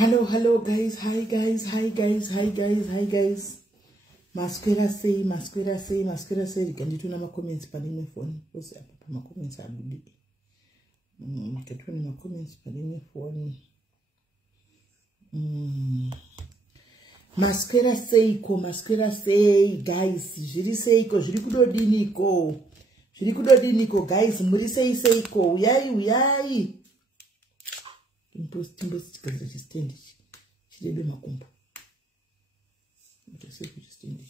Hello guys, hi guys. Masquera say, rikandituna ma comments panine phone. What's up ma comments abudi. Makatuna ma comments panine phone. Masquera say, guys. Jiri kudodiniko, guys. Muri say ko. Uyai. Timbo chikaza chistendi chirebe makumbo mutase kuchistendi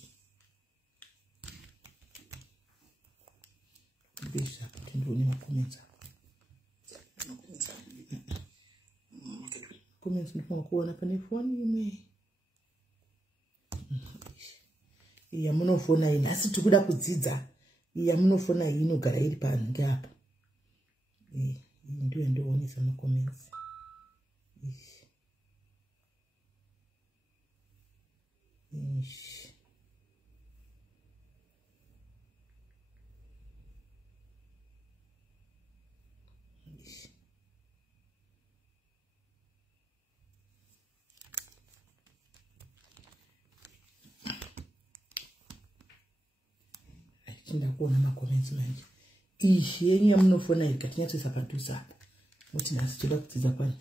besha tindoni makomenta comments ndikuona pane phone imwe iya munofona ina asi tikuda kudzidza iya munofona inogara iri pange apa ndiyo ndionesa makoments ndakuona makomenti manje yenyu yamunofona ikatinyatsoisa padhuze apa kuti nhasi toda kudzidza kwani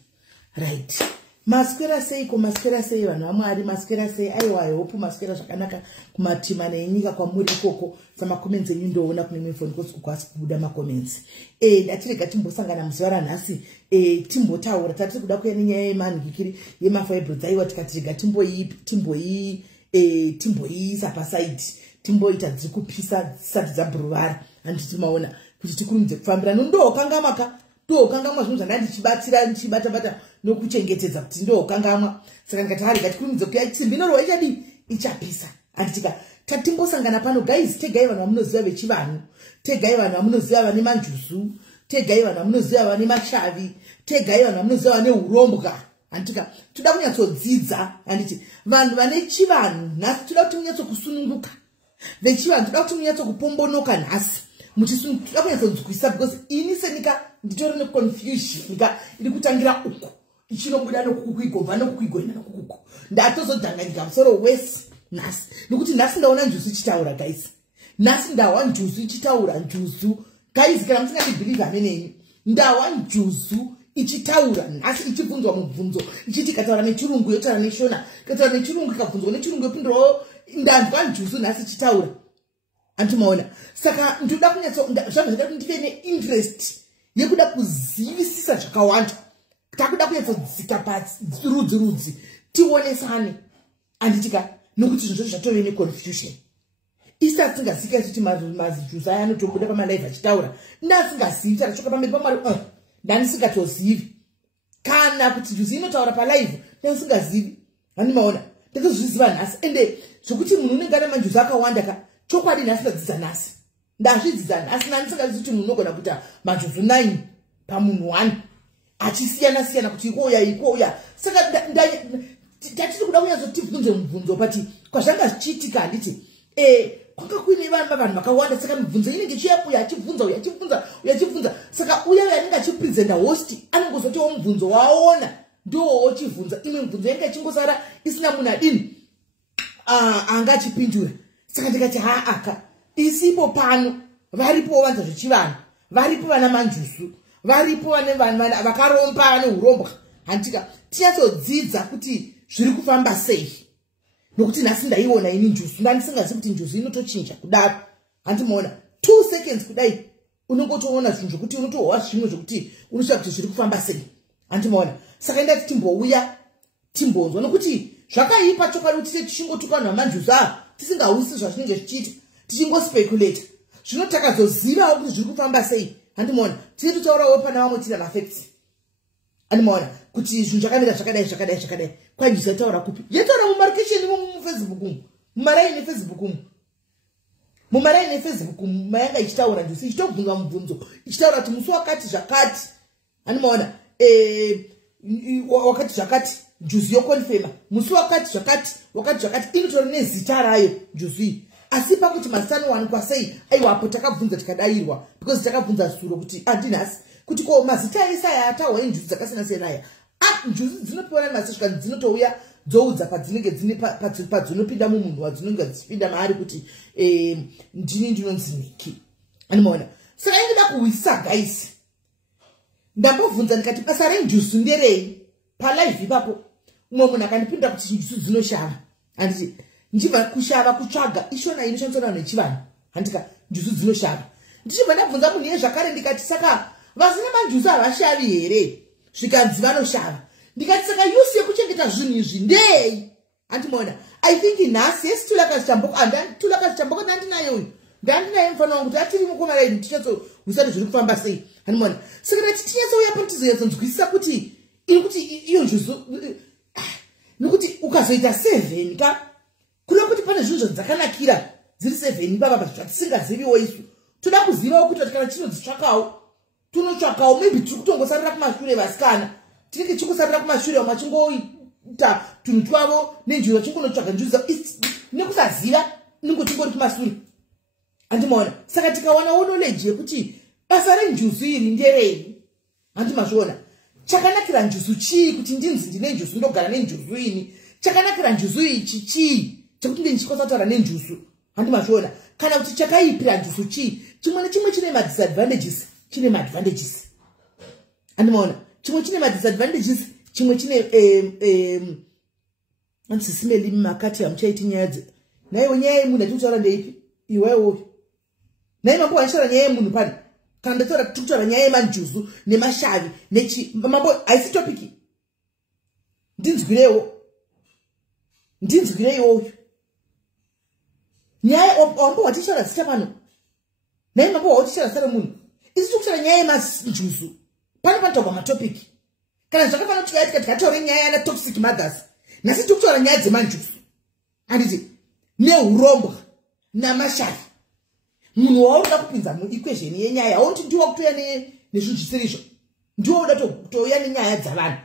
right. Masquera sei vanhu vamwari masquera sei aiwa hope masquera zvakanaka kumatima nenyika kwamuri ikoko samakoments enyu ndoona kune mifoni kwasi kubuda makoments ndatirega timbosangana muzuva ranhasi timbotaura tatiri kuda kuya nenyaya yemanhikiri yemafibroids aiwa tikatirega timboiisa pasaiti timboita dziri kupisa dzisati dzabhuruvara handiti maona kuti tikurumidze kufambira ndokangamaka ndokangamwa zvinhu zvandandichibatira ndichibatabata nokuchengetedza kuti ndokangamwa saka ndikati hari ngatikurumidze kuya tsimbi norwa ichadi ichapisa anditika tatimbosangana pano guys tegai vanhu vamunoziva vechivanhu tegai vanhu vamunoziva vane manjuzu tegai vanhu vamunoziva vane mashavi tegai vanhu vamunoziva vane urombwa anditika toda kunyatsodzidza handiti vanhu vane chivanhu nhasi toda kuti munyatsokusununguka vechivanhu toda kuti munyatsokupombonoka nhasi muchisununguka kunyatsonzwisa because ini senika nditori neconfusion nika iri kutangira uku ichinobuda nokuku igobva nokuku igoenda nokuku ndatozodhanganyika musoro wese nhasi nekuti nhasi ndaona njuzu ichitaura guys nhasi ndawa njuzu ichitaura njuzu guys kana musingandibhilieve amenenyu ndawa njuzu ichitaura nhasi ichibvunzwa mubvunzo ichiti ikataura nechirungu yotaura neshona ikataura nechirungu ikabvunzwa nechirungu yopindurawo ndanzwa njuzu nhasi ichitaura antimaona saka ndoda kunyatso zvazvada kuti ndive neinterest yekuda kuzivisisa zvakawanda takuda kunyatsodzika parudzi tionesane anditika nokuti zvinhu zvo zvatove neconfusion isati singasika kuti mazijuzi aya anotobuda pamalive achitaura ndasingazivi tarachoka pamberi pamwari ndanisingatozivi kana kuti juzi inotaura palive ndasingazivi handimaona ndatozviziva nhasi ende zvokuti munhu unenge ane manjuzi akawanda ka chokwadi nhasi ndadzidza nhasi ndazvidzidza nhasi nandisingazivi kuti munhu unogona kuita manjuzi 9 pamunhu 1 achisiyana kuti ikouya saka tatiri kuda kunyatsotibvunze mubvunzo pati kwazvanga zvichiitika handiti kwanga kuine vanhu vakawanda saka mibvunzo inenge ichiyabuya achibvunza saka uya yanenge achipresenta host anongozotiwo mubvunzo waona ndowo chivhunza imwe mibvunzo yanenge ichingosara isina munhu adini anga achipindura. Saka ndikati aka isipo pano varipo vanza zvechivanhu, varipo vana manjusu, varipo vane vanhu vakaromba vane urombwa. Handika tinyatsodzidza kuti zviri kufamba sei, nokuti nhasi ndaiona ini njusu ndandisingazivi kuti njusu inotochinja kudaro. Handimoona 2 seconds kudai unongotoona zvinhu zvokuti unotohwa zvimwe zvokuti unosvika kuti zviri kufamba sei. Handimoona. Saka ndati timbouya timbonzwa, nokuti zvakaipa chokwadi kuti tichingotukanwa manjusu tisingahwisi zvazvinenge zvichiita, tichingospekulata. Zvino takazozivawo kuti zviri kufamba sei. Handimoona. Tiri totaurawo pana vamwe tina mafacts. Handimoona kuti zvinhu zvakamira zvakadai. Kwanjusu yataura kupi? Yataura mumarokesheni mufacebook umu, mumaraini efacebook umu. Mumaraini efacebook umu mayanga ichitaura njusu ichitobvunza mubvunzo ichitaura kuti musi wakati zvakati. Handimoona wakati zvakati njusu yokonfema musi wakati zvakati inotori nezita rayo njusu iyi. Asi pakuti mazita kwasei aiwapo takabvunza tikadayirwa because takabvunza suro kuti andinhasi kuti ko mazita ese aya atahwa injusu dzakasiyana aya njusu dzinopiwa namasishwa dzinotouya dzoudza padzinenge dzine padzinopinda mumunhu wadzinenge dzichipinda maari kuti ndini ndinonzi Niki. Handimoona. Saka ingida kuwisa guys, ndambobvunza ndikati basa renjusu nderei palive ipapo. Umwe munhu akandipinda kuti njusu dzinoshava. Handiti ndichibva kushava kutsvaga ishona inoshandiswa nechivanhu. Handika njusu dzinoshava. Ndichibva ndabvunza munhu yezvakare ndikati saka vasina manjusu havashavi here? Zvikanzi vanoshava. Ndikati saka yusi yekuchengeta zvinhu izvi ndei? Handimoona. I think nhasi yesi tulakazichamboko ndandinayo uyu ndandinaye mufana wangu kuti atiri mukomaraini tichatsowisa zviri kufamba sei. Handimoona. Saka ndati tinyatsouya pano tizoyatsonzwisisa kuti iyo njusu nokuti ukazoita 7 ka kuda kuti pane zvinhu zvakanakira dziri 7 baba zvatisingaziviwo isu. Toda kuzivawo kuti kana chinodzitsvakawo tunotsvakawo maybe tiri kutongosarira kumashure vasikana tinenge tichingosarira kumashure vamwe vachingoita tunhu twavo nenjiro vachingonotsvaga njusu nekusaziva ningo tingori kumashure. Handimoona. Saka tikaonawo knowledge yekuti basa renjusu iri nderei. Handimazviona. Chakanakira njusu chii kuti ndinzi ndine njusu ndogara nenjusu ini? Chakanakira njusu ichi chii chekuti ndichikosa kutaura nenjusu? Handimazviona. Kana kuti chakaipira njusu chii? Chimwe nechimwe chine madisadvantages, chine maadvantages. Handimoona. Chimwe chine madisadvantages, chimwe chine ansisimeli makati hamuchaiti nyaya naiwe nyaya yemunhu atikutaura ndeipi? Iwewo nai mambo waishara nyaya yemunhu pani? Kana ndataura tikutaura nyaya yemanjusu nemashavi mambo haisi topiki. Ndinzwireiwo uyu nyaya wambo watishara zita pano nai mambo watishara zita remunhu. Isi tikutaura nyaya yemanjusu pane panotaurwa matopiki. Kana zvakafanira kuti tikataura nyaya yana toxic mothers, nhasi tikutaura nyaya dzemanjusu. Handiti neurombwa namashavi. Munhu waunoda kupinza muequation yenyaya haunti ndiwo kutoya nezvinhu zvisirizvo, ndiwo uda kutouya nenyaya dzavanhu.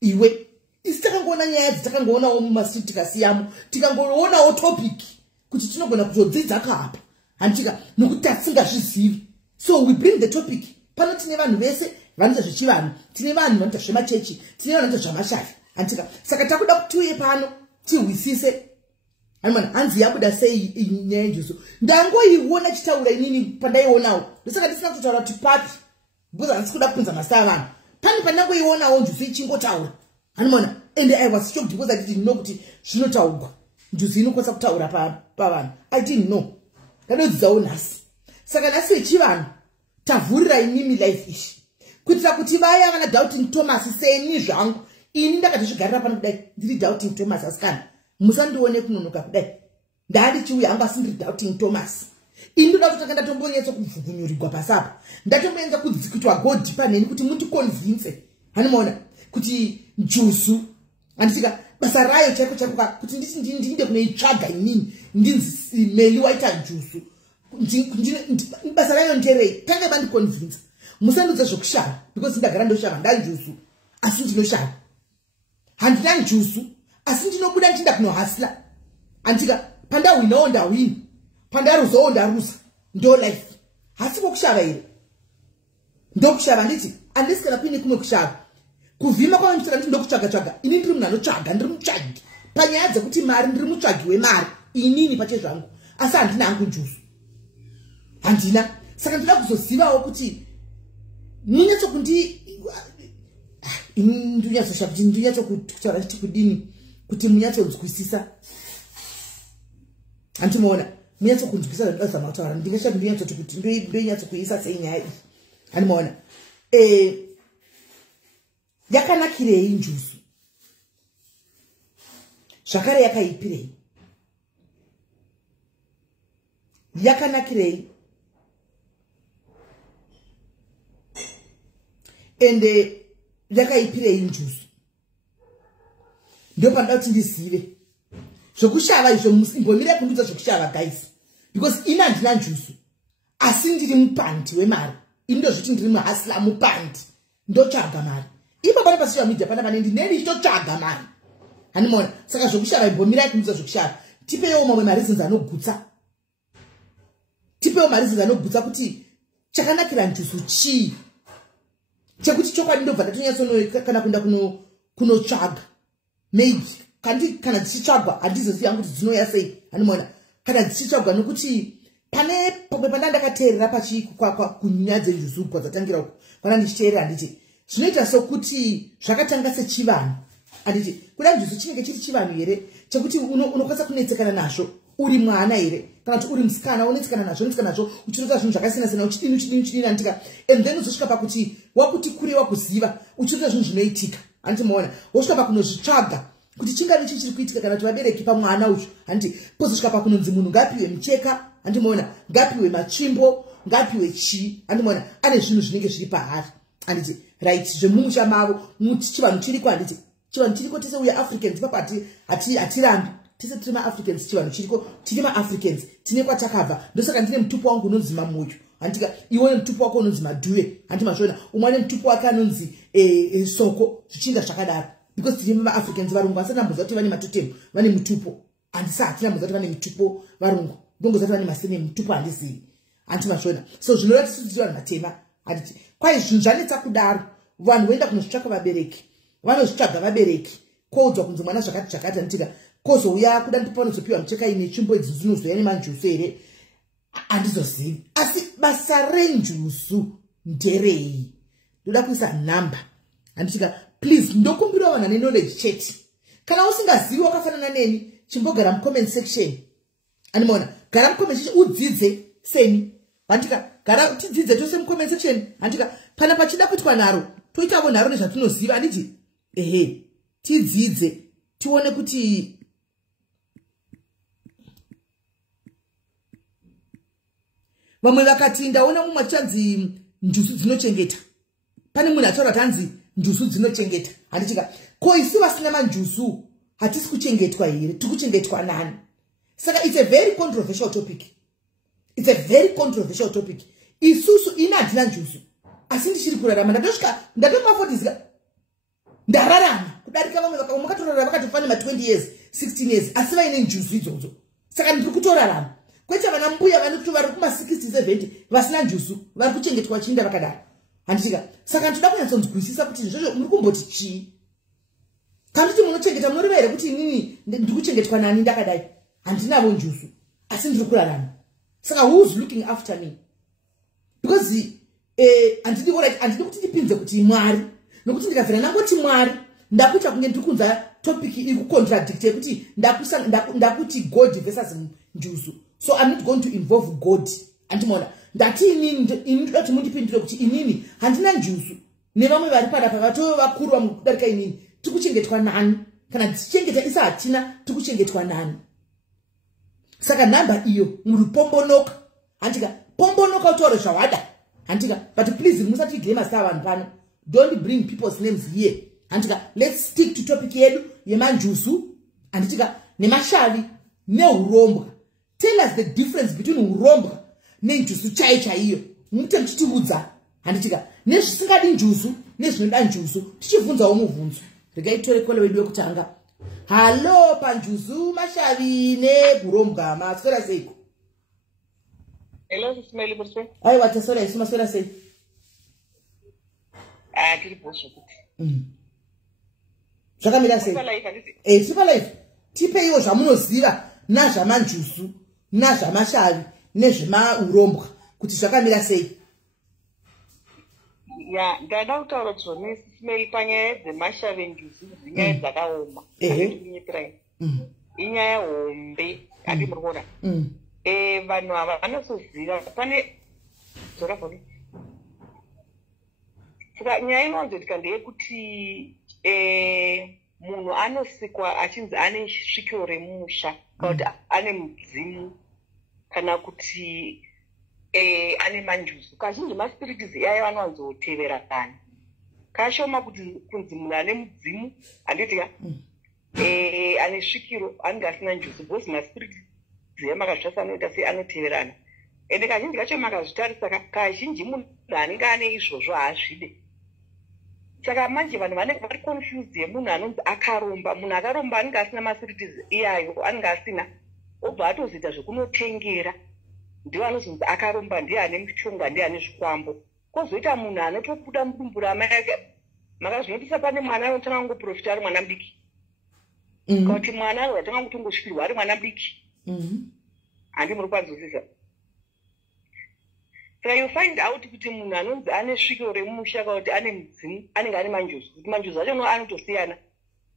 Iwe isi takangoona nyaya dzatakangoonawo mumastreet tikasiyamo tikangoonawo topic kuti tinogona kutodzidza kahapa. Handitika nokuti tasingazvizivi. So we bring the topic. Pano tine vanhu vese vanoita zvechivanhu, tine vanhu vanoita zvemachechi, tine vanhu vanoita zvamashavi. Handika. Saka takuda kuti tiuye pano tihwisise. Hanzi yabuda sei nyaya yenjusu. Ndangoiona chitaura inini pandaionawo. Ndosaka ndisina kutotaura kuti papi. Because handisi kuda kupinza mazita avanhu. Pani pandangoionawo njusu ichingotaura. Handimoona. And I was shocked because I didn't know kuti zvinotaurwa. Njusu inokwanisa kutaura pavanhu. I didn't know. Ndanodzidzawo nhasi. Saka nhasi vechivanhu tavhurira inimi life ishi. Kuitira kuti vaya vana Doubting Thomas seni zvangu. Ini ndakatozvigarira pano kudai ndiri Doubting Thomas asikana. Musandione kunonoka kudai. Ndandichiuya anga sindiri Doubting Thomas. Ini ndoda kuti ndatombonyetsa kubvugunyurirwa pasapa. Ndatombonyetsa kudzikitwa God paneni kuti mundiconvince. Handimoona kuti njusu handisika basa rayo chaiko kuti ndinde kunoitsvaga inini ndinzi Meli waita njusu. Basa rayo nderei? Tange bandiconvince. Musandudza zvokushava because ndagara ndoshava ndanjusu asi ndinoshava. Handina njusu asi ndinobuda ndinda kunohasila. Handika pandawinawo ndawina, pandaruzawo ndaruza. Ndo life. Hasi kokushava here. ndokushava nditi andisi kana kuine kumwe kushava kuvhima kwavanotora nditi ndokutsvaga ini ndiri munhu anotsvaga ndiri mutsvagi panyaya dzekuti mari ndiri mutsvagi wemari inini pache zvangu asi handina hangu njusu handina saka ndoda kuzozivawo kuti munyatsokundi ndinyatsokutaura chiti kudini kuti munyatsokunzwisisa handimoona munyatsokunzwisisa zvandinoda zvamataura ndingashavi ndinyatsoti kuti ndoinyatsokuisa sei nyaya iyi handimoona yakanakirei njusu zvakare yakaipirei yakanakirei ende yakaipirei njusu ndio panoda kuti ndizive zvokushava izvo imbomire kundudza zvokushava guys because ina ndina njusu asi ndiri mupandi wemari ini ndozviti ndiri muhasila mupandi ndotsvaga mari ipo pane pasocial media pana pane ndineni ndichitotsvaga mari handimona saka zvokushava imbomira kundudza zvokushava tipewo mamwe mareasons anogutsa tipewo mareasons anogutsa kuti chakanakira njusu chii chekuti chokwadi ndobva ndatonyatsono kana kuenda kunotsvaga maybe kana dzichitsvagwa handizoziva kuti dzinouya sei handimona kana dzichitsvagwa nokuti pane pamwe pana ndakateerera kunyaya dzenjusu kwadzatangira uku pana ndichiteerera handiti zvinoita sokuti zvakatanga sechivanhu handiti kuda njusu chinenge chiri chivanhu here chekuti unokwanisa kunetsekana nazvo uri mwana here kana kuti uri musikana unetsekana nazvo uchiita zvinhu zvakasiyana-siyana uchidini handika and then uzosvika pakuti wakuti kure wakuziva uchiita zvinhu zvinoitika handimoona wosvika pakunozvitsvaga kuti chingave chiri kuitika kana kuti vabereki pamwana uchu handiti pozosvika pakunonzi munhu ngapiwe mucheka handimoona ngapiwe matsvimbo ngapiwe chii handimoona ane zvinhu zvinenge zviri pahari handiti right zvemumusha mavo chivanhu chiriko handiti chivanhu chiriko tese uya africans papa hatirambi tese tiri maafricans chivanhu chiriko tiri maafricans tine kwatakabva ndosaka ndine mutupo wangu unonzi mamoyo handika iwe mutupo wako unonzi madhuye handi mazvona umwe ane mutupo wake anonzi soko zvichinda zvakadaro because tiri maafricans varungu vasati namboziva kuti vane matotemu vane mutupo handisati namboziva kuti vane mutupo varungu ndongoziva kuti vane masene mutupo handizivi handi mazvona so zvinoratidza kuti vanhu vatema handiti kwai zvinhu zvanetsa kudaro vanhu voenda kunozvitsvaka vabereki vanozvitsvaga vabereki koudzwa kunzi mwana zvakati handitika kozouya kuda ndipanozopiwa mucheka ine tsvimbo idzi dzinozoya nemanjusu here handizozivi asi basa renjusu nderei ndoda kuisa nhamba handitika please ndokumbira vanhu ane knowledge chete kana usingazivi wakafanana neni chimbogara mucomment section handimoona gara mucomment section udzidze seni handika gara tidzidze tose mucomment section handika pana pachida kuitwa nharo toitawo nharo nezvatinoziva handiti tidzidze tione kuti vamwe vakati ndaona mumwe achanzi njusu dzinochengeta pane munhu ataura kuti hanzi njusu dzinochengeta handitika ko isi vasina manjusu hatisi kuchengetwa here tiri kuchengetwa nani saka it's a very controversial topic isusu ina handina njusu asi ndichiri kurarama ndatomafotizika ndararama kudarika vamwe vakatorarama vakatofana ma20 years 16 years asi vaine njusu idzodzo saka ndiri kutorarama kwete vana mbuya vari kuma60 70 vasina njusu vari kuchengetwa chinda vakadaro handitika saka ndoda kunyatsonzwisisa kuti izvozvo muri kumboti chii kana kuti munochengeta munoreva here kuti inini ndiri kuchengetwa nani ndakadai handinavo njusu asi ndiri kurarama saka who's looking after me because handidi kuti ndipinze kuti mwari nokuti ndikabvira nangoti mwari ndakuita kunge ndiri kunza topic iri kucontradicte kuti ndakuti god versus njusu. So I'm not going to involve God. Antimona. Ndati inini ndoti mundipindure kuti inini handina njusu. Nevamwe vari panapa vatove vakuru vamudarika inini. Tikuchengetwa nani? Kana tichengeta isa hatina tikuchengetwa nani? Saka namba iyo muri pombonoka. Antika pombonoka utoro zvawada. Antika but please musati glema sawa vanhu pano. Don't bring people's names here. Antika let's stick to topic yedu yemanjusu. Antika nemashavi neurombwa. Tell us the difference between urombwa nenjusu chaiyo. Mute mchitiudza. Antika nezvisingadi njusu nezvinoda njusu tichivunzawo muvhunzo. Regai tore kole wedu wekutanga. Halo panjusu mashavi negurombwa maswera seiko. Hello, Ismail Burse. Ai wataswera isu maswera sei. tiri bosho kuti zvakamira sei super life tipeiwo zvamunoziva nazvamanjusu nazvamashavi nezvemaurombwa kuti zvakamira sei. ya ndada kutaura kuti zvone Smell panyaya dzemashavi njusu dzinyaya dzakaoma inyaya hombe ati muri kuona vanhu ava vanosoziva pane zorafoni saka nyaya inowanzoitika ndeyekuti munhu anosikwa achinzi ane svikiro remusha kana kuti ane mudzimu kana kuti ane manjusu. Kazhinji maspiritis iyayo anowanzoteverana kashoma kuti kunzi munhu ane mudzimu handitika ane svikiro anenge asina njusu bhozi maspiritis emakazvitasa anoita sei anoteverana ende kazhinji kacho makazvitarisa kazhinji munhu anenge ane izvozvo haazvide. Saka manje vanhu vanenge vari confused yemunhu anonzi akaromba. Munhu akaromba anenge asina maspiritis iyayo anenge asina obva atozoita zvekunotengera ndiwo anozonzi akaromba ndiye ane mushonga ndiye ane zvikwambo. Kozoita munhu anotobuda mudumbura amai ake makazvinotisa pane mwana anotanga kungoprofita ari mwana mudiki kana kuti mwana anotanga kutongosvikirwa ari mwana mudiki handi muri kwanzwisisa. Saka you find out kuti munhu anonzi ane svikiro remusha kana kuti ane mudzimu anenge ane manjusu kuti manjusu acho anotosiyana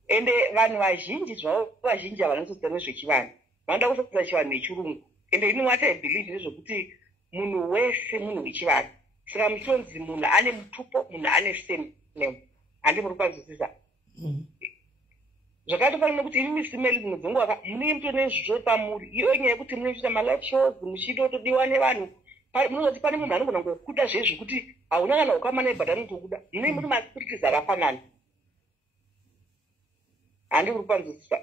ende vanhu vazhinji zvavo vazhinji havanodzidza nezvechivanhu vanoda kudzidza chivanhu nechirungu ende ini what I believe nezvekuti munhu wese munhu wechivanhu. Saka muchonzi munhu ane mutupo munhu ane surname handi muri kwanzwisisa. Zvakatofanira kuti imi Smell dzimwe dzenguva mune muto nezvizvo pamuri iyo nyaya yekuti munoita malife shows muchitotodiwa nevanhu munoti pane munhu anogona kungokuda zvezvekuti hauna kana ukama nebhata anotokuda mune muri maspiritis akafanana handi muri kwanzwisisa.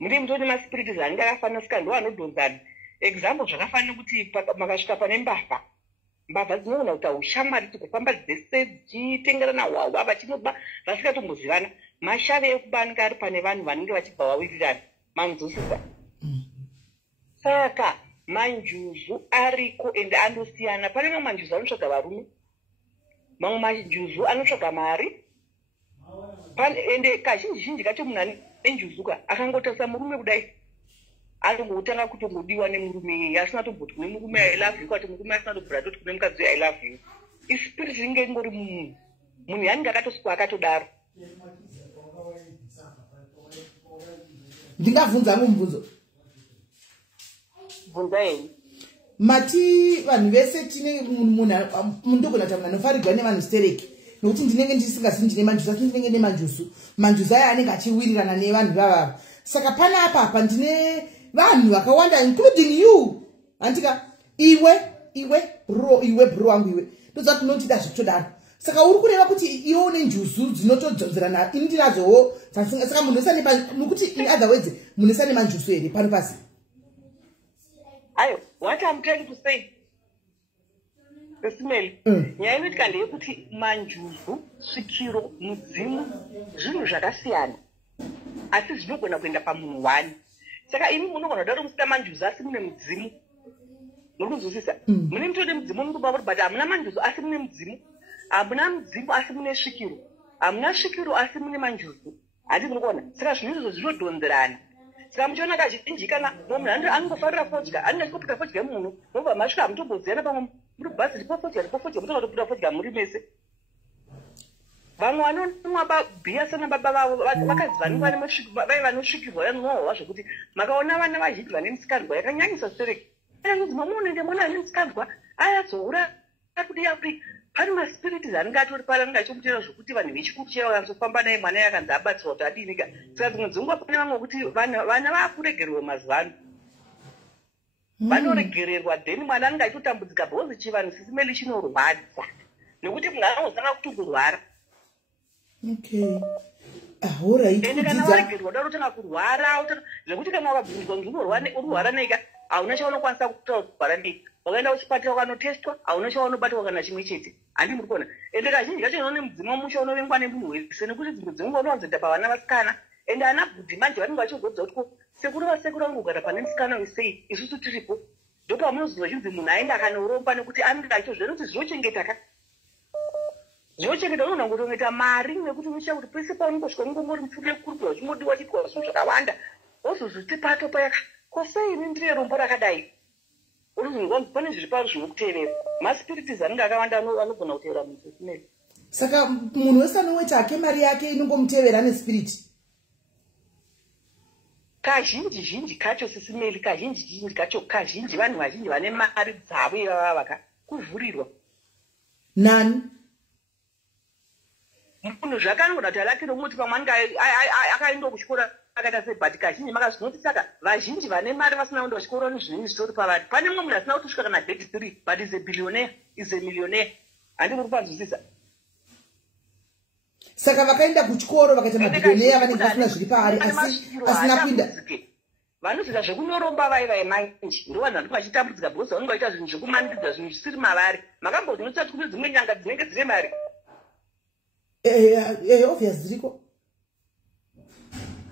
Muri mutoti maspiritis anenge akafanana saka ndo anodhonzana. Example zvakafanira kuti makasvika pane mbavha dzinogona kuita ushamwari tikufamba dzese dzichitengerana hwahwa vachinoba vasikatombozivana. Mashave ekuba anenge ari pane vanhu vanenge vachibva vawirirana manzwisisa. Saka manjuzu ariko ende andosiyana. Pane mamwe manjuzu anotsvaga varume mamwe manjuzu anotsvaga mari ende kazhinji kacho munhu ane njuzuka akangotasa murume kudai anongotanga kutongodiwa nemurume asina tomboti kune murume I love you kuti murume asina tobvira toti kune mukadzi I love you. Ispirit inge ingori munhu yanenge akatosukwa akatodaro. Ndingabvunza mubvunzo bvunzai. Mati vanhu vese tine munhu ndogona kuti munhu anofarirwa nevanhu stereki nokuti ndinenge ndisingazivi ndine manjusu asi ndinenge nemanjusu manjusu aya anenge achiwirirana nevanhu vavava. Saka pana apa ndine vanhu vakawanda including you handika iwe bro wangu iwe ndoziva kuti unotida zvekutodaro. Saka uri kureva kuti iwe une njusu dzinotodzonzerana ini ndinazvowo saka munhu wese nokuti in other words munhu wese ane manjusu here pano pasi. Ayo what I'm trying to say Smell nyaya inoitika ndeyekuti manjusu svikiro mudzimu zvinhu zvakasiyana asi zvinogona kuenda pamunhu wani. Saka imi munogona kudaro musina manjusu asi mune mudzimu muri kuzwisisa. Mune muto nemudzimu murikubva but hamuna manjusu asi mune mudzimu. Hamuna mudzimu asi mune svikiro hamuna svikiro asi mune manjusu handi muri kuona. Saka zvinhu izvo zvinodhonzerana. Saka muchiona kazhinji kana munhu anongofarira fodya anenge achipopita fodya munhu mobva masvika hamutomboziyana pamwe muri bhazi ripo fodya mutoda kutopita fodya muri mese. Vamwe vanomwa bhiya sana baba vavo vakadzi vai vanosvikirwa yanwawa zvekuti makaona vana vazhinji vane misikandwa yakanyanyisa stereki anonzi mamuonende mwana ane misikandwa ayazoura kudiya kuti pane maspiritis anenge atori pale anenge achimutera zvokuti vanhu vechikuru chaiva vakanzofamba naye mwana yakanzi abatsirwa kuti adinika. Saka dzimwe dzenguva pane vamwe kuti vana vaakuregererwa mazuva ano vanoregererwa then mwana anenge achitotambudzika bhozi chivanhu Smell chinorwadza nekuti munhu anozanga kutongorwara. Ende kana waregererwa daro utanga kurwara zvekuti kana wakabvunzwa kuti unorwara neika hauna chaunokwanisa kutaura kurwara nei. Wakaenda kuchipatara ukanotestwa hauna chaunobatwa kana chimwe chete handi muri kuona. Ende kazhinji kacho inoone mudzimu musha unovengwa nemunhu wese nekuti dzimwe dzenguva unowanzoenda pavana vasikana ende ana bhudhi manje vanenge vachigodza kuti sekuru vasekuru vangogara pane musikana wesei isusu tiripo ndopamunozozwa chinzi munhu aenda akanoromba nekuti anenge achizvera kuti zvinochengetaka. zvinochengeta unogona kutongeta mari nekuti unochiya kuti pese paunongosvika ungomori mupfuri kurwa uchimodiwa chitwa zvinhu zvakawanda wozozviti pato payaka kosei ndire rombo rakadai uruzvinwa pane zviri paro zvinokutevera maspiritis anenge akawanda anogona kutevera munhu wesimeli. Saka munhu wese anoweta ake mari yake inongomutevera nespiriti kazhinji kacho sisimeli kazhinji kacho kazhinji vanhu vazhinji vane mari dzavo ivava vaka kuvhurirwa nani munhu zvakanogona kuti alakiro umuti pamwe anenge akaenda kuchikora akaita sebhati kazhinji makazvinoti saka vazhinji vane mari vasina kuenda kuchikora nezvinini zvitori pavari. Pane mumwe munhu asina kutosvika kana 33 but is a billionaire is a millionaire handiri kupanzwisisa. Saka vakaenda kuchikoro vakaita mabillionaire vanenge vasina zviri paari asina kuinda vanoziva zvekunoromba vai manji ndo vanhu vanenge vachitambudzika because vanenge vaita zvinhu zvekumanikidza zvinhu zvisiri mavari. Makambozvinotsa kuti kune dzimwe nyanga dzinenge dzine mari obvious dziriko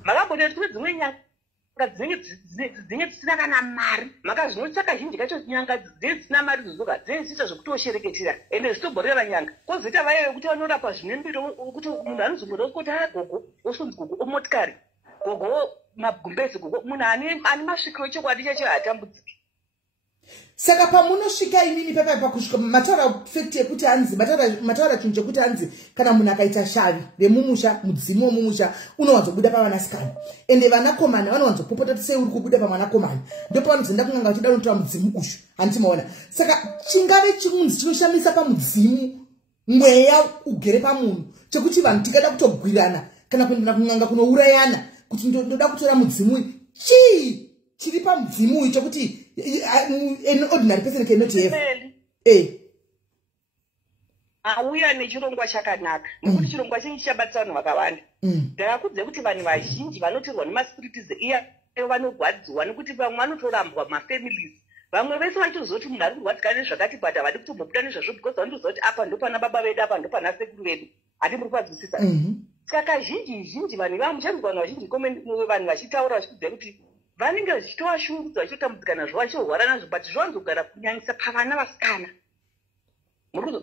makamboti kune dzimwe nyanga dzinenge dzisina kana mari makazvinotsa kazhinji kacho nyanga dzinenge dzisina mari dzozoka dzinenge dzichiita zvekutoshereketera ende zvitomboreva nyanga kwozoita vaya vekuti vanorapa zvine mbiro kuti munhu anozomboda kuti gogo osonzi gogo omotikari gogo magumbezi gogo munhu ane masvikiro echokwadi chacho haatambudziki. Saka pamunosvika imini papa kusvika mataura fact yekuti hanzi mataura chinhu chekuti hanzi kana munhu akaita shavi vemumusha mudzimu womumusha unowanzobuda pavanasikana ende vanakomana vanowanzopopota sei uri kubuda pamwanakomana ndipo panozoenda kun'anga vachida unotora mudzimu ushu handitimaona. Saka chingave chimunzi chinoshamisa pamudzimu mweya ugere pamunhu chekuti vanhu tingada kutogwirana kana kuenda kun'anga kunourayana kuti ndoda kutora mudzimu chii chiri pamudzimu uyu chokuti an ordinary person cannot have auya nechirongwa chakanaka nekuti chirongwa chingi chabatisa vanhu vakawanda. Ndakakudze kuti vanhu vazhinji vanotirwa nemaspiritis iya vanorwadziwa nekuti vamwe vanotorambwa mafamilies vamwe vese vachizoti munhu ari kurwadzika nezvakati but havadi kutombobuda nezvazvo because vanotoziva kuti apa ndopana baba vedu apa ndopana sekuru vedu handimuri kuvanzwisisa. Saka kazhinji vanhu vamuchanzwa vanhu vazhinji vanhu vachitaura vachikudze kuti vanenge vachitovashungudza vachitambudzika nazvo vachirwara nazvo but zvavanzogara kunyanyisa pavana vasikana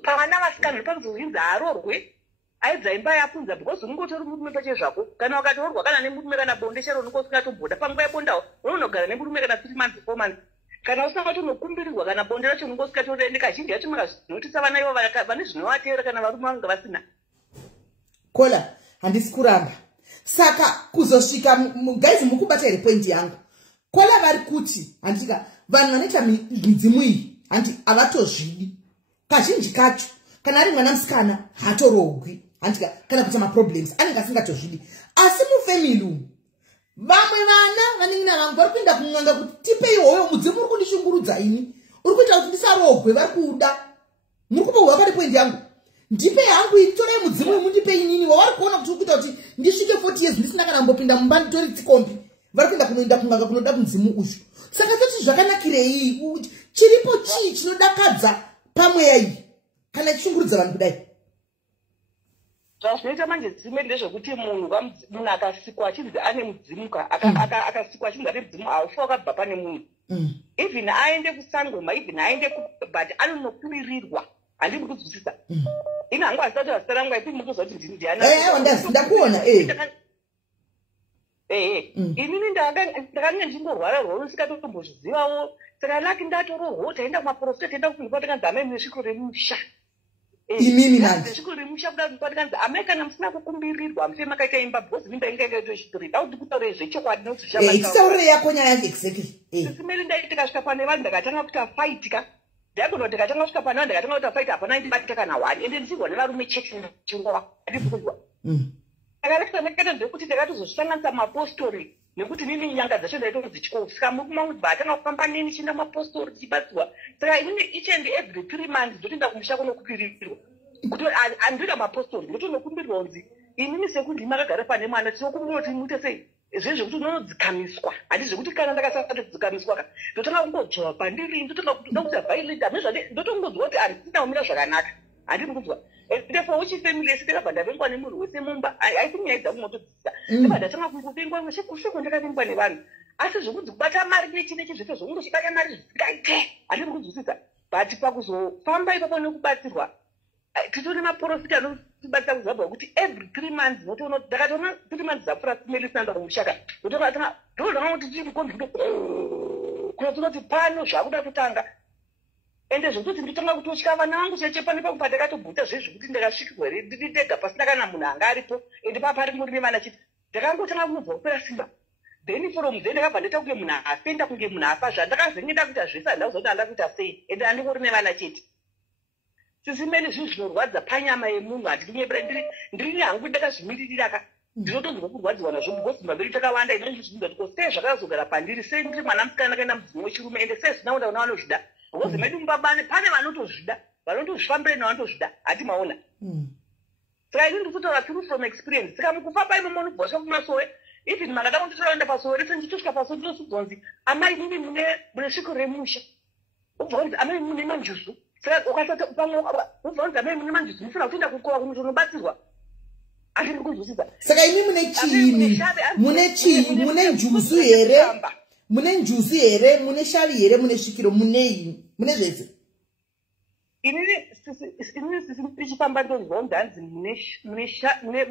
pavana vasikana ndopanzozvinzi arorwe aidza imba yapunza because unongotori murume pache zvako kana ukatorwa kana nemurume kana bonde chero unonge usikatomboda panguva yebondawo unonogara nemurume kana 3 months 4 months kana usina vatonokumbirirwa kana bonde racho unonge usikatoende kazhinji yacho makazvinotisa vana ivo vane zvinovatevera kana varume vanga vasina kola handisi kuramba. Saka kuzosvika guys mukubata here point yangu kola vari kuti handika vanhu vanoita midzimu iyi handi havatozvidi kazhinji kacho kana ari mwana musikana hatorogwi handika kana kuita maproblems anenge asingatozvidi asi mufamily umu vamwe vana vanenge navangu vari kuenda kun'anga kuti tipei hoyo mudzimu uri kundishungurudza ini uri kuita kuti ndisarogwe vari kuda muri kupohwa pari point yangu ndipe hangu itorei mudzimu uyu mundipe inini wavari kuona kuti ukuita kuti ndisvike 40 years ndisina kana mbopinda mumba nditori tsikombi vari kuenda kunoenda kun'anga kunoda mudzimu uyu. Saka toti zvakanakirei chiripo chii chinodakadza pamweya iyi kana chishungurudza vanhu kudai zvazvinoita manje dzimwe ndezvekuti munhu akasikwa achinzi ane mudzimuka akasikwa achinzi ane mudzimu haufa wakabva pane munhu even aende kusangoma even aende but anonokumirirwa handiri kuzwisisa ino hangu asati vasita rangu aipi mukuziva kuti ndakuona inini ndakange ndingorwara rworo usikatotombozvizivawo saka laki ndatororwo taenda kumaprofita taenda kufundipa tikanzi amai mune sviko remusha imimi nandi sviko remusha kuda tikanzi amai kana musina kukumbirirwa musei makaita imba because mimba inga ikaito chitori dauti kutaurei zvechokwadi nekuti yako nyaya yacho exactly simeli ndaitika svika pane vanhu ndakatanga kuita faitika ndakona kuti ndakatanga kusvika pane vanhu ndakatanga kuita faita hapana ndibatika kana wani ende ndichirwa nevarume chechi chingova handifukuzwa akarekita ndekuti ndakatozozvisanganisa mapostori nekuti nini nyanga dzacho ndaito dzichikosvika mukumaudzi batanga kufamba nini chienda mapostori tichibatsirwa saka inini each and every 3 months ndotoenda kumusha kunokupirirwa kuti andoita mapostori ndotonokumbirwa kunzi inini sekundi makagara pane mwana tinokumbirwa kuti muite sei zvezvekuti unonodzikamiswa handii zvekuti kana ndakasati kudzikamiswa ka ndotanga kungodzva pandiri ndotanga kutoda kuita violent amezvane ndotongodzwa kuti handisina kumira zvakanaka handiri kudzwa therefore uchifamily yese takabva ndavengwa nemunhu wese mumba I think yaidza kumotodzisa ndabva ndatanga kuvengwa usheko ndakavengwa nevanhu asi zvokunzi kubata mari nechinechi zvese zvokungochibata mari zvisingaite handiri kuzwisisa but pakuzofamba ipapo nekubatsirwa titori maprofita anotibatsa kuZimbabwe kuti every 3 months notoona ndakatoona 3 months dzapfuura simeli sinaenda kumushaka ndotanga kuti tiri konzito kunoti pano zvakuda kutanga ende zvekutoti nditanga kutotya vana vangu cheche pane pakupa ndakatobvuta zvezvekuti ndakasvikirwa here ndiri ndega pasina kana munhu anga aripo ende papari muri nevana chiti ndakangotanga kunobva kupera simba then from then ndakabva ndaita kunge munhu afenda kunge munhu afa zvandakazenge ndakuita zvese handazoti handa kuita sei ende handingori nevana chete sisimene zvinhu zvinorwadza panyama yemunhu handinyepera ndiri nehangu ndakazvimiririra ndinotonzwa kurwadziwa nazvo because maberi takawanda inozvizvinza kuti sei zvakazogara pandiri sei ndiri mwana musikana akaenda mudzimu wechirume ende sei zvina unda vanozvida because medu mubabane pane vanotozvida vanotozvifambira nevanotozvida hati maona saka ini ndikutaura true from experience saka mukufamba imomo unobvasva kumasowe even makada kunditoraenda pasowe rese ndichitosvika pasowe ndinosidzonzi amai mimi mune sviko remusha ubva kunzi amai mune manjusu saka ukasati pamwe ubva kunzi amai mune manjusu mufuna kutoenda kukova kumuti unobatsirwa asi ndikuzwisisa saka imi mune chiini mune chii mune njusu here mune njusu here mune shavi here mune svikiro mune zvese inini ndichifamba ndonzwa ndanzi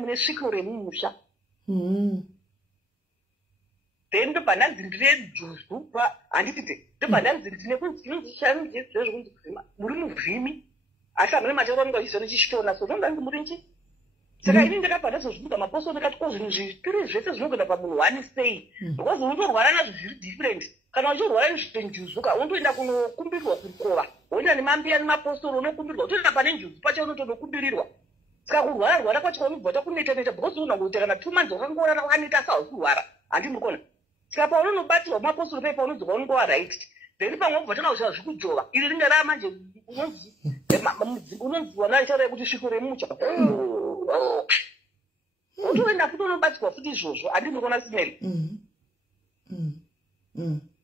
mune svikiro remumusha then ndobva ndanzi ndine juzu handitite ndobva ndanzi ndine kunzizvezvekunzi kuvhima muri muvhimi asi hamune matauro anonga izvo nichishitona so ndondanzi muri nchi saka ini ndakabva ndazozvibuda maposo ndakati ko zvinhu zvipiri zvese zvinogona pamunhu wani sei because unotorwara nazvo zviri different kana uchirwara nezvitenjuzuka unotoenda kunokumbirirwa kukova woenda nemambiya nemaposoro unokumbirwa utoenda pane njuzu pacho unotonokumbirirwa saka kurwara kwacho kwaunobva takuneta because unogona kuita kana 2 months wakangorara wakaneta asauzi kurwara handi mukona saka paunonobatirwa maposoro pei paunodzoka unongowa right then pamwe ubva tanga kuchava zvekujova iri ringe raa manje unonzi wanaitaura kuti sviko remucha utoenda futi unobatsirwa futi izvozvo handi ndikona simeli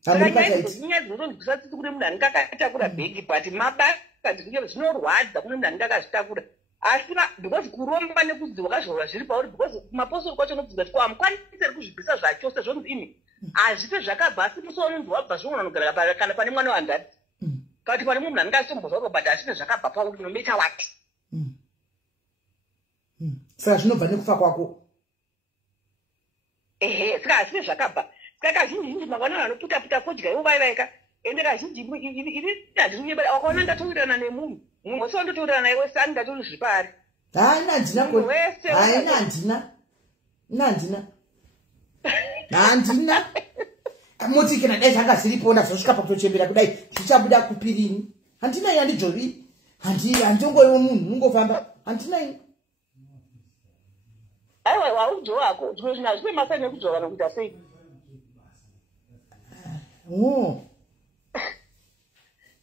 saka nyaya dzinotondisatiti kune munhu anenge akatakura bhegi but mabasa ndinge zvinorwadza kune munhu anenge akazvitakura asi because kuromba nekudzi wakazvaura zviri pauri because mapostori kwacho unobvunza kuti amukwanisiri kuzvibvisa zvacho sezvonzi ini hazvipe zvakabva asi musi wanonzi wabva zvimwe unogara kana pane mwana wandati kuti pane munhu anenge asitombozauro but hazvine zvakabva pauri nometa wati saka zvinobva nekufa kwako ehe saka hazvine zvakabva saka kazhinji mangwana vanoputaputa fodya ivo vaivaika ende kazhinji ini handirinyebera wakaona ndatourirana nemunhu mumwe wese wandotourana naye wese ani ndatori zvipari haina handina muti kana dai zvanga zviripo ndazosvika pakutochembera kudai zvichabuda kupirini handinai handijovi handingoiwo munhu nungofamba handinai aiwa waujovako zvimwe zvinhu hazvine masa nekujova nokuita sei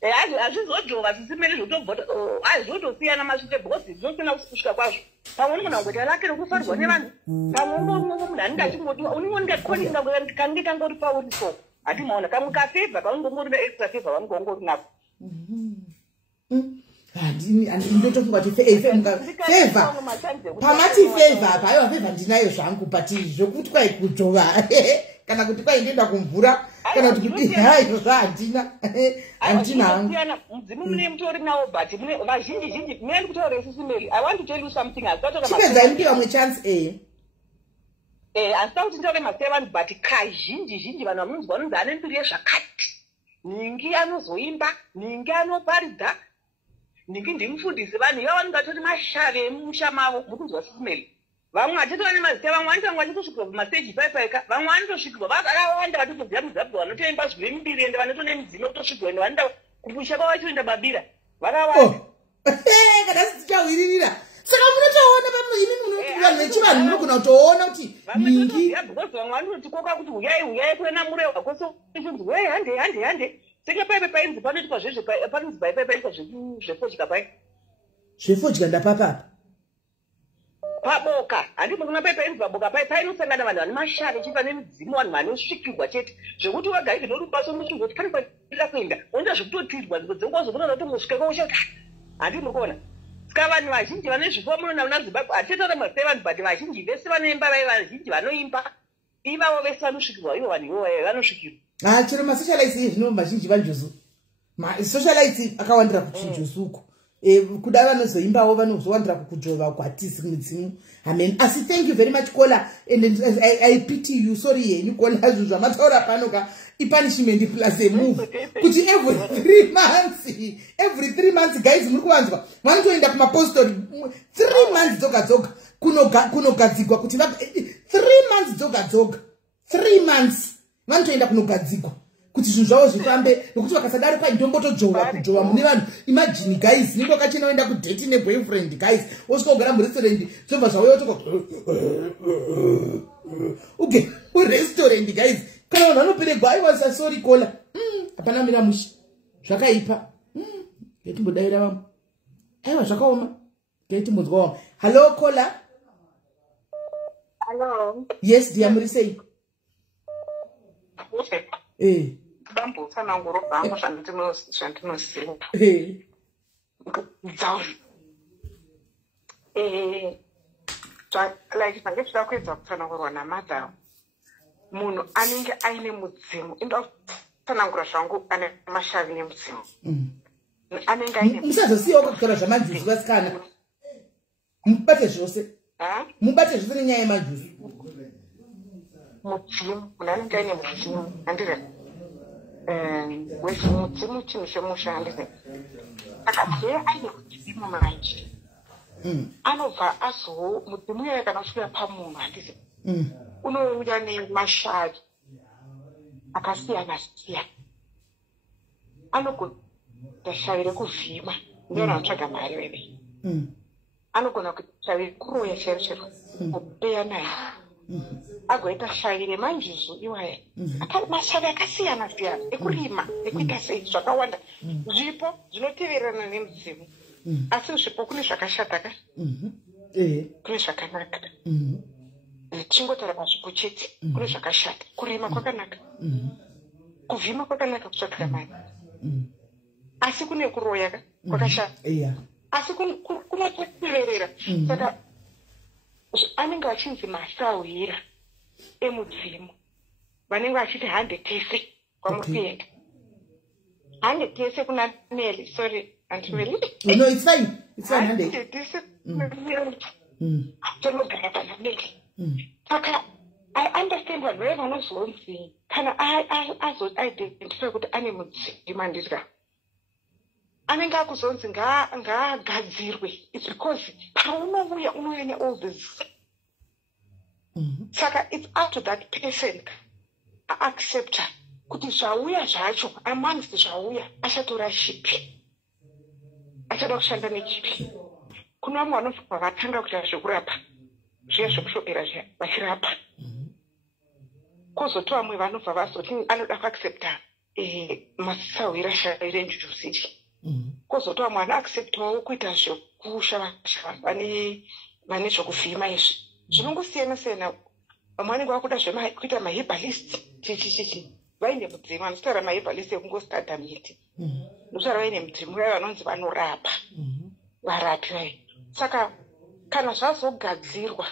hazvizojova zvisimene zvotobvota hazvotosiyana masvike because zvinosiyana kusvika kwazvo pamwe unogona kungoita rake rokufarwa nevanhu pamwe munhu anenge achingotiwa uningondikoni kange kangori pauri so hati maona kamwe kafevha kaungongori neextra fevha vanenge vangori nako ndotofunga kuti fevha pamati fevha apa aiwa fevha ndinayo zvangu but zvokuti kwai kujova kana kuti kwai ndienda kumvura kana kuti hayi zvahandina handina hangu mudzimu mune mutori nawo but mune vazhinji mune kutaura isisimeli I want to tell you something chipedza ndi vamwe chance handita kuti ndaure ma7 but kazhinji vanhu vanonzi ane mbiri yezvakati ningi anozoimba ningi anoparidza ningi ndimufundisi vanhu iva vanenge vatori mashave emusha mavo mukunzwa sisimeli vamwe hatitova nemazita vamwe vanotanga vachitosvikirwa pamasteji paipaika vamwe vanotosvikirwa vakawanda vatotobvira muZimbabwe vanotoimba zvive mbiri ende vanotone midzimu kutosvikirwa ende vanoenda kupusha kwavachoenda babira vakawanda kana sitichawiririra saka munotoona vanhu vechivanhu munogona kutoona kuti ningi because vamwe vanototikoka kuti huyai kuena murehwa kwese chonzi wei hande senge paipe painzi panoitwa zvezve panonzi paipe paitwa zvefodya pai zvefodya ndapapapa paboka handi munona paipe inzi paboka pai painosangana vanhu vane mashare chipa nemidzimu vanhu vanosvikirwa chete zvekuti wagaike norubaso musvingo kuti pane kwaida kuenda oenda zvekutotirwa dzenguva zokunoona kuti mosvika kwaushoka handi muri kuona saka vanhu vazhinji vane zvipo munoona muna Zimbabwe hatitaura ma7 but vazhinji vese vanoimba vai vazhinji vanoimba ivavo vese vanosvikirwa ivo vanhu ivo vanosvikirwa chero masocialites zvino vazhinji vanjuzu masocialites akawandira kuchinjusuko kuda vanozoimbawo vanozowandira kukujova kwatisi mudzimu. Amen. Asi thank you very much Kola, and I pity you. Sorry yenyu Kola zvinhu zvamataura pano ka ipunishment plus a move kuti every 3 months guys muri kuvanzwa vanotoenda kumapostori 3 months dzoga kunogadzigwa kuti 3 months dzoga 3 months vanotoenda kunogadzigwa kuti zvinhu zvavo zvifambe, nokuti vakasadaro kwaindombotojova kujova mune vanhu. Imagine guys, ningo kachinoenda kudate neboyfriend guys, osvika kugara murestaurant zvobva zvavo yotoko okay murestaurant guys, kana vanhu vanoperegwa aiwasa sorry Kola hapana mira musha zvakaipa ngetimbodavira vamwe aiwa zvakaoma ngetimbonzwa vamwe. Hello Kola. Hello. Yes dear, muri sei? Ndambotsananguro bhangu zvandinoziva. Like zvange zvida kuedza kutsanangurwa namadhamu, munhu anenge aine mudzimu, inda kutsanangura zvangu ane mashavi nemudzimu. Anenge aine musazosiyawo kakutaura zvamanjusi vasikana, mubate zvose nenyaya yemanjusi. Mudzimu, munhu anenge aine mudzimu, handire mudzimu chinhu chemusha, handire akazve aine mudzimu manje anobva mudzimu iyoyo kana usvika pamunhu, handise unouya nemashavi akasiyana siyana. Anogona shavi rekuvhima, ndiona anotsvaga mari veve, anogona kuita shavi rekuroya chero kupeya naye, agoita shavi remanjuzu iwaya, mashavi akasiyana siyana ekurima ekuita sei zvakawanda zvipo zvinoteverana nemudzimu. Asi zvipo kune zvakashata ka kune zvakanaka. Chingotaura pazvipo chete, kune zvakashata. Kurima kwakanaka, kuvhima kwakanaka, kutsvaga mari, asi kune kuroya kwakashata, asi kunoteverera. Saka anenge achinzi masawira emudzimu, vanenge vachiti 100 tese kwamuri kuenda 100 tese kuna Neli. Sorry, Auntie Meli. No, it's fine. It's fine. 100 tese tonogara pana Neli. Saka I understand vanhu vaya vanozonzi kana azo-identify kuti ane mudzimu, handitya anenge akuzonzi ngaagadzirwe. It's because paunouya unouya ne-all this. Saka it's up to that person aaccepta kuti zvauya zvacho amongst zvauya achatora chipi, achada kushanda nechipi. Kuna vamwe vanobva vatanga kuita zvekurapa zviya zvekushopera zviya vachirapa, kozoti vamwe vanobva vazoti anoda kuaccepta masawira shavi renjujusi, kozoti vamwe vanoacceptawo kuita zvekushava vane zvokuvhima izvi. Zvinongosiyana siyana. Vamwe vanenge vakuda kuita maherbalist chichichichi vaine mudzimu. Anotaura maherbalist ekungostadha miti, ndotaura vaine mudzimu vaya vanonzi vanorapa, varapi vayo. Saka kana zvazogadzirwa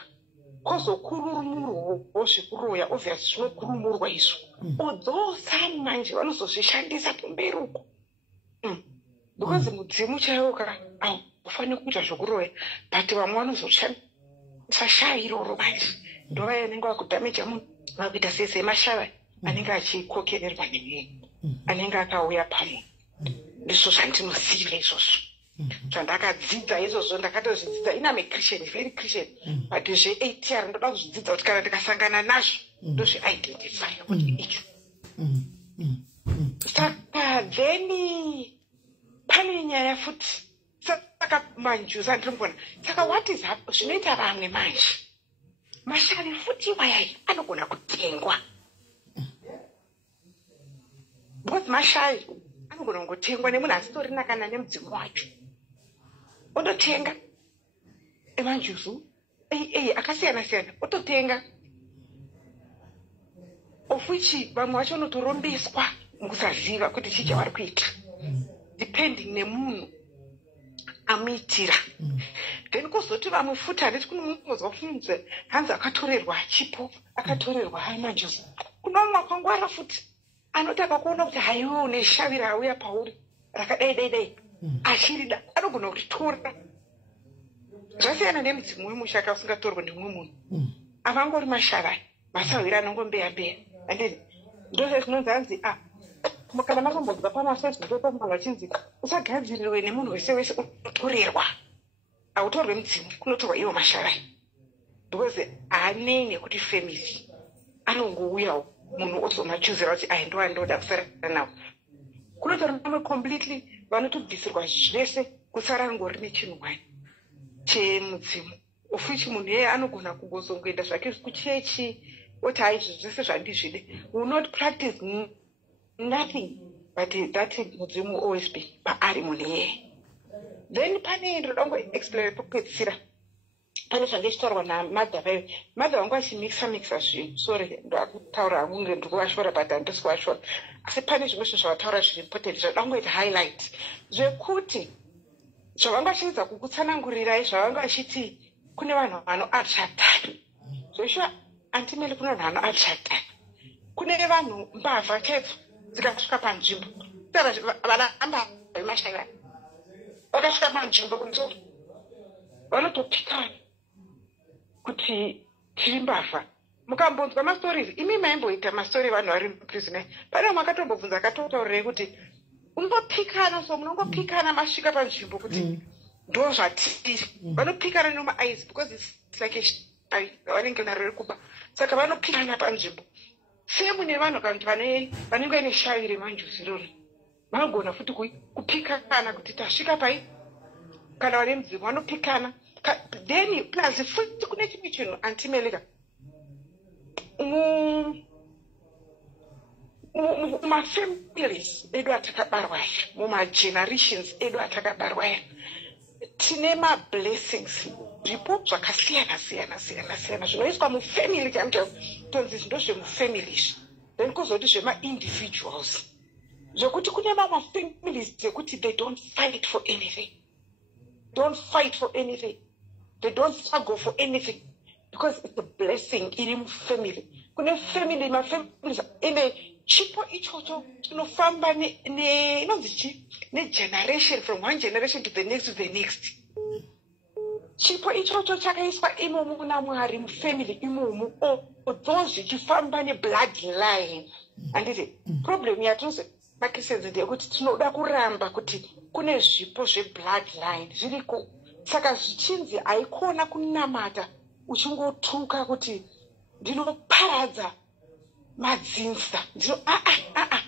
kozokurumurwawo zvekuroya, obviously zvinokurumurwa izvo, odzosani manje vanozozvishandisa kumberi uko, because mudzimu chaiwo haufaniri kuita zvokuroya, but vamwe vanozoshandisa shavi iroro manje. Ndovaya anenge vakudhameja munhu, vakuita sesemashava anenge achikokererwa nemunhu anenge akauya pamunhu. Ndizvo zvandinoziva izvozvo, zvandakadzidza izvozvo. Ndakatozvidzidza ina Christian, very Christian, but zve8 ndoda kuzvidzidza kuti kana ndikasangana nazvo ndozvi-identify kuti icho. Saka then pane nyaya futi, saka manjuzi andirimbona. Saka what is up, zvinoita vamwe manje mashavi futi wayai anogona kutengwa, because mashavi anogona kungotengwa nemunhu asitorina kana nemudzimu wacho, ototenga emanjuzu akasiyana siyana, ototenga, of which vamwe vacho vanotorombeswa mukusaziva kuti chii chavari kuita, depending nemunhu amuitira. Then kozoti vamwe futi handiti kune mumozwa kufunze hanzi akatorerwa chipo, akatorerwa manjuzi. Kuna mumwe akangwara futi anotaka kuona kuti haiwo neshavi rauya pauri rakadai achirida anogona kuritora. Zvasiyana nemudzimu wemusha usingatorwa nemumwe munhu. Avangori masharai, masawira anongombeya-mbeya. Ndozvo zvinonzi anzi kana makambobva pamafacebook pamunhu vachinzi usagadzirirwe nemunhu wese wese unotorerwa. Autorwe mudzimu, kunotorwa iwo masharai. Because haanei nekuti family anongouyawo munhu ozomachuzira kuti ndo andoda kusara nawo. Kunotorwa vamwe completely vanotobvisirwa zvese kusara angori nechinhuwani chemudzimu. Of which munhu yeye anogona kungozongoenda zvake kuchechi oti izvi zvese zvandizvide. Will not practice nothing but that mudzimu always be paari munhu yeye. Then pane ndoda kungoexplain pokupedzisira. Pane zvange chitaurwa namadha vayo. Madha vangu achimixa zvinhu. Sorry, ndakutaura hunge ndikuvashora but handisi kuvashora. Asi pane zvimwe zvinhu zvavataura zviri important zvoda kungoita highlight. Zvekuti zvavanga vachidza kukutsanangurirai zvavanga vachiti kune vanhu vanoatsvatani. Zveshuwa antimeli kune vanhu vanoatsvatani. Kune vanhu mbavha chaidzo dzikasvika panzvimbo. Vanamba vemashaira. Vakasvika panzvimbo kunzvimbo. Vanotopikana kuti tiri mbavha. Mukambonzwa mastorizi, imi maimboita mastori vanhu vari muprison. Pane makatombobvunza akatotaurirai kuti umbopikana, so munongopikana masvika panzvimbo kuti ndo zvatiri. Vanopikana nemaeyes because it's like vanenge narere kuba. Saka vanopikana panzvimbo. Semu nevanhu kanti vanenge neshavi remanjuzi rori. Vanogona futi kupikana kuti tasvika pai kana vane mudzimu vanopikana. Then plus futi kune chimwe chinhu antimeleka. Mumafamilies edu atakabarwa, mumagenerations edu atakabarwa, tine mablessings zvipo zvakasiyana zvinoiswa mufamily chaimo tonzi zvindo zvemufamily izvi. Then kozoti zvema-individuals zvokuti kune mamafamilies dzekuti they don't fight for anything. They don't struggle for anything because it's a blessing iri mufamily. Kune family, mafamilies ine chipo ichocho chinofamba ne generation from one generation to the next. Chipo ichocho chakaiswa imomo kuna Mwari mufamily imomo those zvichifamba nebloodline. Anditi problem yatinose maKristians ndeyekuti tinoda kuramba kuti kune zvipo zvebloodline zviriko. Saka zvichinzi haikona kunamata uchingotuka kuti ndinoparadza madzinza.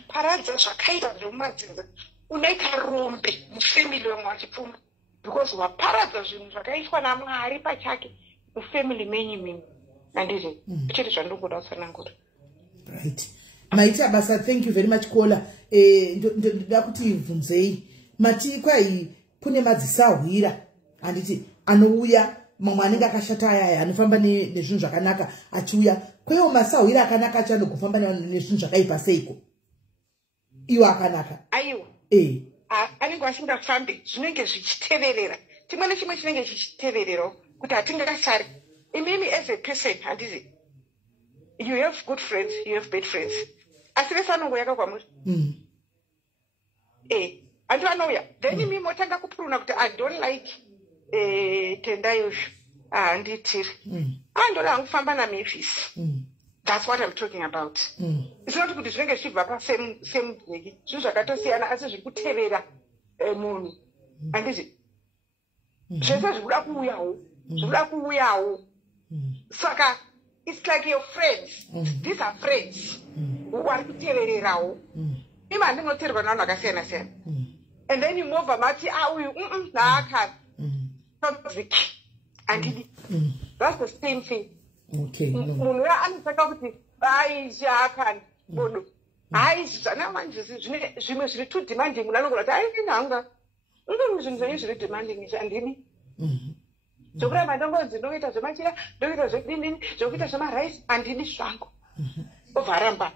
Paradza zvakaita zvemumadzinza. Unoita rombe mufamily wamwe wachipfuma. Because waparadza zvinhu zvakaitwa naMwari pachake mufamily menyu. Andizvo chiri zvandingoda kusanangura. Right. Maita basa, thank you very much Kola. Ndoda kuti bvunzei. Mati kwai kune madzisahwira. Anditi anouya mamwe anenge akashata ayaya anofamba nezvinhu zvakanaka achiuya. Kwewo masahwira akanaka achano kufamba nezvinhu zvakaipa seiko. Iwo akanaka. Aiwa. Anenge asingafambi zvinenge zvichiteverera. Chimwe nechimwe chinenge chichiteverera kuti hatingasari. Imimi as a person handizi. You have good friends, you have bad friends. Asi vese anongoyaka kwamuri. Antu anouya. Then imimi motanga kupuruna kuti I don't like tenda yoshu. Handitiri. Andoda angufamba naMavis. That's what I'm talking about. It's not kuti zvinenge zvichibva pasame bheki. Zvinhu zvakatosiyana asi zviri kutevera munhu. Handizvi. Zvese zvikuda kuuyawo. Saka it's like your friends. These are friends. Vari kutevererawo. Ima handinoteverwa navanhu vakasiyana. And then you move mati uyu naakana. Toxic. And that's the same thing. Okay. Munhu anotaka kuti zvaakana bodo. Zvana manje zvimwe zviri too demanding. Munhu anogona kuti ndinhanga. Zvinhu zvenyu zviri demanding handini. Zvokuramba ndongodzi ndokuita zvemachira, ndokuita zvedini, zvokuita zvemaraisi, handidi zvangu. Obva aramba.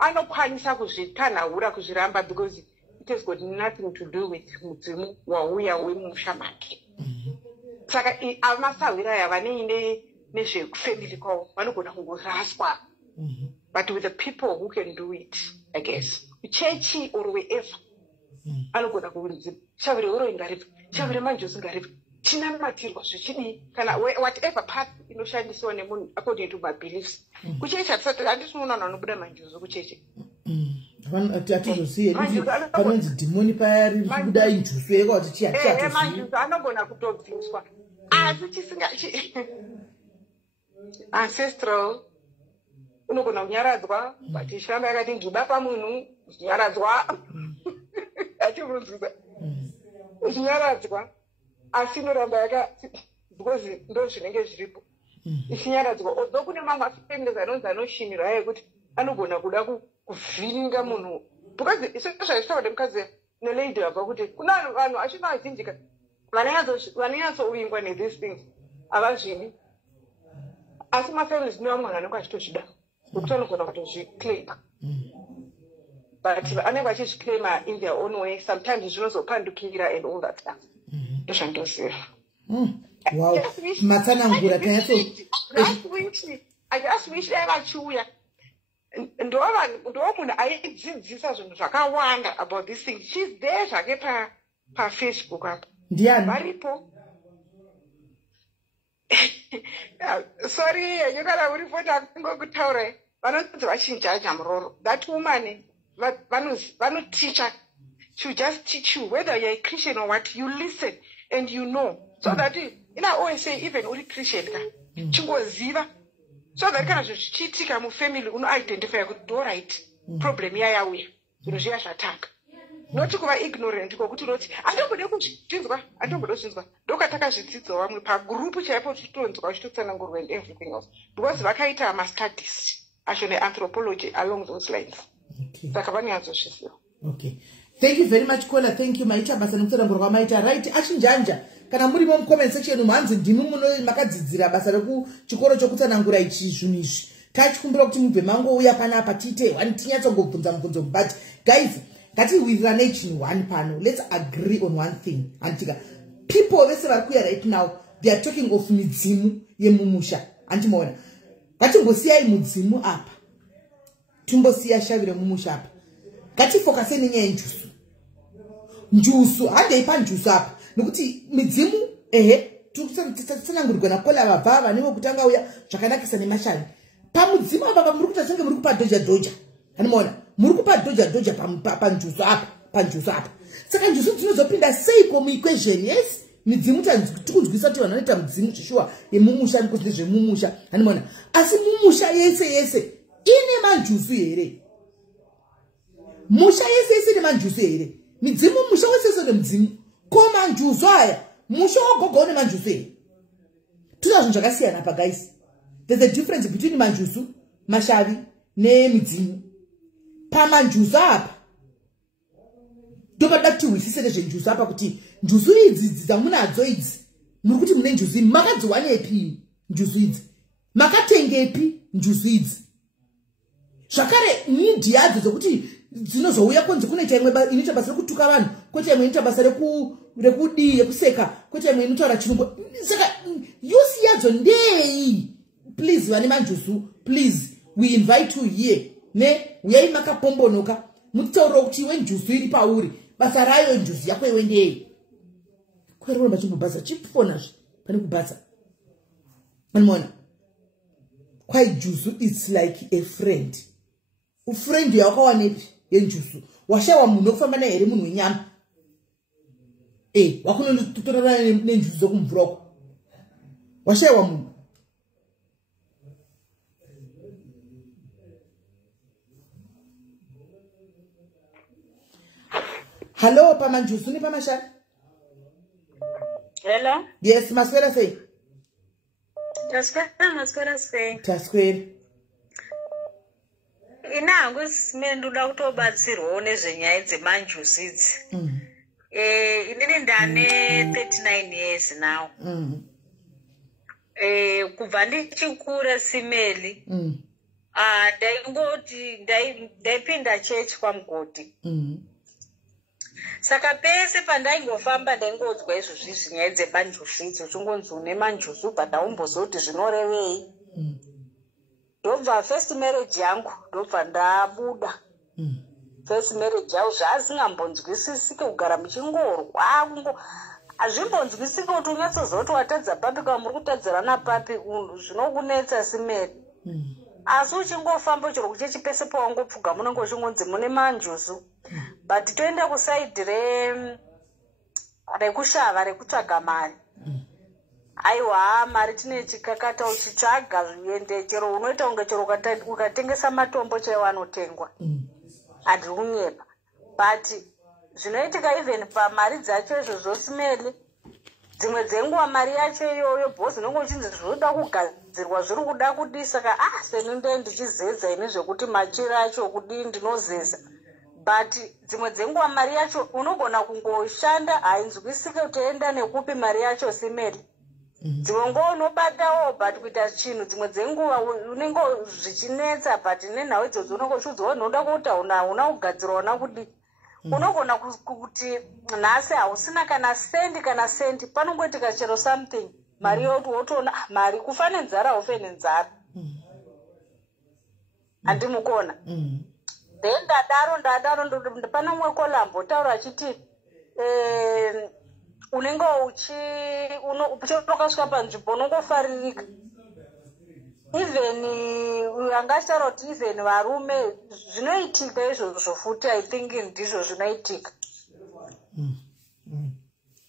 Anokwanisa kuzvitanhaura kuzviramba because it has got nothing to do with mudzimu wauya wemusha make. Saka amasahwira aya vanei nezvefamily kwavo vanogona kungoraswa. But with the people who can do it, I guess. Church or wherever, anogona kunzi shavire uroi ngaripi, shavire manjosi ngaripi, chinamatirwa zvichidii kana whatever path inoshandiswa nemunhu according to my beliefs. Kucheche handisi munhu anobuda manjosi kucheche. Atizosiye panonzi dhimoni paya riri kubuda injusu yekauti chiatatozivi. Manjosi anogona kutobviswa asi chisinga ancestral unogona kunyaradzwa but shamba yakati ngiba pamunhu kunyaradzwa achirunzisa kunyaradzwa asi inoramba yaka because ndo zvinenge zviripo ichinyaradzwa although kune mamwe afeminist anonzi anoshinira yekuti anogona kuda kuvhiringa munhu because zvazvitaura nemukadzi nelady wabva kuti kuna vanhu achina azhinjika vanonyatsovingwa nethese things havazvidi asi mafeminist nevamwe vanhu anenge achitozvida nokuti anogona kutozviclaima but anenge achizviclaima in their own way sometimes zvinozopandukira and all that stuff ndozvandoziva. Wow, matsanangura I just wish vachiuya ndo munhu aidzidzisa zvinhu zvakawanda about this thing. She's there zvake pafacebook apo ndiani varipo. Sorry henyu kana uripo ndakungokutaurai vanonzi vachinjaja muroro. That woman vanoteacha, she will just teach you whether you're a Christian or what, you listen and you know, so that I always say even uri Christian ka chingoziva so that kana zvichiitika mufamily unoidentify kuti all right problem yauya zvinhu zviya zvatanga, noti kuva ignorant kokuti noti andombode kuzvinzwa ndokatakazvidzidzo vamwe pagrupu chaipo tichitonzwa uchitotsanangurwa and everything else because vakaita mastudies acho neanthropology along those lines. Saka vanyanzozviziva. Okay, thank you very much Kola, thank you. Maita basa nekutsanangurwa maita right achinjanja kana murimo mucomment section mhanzi ndimi muno makadzidzira basa rekuchikoro chokutsanangura ichi zvinhu izvi. Tachikumbira kuti mubve mangouya panapa tiite tinyatsogobvunza mubvunzo but guys ngatiwirirane chinhu one pano. Let's agree on one thing. Antika people vese vari kuya right now they are talking of midzimu yemumusha. Antimaona ngatimbosiyai mudzimu apa timbosiya shavire mumusha apa ngatifokaseni nyaya yenjusu. Njusu handei panjusu apa nokuti midzimu tsanangurirwa naKola vabva vanenge kutanga uya zvakanakisa nemashavi pamudzimu apa muri kuita senge muri kupa dhoja. Anomaona muri kupa dhoja panjusu apa. Saka njusu dzinozopinda seiko muequation? Yes, midzimu tikunzwisa kuti vanhu vanoita midzimu zvishuwa yemumusha nekuti zvemumusha. Anomaona asi mumusha yese ine manjusu here? Musha yese ine manjusu here? Midzimu musha wese nemudzimu ko manjusu aya musha wogogo une manjusu here? Tuna zvinhu zvakasiyana apa guys. There's a difference between manjusu, mashavi nemidzimu. Pamanjusu apa ndopada kuti wisise nezvenjusu apa kuti njusu idzi dzamunadzo idzi muri kuti mune njusu idzi makadziwanepi? Njusu idzi makatengepi? Njusu idzi zvakare nidhi yadzo dzokuti dzinozouya kunze kunoita imwe inoita basa rekutuka vanhu, kwete imwe inoita basa rekudii yekuseka, kwete imwe inotaura chirungu. Saka yusi yadzo ndei? Please vane manjusu, please we invite you here uyai makapombonoka mutaura kuti iwe njusu iri pauri, basa rayo njusu yako iwe ndei? Kwerona chimbobasa chifonazve pane kubasa. Manimona kwai jusu it's like a friend. Ufriend yawakawanepi yenjusu? Washawa munhu wekufamba naye here, munhu wenyama wakunotorana nenjusu dzokumvura uko? Washawa munhu? Hello, pamanjusu ni pamashari? Hello? Yes, maswera sei? Maswera sei? Taswera. Ina hangu simene ndoda kutobatsirwawo nezvenyaya dzemanjusu idzi. Inini ndane 39 years now. Kubva ndichikura Simeli. Ndaipinda church kwaMugodi. Saka pese pandaingofamba ndaingodzwa izvozvi zvinyaya dzemanjusu idzi, uchingonzi une manjusu but haumbozoti zvinorevei. Ndobva first marriage yangu ndobva ndabuda first marriage yavo zvaasingambonzwisisike kugara muchingorwa hazvimbonzwisike kuti unyatsozoti watadza papi kana muri kutadzirana papi zvinokunetsa simeri asi uchingofamba chiro kuchechipese pawangopfuga munenge uchingonzi mune manjusu but toenda kusaidhi rekushava rekutsvaga mari aiwa mari tine chikakata uchitsvaga zviende chero unoita kunge chero ukatengesa matombo chaiwo anotengwa handiri kunyepa but zvinoitika even pamari dzacho izvo zvosimeli dzimwe dzenguva mari yacho iyoyo bhozi unenge uchinzi zvinoda kugadzirwa zviri kuda kudi saka seninde ndichizedza ini zvekuti machira acho kudi ndinozeza but dzimwe dzenguva mari yacho unogona kungoshanda hainzwisike kutoenda nekupi mari yacho simeli dzimwe nguva unobatawo but kuita chinhu dzimwe dzenguva unenge zvichinetsa but nenhau idzodzo unenge uchiudzwa unoda kuti hauna kugadzirwa una kudi unogona kuti nhasi hausina kana sendi panongoitika chero something mari yoti wotoona mari kufa nenzara haufe nenzara handimukona then ndadaro pana mwe kolambo taura achiti unenge uchitokasvika panzvimbo unongofaririka even angataura kuti even varume zvinoitika izvozvo futi I think ndizvo zvinoitika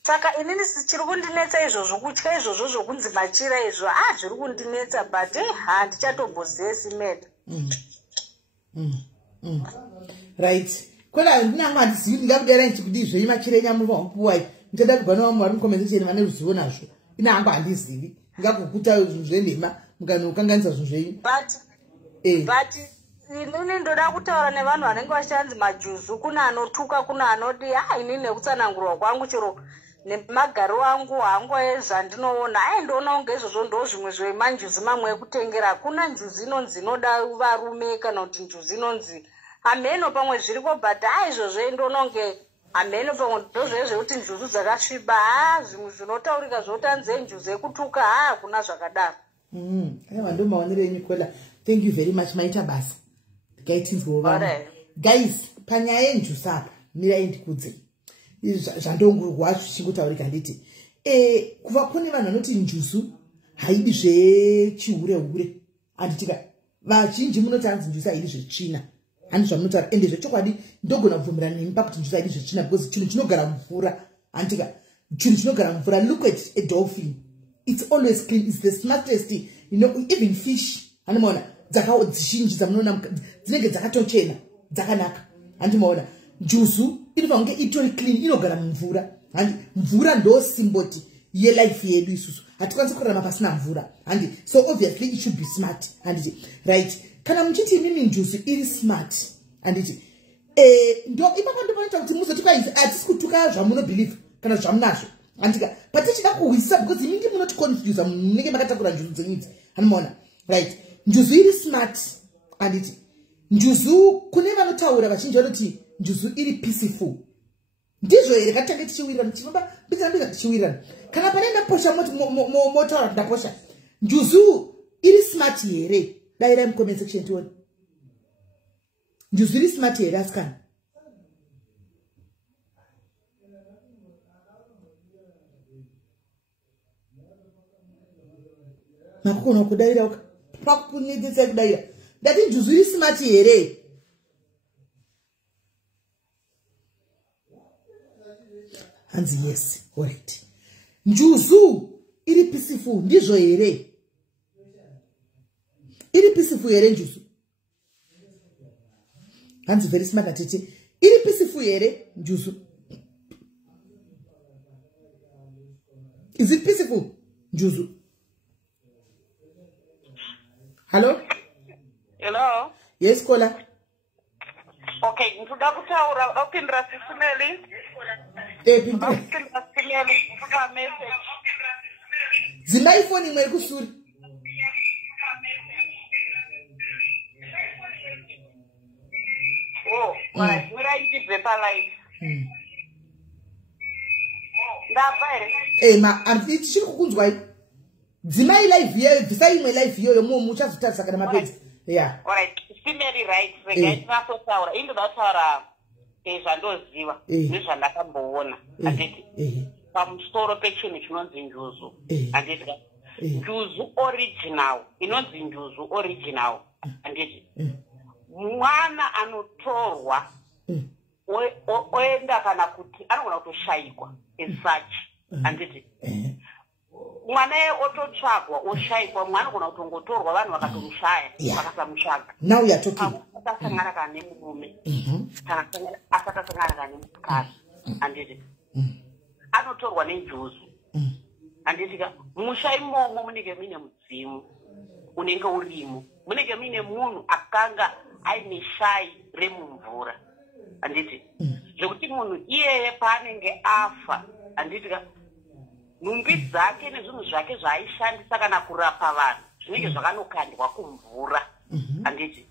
saka inini chiri kundinetsa izvozvo kutya izvozvo zvokunzi machira izvo zviri kundinetsa but handichatombozesi meda right kwela handinangu handizivi ndingakudera ndichikudii zvei machira enyamuvamupuwai ndichada kubva navamwe vari mukomenzesheni vane ruzivo nazvo ina hangu handizivi ndingakukuta zvinhu zvenhema mukanokanganisa zvinhu zvenyu but inini ndoda kutaura nevanhu vanenge vachanzi majuzu kuna anotuka kuna anodi inini nekutsanangurwa kwangu chero nemagariro angu hangu ezvandinoona ndinoona kunge izvozvo ndo zvimwe zvemanjuzi mamwe ekutengera hakuna njuzi inonzi inoda varume kana kuti njuzi inonzi ameno pamwe zviriko but izvozvo ndoona kunge ameno pamwe ndozvezvekuti njuzu dzakasviba zvimwe zvinotaurika zvotanze njuzi ekutuka hakuna zvakadaro aiwa ndo maonero enyu kwela thank you very much maita basa gaitinzwewo vamwe guys panyaya yenjuzi apa mirai ndikudze zvandongurwa zvichingotaurika nditi kuva kune vanhu vanoti njuzu haidi zvechihure handitika vazhinji munoti hanzi njuzu haidi zvetsvina handi zvamunotaura ende zvechokwadi ndogona kubvumirana nemi pakuti njuzu haidi zvetsvina because chinhu chinogara mvura handitika chinhu chinogara mvura look at a dolphin it's always clean it's the smartest even fish handimaona dzizhinji dzamunoona dzinenge dzakatochena dzakanaka handimaona njuzu inofanira kunge itori clean inogara mumvura handi mvura ndo simboti yelife yedu isusu hatikwanisi kurarama pasina mvura handi so obviously it should be smart handiti right kana muchiti imimi njuzu iri smart handiti ndo ipapo ndinoita kuti muzoti kwaizi hatisi kutuka zvamunobhelieve kana zvamunazvo handika patichida kuhwisa because imingi munoti confuse munenge makatakura njuzu dzenyidzi handimaona right njuzu iri smart handiti njuzu kune vanotaura vachinji vanoti njuzu iri peaceful ndizvo here katange tichiwirirana tinoba biza tichiwirirana kana panenda posha motaura ndaposha njuzu iri smart here dairai mucomment section tione njuzu iri smart here asikana makukona kudaira pakunetesa kudaira ndati njuzu iri smart here hanzi yes alright njuzu iri peaceful ndizvo here iri peaceful here njuzu hanzi very smart atete iri peaceful here njuzu is it peaceful njuzu hello yes kola okay ndoda kutaura opindira sisimeli zimai foni imwe kusuri miraitibve palive ndabva here tichiri kukunzwai dzimai live iyoyo bvisai imwe live iyoyo muchazotarisa kana mapedzi alright female rights regai tinasotaura indotaura zvandoziva nezvandakamboona handiti pamusoro pechinhu chinonzi njuzu handiti njuzu original inonzi njuzu original handiti mwana anotorwa oenda kana kuti anogona kutoshayikwa as such handiti mwana ye ototsvagwa oshayikwa mwana anogona kutongotorwa vanhu vakatomushaya vakasamutsvaga asasangana kana nemurume kana asati asangana kana nemukadzi handiti anotorwa nenjuzu handiti musha imomo munenge muine mudzimu unenge urimo munenge muine munhu akanga aine shai remumvura handiti zvekuti munhu iyeye paanenge afa handiti nhumbi dzake nezvinhu zvake zvaaishandisa kana kurapa vanhu zvinenge zvakanokandwa kumvura handiti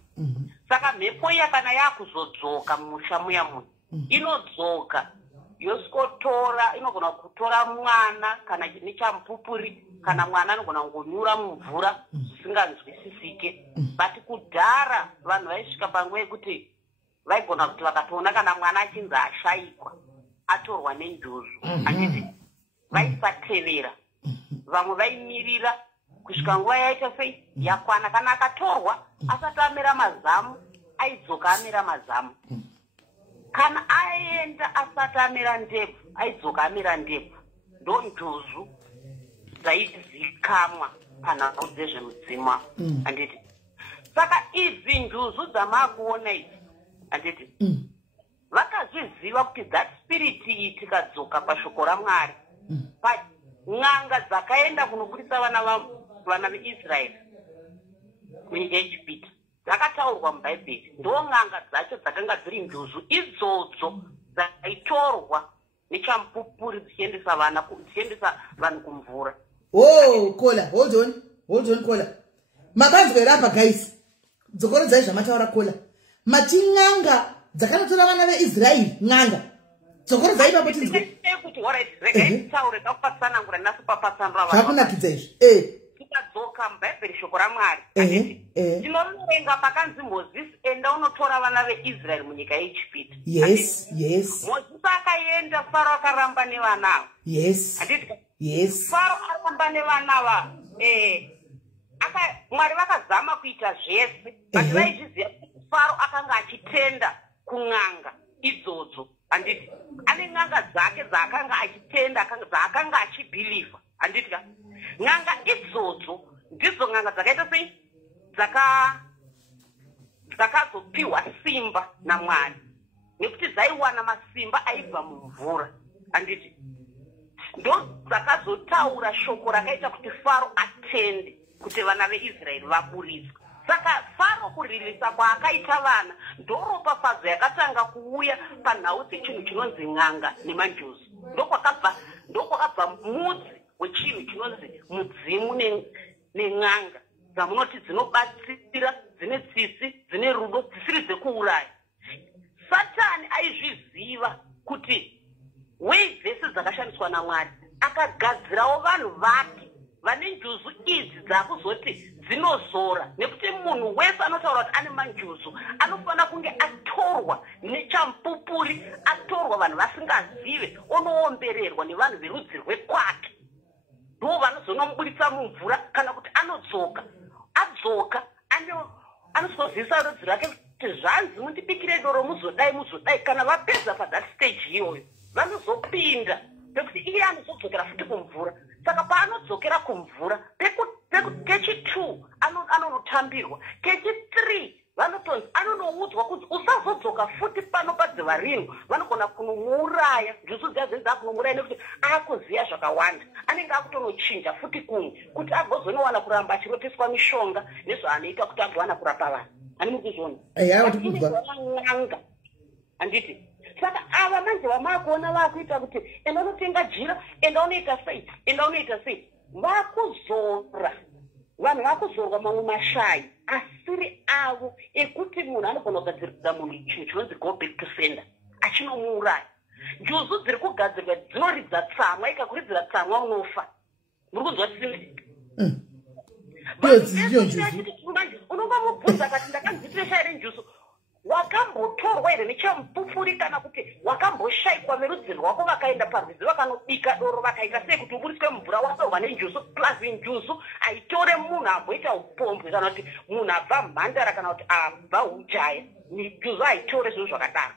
saka mhepo iya kana yaakuzodzoka mumusha muya munhu inodzoka yosikotora inogona kutora mwana kana nechamupupuri kana mwana anogona kungonyura mumvura zvisinganzwisisike but kudhara vanhu vaisvika panguva yekuti vaigona kuti vakatoona kana mwana achinzi ashayikwa atorwa nenjuzu handiti vaisatevera vamwe vaimirira kusvika nguva yaita sei yakwana kana akatorwa asati amera mazamu aidzoka amera mazamu kana aenda asati amera ndebvu aidzoka amera ndebvu ndo njuzu dzaidzikamwa panhau dzezvemudzimwa handiti saka idzi njuzu dzamaakuona idzi handiti vakazviziva kuti that spirit iyi tikadzoka pashoko raMwari n'anga dzakaenda kunobudisa vana veIsraeri munyika yeIjipita dzakataurwa mubhaibheri ndo n'anga dzacho dzakanga dziri njuzu idzodzo dzaitorwa nechamupupuri dzichiendesa vanhu kumvura. Kola, hold on Kola. Makanzwera apa guys. Dzokoredzai zvamataura Kola. Mati n'anga dzakanotora vana veIsraeri n'anga. Dzokoredzai ipapo tinzwe. Kuti alright, regai taure kapatsanangura nasu papatsanura vanhu. Zvakunakidza izvi. Tikadzoka mubhaibheri shoko raMwari. Tinoverenga pakanzi Mozisi enda unotora vana veIsraeri munyika yeIjipita. Yes. Mozisi akaenda, Faro akaramba nevanavo. Yes. Faro aramba nevanava. Mwari vakazama kuita zvese, but vaizviziva kuti Faro akanga achitenda kun'anga idzodzo. Handiti ane n'anga dzake dzaakanga achitenda dzaakanga achibhilivha. Handiti n'anga idzodzo ndidzo n'anga dzakaita sei dzakazopiwa simba naMwari nekuti dzaiwana masimba aibva mumvura. Handiti ndo dzakazotaura shoko rakaita kuti Faro atende kuti vana veIsraeri vaburiswe. Saka Faro kuririsa kwaakaita vana ndoropafadzo yakatanga kuuya panhau dzechinhu chinonzi n'anga nemanjuzu. Ndokwakabva mudzi wechinhu chinonzi mudzimu nen'anga dzamunoti dzinobatsira, dzine tsitsi, dzine rudo, dzisiri dzekuuraya. Satani aizviziva kuti wei dzese dzakashandiswa naMwari akagadzirawo vanhu vake vane njuzu idzi dzakuzoti dzinozora, nekuti munhu wese anotaura kuti ane manjuzu anofanira kunge atorwa nechamupupuri, atorwa vanhu vasingazive, onoombererwa nevanhu verudzi rwekwake. Ndo vanozonomubudisa mumvura kana kuti adzoka anozozivisa rudzi rwake kuti zvanzi mundibikire doro muzodai. Kana vapedza pathat stage iyoyo vanozopinda pekuti iye anozodzokera futi kumvura. Saka paanodzokera kumvura kechi 2 anonotambirwa, kechi 3 vanotonzi anonoudzwa kuti usazodzoka futi pano padziva rino. Vanogona kunomuuraya, njuzu dziya dzakunomuuraya nekuti akuziya zvakawanda, anenge akutonochinja futi kumwe kuti agozonowana kuramba achiroteswa mishonga nezvaanoita kuti agowana kurapa vanhu. Ani mukuzviona n'anga. Handiti saka ava manje vamakuona vakuita kuti enda unotenga jira, enda unoita sei, vakuzora vanhu vakuzorwa mamwe mashai asiri avo ekuti munhu anogona kugadzirira munhu chinhu chinonzi go back to sender achinomuuraya. Njuzu dziri kugadzirwa dzinoridza tsamwa, ikakuridzira tsamwa unofa. Muri kunzwa unongomubvunza kati ndakanzitire shai renjusu wakambotorwa here nechamupupuri kana kuti wakamboshaikwa verudzi rwako vakaenda parwizi vakanobika doro vakaita sei kuti uburiswe mvura wasorwa nenjusu plus njusu aitore munhu amboita upombwe kana kuti munhu abva mhandara kana kuti abva ujaya njusu aitore zvinhu zvakadaro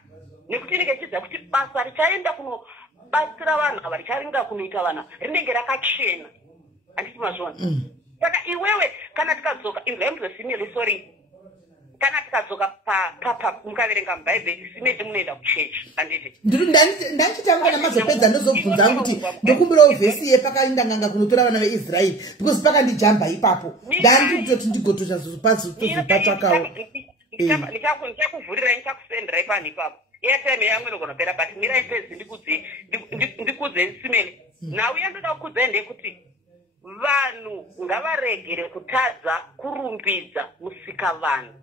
nekuti inenge ichidza kuti basa richaenda kunobatsira vanhu ava richaringa kunoita vanhu rinenge rakachena handiti mazvona saka iwewe kana tikadzoka inzaimuzosimile sorry kana tikadzoka mukaverenga mubhaibheri simeti munoenda kuchechi handiti ndachitanga namazopedza ndozobvunza kuti ndokumbirawo vhesi yepakaenda nganga kunotora vana veisraeri because pakandijamba ipapo ndanditoti ndigotosha zozopatsvakawo ndichakuvhurirai ndichakusenderai panhu ipapo airtime yangu inogonopera but mirai pezi ndikudzei simeni nhau yandoda kukudzai ndeyekuti vanhu ngavaregere kutadza kurumbidza musika vanhu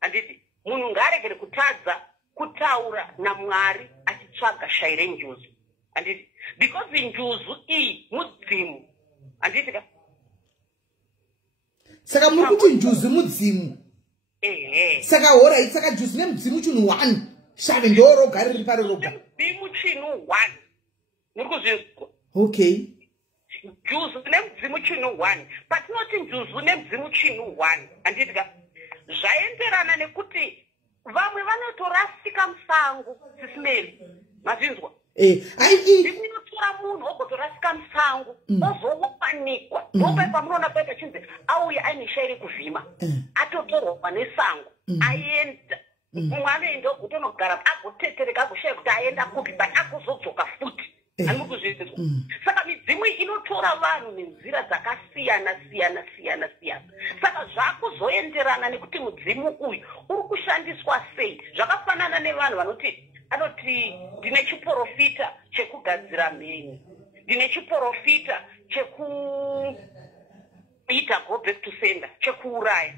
handiti munhu ngaaregere kutadza kutaura namwari achitsvaga shai renjuzu handiti because njuzu iyi mudzimu handiti ka saka muri kuti njuzu mudzimu saka horai saka njuzu nemudzimu chinhu 1 shave ndorogari riri pari roga mudzimu chinhu 1 muri kuzvinzwa okay njuzu nemudzimu chinhu 1 patinoti njuzu nemudzimu chinhu 1 handiti ka zvaenderana nekuti vamwe vanotorasika musango zisimeli mazvinzwa inotora munhu ogotorasika musango ozowanikwa ndopai pamunoona paita chinzi auya aine shai rekuvhima atotorwa nesango aenda mumwe anoenda ogotonogara agotetereka agoshaya kuti aenda kupi but akuzodzoka futi handimuri kuzvinzwa saka midzimu inotora vanhu nenzira dzakasiyana siyana siyana siyana saka zvakuzoenderana nekuti mudzimu uyu uri kushandiswa sei zvakafanana nevanhu anoti ndine chiprofita chekugadzira mheni ndine chiprofita chekuita go back to sender chekuuraya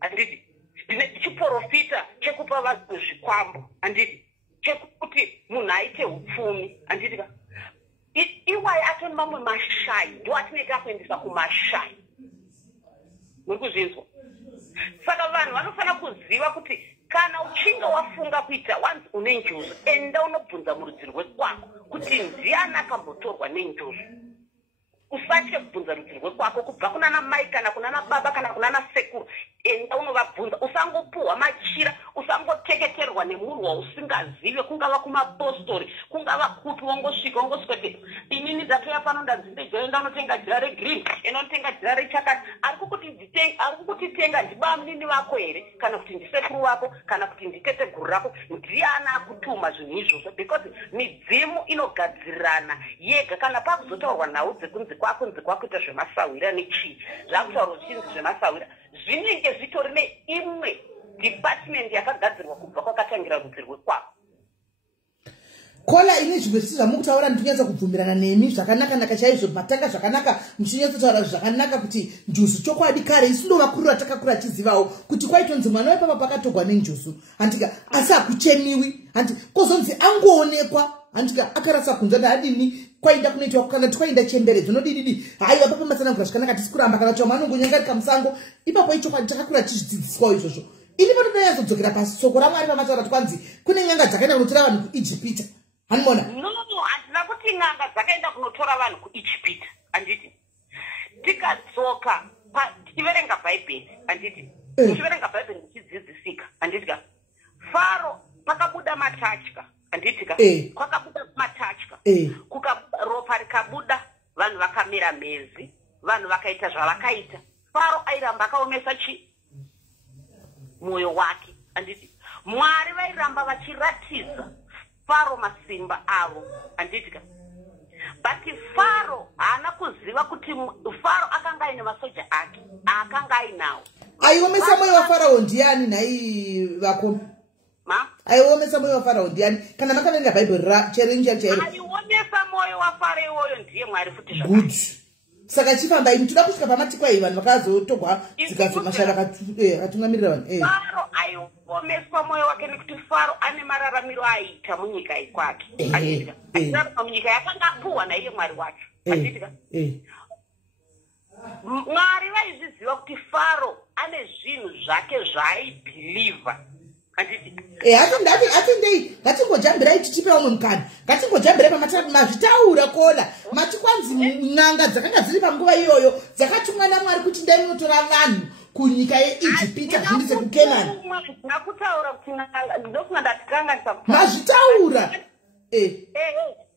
handiti ndine chiprofita chekupa vanhu zvikwambo handiti chekuti munhu aite upfumi handitika iwaye atoni mamwe mashai ndo atinenge akuendesa kumashai muri kuzvinzwa saka vanhu vanofanira kuziva kuti kana uchinge wafunga kuita wanzi une njuzu enda unobvunza murudzi rwekwako kuti ndiani akambotorwa nenjuzu usatye kubvunza rudzi rwekwako kubva kunana mai kana kunana baba kana kunana sekuru enda unovabvunza usangopuhwa machira usangoteketerwa nemunhu wausingazive kungava kumapostori kungava kupi wongosvika kuti inini ndatoya pano ndanzindejoenda unotenga jira regreen inotenga jira rechakati ari kukutitenga ndibamunini vako here kana kuti ndisekuru wako kana kuti nditete guru rako ndiani akutuma zvinhu izvozvo because midzimu inogadzirirana yega kana pakuzotaurwa nhau dzekunzi kwakunzi kwakuita zvemasawira nechii zvakutaurwa zvichinzi zvemasawira zvinenge zvitori neimwe department yakagadzirwa kubva kwakatangira rudzi rwekwako kola ine zvimwe zvisi zvamukutaura ndinonyatsa kubvumirana nemi zvakanaka chaizvo matanga zvakanaka muchinyatsotaura zvakanaka kuti njuzu chokwadi kare isu ndovakurura takakura tizivawo kuti kwaitonzi mwana wepapa pakatogwa nenjuzu handika asi hakuchemiwi handi kozonzi angoonekwa handika akarasa kunzwa ndadini kwaida kunoitwa kana twainda chemberedzo nodididi haiwa papa matsanangura zvakanaka tisi kuramba kana kuti manongonyangarika musango ipapo ichokwadi takakura tichidzidziswawo izvozvo ini panodanyazodzokera pasoko ramwari pamataura kwanzi kune nyanga dzakaenda kunotora vanhu kuijipita hanimona handina kuti n'anga dzakaenda kunotora vanhu kuijipita handiti tikadzoka tichiverenga bhaibheri handiti tichiverenga bhaibheri tichidzidzisika handitika faro pakabuda matatya handitika kwakabuda matatya kukabuda ropa rikabuda vanhu vakamera mhezi vanhu vakaita zvavakaita faro airamba akaomesa mwoyo wake handiti mwari vairamba vachiratidza faro masimba avo handitika but faro haana kuziva kuti faro akanga aine masoja ake akanga ainawo aiomesa mwoyo wafarao ndiani nhai vako aiomesa mwoyo wafarao ndiani kana makaverenga bhaibheri racherenja chairo aiomesa mwoyo wafaro iwoyo ndiye mwari futi good saka chifamba ini toda kusvika pamati kwai vanhu vakazotogwa dzikazomashara akatungamirira vanhu faro aiomeswa mwoyo wake nekuti faro ane mararamiro aiita munyika ikwake munyika yakanga apuhwa naiye mwari wacho achitika Mwari vaizviziva kuti Faro ane zvinhu zvake zvaaibhilivha. Hatindei ngatingojambirai tichipe umwe mukana. Ngatingojambirai mazvitaura kona. Mati kwanzi n'anga dzakanga dziri panguva iyoyo dzakatumwa naMwari kuti ndai munotora vanhu kunyika yeIjipita zvindise kuKenani. Ndakutaura kuti ndofunga ndatikanganisa mazvitaura.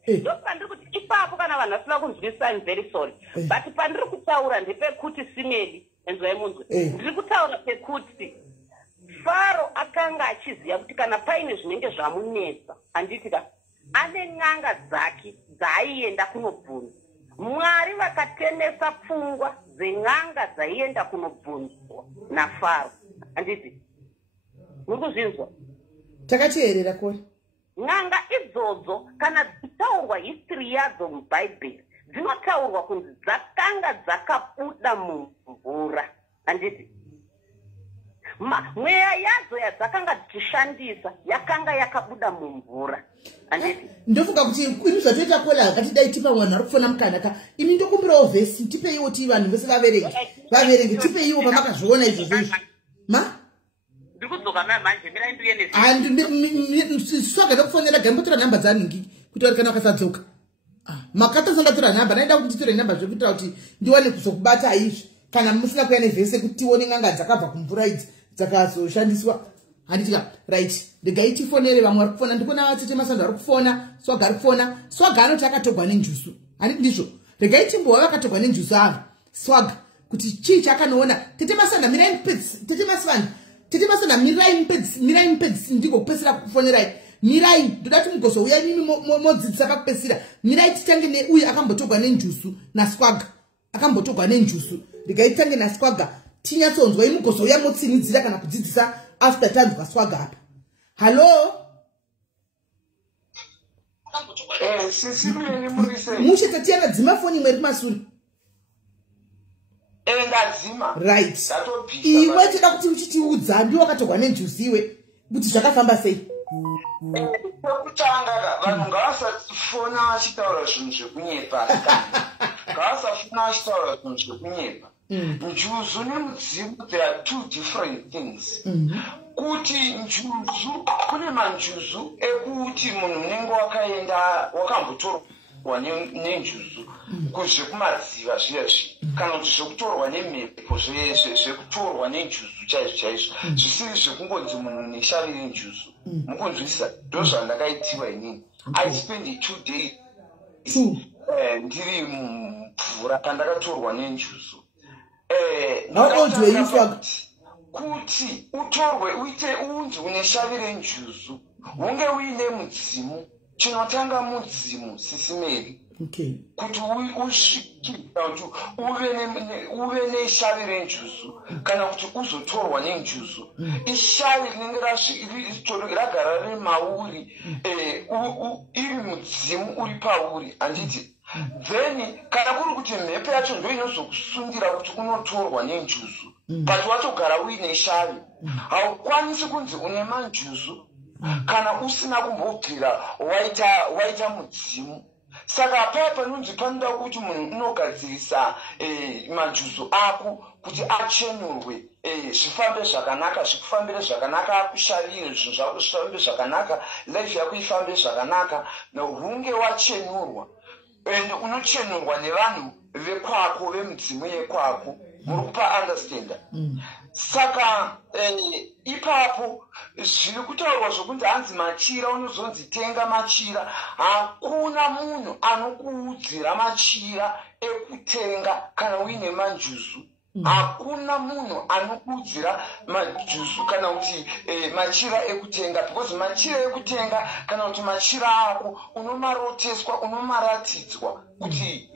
Ndopandiri kuti ipapo kana vanhu vasina kunzwisisa I'm very sorry. But pandiri kutaura ndepekuti Simeli enzwai munzwe. Ndiri kutaura pekuti Faro akanga achiziva kuti kana paine zvinenge zvamunetsa handitika ane n'anga dzake dzaaienda kunobvunza. Mwari vakatemesa pfungwa dzen'anga dzaienda kunobvunzwa naFaro. Handiti muri kuzvinzwa? Takateerera kuri. N'anga idzodzo kana dzitaurwa history yadzo muBhaibheri dzinotaurwa kunzi dzakanga dzakabuda mumvura. Handiti mweya yadzo yadzakanga dzichishandisa yakanga yakabuda mumvura. Handiti ndofunga kuti ini zvatoita kola akatidai tipa vanhu ari kufona mukanaka. Ini ndokumbirawo vhesi tipeiwo ti vanhu vese vaverenge tipeiwo pamakazviona izvozvo izvi. Ndikudzoka manje mirai ndiende swaga ndokufonera gambotora nhamba dzaningi kuti vari kana wakasadzoka. Makatosangatora nhamba naida kuti nditore nhamba zvekuitira kuti ndiwane kuzokubata izvi kana musina kuya nevhese kuti tione n'anga dzakabva kumvura idzi dzakazoshandiswa. Handitika right regai tifonere vamwe vari kufona. Ndikuona Atete Masando ari kufona, Swaga ari kufona. Swaga anoti akatogwa nenjusu. Handiti ndizvo? Regai timbova vakatogwa nenjusu ava Swaga kuti chii chakanoona. Tete Masando mirai mpedzi. Tete Masando mirai mpedzi ndiko kupesera kufonerai. Mirai ndodati mugozouya nini modzidzisa pakupesera. Mirai titange neuyu akambotogwa nenjusu naSwaga akambotogwa nenjusu. Regai titange naSwaga tinyatsonzwa imugozouya motsinidzira kana kudzidzisa after tanzwa Swaga apa. Hello? Mushe tatiana dzima foni mweri masuri. Right. Iwe tida kuti uchitiudza ndiwo wakatogwa nenjusi iwe kuti zvakafamba sei? Kutanga vanhu ngavasafona vachitaura zvinhu zvekunyepa. Ngavasafona vachitaura zvinhu zvekunyepa. Njuzu nemudzimu there are two different things. Kuti njuzu kune manjuzu ekuti munhu unenge wakaenda wakambotorwa nenjuzu kuzvekumadziva zviyazvi kana kuti zvekutorwa nemhepo zvekutorwa nenjuzu chaizvo zvisiri zvekungonzi munhu neshaviri njuzu. Mukunzwisisa ndo zvandakaitiwa inini. I spent 2 days ndiri mumvura pandakatorwa nenjuzu. Kuti utorwe uite unzi uneshavire njuzu hunge uine mudzimu. Chinotanga mudzimu Sisimeri. Kuti usvikira kuti uve neshavire njuzu kana kuti uzotorwa nenjuzu. Ishavi rinenge ragara riri mauri iri mudzimu uri pauri. Handiti then kana kuri kuti mhepo yacho ndo inozokusundira kuti unotorwa nenjuzu. But watogara uine shavi haukwanisi kunzi une manjuzu kana usina kumbobvira waita mudzimu. Saka paya panonzi panoda kuti munhu unogadzirisa manjuzu ako kuti achenurwe zvifambe zvakanaka, zvikufambire zvakanaka, akushavire zvinhu zvako zvifambe zvakanaka, life yako ifambe zvakanaka, hunge wachenurwa. And unochenurwa nevanhu vekwako vemudzimu yekwako. Muri kupa understanda? Saka ipapo zviri kutaurwa zvokunzi hanzi machira unozonzi tenga machira. Hakuna munhu anokuudzira machira ekutenga kana uine manjuzu. Hakuna munhu anokuudzira majuzu kana kuti machira ekutenga. Because machira ekutenga kana kuti machira ako unomaroteswa, unomaratidzwa kuti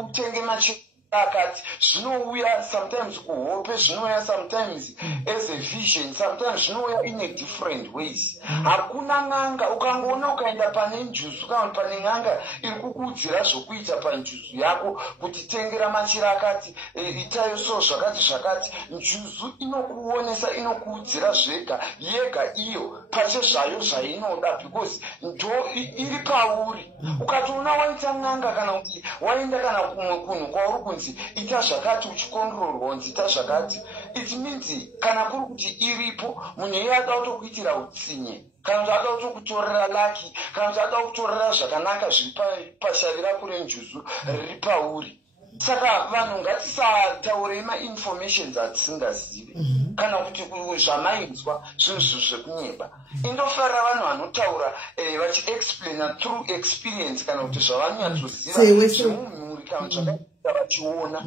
utenge machira akati zvinouya sometimes kuhope, zvinouya sometimes as a vision, sometimes zvinouya in a different ways. Hakuna n'anga ukangoona ukaenda pane njuzu kana pane n'anga iri kukuudzira zvokuita panjuzu yako kuti tengera machira akati itayo so zvakati njuzu inokuonesa, inokuudzira zvega yega iyo pache zvayo zvainoda because ndo iri pauri. Ukatoona waita n'anga kana kuti waenda kana kumwe kunhu kwauri kunzi kunzi ita zvakati uchikondororwa kunzi ita zvakati. It means kana kuri kuti iripo munhu iye akautokuitira utsinye, kana kuti akautokutorera laki, kana kuti akautorera zvakanaka zviri pashavi rako renjuzu riri pauri. Saka vanhu ngatisataurei mainformations atisingazivi kana kuti zvamainzwa zvinhu zvekunyeba. Indofarira vanhu vanotaura vachiexplaina through experience kana kuti zvavanonyatsoziva zvemumhuri kana zvakaita vachiona.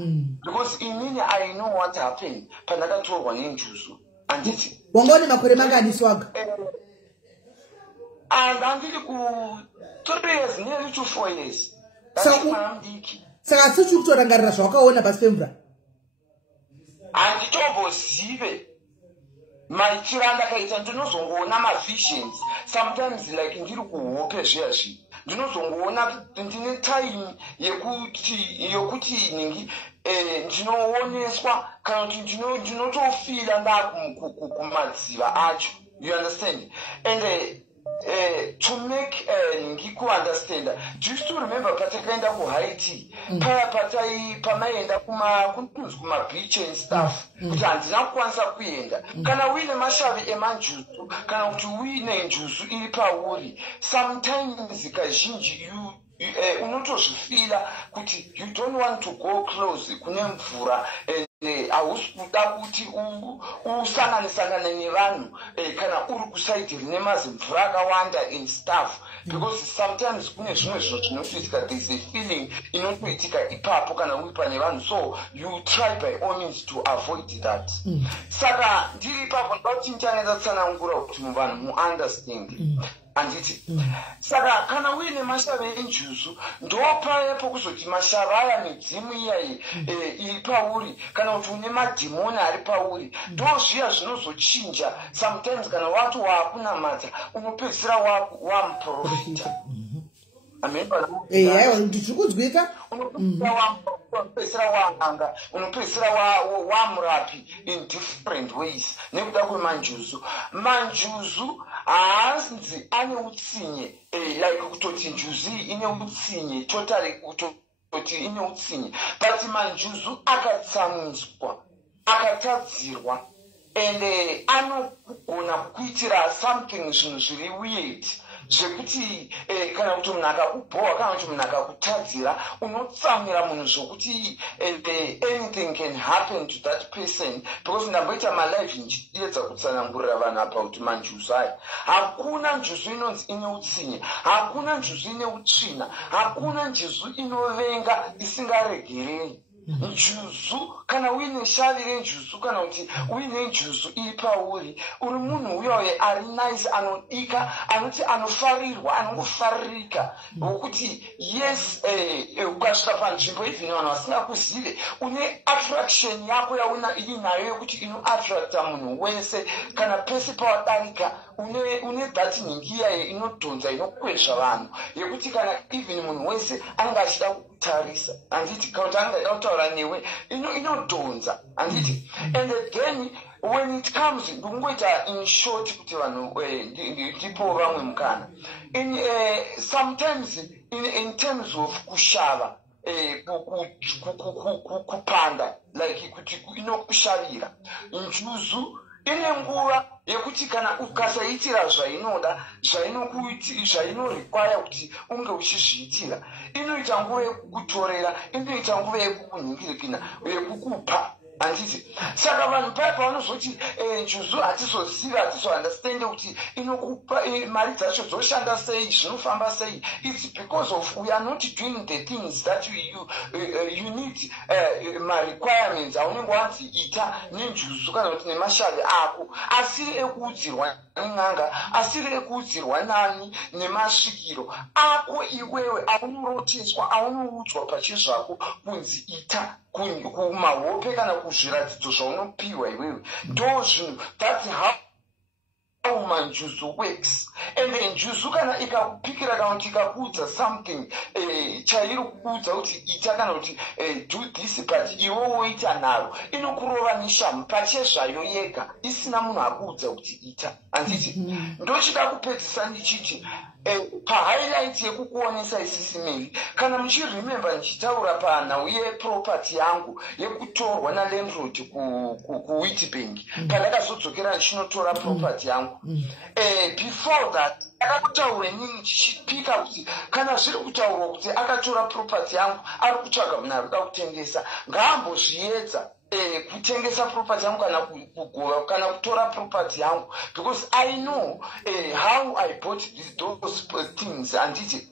Because inini I know what happened pandakatorwa nenjuzu. Handiti wanga une makore mangani swaga? Handiri ku 3 years nearly to 4 years. Ndiki. Saka sichi kutorangarira zvawakaona pasi pemvura? Handitombozive maitiro andakaita. Ndinozongoona mavisions sometimes like ndiri kuhope zviya zvinhu. Ndinozongoona ndine time yokuti ningi ndinooneswa kana kuti ndinotofira ndakumadziva acho. You understand? And to make Ngiku understand, do you still remember patakaenda ku Haiti? Pamaenda kuma beach and stuff. Kuti handina kukwanisa kuenda. Kana uine mashavi emanjuzu, kana kuti uine njuzu iri pauri, sometimes kazhinji unotozvifila kuti you don't want to go close kune mvura. Hausi kuda kuti usanganisane nevanhu kana uri kusaidi rine mazimvura akawanda and stuff, because sometimes kune zvimwe zvinhu zvinotoitika, there is a feeling inotoitika ipapo kana uri pane vanhu, so you try by all means to avoid that. Saka ndiri ipapo ndauti nichanetsa tsanangura kuti vanhu muunderstand. Handiti saka kana uine mashava enjuzu ndopaipo kuzoti mashava aya midzimu iyayi iri pauri, kana kuti une madhimoni ari pauri, ndozviya zvinozochinja. Sometimes kana wati waakunamata unopedzisira wamuprofita. Ndichikudzwika. Unopedzisira waanga, unopedzisira wamurapi in different ways nekuda kwemanjuzu. Manjuzu haanzi ane utsinye like kutoti njuzu ine utsinye totally kutoti ine utsinye, but manjuzu akatsamiswa, akatadzirwa, and anogona kuitira something zvinhu zviri weird zvekuti kana kuti munhu akakubhowa kana kuti munhu akakutadzira unotsamira munhu zvokuti anything can happen to that person. Because ndamboita malive ndichiedza kutsanangurira vanhu apa kuti manjuzu aya hakuna njuzu inonzi ine utsinye, hakuna njuzu ine utsvina, hakuna njuzu inovenga isingaregereri. Njuzu kana uine shavi renjuzu kana kuti uine njuzu iri pauri, uri munhu uyoye ari nice, anodika, anoti anofarirwa, anongofaririka, wokuti yes, ukasvika panzvimbo even vanhu vasingakuzive une attraction yako yainayo yokuti inoattracta munhu wese. Kana pese pawadarika une that nhingi iyaye inodhonza, inokwezva vanhu, yekuti kana even munhu wese anenge achida kutarisa, handiti, kana kuti anenge achida kutaura newe inodhonza, handiti. And then when it comes, ndikungoita in short kuti vanhu ndipo vamwe mukana, sometimes in terms of kushava, kupanda, like kuti inokushavira, njuzu ine nguva yekuti kana ukasaitira zvainoda, zvainorequire kuti unge uchizviitira, inoita nguva yekukutorera, inoita nguva yekukunhingirikina, yekukupa. Handiti. Saka vanhu paya pavanozoti njuzu hatizoziva, hatizounderstand kuti inokupa mari dzacho dzoshanda sei, zvinofamba sei. It's because of we are not doing the things that you need ma-requirements aunenge wanzi ita nenjuzu kana kuti nemashavi ako, asiri ekuudzirwa n'anga, asiri ekuudzirwa nani nemasvikiro ako iwewe, aunoroteswa, aunoudzwa pachizvako kunzi ita kumahope kana kuzviratidzo zvaunopiwa iwewe. Ndo zvinhu, that's how manjuzu works. And njuzu kana ikakupikira kana kuti ikakuudza something chairi kukuudza kuti ita kana kuti do this, but iwe woita naro, inokurova neshamu pachezvayo yega isina munhu akuudza kuti ita. Handiti ndochida kupedzisa ndichiti pahighlight yekukuonesa isisimeli kana muchiremember ndichitaura panhau yeproperty yangu yekutorwa nalandlord kuwitbank pandakazodzokera ndichinotora property yangu before that akakutaura inini ndichipika kuti kana zviri kutaurwa kuti akatora property yangu ari kutsvaga munhu ari kuda kutengesa ngaambozviedza kutengesa property yangu kana kugova kana kutora property yangu because I know how I bought those things anditi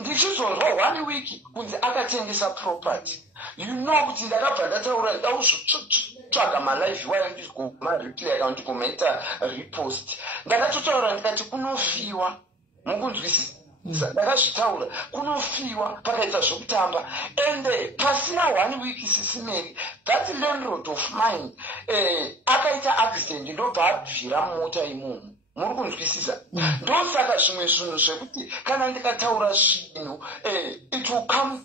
ndichizonzwa 1 week kunzi akatengesa property you know kuti ndakabva ndataura ndauzotsvaga malife wayo ndizigoma-replay account kumaita repost ndakatotaura ndikati kunofiwa mukunzwisisa ndakazvitaura kunofiwa pakaita zvokutamba ende pasina 1 week isisimeri that landlord of mine akaita accident ndobva abvira mumota imomo muri kunzwisisa ndosaka zvimwe zvinhu zvekuti kana ndikataura zvinhu it will come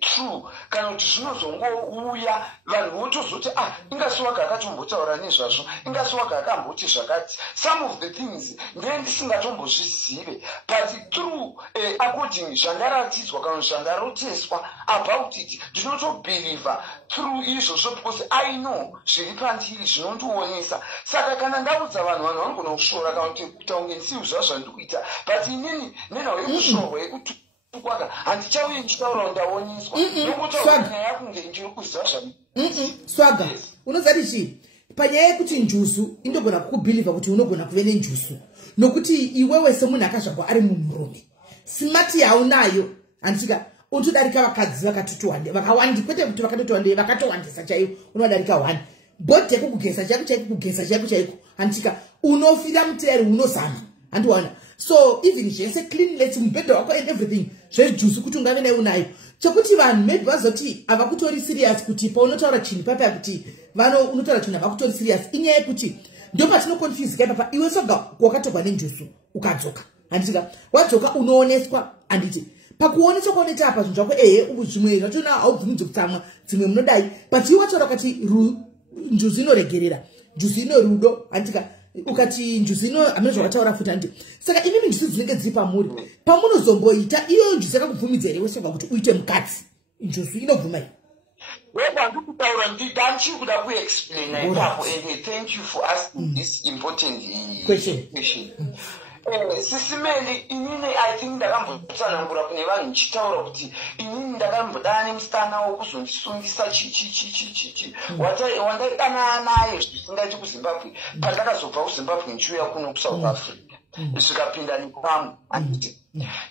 true kana kuti zvinozongouya vanhu votozoti ingasiwaga akatombotaura nezvazvo ingasiwaga akamboti zvakati some of the things ndendisingatombozvizive but through according zvandaratidzwa kana zvandaroteswa about it ndinotobhelievha through izvozvo because I know zviri pandiri zvinondionesa saka kana ndaudza vanhu vanogona kushora kana kuti kutaunge ndisiu zvazvandikuita but inini nenhau yekushorwa yekuti kwaka handichauye ndichitaura ndaoneswa nokutaura nyaya kunge ndiri kuziva swaga unozati chii panyaya yekuti njusu indogona kukubhilivha kuti unogona kuve nenjusu nokuti iwewe semunhu akazvagwa ari munhurume simati yaunayo handitika unotodarika vakadzi vakatotowande vakawandi kwete kuti vakatotowande vakatowandisa chaivo unovadarika 1 bhodhi yako kugeza chako chaiko kugeza chako chaiko handitika unofira mutirari unozama handiwana so even zvese cleanliness mubhedha wako and everything zvejusu kuti ungave nayo unayo chekuti vanhu maybe vazoti havakutori serious kuti paunotaura chinhu papaya kuti unotaura chinhu havakutori serious inyaya yekuti ndo patinoconfuseka ipapa iwe soga wakatogwa nenjusu ukadzoka handitika wadzoka unooneswa handiti pakuoneswa kwauneta apa zvinhu zvako zvimwe zvachona haubvumidzi kutsamwa dzimwe munodai but iwe wataura kuti njusu inoregerera njusu ino rudo handika ukati njusu ino hamene zvakataura futi handi saka inini njusu dzinenge dziri pamuri pamunozomboita iyo njusu yakakubvumidza here wesoga kuti uite mukadzi njusu inobvuma here webandikutaura ndichiri kuda kuexplaina ipapo and thank you for asking this important question. Sisimeli inini I think ndakambotsanangura kune vanhu ndichitaura kuti inini ndakambodana nemusitana wokuzondisungisa chichichichichi wandaidana naye zvisingaiti kuZimbabwe pandakazobva kuZimbabwe ndichiuya kuno kuSouth Africa zvikapinda nepamwe anditi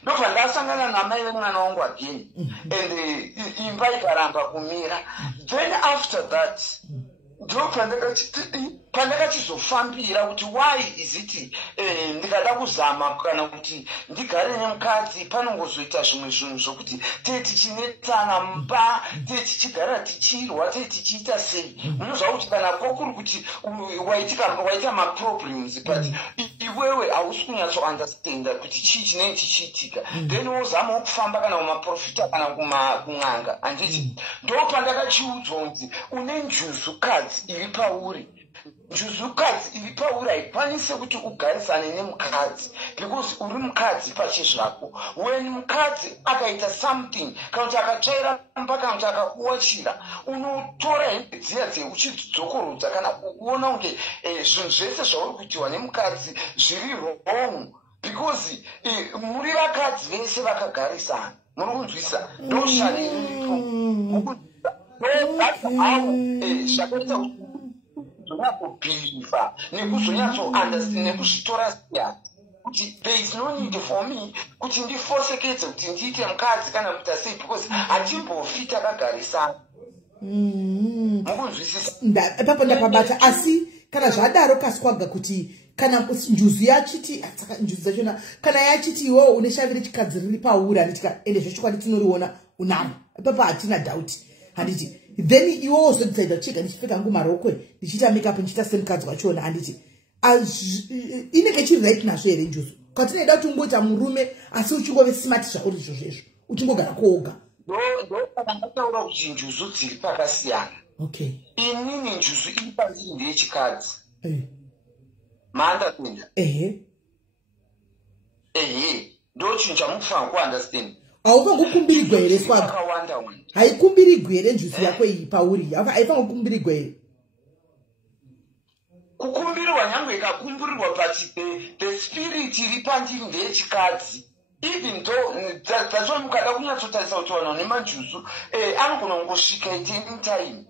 ndobva ndasangana namai vemwana wangu again and imba ikaramba kumira then after that ndo pandakachizofambira kuti why is it ndikada kuzama kana kuti ndigare nemukadzi panongozoita zvimwe zvinhu zvokuti tee tichinetsana mumba tee tichigara tichirwa tee tichiita sei munozva kuti kana kwakuri kuti waita maproblems but iwewe hausi kunyatsounderstanda kuti chii chinenge chichiitika then wozamawo kufamba kana kumaprofita kana kun'anga handiti ndo pandakachiudzwa kunzi une njuzukadzi iri pauri njuzukadzi iri pauri haikwanisi kuti ugarisane nemukadzi because uri mukadzi pachezvako when mukadzi akaita something kana kuti akatsvaira mba kana kuti akakuwachira unotora hembe dziya uchidzidzokorodza kana kuona kunge zvinhu zvese zvauri kuitiwa nemukadzi zviri wrong because muri vakadzi vese vakagarisana muri kunzwisa ndoshari iripo zvakaita kuzonyatsobhiliva nekuzonyatsounderstand nekuzvitora siyana kuti there is no need for me kuti ndifosekedze kuti ndiite mukadzi kana kuita sei because hatimbofi takagarisana mukunzwisisa ipapo ndapabata asi kana zvadaro kaswaga kuti kana njuzu yachiti saka njuzu dzachona kana yachiti iwewo une shavire chikadzi riri pauri handitika ende zvechokwadi tinoriona unamo ipapo hatina dauti handiti then iwewo zodecide chega ndichipfeka nguo marokwe ndichiita makeup ndichiita semukadzi wachona handiti inenge chiri right nazvo here njuzu kwatinoida kuti ungoita murume asi uchingove smart zvauri izvozvezvo uchingogara kooga ndopaka ndataura kuti njuzu dziri pakasiyana okay inini njuzu iri pandiri ndeyechikadzi maanda kuenda ndochinja mukufana kuunderstand. Haufangokumbirirwa here swag. Haikumbirirwa here njusi yako iyi pauri. Haifangokumbirirwa here. Kukumbirirwa nyangwe ikakumbirirwa but the spirit iri pandiri ndeyechikadzi. Even though that's why mukada kunyatsotarisa kuti vanhu nemajusu anogona kungosvika at any time.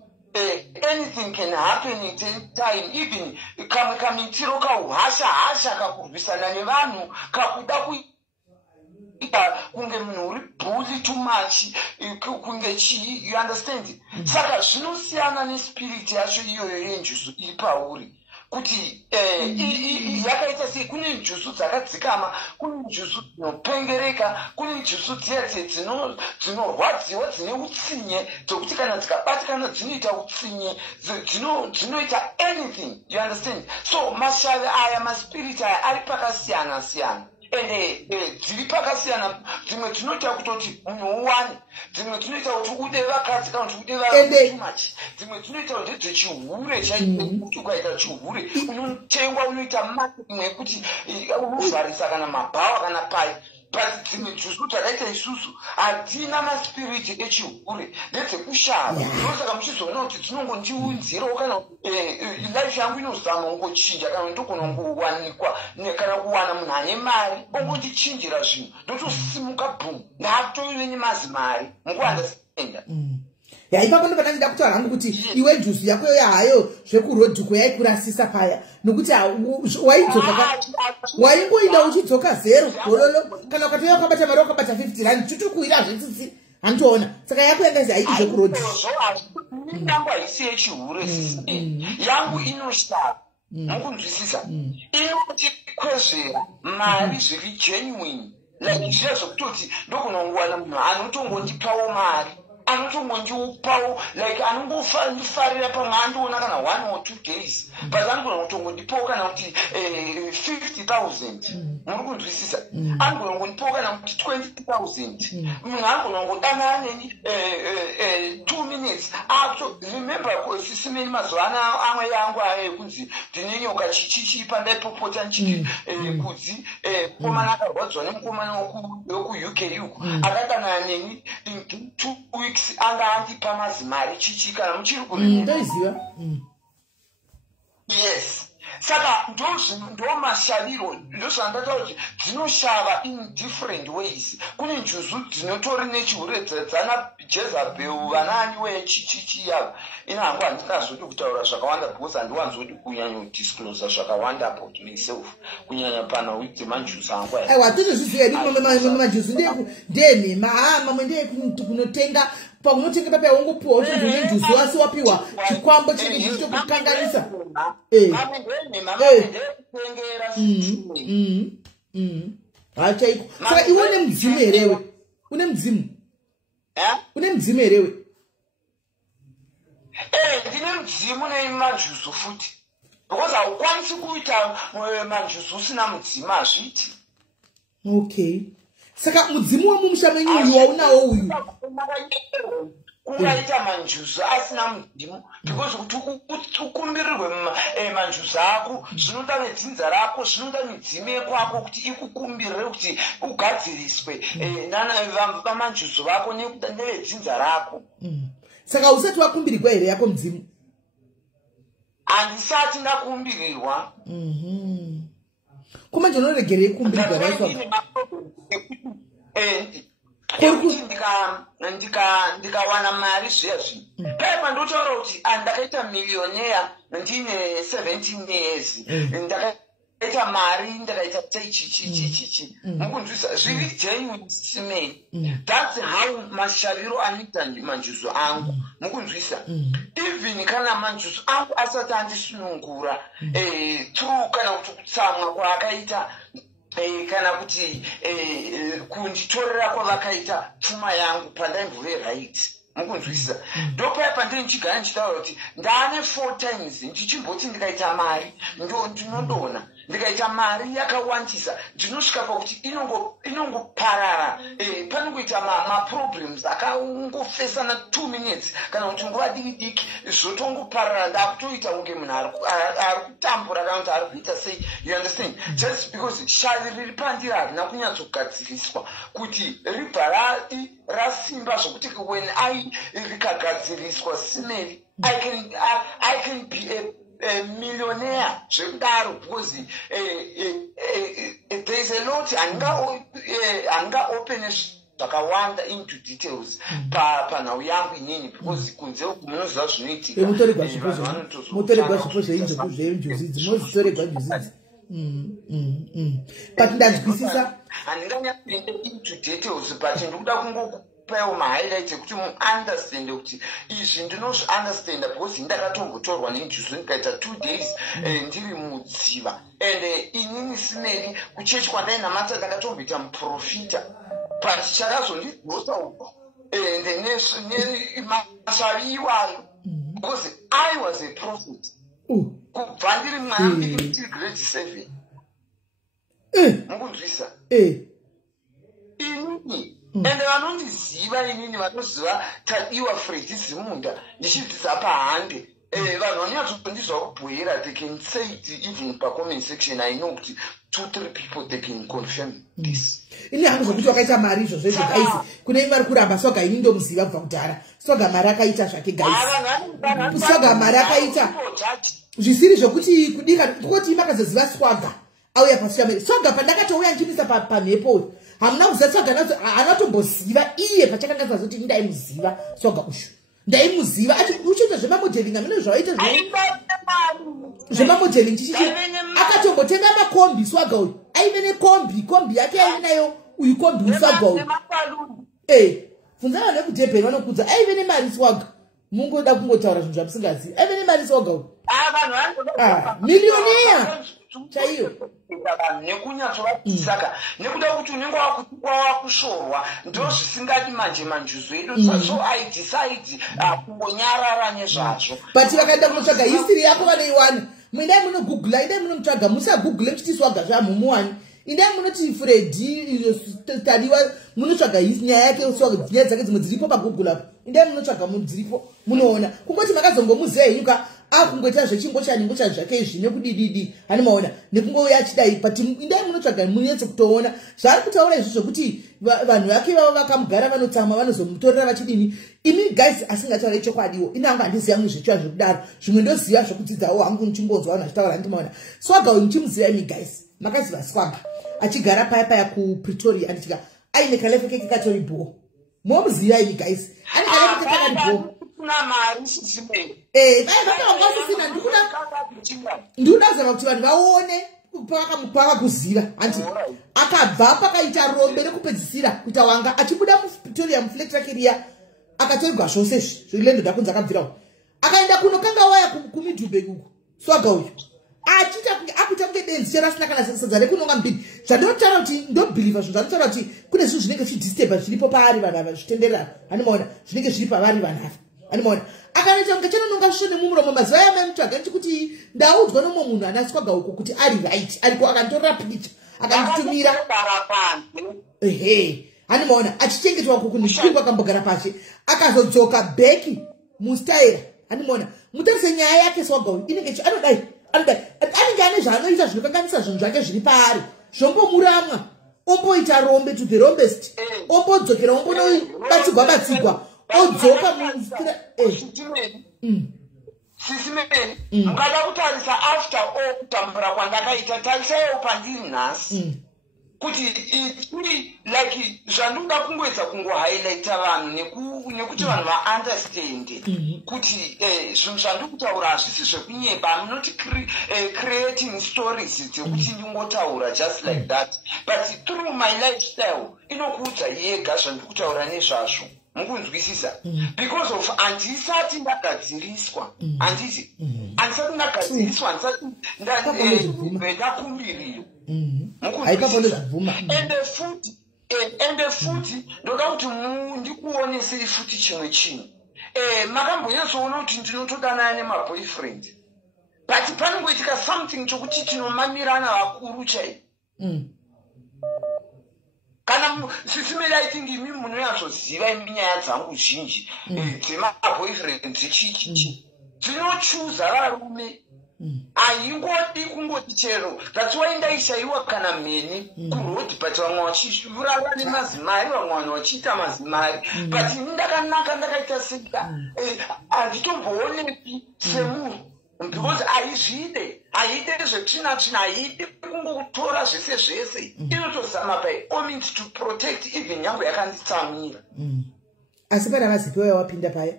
Anything can happen at any time. Even kamwe kamitiro kauhasha kakurwisana nevanhu kakuda kunge munhu uri bully too much kunge chii, you understand? Saka zvinosiyana nespirit yacho iyoyo yenjusu iri pauri. Kuti yakaita sei, kune njusu dzakadzikama, kune njusu dzinopengereka, kune njusu dziya dzinorwadziwa dzine utsinye dzokuti kana dzikabatikana dzinoita utsinye, dzinoita anything, you understand? So mashavi aya, maspirit aya ari pakasiyana siyana. Dziri pakasiyana, dzimwe dzinoita kutoti munhu uwane, dzimwe dzinoita kuti ude vakadzi kana kuti ude too much, dzimwe dzinoita kuti dzechihure kuti ukaita chihure unotengwa, unoita marketing yekuti unovharisa kana mabhawa kana pai. But dzimwe njusu dzakaita isusu hadzina maspiriti echihure, ndedzekushava. Ndosaka muchizoona kuti dzinongondiunzirawo kana life yangu inozama kungochinja kana ndogona kungowanikwa kana kuwana munhu ane mari ongondichinjira zvinhu ndotosimuka bhum ndatoive nemazimari mukuandastenda. Ipapo ndopata ndida kutaura hangu kuti iwe njusu yako hayo zvekurodhiko yaikurasisa paya, nokuti waingoinda uchidzoka zero gololo, kana ukatoya ukabata mari ukabata 50 rand tutukuira zvetsitsi handiona. Saka yako yanga haiti zvekurodhiko. Yangu haisi yechihure, yangu inoshava, mukunzwisisa, inotikwezvera mari zviri genuine, like zviya zvokutoti ndokunowana munhu anotongondipawo mari, anotongondiupawo, like anongofandifarira pamwe andiona kana 1 or 2 days, but anogona kutongondipawo kana kuti 50,000. Muri kunzwisisa? Anogona kungondipawo kana kuti 20,000. Munhu anogona kungodana neni 2 minutes. Remember sisimeni mazuva amwe yangu kunzi ndine nyoka chichipa ndaipopota ndichiti kudzi mukomana akarwadzwa nemukomana weku-UK yuku akadana neni in 2 weeks anga andipa mazimari chichi kana muchiri kundiziva. Yes. Saka ndo mashaviro ndozvandataura kuti dzinoshava in different ways. Kune njusu dzinotori nechihure dzana Jezebel vanani wechichichi yavo. Inangu handingazodi kutaura zvakawanda because handiwanzodi kunyanya kudisclose zvakawanda about myself kunyanya pana with manjusu angu. Aiwa tozviziva ndipo majusu ndenhema mamwe ndekunotenga paunotenga papa yaungopiwa utodzone njusu asi wapiwa chikwambo chinenge chichitokukanganisa. Hachaiko. Saka iwe une mudzimu herewe? Une mudzimu? Une mudzimu herewe? Ndine mudzimu nemajusu futi. Because haukwanisi kuita majusu usina mudzimu, hazviiti. Okay. Saka mudzimu wemumusha menyu uyu waunawo uyu kungaita manjusu asina mudzimu, because kuti ukumbirirwe manjusu ako zvinoda nedzinza rako, zvinoda midzimu yekwako kuti ikukumbirire kuti ugadziriswe vamanjusu vako nevedzinza rako. Saka usati wakumbirirwa here yako mudzimu? Handisati ndakumbirirwa. Koma ndinoregerei kumbirirwa raiko? Ndikawana mari zviya zvino paipa ndotaura kuti ndakaita millionaire ndine 17 years, ndakaita mari ndakaita chichichichichi, mukunzwisa zviri genuine simeni. That's how mashaviro anoita manjusu angu, mukunzwisa. Even kana manjusu angu asati andisunungura through kana kuti kutsamwa kwaakaita kana kuti kunditorera kwavakaita pfuma yangu pandaimvove right, mukunzwisisa. Ndopaipa ndiri ndichigara ndichitaura kuti ndaane 4 times ndichimboti ndikaita mari ndinodona ndikaita mari yakawandisa ndinosvika pakuti inongoparara panongoita maproblems akangofesana 2 minutes kana kuti nguva diki zvotongoparara ndakutoita unge munhu ari kutambura kana kuti ari kuita sei, you understand, just because shari riri pandiri harina kunyatsogadziriswa kuti ribva rasimba zvokuti when rikagadziriswa simeri I can be a millionaire zvekudaro because there is a lot hanga open zvakawanda into details panhau yangu inini because kunze uku munoziva zvinoitika mutoregwa zvipo zvenjozidzi mozitoregwa njozidzi but ndanzwisisa handinganyakuende into details but ndikuda kungokupawo mahighlight ekuti muunderstande kuti izvi ndinozviunderstanda because ndakatombotorwa nenjuzu ndikaita 2 days ndiri mudziva and inini simeri kuchechi kwandainamata ndakatomboita muprofita but chakazondidzosa uko ende nemashavi iwayo because I was a prophet kubva ndiri mwana ndiri grade 7 mukunzwisa inini ende vanondiziva inini vanoziva tadiwa Fredis Munda ndichidzidza pahande vanhu vanonyatsondizva kubhuira they can say it even pacomment section. I know kuti 2-3 people they can confirm this. Ini hangu zvokuti wakaita mari izvo zvezvo gaisi kune vari kuramba soga ini ndomuziva kubva kudhara soga mari akaita zvake gaisi soga mari akaita zvisiri zvokuti kudika kuti makazoziva swaga auya pashameri soga pandakatouya nchimisa pamhepo hamuna kuziva soga anotomboziva iye pachakanga zvazoti ndaimuziva soga ushu ndaimuziva uchiita zvemamodeling amene zvawaita zvemamodeling chichichi akatombotenga makombi swaga uyu aive nekombi yake aive nayo uyu kombi uswaga uyu funzana nekudhebheni vanokudza aive nemari swaga mungoda kungotaura zvinhu zvamusingazivi aive nemari swaga uyu milioneya chaiyo nekunyatsovatisaka nekuda kuti unenge wakushorwa ndo zvisingadi manje manjuzu edu so I decide kungonyarara nezvazvo but vakaenda kunotsvaga history yako vanoiwana muindai munogugula indai munomutsvaga musagugule muchiti swaga zvamumuwani indai munoti Fredi tadiwa munotsvaga nyaya yake nyaya dzake dzimwe dziripo pagoogle apo indai munotsvaga dziripo munoona kungoti makazongomuziva henyuka akungoita zvechingoshaningosha zvake izvi nekudididi hani maona nekungouya achidai but indai munotsvaga munyetse kutoona zvaari kutaura izvi zvokuti vanhu vake vavo vakamugara vanotama vanozomutorera vachidini imi guys asingataura chokwadiwo inanga handiziva mumwe zvechiva zvekudaro zvimwe ndoziva zvekudzidzawo hangu nichimbonzwa vanhu vachitaura handimaona swaga uyu muchimuziva imi guys makaziva swaga achigara paya kuPretoria andichika aine kalefu keke katoribo momuziva imi guys ane kalefu keke kakaribo ndikudazama kuti vanhu vaone pakakuziva hanti akabva pakaita rombe rekupedzisira kuita wanga achibuda muPretoria muflectrakeriya akatorigwa zvose zvilendoda kunzi akabvirawo akaenda kuno kanga waya kumidhubhe uku swaga uyu akuita kunge benzi chero asina kana sadza rekunonga mbiri zvandinotaura kuti ndobhiliva zvinhu zvandinotaura kuti kune zvinhu zvinenge zvidisturba zviripo paari vanhu ava zvitenderana hanimaona zvinenge zviri pavari vanhu ava hanimaona akanoita kunge chanononga svisvo nemumuromo mazuva yamamutsvaga ndichikuti ndaudzwa nomwe munhu ana swaga uko kuti ari right ariko akanditorera picha akanditumira hanimaona achichengetwa uko kunishwingu akambogara pashe akazodzoka bheki mustaira hanimaona mutarise nyaya yake swaga uyu inenge anodai anenge ane zvaanoita zvinokanganisa zvinhu zvake zviri paari zvombomuramwa omboita rombe to the rombest ombodzokera ombonobatsigwa odzoka sisimeni mukada kutarisa after all kutambura kwandakaita tarisayo pandiri nhasi kuti like zvandinoda kungoedza kungohighlighta vanhu nekuti vanhu vaunderstande kuti zvinhu zvandikutaura hazvisi zvekunyeba. I'm not creating stories dzekuti ndingotaura just like that, but through my lifestyle inokuudza yega zvandikutaura nezvazvo, mukunzwisisa, because of handisati ndagadziriswa, handisati ndagadziriswa, handisati ndakumbiriyo, mukunzwisisa. Ende futi ndoda kuti ndikuonesei futi chimwe chinhu. Makambonyatsoona kuti ndinotodanana nemaboyfriend. but panongoitika something chokuti tinomamirana vakuru chai kana sisimeli I think imi munonyatsoziva imi nyaya dzangu zhinji dzemaboyfriend dzichichichi dzinochuza varume haingodi kungoti chero that's why ndaishaiwa kana mheni kurodi but vamwe vachirava nemazimari vamwe vanhu vachiita mazimari but ini ndakanaka ndakaita seka handitombooneki semunhu because haide zvetsvina haide kungotora zvese zvese inotozama by all means to protect even nyange yakanditsamira asi pana mazipo wapinda paya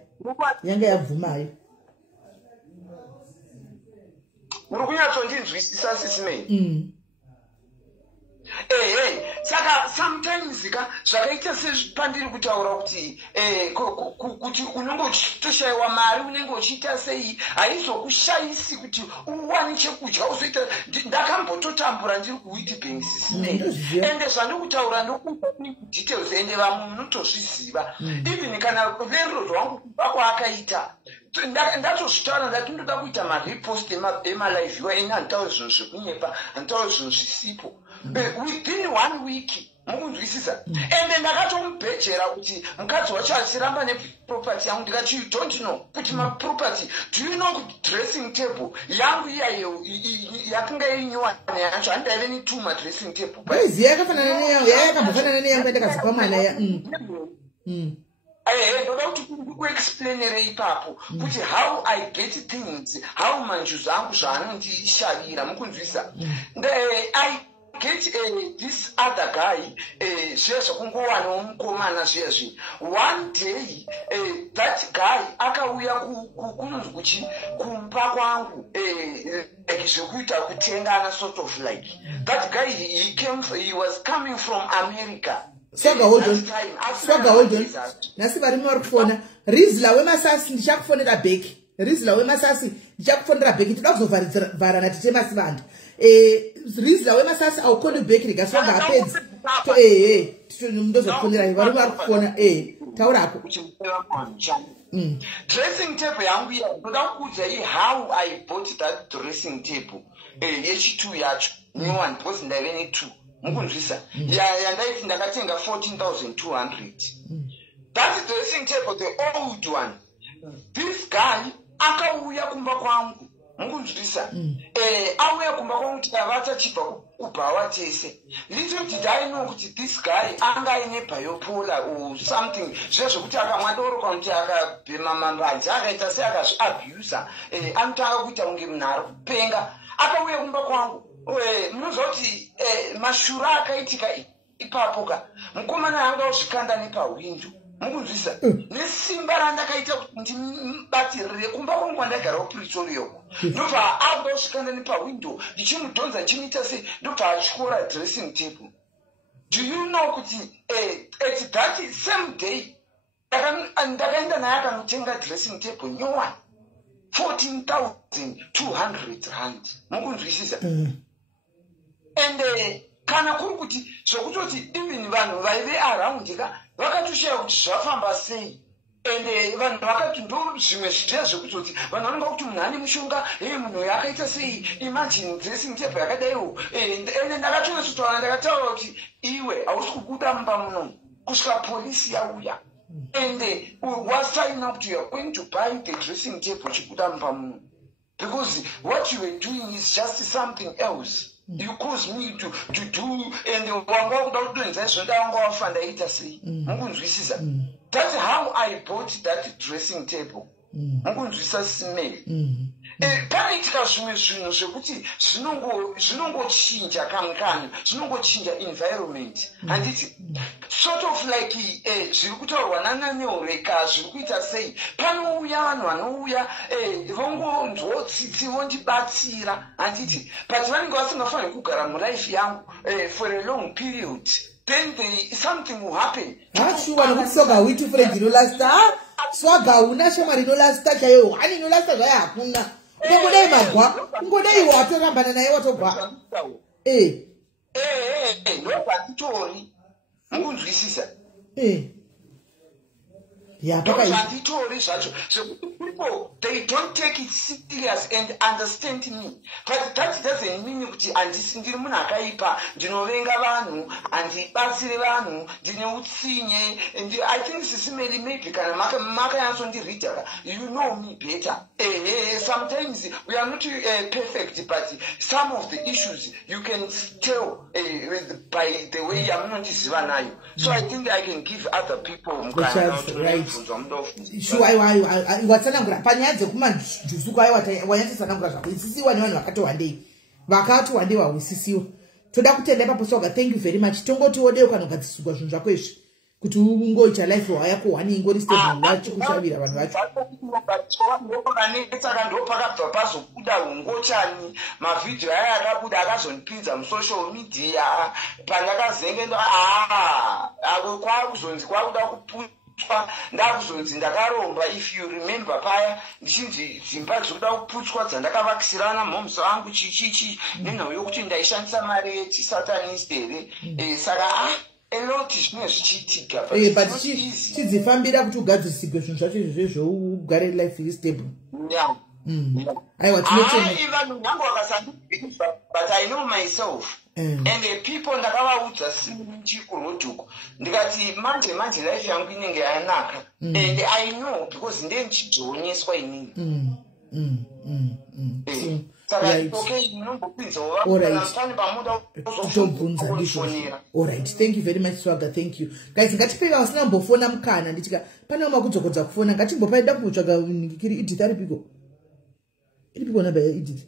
yange yabvumayo muri kunyatsondinzwisisa sisimei saka sometimes zvakaita sepandiri kutaura kuti kuti unenge uchitoshayiwa mari unenge uchiita sei haizokushayisi kuti uwane chekudya uzoita ndakambototambura ndiri kuWheatbank sisimei ende zvandiri kutaura ndokudetails ende vamwe munotozviziva even kana veriro rwangu kuba kwaakaita ndatozvitaura ndati ndoda kuita marepost emalive iwa ini handitauri zvinhu zvekunyepa handitauri zvinhu zvisipo within 1 week mukunzwisisa ende ndakatomubhejera kuti mukadzi wacho achiramba neproperty yangu ndikati you don't know kuti maproperty do you know kuti dressing table yangu iyayo yakanga inyuwa neyacho handaive ni 2 madressing table izi yakafanana neyangu yakambofanana neyangu yandakazipa mwana ya ndoda kuti kuexplainere ipapo kuti how I get things how manjuzo angu zvaanondishavira mukunzwisisa I get this other guy zviya zvakungowanawo mukomana zviya zvinhu one day that guy akauya kunonzi kuchi kumba kwangu zvekuita kutengana sort of like that guy he was coming from America. Swaga hold on. Nasi varimi vari kufona. Rizla wemasasi ndichakufonera beki. Rizla wemasasi ndichakufonera beki. Toda kuzovarana tite masivanda. Rizla wemasasi aukoni beki rikaswaga apedzi. Ndozokufonera varimi vari kufona. Taurako. Dressing table yangu ya ndoda kuudza how I bought that dressing table. Yechitu yacho. New one because ndaive ne 2. Mukunzwisa yandaiti ndakatenga 14,200 that dressing table the old one this guy akauya kumba kwangu mukunzwisa auya kumba kwangu tikavata chibva kubhawa tese little did I know kuti this guy anga ine bipolar or something zviya zvokuti akamwadoroka kuti akabhema mambazi akaita seakazviabusa anotanga kuita kunge munhu ari kupenga akauya kumba kwangu munozoti mashura akaitika ipapo ka mukomana anga uzvikanda nepawindo mukunzwisa nesimba randakaita kuti ndibatirire kumba kwangu kwandagara kupretoria ndobva anga uzvikanda nepawindo ndichimudhonza chimiita sei ndobva achikora dressing table. Do you know kuti at that same day ndakaenda naye akanotenga dressing table nyowani 14,200 rand mukunzwisisa and kana kuri kuti zvokutoti even vanhu vaive around ka vakatoshaya kuti zvafamba sei and vanhu vakati ndo zvimwe zviya zvekutoti vanhu vanonga kuti munhu ane mushonga munhu yakaita sei imagine dressing table yakadaiwo ende ndakatonesotaura ndakataura kuti iwe hausi kubuda mumba muno kusvika polisi yauya and was time up to you are going to buy the dressing table chibuda mumba muno because what you were doing is just something else. You caused me to do and wanga kuda kutoenza izvo wanga wafandaita sei mukunzwisisa. That's how I bought that dressing table mukunzwisisa simei panaitika zvimwe zvinhu zvekuti zvinongochinja kamukanya zvinongochinja environment handiti sort of like zviri kutaurwa nananyoreka zviri kuita sei panouya vanhu vanouya vongonzwo tsitsi vondibatsira handiti but vanenge vasingafaniri kugara murife yangu for a long period then something will happen. Shuwa nokuti swaga hauiti friend inolasta swaga una shamari inolasta chaiyo hani inolasta zvaya hakuna ungodai magwa ungodai watorambana naye watogwa ndopatitori mukunzwisisa yapaka ndopatitori zvacho people, they don't take it serious and understand me. But that doesn't mean kuti andisindiri munhu akaipa, ndinovenga vanhu, andibatsire vanhu, ndine utsinye. And I think Sisimeli maybe kana makayansondireader, you know me better. Sometimes we are not perfect, but some of the issues you can tell by the way I'm not Zivanayo. So I think I can give other people right. Sure, I watsanangura panyaya dzekumanjusu kwayo wanyatsanangura zvako isisiwa nevanhu vakati wandei wausisiwa. Toda kutenda ipapo soga. Thank you very much. Tongotiwo deo kana ukadzisugwa zvinhu zvako izvi kuti ungoita life yako wani ingori stable wacho kushavira vanhu vacho. Saka ndopakabva pazobuda ungochani mavideo aya akabuda akazondipinza mussocial media pandakazenge kwakuzonzi kwakuda kuputswa ndakuzonzi ndakaromba. If you remember paya ndichinzi dzimba dzokuda kuputswa dzandakavakisirana mhomso wangu chichichi nenhau yokuti ndaishandisa mari yechisatanist here. Saka eloti zvimwe zvichiitika but chidzifambira kuti ugadzirisirwe zvinhu zvacho izvozvo ugare life iri stable. Aiwa vanhu nyange vakasandibvisa but I know myself. And the people ndakavaudza sichikurudhuku ndikati manje life yangu inenge yanaka. And I know because ndiye ndichidzonyeswa inini. Alright. Thank you very much Swaga. Thank you guys. Ngatipeka wasina mbofona mukana nditika pane makudzokodza kufona ngatimbopaida kutsvaga nikiri Edith aripiko namba ya Edith.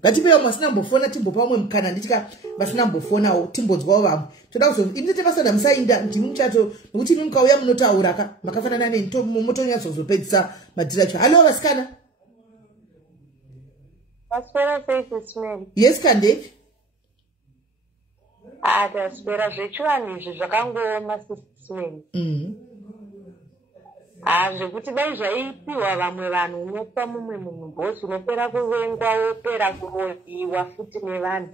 Ngatipewo masina mbofona timbopa umwe mukana nditika vasina mbofonawo timbodzwawo vamwe. Toda kuzo indite vasada musainda ndimi muchato nokuti imi mukauya munotaura ka makafanana neni motonyazozopedzisa madhiracho. Hello vasikana. Aspera sei smell. Yes kande. Aspera zvechivanhu izvi zvakangooma smell. Zvekuti dai zvaipiwa vamwe vanhu unopa mumwe munhu bhosi unopera kuvengwa wopera kuroiwa futi nevanhu.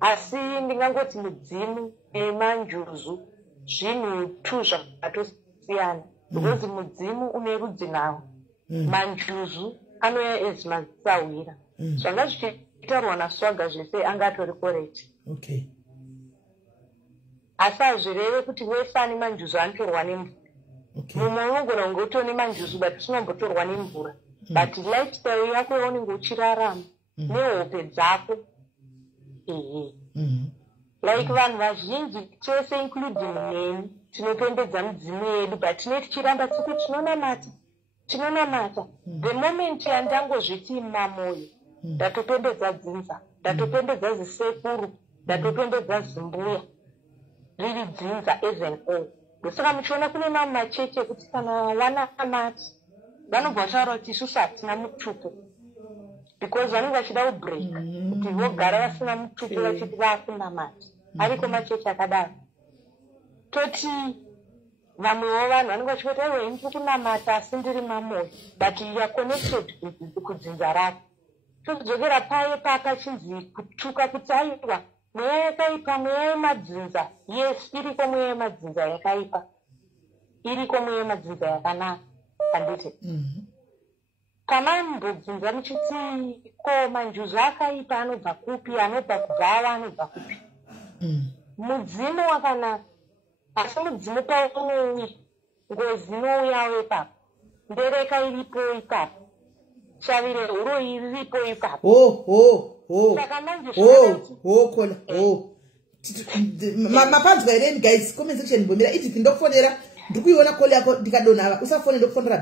Asi ndingangoti mudzimu nemanjuzu zvinhu tu zvakatosiyana. Because mudzimu une rudzi nawo. Manjuzu anouya ezimazisawira. Zvanga zvichitarwa naSwaga zvese angatori correct. Okay. Asi hazvireve kuti wefani manjuzu anotorwa nemvura. Mumwe unogona kunge utone manjuzu but usinombotorwa nemvura. But lifestyle yako yaunenge uchirarama nehope dzako. Like vanhu vazhinji chose including neni tinopembedza midzimu yedu but tine tichiramba tsiku tinonamata. The moment yandangozviti mamoyo ndatopembedza dzinza, ndatopembedza zisekuru, ndatopembedza zimbuya riri dzinza as an all. Ndosaka muchiona kune mamwe macheche kuti kana wanamati vanobva vataura kuti isusu hatina mutupo because vanenge vachida kubreak kuti vogara vasina mutupo vachiti vakunamati. Ariko macheche akadaro toti vamwewo vanhu vanenge vachikoti aiwa ini kunamata asi ndiri mamoyo but you are connected kudzinza rako. Todzokera paye pakachinzi kutuka kuti aiwa mweya yakaipa, mweya yemadzinza. Yes, iriko mweya yemadzinza yakaipa, iriko mweya yemadzinza yakanaka. Handiti kana mbodzinza muchiti ko manjuzu akaipa anobva kupi, anobva kubvawa, anobva kupi. Mudzimu wakanaka asi mudzimu paunouya ngozi inouyawo ipapo, ndereka iripo ipapo, shavire huro iripo ipapo. Kola. Mapanzwa here guys, comment section mbomera Edith ndokufonera ndikuiona call yako ndikadonava usafone ndokufonera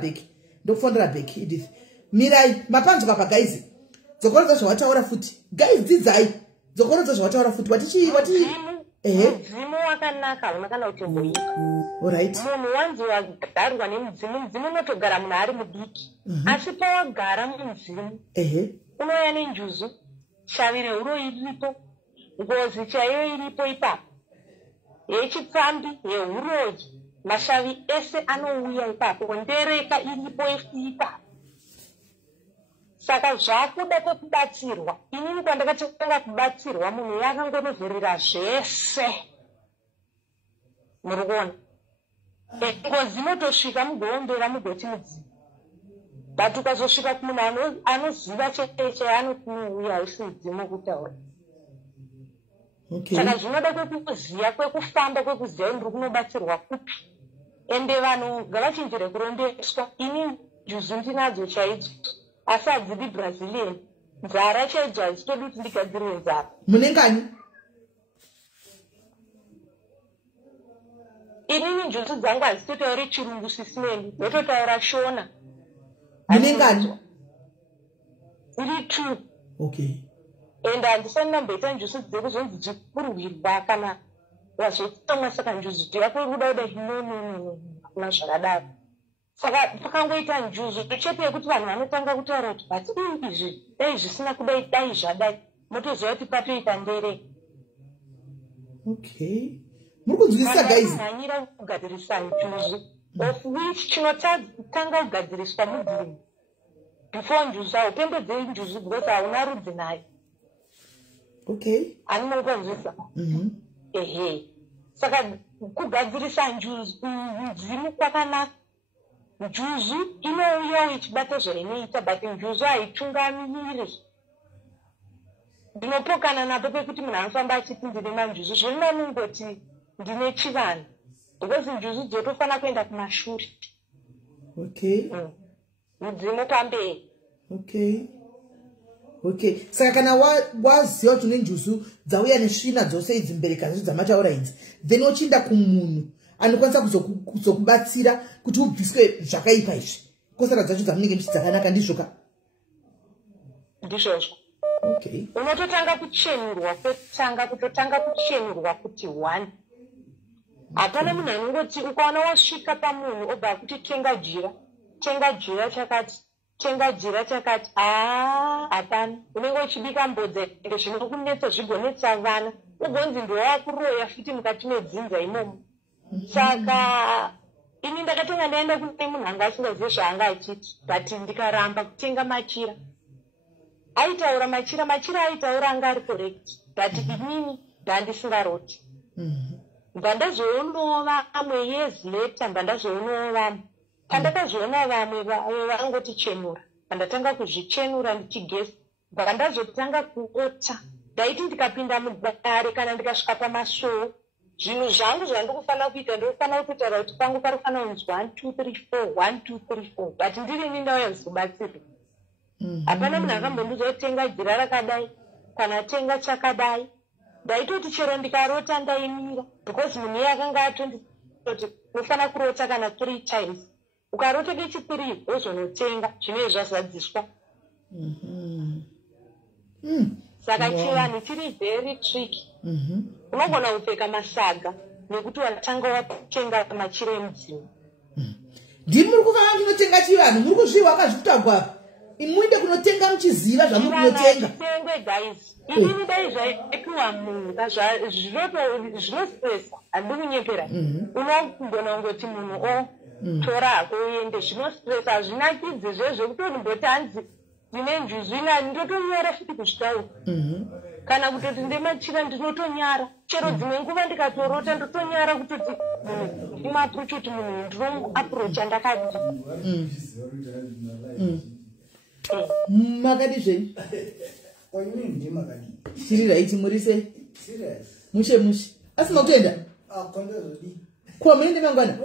back Edith. Mirai mapanzwa apa guys. Dzokoroza zvawataura futi. Guys dzidzai. Dzokoroza zvawataura futi. Wati mudzimu wakanaka unokana kuti mboipa. Alright. Munhu wanzi wagarwa nemudzimu, mudzimu unotogara munhu ari mudiki. Asi pawagara mumudzimu unouya nenjuzu, shavire huro iripo, ngozi chaiyo iripo ipapo, yechipfambi, yehuroyi, mashavi ese anouya ipapo, ndereka iripo ipapo. Saka zvakuda kwekubatsirwa. Inini kwandakatanga kubatsirwa munhu yakangonovhurira zvese. murikuona ngozi inotosvika mugoombera mugoti mudzimu but ukazosvika kumunhu anoziva chete anouya haisi mudzimu kutaura saka zvinoda kwekuziya kwekufamba kwekuziya ndiri kunobatsirwa kupi ende vanhu ngavachinjire kurondeswa ini njuzu ndinadzo chaidzo asi hadzidi brazilian nzara chaidzo hadzitodi kuti ndigadzirwe nzara munengani inini njuzu dzangu hadzitotauri chirungu sisimendi ndototaura shona munengani iri true okay ende handisani namboita njuzu dzekuzonzi dzikurwirwa kana wazotsamwa saka njuzu yako iri kuda kuda hinonono hakuna zvakadaro saka pakangoita njuzu chete yekuti vanhu vanotanga kutaura kuti batidii izvi dai zvisina kudai dai zvadai motoziva kuti patoita ndere okay muri kunzwisisa guys mhanyira kugadzirisa njuzu of which chinotanga kugadziriswa mudzimu before njuzu haupembedzei njuzu because hauna rudzi nayo okay ani mukanzwisa ehe saka kugadzirisa njuzu mudzimu kwakanaka njuzu inouya ichibata zvainoita but njuzu haitungamiri ndinopokana napo pekuti munhu anofamba achiti ndine manjuzu zvinonangoti ndine chivanhu because njuzu dzotofanira kuenda kumashure okay mudzimu pamberi okay saka kana waziva kuti une njuzu dzauya nesvina dzose idzi mbereka zvezvo dzamataura idzi then uchienda kumunhu anokwanisa kuzokubatsira kuti ubviswe zvakaipa izvi kosara dzacho dzamunenge muchiti dzakanaka ndizvoka ndizvozvo okay unototanga kuchenurwa kutotanga kuchenurwa kuti 1 hapana munhu anongoti ukaona wasvika pamunhu obva kuti tenga jira chakati hapana unenge uchibika mbodza ende zvinokunetsa zvigonetsa vana ugonzi ndowakuroya futi mukati medzinza imomo saka ini ndakatonga ndaenda kune munhu anga asingazive zvaanga achiti but ndikaramba kutenga machira aitaura machira aitaura anga ari correct but inini ndandisingaroti mba ndazoonawo vamwe years later mba ndazoonawo vamwe pandakazviona vamwe vangoti chenura pandatanga kuzvichenura ndichigesi mba ndazotanga kuota ndaiti ndikapinda mudare kana ndikasvika pamasoo zvinhu zvangu zvandikufanira kuita ndinofanira kutaura kuti pangu parifanira kunzi 1 2 3 4 1 2 3 4 but ndirini ndauya kuzobatsirwa hapana munhu akambondiudza kutenga jira rakadai kana tenga chakadai ndaitoti chero ndikarota ndaimira because munhu iye akanga atonditoti unofanira kurota kana 3 times ukarota kechipiri wozonotenga zvinenge zvazadziswa saka chivanhu chiri very tricky unogona kupfeka masaga nekuti watanga watenga machira emudzimu ndimi muri kufamba muchinotenga chivanhu muri kuzviwa akazvitagwa apa imuinde kunotenga muchiziva zvamuri kunotenga tengwe guys inini dai zvaipiwa munhu zvinostresa handiri kunyepera unombona kungoti munhu tora hako uende zvinostresa hazvinakidzi zvezvekutoti mboti hanzi ndine njuzu inani ndotonyara futi kuzvitaura kana kutoti ndemachira ndinotonyara chero dzimwe nguva ndikatorota ndotonyara kutoti munhu ndimaapproach kuti munhu ndinomuapproacha ndakati makati zvenyu chiri raiti murise mushe asina kutoenda kuwa muende mangwana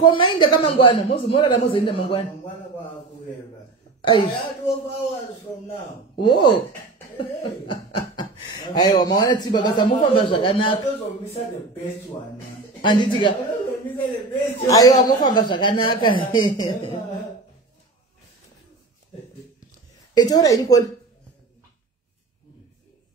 komaenda kamangwana mozomorara mozoenda mangwana wo aiwa mawana tsiba basa mufamba zvakanaka anditika aiwa mufamba zvakanaka etaura ini koni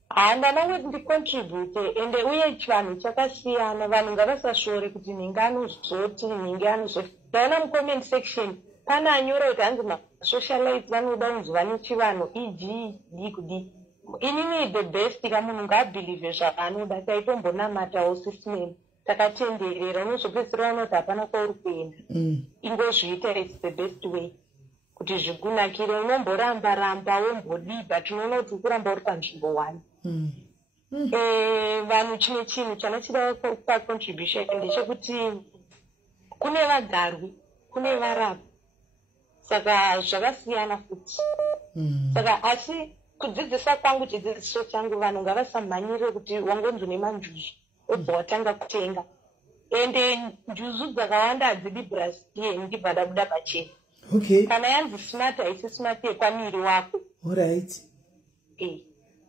handanangoti ndicontribute ende uye chivanhu chakasiyana vanhu ngavasashore kuti nhinge anozoti nhinge anozoti ndaona mucomment section pane anyora kuti hanzi masocialite vanoda kunzwa nechivanhu kudi inini the best kamunhu ngaabhilive zvaanoda taitombonamatawo system takatenderera unozopedzisira unoti hapana kwauri kuenda ingozviita its the best way kuti zvikunakire unomboramba wombodiba tinoona kuti ukuramba uri panzvimbo 1 vanhu chimwe chinhu chanachida pacontribution ndechekuti kune vagarwi kune varapwa saka zvakasiyana futi saka asi kudzidzisa kwangu chidzidziso changu vanhu ngavasamhanyire kuti wangonzwa nemanjuzu obva watanga kutenga ende njuzu dzakawanda hadzidi Brazilian ndibva dabuda pachena kana yanzi smart haisi smart yepamiri wako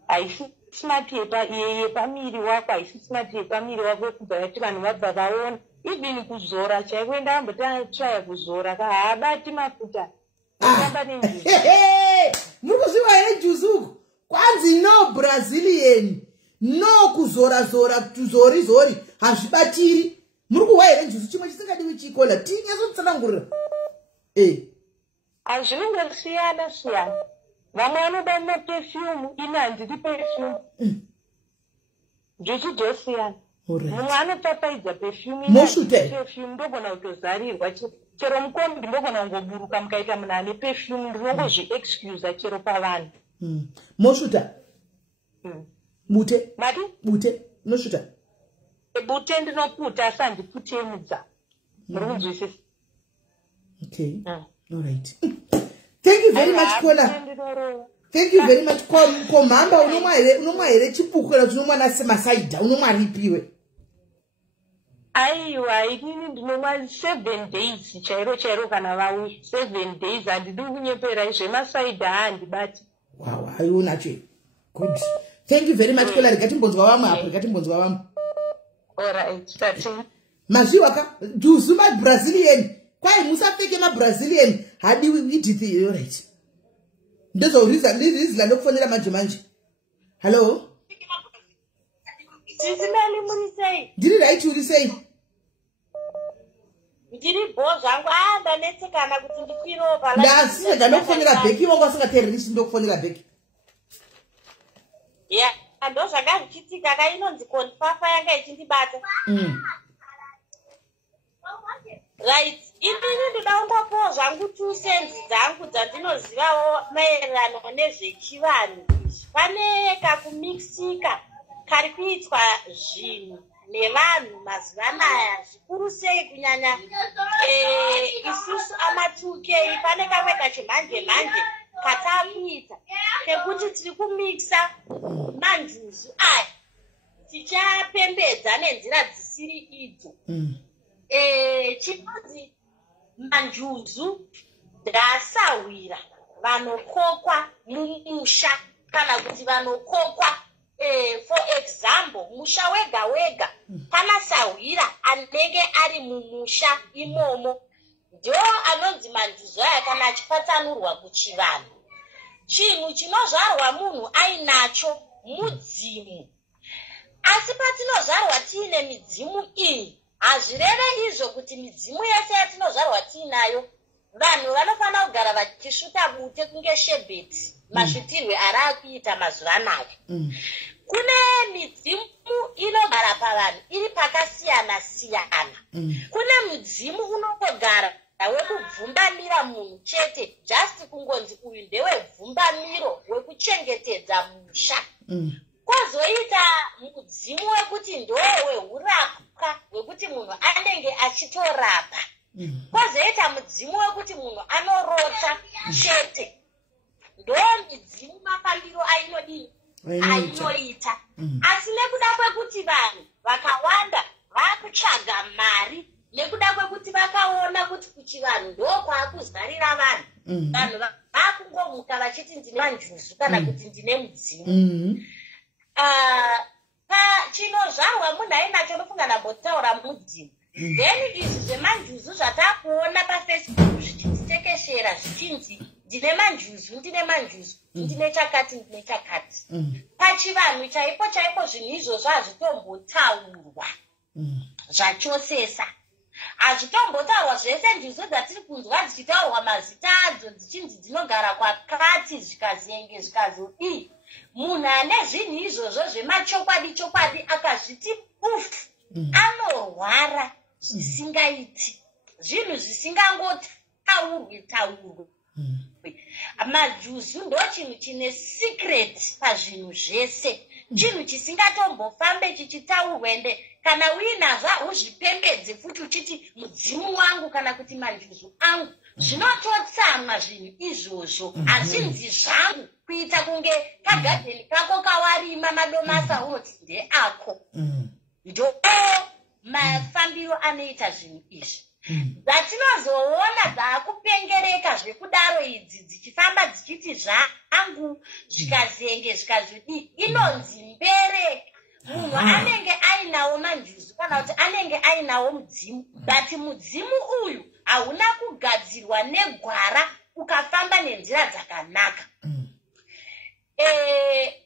haisi smart yepamiri wako haisi smart yepamiri wako kubva kuti vanhu vabva vaona even kuzora chaiko ndambotraya kuzora haabati mafuta amba nenjuzu muri kuzviva here juzuku kwanzi no Brazilian no kuzora tuzorizori hazvibatiri muri kuhwa here njuzu chimwe chisingadiwi chikola tinyasotsanangurira hazvinenge siyana vamwe vanoda maperfume ine handidi perfume njuzu dzosiyana mumwe anopapaidza perfume ndogona kutozarirwa chero mukombi ndogona kungoburuka mukaita munhu ane perfume ndinongozviexcusa chero pavanhu mosvuta bute nosvuta bute ndinoputa asi handiputemudza muri kunzwisisa alright thank you very much Kola thank you very much komhamba unomwa here chipuku kana unomwa nasemasaidha unomwa ripiwe aiwa inini ndinomwa 7 days chairo kana vauya 7 days handidi kunyepera zvemasaidha handibati wow aiunacho good thank you very much Kola rigatimbonzwa vamwe apo rigatimbonzwa vamwe alright tati mazviwaka juzu maBrazilian kwai musapfeke maBrazilian hadiwi idithi alright ndezourizla ndokufonera manje hello tisimeli muri sei ndiri right uri sei ndiri bo zvangu ndanetsekana kuti ndikwiropa ndasiya ndokufonera bheki wangu asingateererisi ndokufonera bheki ndo zvanga zvichiitika kainonzi konfafa yanga ichindibata right inini ndoda kungopowa zvangu 2 cents dzangu dzandinozivawo maererano nezvechivanhu pane kakumixika kari kuitwa zvinhu nevanhu mazuva anaya zvikuru sei kunyanya isusu ama2K pane kamwe kachimhanje katakuita kekuti tiri kumixa manjuzu aya tichapembedza nenzira dzisiri idzo chinonzi manjuzu ndasahwira vanokokwa mumusha kana kuti vanokokwa for example musha wega pana sahwira anenge ari mumusha imomo ndo anonzi manjuzu aya kana achipatsanurwa kuchivanhu chinhu chinozvarwa munhu ainacho mudzimu asi patinozvarwa tiine midzimu iyi hazvireve izvo kuti midzimu yese yatinozvarwa tiinayo vanhu vanofanira kugara vachisvuta bute kunge shebheti masvutirwe ari akuita mazuva anaya kune midzimu inogara pavanhu iri pakasiyana kune mudzimu unongogara wekubvumbamira munhu chete just kungonzi uyu ndewebvumbamiro wekuchengetedza musha kwozoita mudzimu wekuti ndowehurapwa wekuti munhu anenge achitorapa kwozoita mudzimu wekuti munhu anorota chete ndo midzimu mafambiro ainoita asi nekuda kwekuti vanhu vakawanda vakutsvaga mari nekuda kwekuti vakaona kuti kuchivanhu ndokwakuzarira vanhu vakungomuka vachiti ndine manjuzu kana kuti ndine mudzimu chinozvarwa munhu ainacho nofunga ndambotaura mudzimu then izvi zvemanjuzu zvatakuona pafacebook zvichititekeshera zvichinzi ndine manjuzu ndine chakati pachivanhu chaipo zvinhu izvozvo hazvitombotaurwa zvachosesa hazvitombotaurwa zvese njuzu dzatiri kunzwa dzichitaurwa mazita adzo dzichinzi dzinogara kwakati zvikazenge zvikazodii munhu ane zvinhu izvozvo zvemachokwadi akazviti ufu anorwara zvisingaiti zvinhu zvisingangotaurwe majuzu ndo chinhu chine secret pazvinhu zvese chinhu chisingatombofambe chichitaurwa ende kana uinazvo hauzvipembedze futi uchiti mudzimu wangu kana kuti manjuzu angu. Zvinototsamwa zvinhu izvozvo. Hazvinzi zvangu kuita kunge kagadheni kako kawarima madomasa unoti ndeako. Ndo mafambiro anoita zvinhu izvi. Dzatinozoona dzakupengereka zvekudaro idzi dzichifamba dzichiti zvangu zvikazenge zvikazodi inonzi mbere. Munhu anenge ainawo manjuzu kana kuti anenge ainawo mudzimu, bati mudzimu uyu hauna kugadzirwa negwara ukafamba nenzira dzakanaka.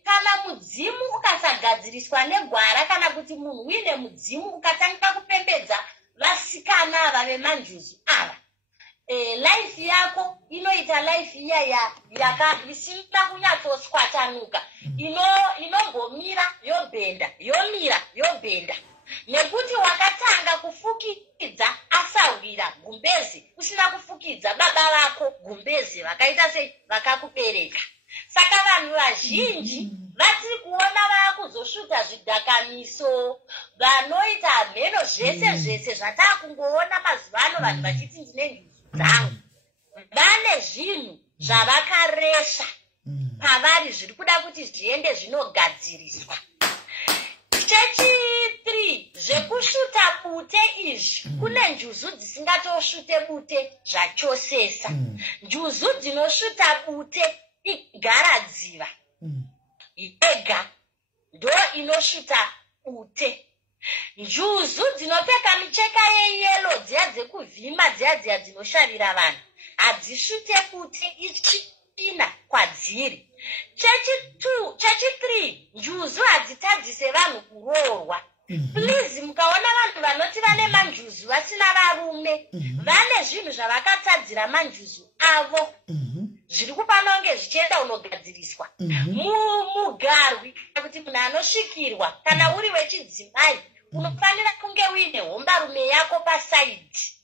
Kana mudzimu ukasagadziriswa negwara kana kuti munhu uine mudzimu ukatanga kupembedza vasikana ava vemanjuzu ava, life yako inoita life iya isina kunyatsoswatanuka, inombomira yobhenda, yomira yobhenda, nekuti wakatanga kufukidza asawira gumbezi, usina kufukidza baba vako gumbezi vakaita sei vakakubereka. Saka vanhu vazhinji vatiri kuona vakuzosvuta zvidhakamiso, vanoita mheno zvese zvatakungoona mazuva ano vanhu vachiti ndine njuzu dzangu. Vane zvinhu zvavakaresha pavari zviri kuda kuti zviende zvinogadziriswa. Chechi3, zvekusvuta bute izvi, kune njuzu dzisingatosvute bute zvachosesa. Njuzu dzinosvuta bute igaradziva yega ndo inosvuta bute. Njuzu dzinopfeka micheka yeyelo dziya dzekuvhima dziya dzinoshavira vanhu hadzisvute bute ichina kwadziri. Chechi3, njuzu hadzitadzise vanhu kuroorwa. Please, mukaona vanhu vanoti vane manjuzu vasina varume, vane zvinhu zvavakatadzira manjuzu avo. Zviri kupanonge zvichienda unogadziriswa. Mugarwi kuti munhu anosvikirwa kana uri wechidzimai unofanira kunge uine hombarume yako pasaidi.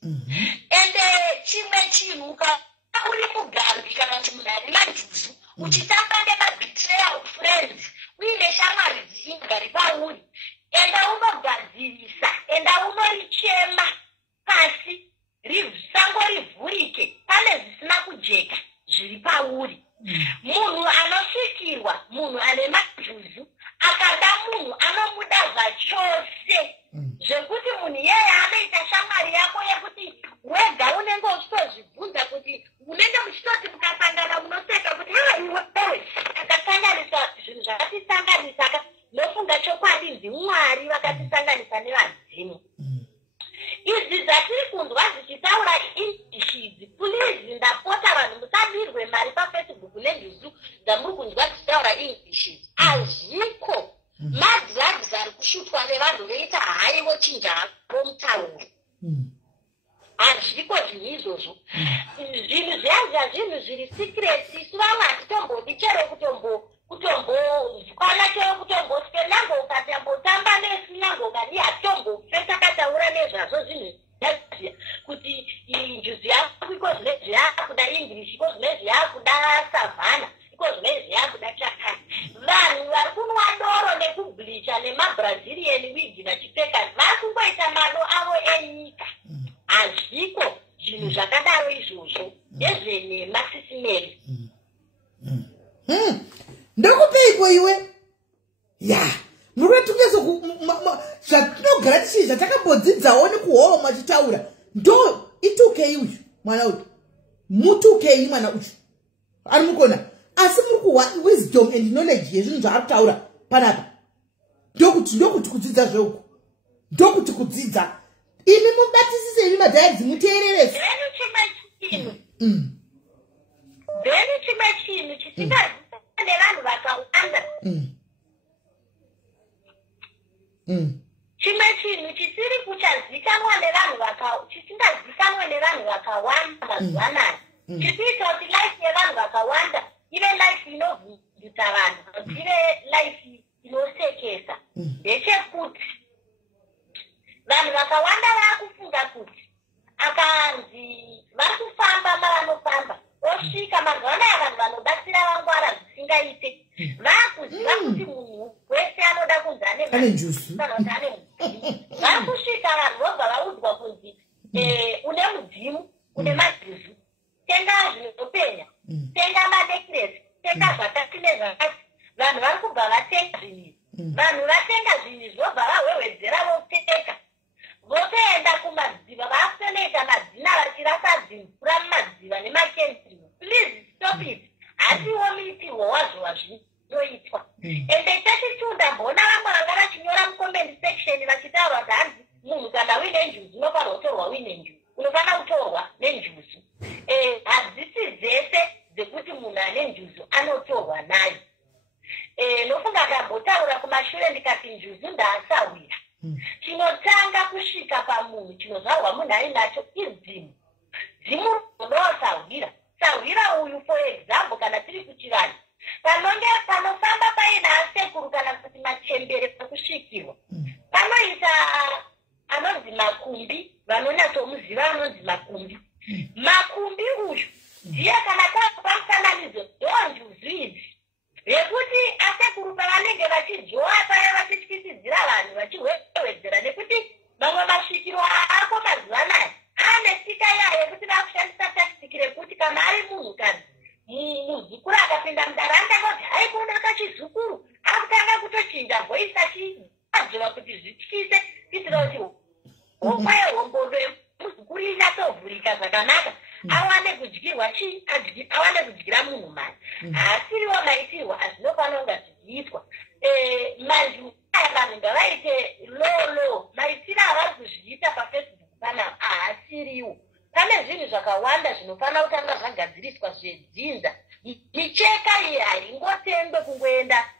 Ende chimwe chinhu uri mugarwi kana kuti munhu ari manjuzu uchitamba nemabetrayal friends uine shamwari dzisingari pauri, enda unogadzirisa, enda unorichema pasi sango rivhurike, pane zvisina kujeka zviri pauri. Munhu anosvikirwa, munhu ane manjuzu akada munhu anomuda zvachose, zvekuti munhu iyeye anoita shamwari yako yekuti wega unenge uchitozvibvunza kuti unenge muchitoti mukasangana munoseka kuti iwewe takasanganisa zvinhu zvakatisanganisa, nofunga chokwadi ndimwari vakatisanganisa nevadzimu. Izvi dzatiri kunzwa zvichitaura English idzi, please ndapota vanhu musadirwe mari paFacebook nenjuzu dzamuri kunzwa zvichitaura English idzi. Hazviko madrugs ari kushutwa nevanhu veita haiwo chinja romutauro. Hazviko zvinhu izvozvo. Zvinhu zviya zvinhu zviri secret, isu vamwe hatitombodi chero kutombokwana chero kutomboswe nango ukatambotamba nesu nango kani hatombofe takataura nezvazvo zvinhu zviya kuti njuzu yako iko zvinezvi yakuda English, iko zvinezvi yakuda savana, iko zvinezvi yakuda chakani. Vanhu vari kunwa doro nekubhlicha nemabrazilian wigi vachipfeka vari kungoita mado avo enyika. Hazviko zvinhu zvakadaro izvozvo ndezvenema sisimeri. Ndokupeiko iwe? Ya, muratungeza zvatinogara tichii zvatakambodzinzawo nekuhoro machitaura. Ndo itukei uyu mwana uyu. Mutukei mwana uyu. Ari mukona. Asi muri kuwa wisdom and knowledge yezvinhu zvaari kutaura panapa. Ndokuti kudzidza zveuku. Ndokuti kudzidza. Imi mubatisise imi madhaidzi muteererese. Beni chimwe chinhu chisingazikanwa nevanhu vakawanda. Chimwe chinhu chisiri kuchazikanwa nevanhu chisingazikanwa nevanhu vakawanda mazuva anaya. Chisiita kuti life yevanhu vakawanda ive life inovhundutsa vanhu, ive life inosekesa. Ndechekuti vanhu vakawanda vakufunga kuti akanzi vari kufamba mavanofamba osvika mazuva anaya vanhu vanobatsira vangwara zvisingaite. Vakuziva kuti munhu ane njusu kana kuti ane mudzimu vakusvika vanhu vobva vaudzwa kunzi une mudzimu une madzizu tenga zvinopenya tenga manekiresi tenga zvakati nezvakati vanhu vari kubva vatenga zvinhu vanhu vatenga zvinhu zvobva vahwehwedzera vopfeka votoenda kumadziva vakutonoita madzina vachirasa dzimvura mumadziva nemakendiro. Please stop it. Hasiwo muitirwo wazvo wazvinoitwa. Ende tachitunda mbona vamwe vanga vachinyora mucomment section vachitaura kuti hanzi munhu kana uine njuzu unofanira kutorwa uine njuzu unofanira kutorwa nenjuzu. Hadzisi dzese dzekuti munhu ane njuzu anotorwa nayo. Nofunga ndambotaura kumashure ndikati njuzu ndaasawira. Chinotanga kusvika pamunhu chinozvarwa munhu ainacho idzimu. Dzimu rinosahwira. Sahwira uyu for example kana tiri kuchivanhu. Panonge panofamba paina asekuru kana kuti machembere pakusvikirwa. Panoita anonzi makumbi, vanonyatsomuziva anonzi makumbi. Makumbi uyu ndiye kana pamufananidzo ndonjuzu idzi. Yekuti asekuru pavanenge vachidzoa paya vachityisidzira vanhu vachihwehwedzera nekuti mamwe masvikiro ako mazuva anaya ane tsika yayo yekuti vakushandisa takitiki rekuti kana ari munhukadzi muzukuru akapinda mudaranda kuti haikona kachizukuru akutanga kutochinja voisi achiadzova kuti zvityise kuitira kuti hokwa yehombondo yemuzukuru inyatsovhurika zvakanaka awane kudyirwa chii awane kudyira munhu mari. Haasiriwo maitirwa azvinofanira kunga zvichiitwa. Manju aya vanhu ngavaite low maitiro avari kuzviita pafacebook panapa haasiriwo. Pane zvinhu zvakawanda zvinofanira kutanga zvagadziriswa zvedzinza. Micheka iyi haingotengwe kungoenda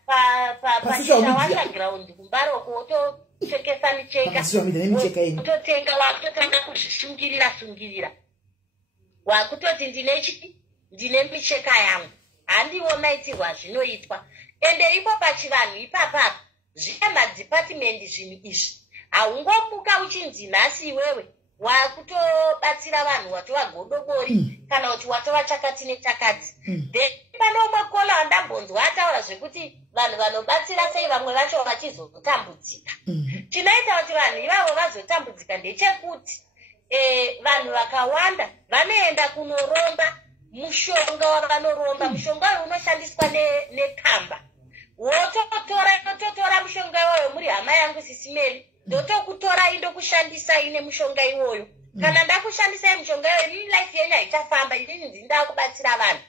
paunderground kumbaroko wotochekesa micheka wototenga wakutotanga kuzvisungirira wakutoti ndine micheka yangu handiwo maitirwa zvinoitwa. Ende ipo pachivanhu ipapapa zvine madhipatimendi zvinhu izvi haungomuka uchinzi nhasi iwewe wakutobatsira vanhu watova godobori kana kuti watova chakati nechakati. Then panomwe kola wandambonzwa ataura zvekuti vanhu vanobatsira sei vamwe vacho vachizotambudzika. Chinoita kuti vanhu ivavo vazotambudzika ndechekuti vanhu vakawanda vanoenda kunoromba mushonga wavanoromba. Mushonga uyu unoshandiswa nekamba. Wototora mushonga iwoyo muri hama yangu sisimeri ndotokutora indokushandisa ine mushonga iwoyo. Kana ndakushandisa mushonga iwoyo life yenyu haichafamba inini ndindakubatsira vanhu.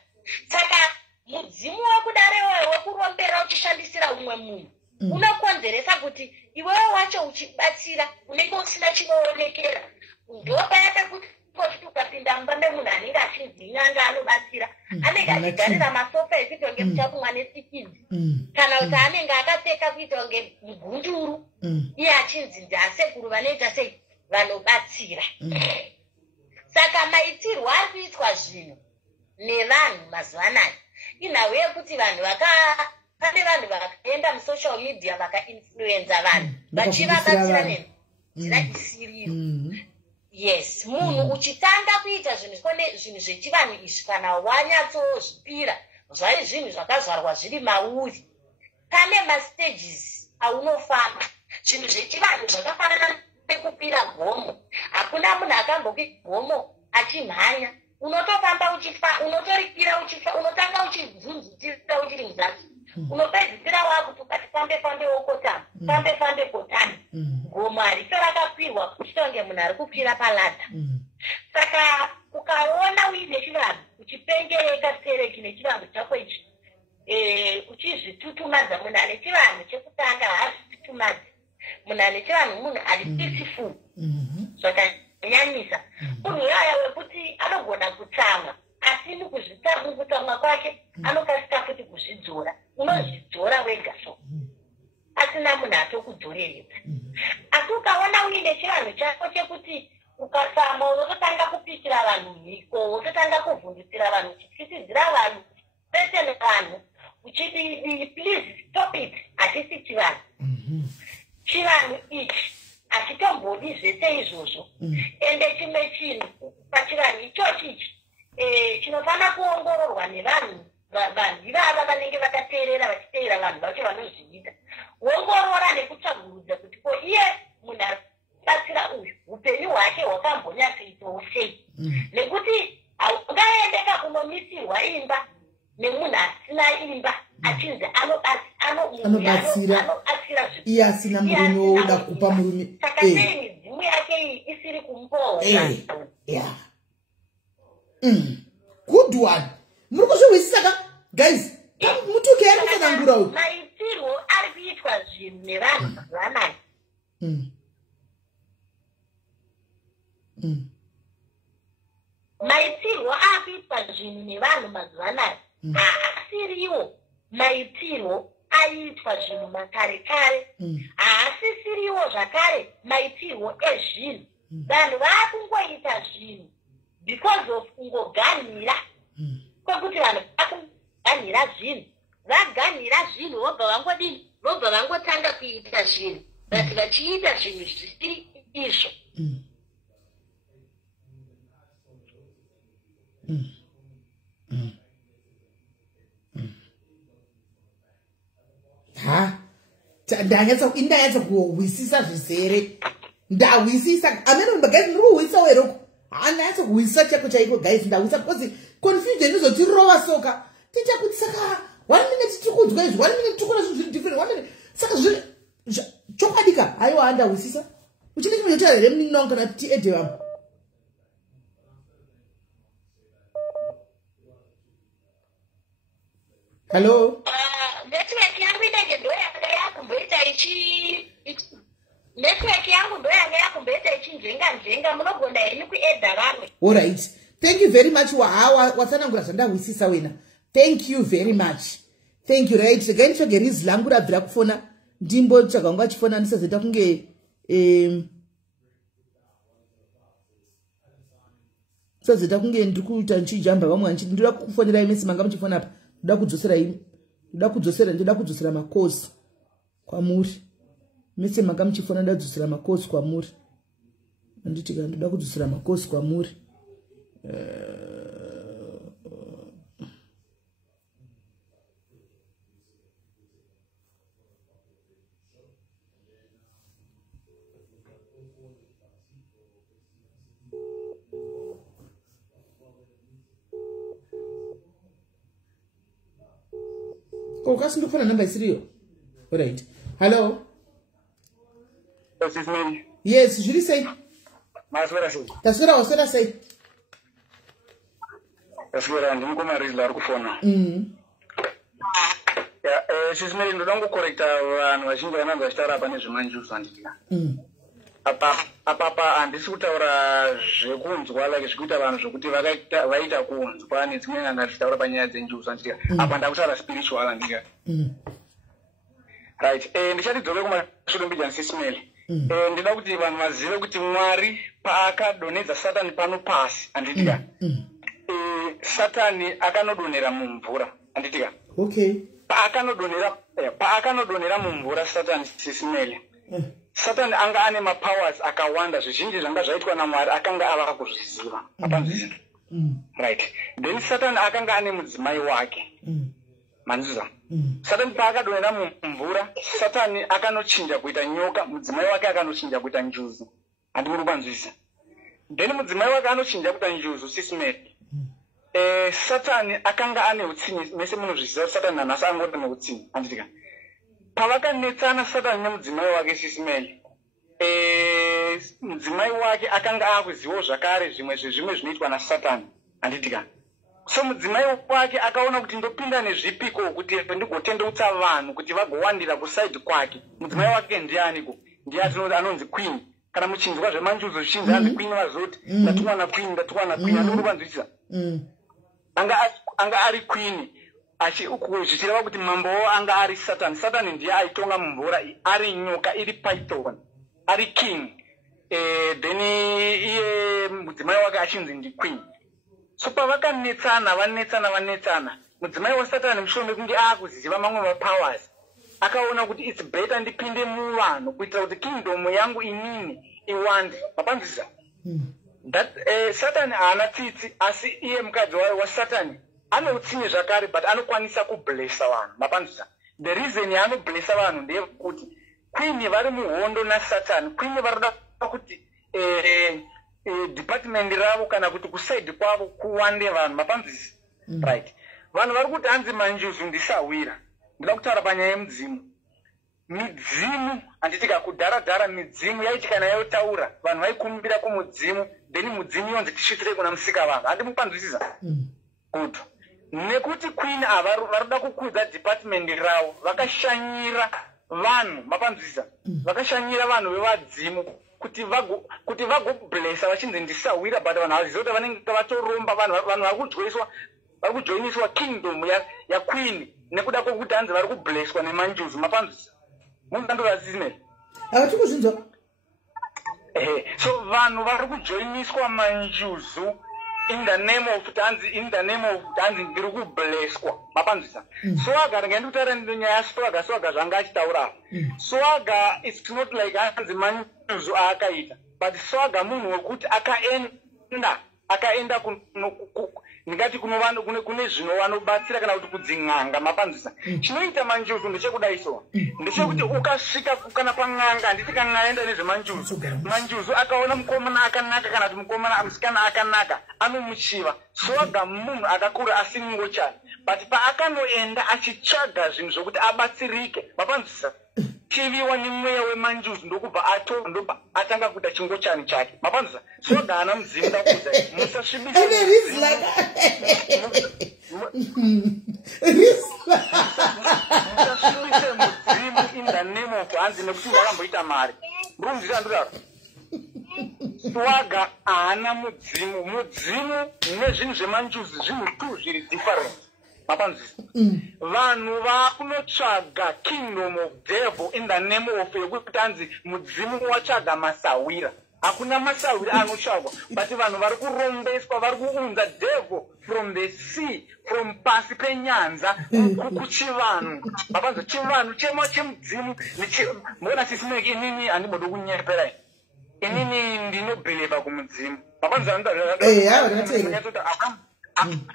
Saka mudzimu wekudare iwoyo wekurombera uchishandisira umwe munhu unokonzeresa kuti iwewe wacho uchibatsira unenge usina chinoonekera. Ndopayata kuti ukapinda mumba memunhu anenge achinzi nyanga anobatsira anenge achigarira masofa ekuita kunge muchakumwa nesikidzi kana kuti anenge akapfeka kuita kunge mugunduru iye achinzi ndiasekuru vanoita sei vanobatsira. Saka maitirwo ari kuitwa zvinhu nevanhu mazuva anaya inhau yekuti vanhu pane vanhu vakaenda musocial media vakainfluenza vanhu vachivabatsira nenzira isiriyo. Yes, munhu uchitanga kuita zvinhu zvechivanhu izvi kana wanyatsozvipira zvai zvinhu zvakazvarwa zviri mauri pane mastages aunofamba. Zvinhu zvechivanhu zvakafanana nekupira gomo. Hakuna munhu akambokwira gomo achimhanya. Unotofamba unotorikira unotanga uchibvunzutira uchiri muzasi. Unopedzisira wakuti ukati fambe wokotama fambe kotama. Gomo hariso rakakwirwa kuchitonge munhu ari kukwira paladha. Saka ukaona uine chivanhu uchipengereka sereki nechivanhu chako ichi uchizvitutumadza. Munhu ane chivanhu chekutanga haazvitutumadzi. Munhu ane chivanhu munhu ari peaceful zvakanyanyisa. Munhu yaya wekuti anogona kutsamwa asi mukutsamwa kwake anokasika futi kuzvidzora. Unozvidzora wega so asina munhu atokudzoreredza. Asi ukaona uine chivanhu chako chekuti ukatsamwa unototanga kupikira vanhu mhiko unototanga kuvhundutsira vanhu uchityisidzira vanhu pese nevanhu uchidi please stop it. Hatisi chivanhu. Chivanhu ichi hachitombodi zvese izvozvo. Ende chimwe chinhu pachivanhu ichochi ichi chinofanira kuongororwa nevanhu ivava vanenge vakateerera vachiteera vanhu vacho vanozviita. Ongorora nekutsvaga anobatsira iye asina murume woda kupa murume midzimu yake isiri kumboa. Good one. Muri kuzvihwisisa ka guys? Mutuke ari kutsanangura uyu. Maitirwo ari kuitwa zvinhu nevanhu mazuvanaya. Maitirwo ari kuitwa zvinhu nevanhu mazuvanaya. Haasiriwo maitirwo aiitwa zvinhu makare kare. Haasisiriwo zvakare maitirwo ezvinhu. Vanhu vakungoita zvinhu because of kungoganhira. Kwekuti vanhu vakuganhira zvinhu. Vaganhira zvinhu vobva vangodini? Vobva vangotanga kuita zvinhu. Vati vachiita zvinhu zvisiri izvo. Ndanyatsa kuhwisisa zvisere. Ndahwisisa. Ameno guys muri kuhwisisa weroko. Ndanyatsa kuhwisisa chako chaiko guys ndahwisisa because confusion izotirova soka. Ticha kuti saka 1 minute tikudzwa izvo 1 minute tikuna zvinhu different 1 minute saka zviri chokwadika aiwa ndahwisisa. Uchine chimwe chotaura here muningi kana kuti edhe vamwe. Hello. Network yangu inenge ndo yanga yakumboita ichi. Network yangu ndo yanga yakumboita ichinjenga munogona henyu kuedha vamwe. All right. Thank you very much watsanangura zvandahwisisa wena. Thank you very much. Thank you right. Regai nditsvage rizi langu rabvira kufona. Ndimbo tsvaga wangu achifona ndisazoita kunge sazoita kunge ndiri kuita ndichijamba vamwe ndinoda kukufonera imesi manga muchifona apa. Ndoda kudzosera makosi kwamuri. Mese manga muchifona ndadzosera makosi kwamuri. Anditi kana ndoda kudzosera makosi kwamuri. Oh, kasi ndofana number isiriyo. All right. Hello. Yes, zviri sei? Maswera sei? Taswera waswera sei? Taswera ndingomarila ari kufona. Sismeri ndoda kukorekta vanhu vazhinji vananzi vachitaura apa nezvemanjuzi andika. Apapa handisi kutaura zvekunzwa like zvekuita vanhu zvokuti vaita kunzwa nedzimwe nyanga tichitaura panyaya dzenjuzi andika. Apa ndakutaura spiritual andika. Right. Ndichadzoka kumashure mbijana Sismeri. Ndinoda kuti vanhu vazive kuti Mwari paakadonedza Satani pano pasi anditika. Satani akanodonera mumvura anditika. Okay. Paakanodonera mumvura Satani Sismeri. Satani anga ane mapowers akawanda zvizhinji zvanga zvaitwa naMwari akanga ava kuzviziva. Apanzizina. Right. Then Satani akanga ane mudzimai wake. Manziza. Satani paakadonera mumvura, Satani akanochinja kuita nyoka, mudzimai wake akanochinja kuita njuzu. Handimuri kupanzvisa. Then mudzimai wake anochinja kuita njuzu Sismeri. Satani akanga ane utsinye, mese munozviziva Satani nanhasi angori neutsinye. Handitika. Pavakanetsana Satani nemudzimai wake Sismeri. Mudzimai wake akanga akuzivawo zvakare zvimwe zvinoitwa naSatani. Handitika. So mudzimai wake akaona kuti ndopinda nezvipiko kuti ndigotendeutsa vanhu kuti vagowandira kusaidi kwake. Mudzimai wake ndianiko? Ndiye anonzi queen. Kana muchinzwa zvemanjuzo zvichinzi anzi queen vazoti ndatumwa naqueen. Handimuri kupanzwisisa. Anga ari queen. Zvichireva kuti mambowo anga ari Satani. Satani ndiye aitonga mumvura, ari nyoka, iri python, ari king. Then iye mudzimai wake achinzi ndi queen. So pavakanetsana vanetsana mudzimai waSatani mushure mekunge akuziva mamwe mapowers akaona kuti it's better ndipinde muvanhu kuitira kuti kingdom yangu inini iwande. Mapanzisa. That Satani haana tsitsi asi iye mukadzi waSatani ane utsinye zvakare but anokwanisa kublessa vanhu. Mapanzisa. The reason yaanoblessa vanhu ndeyekuti queen vari muhondo naSatani. Queen varikuda kuti department ravo kana kuti kusaidi kwavo kuwande vanhu. Mapanzisi. Right. Vanhu vari kuti hanzi manjuzu ndisawira. Ndinoda kutaura panyaya yemudzimu. midzimu handitika kudhara midzimu yaiti kana yotaura vanhu vaikumbira kumudzimu then mudzimu yonzi tisvitsire kuna musika vanhu handimupanzwisisa good nekuti queen ava varoda kukudza department ravo vakashanyira vanhu mapanzwisisa vakashanyira vanhu vevadzimu kuti vagoblessa vachinzi ndisawira but vanhu havaziva kuti vanenge vatoromba vanhu vari kujoiniswa kingdom yaqueen nekuda kwokuti hanzi vari kublesswa nemanjuzu mapanzwisisa mundandorazizimere havati kuzvinzwa so vanhu vari kujoiniswa manjuzu in the name of tanzi ndiri kublesswa mapanzisa swaga ringaendi kutaura nyaya yaswaga zvanga achitaura swaga it's not like hanzi manjuzu aakaita but swaga munhu wekuti akaenda ndingati kune zvino vanobatsira kana kuti kudzin'anga mapanzisa chinoita manjuzu ndechekudaiso ndechekuti ukasvika kana pan'anga handiti kan'aenda nezvemanjuzu manjuzu akaona mukomana akanaka kana kuti musikana akanaka anomuchiva swaga munhu akakura asingochani but paakanoenda achitsvaga zvinhu zvokuti abatsirike mapanzisa chiviwa nemweya wemanjuzu ndokubva atanga kuita chingochani chake mapanzisa swaga hana mudzimu ndakudza musasvibise mudzimu in the name of hanzi nekuti ndakamboita mari murunzira ndodaro swaga haana mudzimu nezvinhu zvemanjuzu zvinhu tu zviri different mapanzisa vanhu vakunotsvaga kingdom of devil in the name of yekuti hanzi mudzimu watsvaga masawira hakuna masawira anotsvagwa but vanhu vari kurombeswa vari kuunza devil from the sea from pasi penyanza kuchivanhu mapanzisa chivanhu chemudzimu mona sisimeki inini handimboda kunyeperai inini ndinobhileva kumudzimu mapanzisa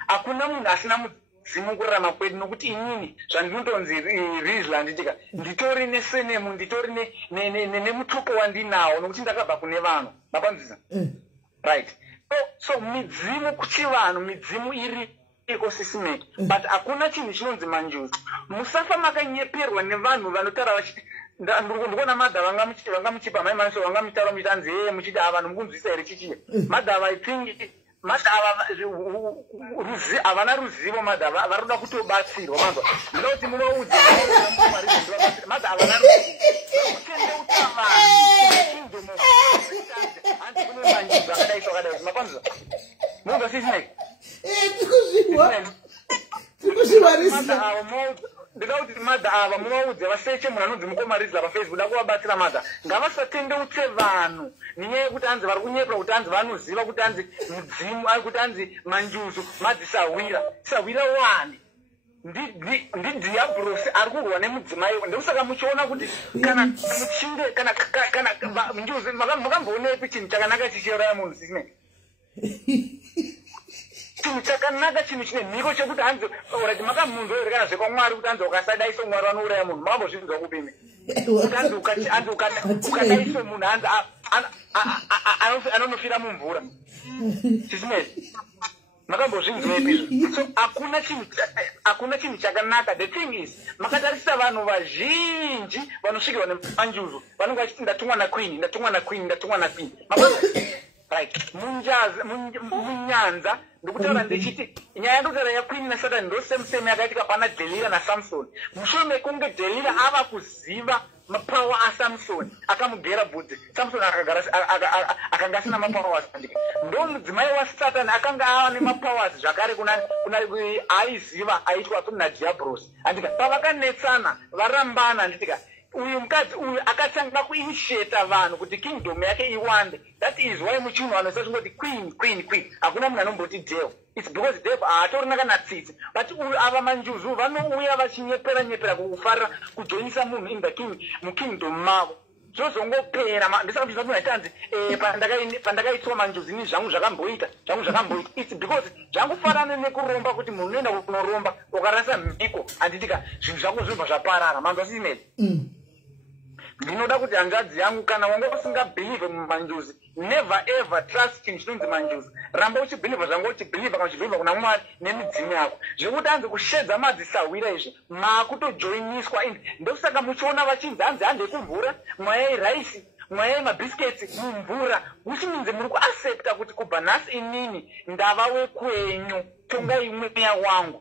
hakuna munhu asina mudzimu kurarama kwedu nokuti inini zvandinotonzi rizla handitika nditori nesenemu nditori nemutupo wandinawo nokuti ndakabva kune vanhu mapanzisa right so midzimu kuchivanhu midzimu iri ecosystemeki but hakuna chinhu chinonzi manjuzu musafa makanyeperwa nevanhu vanotaura vachiti ndikuona madhava vangamuchipa maimaniso vangamutaura muchitanzi muchiti vanhu mukunzwisa here chichiye madhava I think madhava havana ruzivo madhava varoda kutobatsirwa manzwa ndoda kuti muvaudze madhava havana ruzivo kutendeuta vanhu hanzi kune manjuzu akadaiswa akadaiswa mapanzwa munzwa sisineki ndida kuti madha ava muvaudze vaseche munhu anonzi mukomarizla pafacebook da kuvabatsira madha ngavasatendeutse vanhu nenyaya yekuti hanzi vari kunyepera kuti hanzi vanoziva kuti hanzi mudzimu ari kuti hanzi manjuzu madzisawira wani ndidhiabhurosi ari kurwa nemudzimai ndokusaka muchiona kuti kana muchinge kana njuzu makamboonepi chinhu chakanaka chichiuraya munhu sisine chinhu chakanaka chinhu chine mhiko chekuti hanzi orati makamunzwa here kana zvekwamwari kuti hanzi ukasadaiso mwari vanouraya munhu makambozvinzwa kupini kuti hanzi ukadaiso munhu hanzi anonofira mumvura chisinei makambozvinzwa ipizvo so hakuna chinhu chakanaka the thing is makatarisa vanhu vazhinji vanosvikirwa nemanjuzu vanenge vachiti ndatumwa naqueen right munyanza ndokutaura ndichiti nyaya yandokutaura yaqueen nasatani ndo same yakaitika pana Delila naSamson mushure mekunge Delila ava kuziva mapower aSamson akamugera bvudzi Samson akanga asina mapowers andika ndo mudzimai waSatani akanga ava nemapowers zvakare kuna aiziva aitwa naDiablos andika pavakanetsana varambana anditika uyu mukadzi uyu akatanga kuinitiata vanhu kuti kingdom yake iwande that is why muchinhu vanosachingoti queen hakuna munhu anomboti devil it's because devil haatorina kana tsitsi but uyu ava manjuzu vanouya vachinyepera kufarira kujoinisa munhu in the mukingdom mavo zvozongopera ndisaka kuti zvamunhu aitanzi pandakaitwa manjuzu ini zvangu zvakamboita it's because zvangufanana nekuromba kuti munhu unoenda kunoromba ukarasa mhiko handitika zvinhu zvako zvinobva zvaparara manzwa sisimedi ndinoda kuti hanzvadzi yangu kana wanga usingabhilive mumanjuzi never ever trust chinhu chinonzi manjuzi. Ramba uchibhiliva zvanga uchibhiliva kana uchibhiliva kuna Mwari nemidzimu yako. Zvekuti hanzi kushedza madzisawira izvi makutojoiniswa indi. Ndokusaka muchiona vachinzi hanzi hande kumvura mwayai raisi mwayai mabhisiketsi mumvura. Which means muri kuaccepta kuti kubva nhasi inini ndava wekwenyu. Tongai mweya wangu.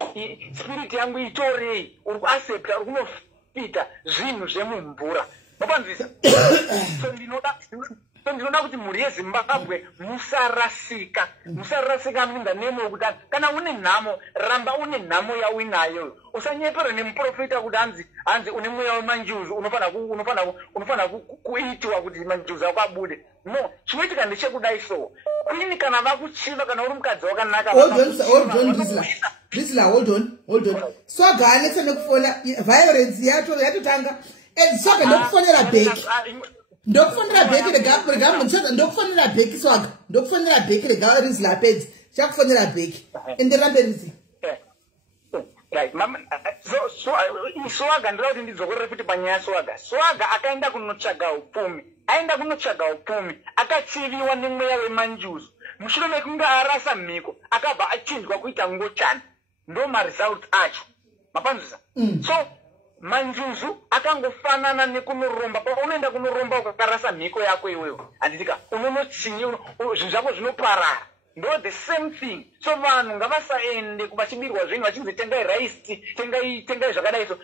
Spirit yangu itorei. Uri kuaccepta uri kunofita zvinhu zvemumvura. Mapanzvisa. So ndinoda kuti mhuri yeZimbabwe musarasika. Musarasika minda nemo yokuti kana une nhamo ramba une nhamo yauinayo. Usanyepera nemuprofita kuti hanzi une mweya wemanjuzi unofana kuitwa kuti manjuzi ako abude. No, chinoitika ndechekudai so. Kwini kana vakuchiva kana uri mukadzi wakanaka. Hold on. Swaga anetse nekufona violence yatotanga. Swaga ndokufonera beki. Ndokufonera beki rega munchaza ndokufonera beki Swaga. Ndokufonera beki rega Rizla pedzi. Chakufonera beki. Enderambe Rizla. Right, mama. So Swaga ndira kuti ndidzokorere futi panyaya Swaga. Swaga akaenda kunotsvaga upfumi. Aenda kunotsvaga upfumi. Akatsiviwa nemweya wemanjuzi. Mushure mekunge arasa mhiko akabva achinjwa kuita ngochani. Ndo maresult acho. Mapanzvisa. So manjuzu akangofanana nekunoromba. Unoenda kunoromba ukakarasa mhiko yako iwewe. Anditika unonotsinyi zvinhu zvako zvinoparara. Ndo the same thing. So vanhu ngavasaende kuvachibirwa zvinhu vachinzi tengai raisi, tengai zvakadai so.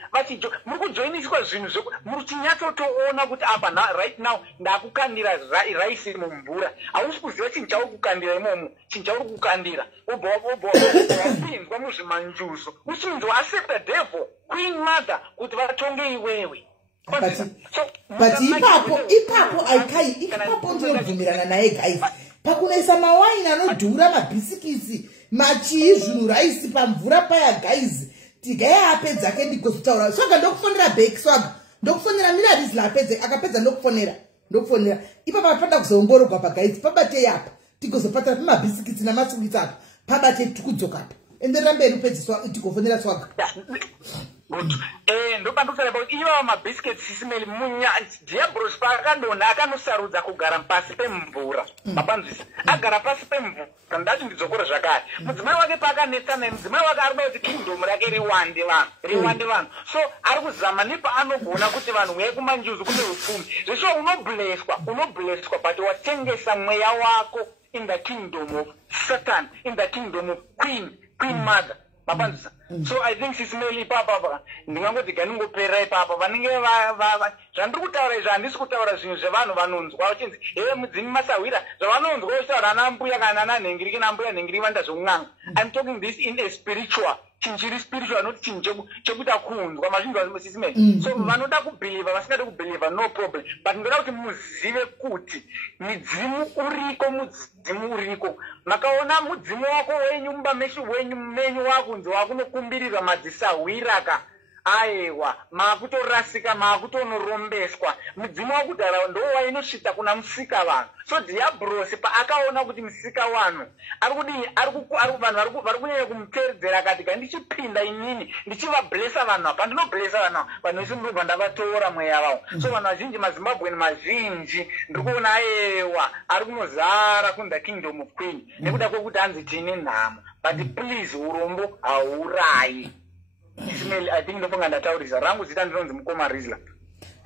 Muri kujoiniswa zvinhu zveku muri chinyatsotoona kuti apa right now ndakukandira raisi mumvura. Hausi kuziva chinhu chauri kukandira imomo, chinhu chauri kukandira. Wapinzwa muzvimanjuzo. Which means waaccepta devil, queen mother, kuti vatonge iwewe. But ipapo ndinobvumirana naye guys. Pakunaisa mawaini anodhura mabhisikisi machii zvinhu raisi pamvura paya guys tigaya apedza ke ndikozotaura Swaga ndokufonera beki Swaga ndokufonera mira Rizla apedza akapedza ndokufonera ipapa panda kuzoongorogwa pa guys pabatei apa tigozopatira pamabhisikisi namaswitsi apa pabatei tikudzoka apa enderera mberi upedziswa tikofonera Swaga. Ndopandosara kuti iva mabhisiketi sisimeli munya Diablos paakandona akanosarudza kugara pasi pemvura. Mapanzvisa agara pasi pemvura ndati ndidzokore zvakare. Mudzimai wake paakanetsana mudzimai wake ari kuti kingdom rake riwande vanhu. So ari kuzama nepaanogona kuti vanhu mweya kumanjuzi kune upfumi. Zvesho unoblesswa but watengesa mweya wako in the kingdom of Satan, in the kingdom of Queen Mother. Mapanzisa. So I think sisimeli papa ndingangoti ganingopera ipapa vanenge zvandiri kutaura izvi handisi kutaura zvinhu zvevanhu vanonzwa vachinzi mudzimi masawira zvavanonzwa uchitaura ana mbuya kana ana nhengiri kana mbuya nhengiri vanda zvokun'anga. I'm talking this in a spiritual chinhu chiri spiritual not chinhu chekuda kunzwa mazvinzwa sisimeli. So vanoda kubhiliva vasingadi kubhiliva no problem but ndoda kuti muzive kuti mudzimu uriko. Makaona mudzimu wako wenyu mumbameshi wenyu mumenyu wakunzi wakunokumbirirwa madzisawiraka aiwa makutorasika makutonorombeswa. Mudzimu wakudhara ndo wainosvita kuna musika vanhu. So Diablos paakaona kuti musika vanhu vanhu vari kunyanya kumuteeredzera akati gandichipinda inini ndichivablesa vanhu apa ndinoblesa vanhu vese ndobva ndavatora mweya vavo. So vanhu vazhinji maZimbabweni mazhinji ndiri kuona aiwa ari kunozara kunza kingdom of Queen nekuda kwekuti hanzi tine nhamo but please urombo haurayi. I think ndofunga ndataurisa rangu zita ndinonzi Mukoma Rizla.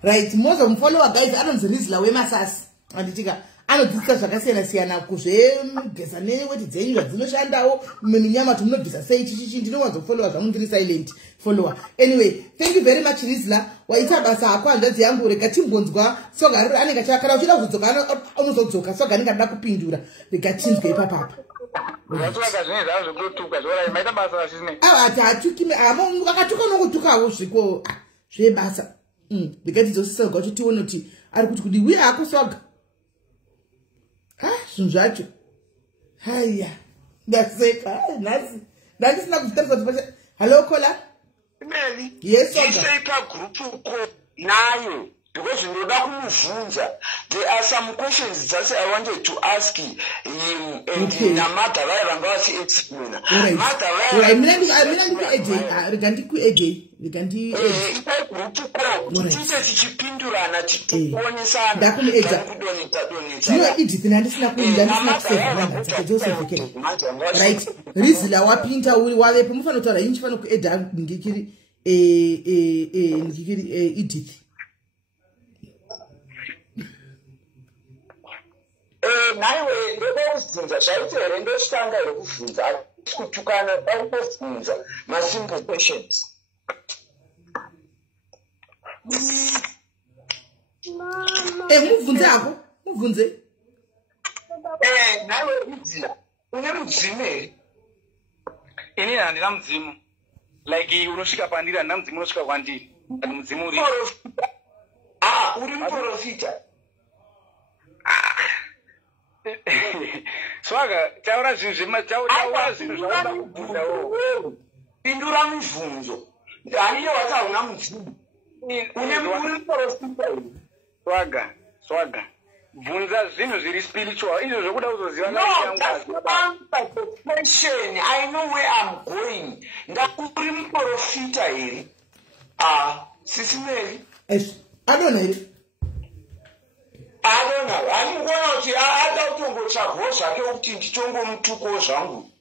Right, most of follower guys anonzi Rizla wemasasi. Anditika anodzidzisa zvakasiyana kuzvegeza neweti dzenyu zvadzinoshandawo munyama munobvisa sei chichichi ndinowanzo follower zvangu ndiri silent follower. Anyway, thank you very much Rizla. Waita basa hako hanzvadzi yangu rega timbonzwa Swaga anenge chakara uchida kudzoka unozodzoka Swaga anenge ada kupindura rega chinzwe ipapa. Vatsvaka zvinhu zvavo zvokutuka zvorai maita basa zvisine. Hatuki akatuka nokutukawo zviko zvebasa. Rega tidzosisirwa kuti tione kuti ari kuti kudiwira hako Swaga. Zvinhu zvacho. Haya. Ndaseka. Ndasina kutarisa kuti hello Kola. Meli. Yes Swaga. Iseka group uko nayo because ndoda kumuvhunza. There are some questions that I wanted to ask him and Namata vanga vasi explain. Mata vanga right, Rizla wapinta uri wave pumufano tora inchi fano kueda ngikiri Edith. Naiwe ndokuvhunza zvaiti here ndositanga rekuvhunza kutukana pakuvhunza masimple questions. Muvhunze hapo, muvhunze. Naiwe Rizla une mudzimu here? Ini handina mudzimu. Like unosvika pandiri handina mudzimu unosvika kwandiri. Ani mudzimu uri. Uri muprofita. Swaga, taura zvinhu taura zvinhu zvauda kubvunzawo. Pindura mubvunzo. Haniyo wati hauna mudzimu. Une muprofita here. Swaga. Bvunza zvinhu zviri spiritual. Izvo zvokuda kuzoziva question. I know where I'm going. Uri muprofita here. Sisimeli. I don't know. Handigona kuti ada kutongotsvagawo zvake kuti nditongomutukawo zvangu.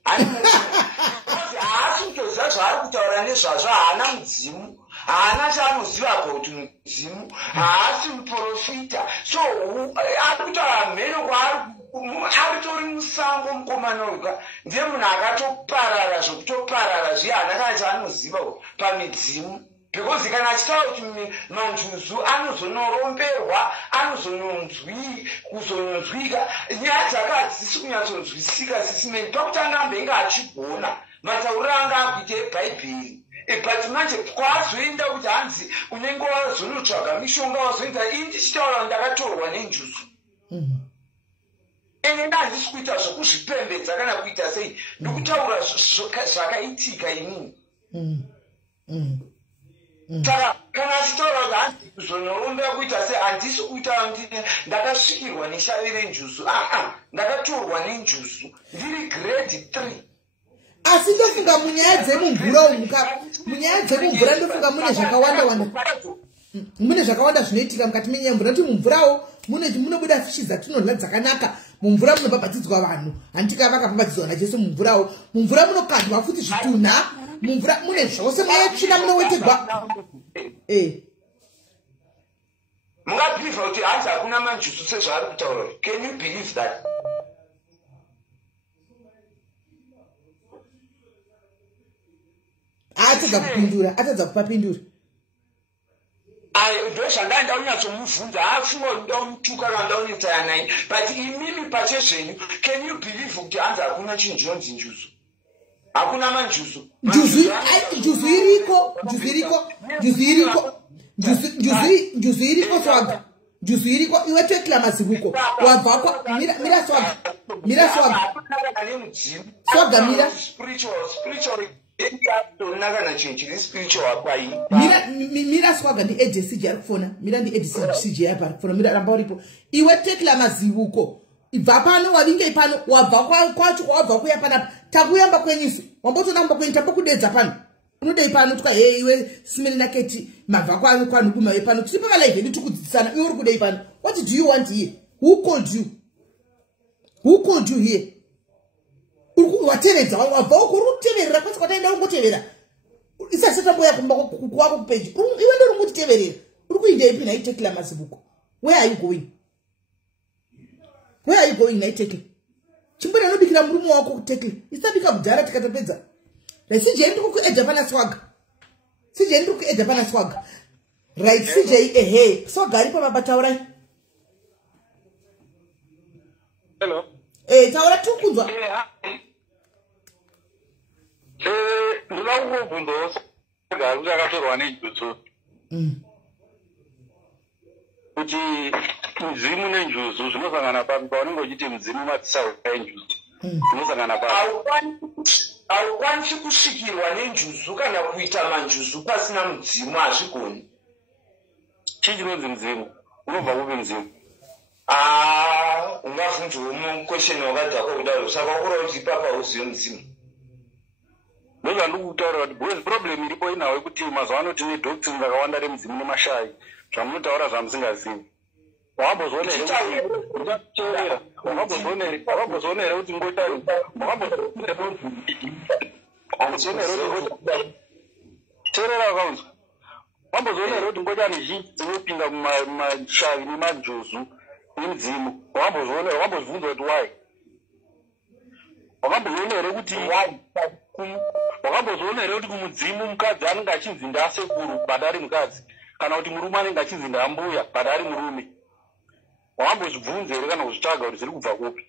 Haasi kutoziva zvaari kutaura nezvazvo. Haana mudzimu, haana chaanoziva kuti mudzimu, haasi muprofita. So ari kutaura mheno kwaari tori musango mukomana uga. Ndiye munhu akatoparara zvokutoparara zviye haana kana chaanoziva pamidzimu. Because kana achitaura kuti manjuzu anozonoromberwa, kuzononzwika, nyaya dzake hadzisi kunyatsonzwisika sisimeni. Pakutanga ambenga achigona matauriro anga akuita eBhaibheri. But manje kwazoenda kuti hanzi unenge wazonotsvaga mishonga wazoita ini ndichitaura ndakatorwa nenjuzu. Ene ndandisi kuita zvokuzvipembedza kana kuita sei, ndikutaura zvakaitika inini. Kana achitaura kuti handisi kuzonorumbira kuita sei, handisi kuita ndakasvikirwa neshavi renjuzu. Ndakatorwa nenjuzu ndiri grade 3. Asi ndofunga munyaya dzemumvura munyaya dzemumvura ndofunga mune zvakawanda zvinoitika mukati menyaya yemvura. Kuti mumvurawo munobuda fishi dzatinorya dzakanaka. Mumvura munobhabhatidzwa vanhu. Handika vakabhabhatidzwa naJesu mumvurawo. Mumvura munokandwa futi zvitunha. Mumvura mune zvose munotsvina munowetegwa. Mungabhiliva kuti hanzi hakuna manjuzu sezvaari kutaura. Can you believe that? Atadza kupapindura. Ndozvanga ndaunyatsomubvunza afunga kuti ndaumutuka kana ndaunetaya naye. But imimi pachezvenyu, can you believe kuti hanzi hakuna chinhu chinonzi njuzu? Hakuna manjuzu. Njuzu iriko swaga. Njuzu iriko iwe Tekla Mazibuko. Wabva kwa mira swaga. Swaga mira. Spiritual. Mira swaga ndi ADCG arikufona. Mira ndi ADCG arikufona. Mira ramba uripo. Iwe Tekla Mazibuko. Ibva pano wavinge pano wabva kwacho wabva kuya panapa. Takuyamba kwenyisi. Wambotona kwenyu tapokudedza pano. Unodei pano tuka iwe simeni naketi mabva kwanu kuma pano. Tiri pa live ndi tukudzidzana. Iwe uri kudei pano. What do you want here? Who called you? Who called you here? Wateredza wabva ukuruteverera kwati kwataenda ungotevera. Isaseta mboya kwako kupage. Iwe ndo uri kutiteverera. Uri kuinda ipi na Tekla Mazibuko? Where are you going? Where are you going na Tekla? Chimbona nobikira murume wako kuTekla. Isabika kudhara tikatopedza. CJ ndiko kuedza pana swaga. CJ ndiko kuedza pana swaga. Right, CJ swaga ari pa mabataura. Hello. Taura tukunzwa. Ndakubvunza kuti akatorwa nenjuzu. Kuti mudzimu nenjuzu zvinosangana papi paunenge uchiti mudzimu matisauka enjuzu. Zvinosangana papi. Haukwanisi kusvikirwa nenjuzu kana kuita manjuzu pasina mudzimu, hazvigoni. chii chinonzi mudzimu? Unobva kupi mudzimu? Ungafunzwa question wakadzako kudaro saka ukura kuti papa uzive mudzimu. Ndozvandikutaura kuti because problem iripo inawo yekuti mazuva ano tine doctrine rakawanda remudzimu nemashai zvamunotaura zvamusingazivi. Wakambozviona here kuti ngotani? Teerera wakaunzwa. Wakambozviona here kuti ngotani zhinji dzinopinda mumashavi nemajozu nemudzimu? Wakambozvibvunza kuti why? Wakambozviona here kuti wakambozviona here kuti kumudzimu mukadzi anenge achinzi ndaasekuru but ari mukadzi, kana kuti murume anenge achinzi ndaambuya but ari murume? Wakambozvibvunza here kana kuzvitsvaga kuti zviri kubva kupi?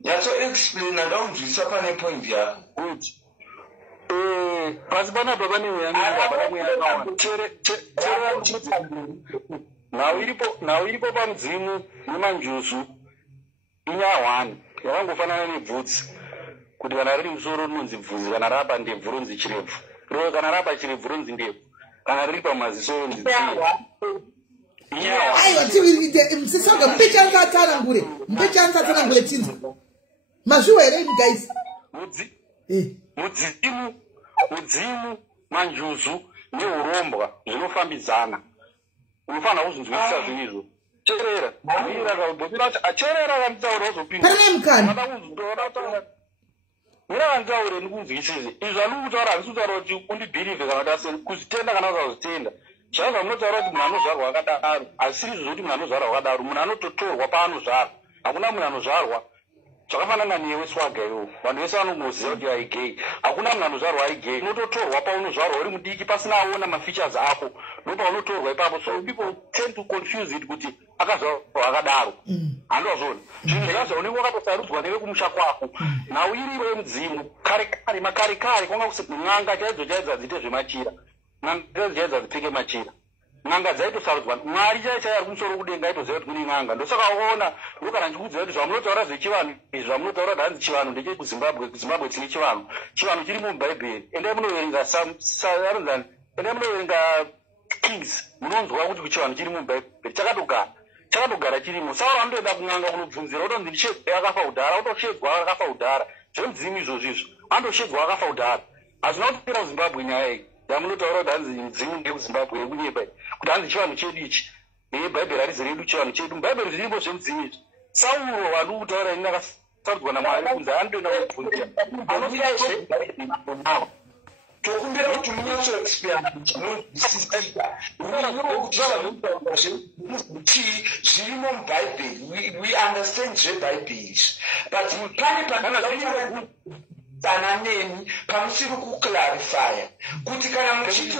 Yatsoexplain ndaunzwisa pane point yako kuti pasi panapa pane nhau iripo pamudzimu nemanjusu inyaya 1 yakangofanana nebvudzi, kuti kana riri musoro rinonzi bvudzi, kana rapa ndebvu ronzi chirebvu, kana rapa chirebvu ronzi ndebvu, kana riri pamaziso ronzi msisoga mpechanzatsanangure tinzwa mazviwa here guys. Mudzimu, manjuzu neurombwa zvinofambidzana. Unofanira kuzvinzwisisa zvinizvo. Cherera. Acherera kanitaura uzopinda. Mira kanitaura ndikunzwisise. Izvi zvandikutaura handisi kutaura kuti undibhirivhe kana kuti kuzvitenda kana usazvitenda. Zvaiva munotaura kuti munhu anozvarwa akadaro, asi izvo kuti munhu anozvarwa akadaro, munhu anototorwa paanozvarwa. Hakuna munhu anozvarwa zvakafanana newe swaga iwo. Vanhu vese vanongoziva kuti ai gay. Hakuna munhu anozvarwa ari gay. Unototorwa paunozvarwa uri mudiki pasina aona mafeatures ako. Ndopaunotorwa ipapo. So people tend to confuse it kuti akazvarwa akadaro. Handozvona. Zvinhu zvakazoonekwa wakatosarudzwa nevekumusha kwako. Nhau iripo yemudzimu. Kare makare kwanga kusati n'anga chaidzo dziite zvemachira. N'anga chaidzo dzipfeke machira. N'anga dzaitosarudzwa. Mwari chaiye ari kumusoro kudenga aitoziva kuti kune n'anga. Ndosaka ukaona ndokana ndikudziva kuti zvamunotaura zvechivanhu izvi zvamunotaura kuti hanzi chivanhu ndechekuzimbabwe. Kuzimbabwe tine chivanhu. Chivanhu chiri mubhaibheri. Endai munoverenga endai munoverenga Kings. Munonzwa kuti chivanhu chiri mubhaibheri chakatogara chirimo. Saka vanotoenda kun'anga kunobvunzira utonzi ndishedzwa akafa kudhara, utoshedzwa akafa kudhara. Zvemudzimu izvozvizvo. Andoshedzwa akafa kudhara. Hazvina kutopera kuzimbabwe nyaya iyi. Yamunotaura kuti hanzi mudzimu ndekuzimbabwe yekunyepa kuti hanzi chivanhu chedu ichi. Bhaibheri harizi redu chivanhu chedu. Bhaibheri zvirimbo zvemudzimu izvi. Sauro wadi kutaura ini akasarudzwa naMwari kunzi andoenda kubvunzira. tokumbira kuti munyasoexplain chinonzwisisika kuti zvirimo mubhaibheri, we understand zvebhaibheri, but pane pana neni pamusiri kuclarifya kuti kana muchiti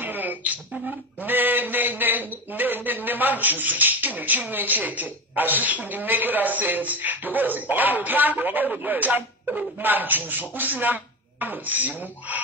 nemanjusu chinhu chimwe chete hazvisi kundimekera sense because manjusu usina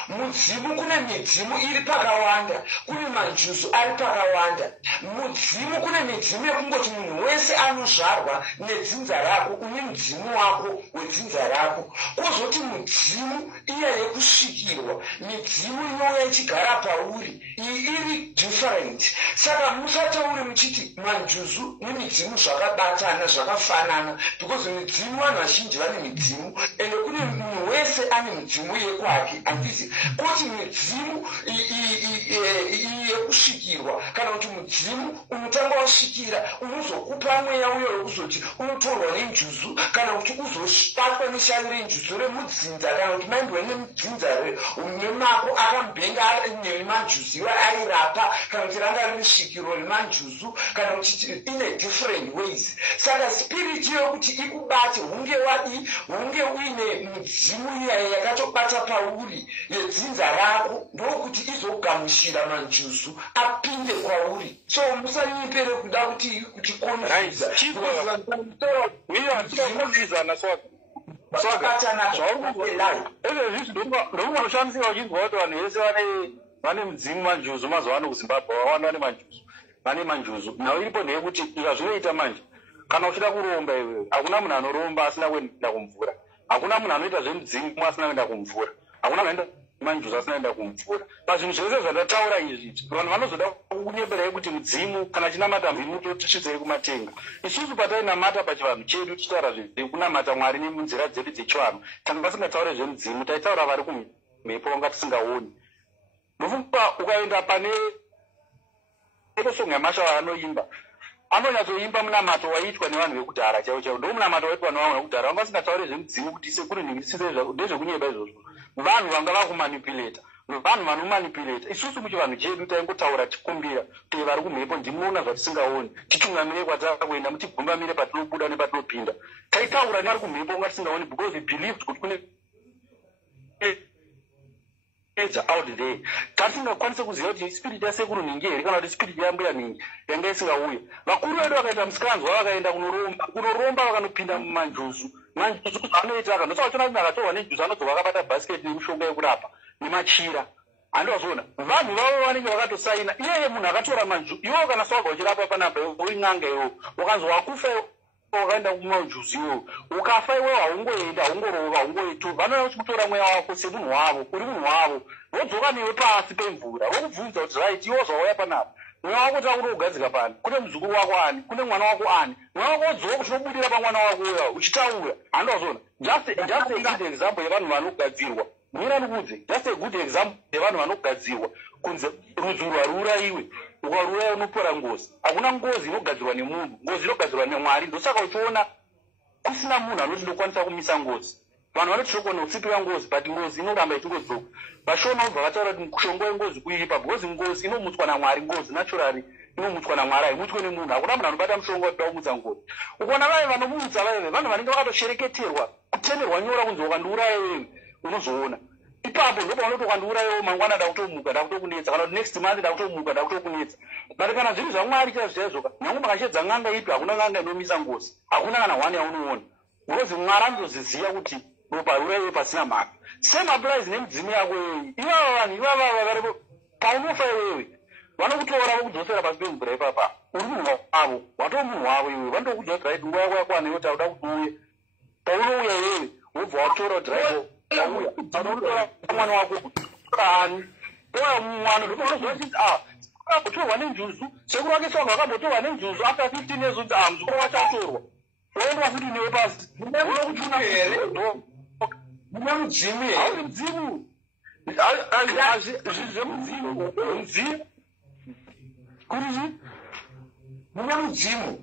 mudzimu kune midzimu iri pakawanda, kune manjusu ari pakawanda. Mudzimu kune midzimu yekungoti munhu wese anozvarwa nedzinza rako, une mudzimu wako wedzinza rako. Kwozoti mudzimu iya yekusvikirwa, midzimu inouya ichigara pauri, iyi iri different. Saka musatauri muchiti manjusu nemidzimu zvakabatana zvakafanana, because midzimu vanhu vazhinji vane midzimu ende kune munhu wese ane mudzimu yekwake. Handisi kuti midzimu yekusvikirwa kana kuti mudzimu unotanga wasvikira unozokupa mweya uyo wekuzoti unotorwa nenjuzu kana kuti uzobatwa neshavi renjuzu remudzinza kana kuti maindwa nemudzinza nemako akambenga nemanjuzu iwa airapa kana kuti ranga riri svikiro remanjuzu kana kuti ine different ways. Saka spiriti yokuti ikubate hunge uine mudzimu iya yakatobata pauri yedzinza rako ndokuti izogamushira manjusu apinde kwauri. So musanyipere kuda kuti konziza ndokunoshandisika uchinzwa kuti vanhu vese vane mudzimu manjuzu mazuva ano kuzimbabwe wawanda vane manjuzu vane manjuzu. Nhau iripo ndeyekuti ikazvinoita manje kana uchida kuromba iwewe hakuna munhu anoromba asina kuenda kumvura, hakuna munhu anoita zvemudzimu asina kuenda kumvura, hakuna munhu anoenda manjuzi asinaenda kumvura. Pazvinhu zvese zvandataura izvi vanhu vanozoda kunyeberai kuti mudzimu kana chinamata mvimuto tisvitsei kumatenga. Isusu patainamata pachivanhu chedu tichitaura zvekunamata Mwari nemunzira dzedu dzechivanhu tanga tisingataure zvemudzimu, taitaura vari kumhepo vanga tisingaoni. Ndofunga ukaenda pane songa yamasha vaanoimba anonyatsoimba munamato waiitwa nevanhu vekudhara chaivo chaivo, ndo munamato waiitwa nevanhu vekudhara vanga vasingataure zvemudzimu kuti sekurinhingisise ndezvekunyeba izvozvo. Vanhu vanga vakumanipuleta, vanhu vanomanipuleta. Isusu muchivanhu chedu taingotaura tikumbira kuti vari kumhepo ndimuona zvatisingaoni, titungamire kwatakakuenda, mutigumbamire patinobuda nepatinopinda. Taitaura nevari kumhepo unga tisingaoni because we believed kuti kune out there tasingakwanisa kuziva kuti spirit yasekuru ningi here kana kuti spirit yambuya ningi yanga isingauya. Vakuru vedu vakaita musikanzwa vakaenda kunoromba vakanopinda mumanjuzu. Manjuzu zvanoita akandosa kuchona kuti akatorwa nejuzu anodzoka akabata bhasiketi nemushonga yekurapa nemachira. Handozviona vanhu vavo vanenge vakatosaina iyeye munhu akatora manju iwo kana swaga uchirapa panapa uri n'anga iwo wakanzi wakufa wakaenda kumajuzi iwo ukafa iwe haungoenda haungorova haungoitu vanoda kutora mweya wako semunhu wavo uri munhu wavo vodzoka newe pasi pemvura vokubvunza kuti right iwo zvauya panapa mweya wako takuti kugadzika pani kune muzukuru wako ani kune mwana wako ani mweya wako wodzoka uchinobudira pamwana wako uya uchitaura. Handozviona just a good example yevanhu vanogadzirwa mwira nukudze just a good example yevanhu vanogadzirwa kunze rudzi rwaruraiwe ukaruraya unopora ngozi. Hakuna ngozi inogadzirwa nemunhu, ngozi inogadzirwa neMwari. Ndosaka uchiona kusina munhu anoti ndokwanisa kumisa ngozi. Vanhu vanoti tokona kutsipira ngozi but ngozi inoramba ichingodzoka. Vashona ubva vataura kuti mushonga wengozi kuipa because ngozi inomutswa naMwari, ngozi naturally inomutswa naMwari haimutwe nemunhu. Hakuna munhu anobata mushonga kuti aumutsa ngozi. Ukaona vaya vanomutsa vaya vanhu vanenge vakatoshereketerwa kutemerwa nyora kunzi wakandiuraya wewe unozoona. Ipapo ndipo vanoti wakandiurayawo mangwana ndakutomuka ndakutokunetsa kana kuti next month ndakutomuka ndakutokunetsa. But kana zvinhu zvaMwari chaizvozvo nyange makashedza n'anga ipi hakuna n'anga inomisa ngozi, hakuna kana hwani yaunoona because Mwari anozviziva kuti ropa ruraiwe pasina mhaka. Same applies nemudzimu yako iwewe. Ivava vanhu ivava vakaripo paunofa iwewe vanokutora vokudzosera pasi pemvura ipapa uri munhu wavo watoo munhu wavo iwewe vanotokudzosera right nguva yako yakwana iwe tauda kuti uye paunouya iwewe wobva watora drive pauya anotora mwana wako ani oya mwana ndotoonozva chiti akabotorwa nenjuzu sekuru wake swaga akabotorwa nenjuzu after 15 years kuti muzukuru wacho atorwa oendwa futi newe pasi unokuchuna here muna mudzimu here hauri mudzimu zvemudzimu mudzimu kuriji muna mudzimu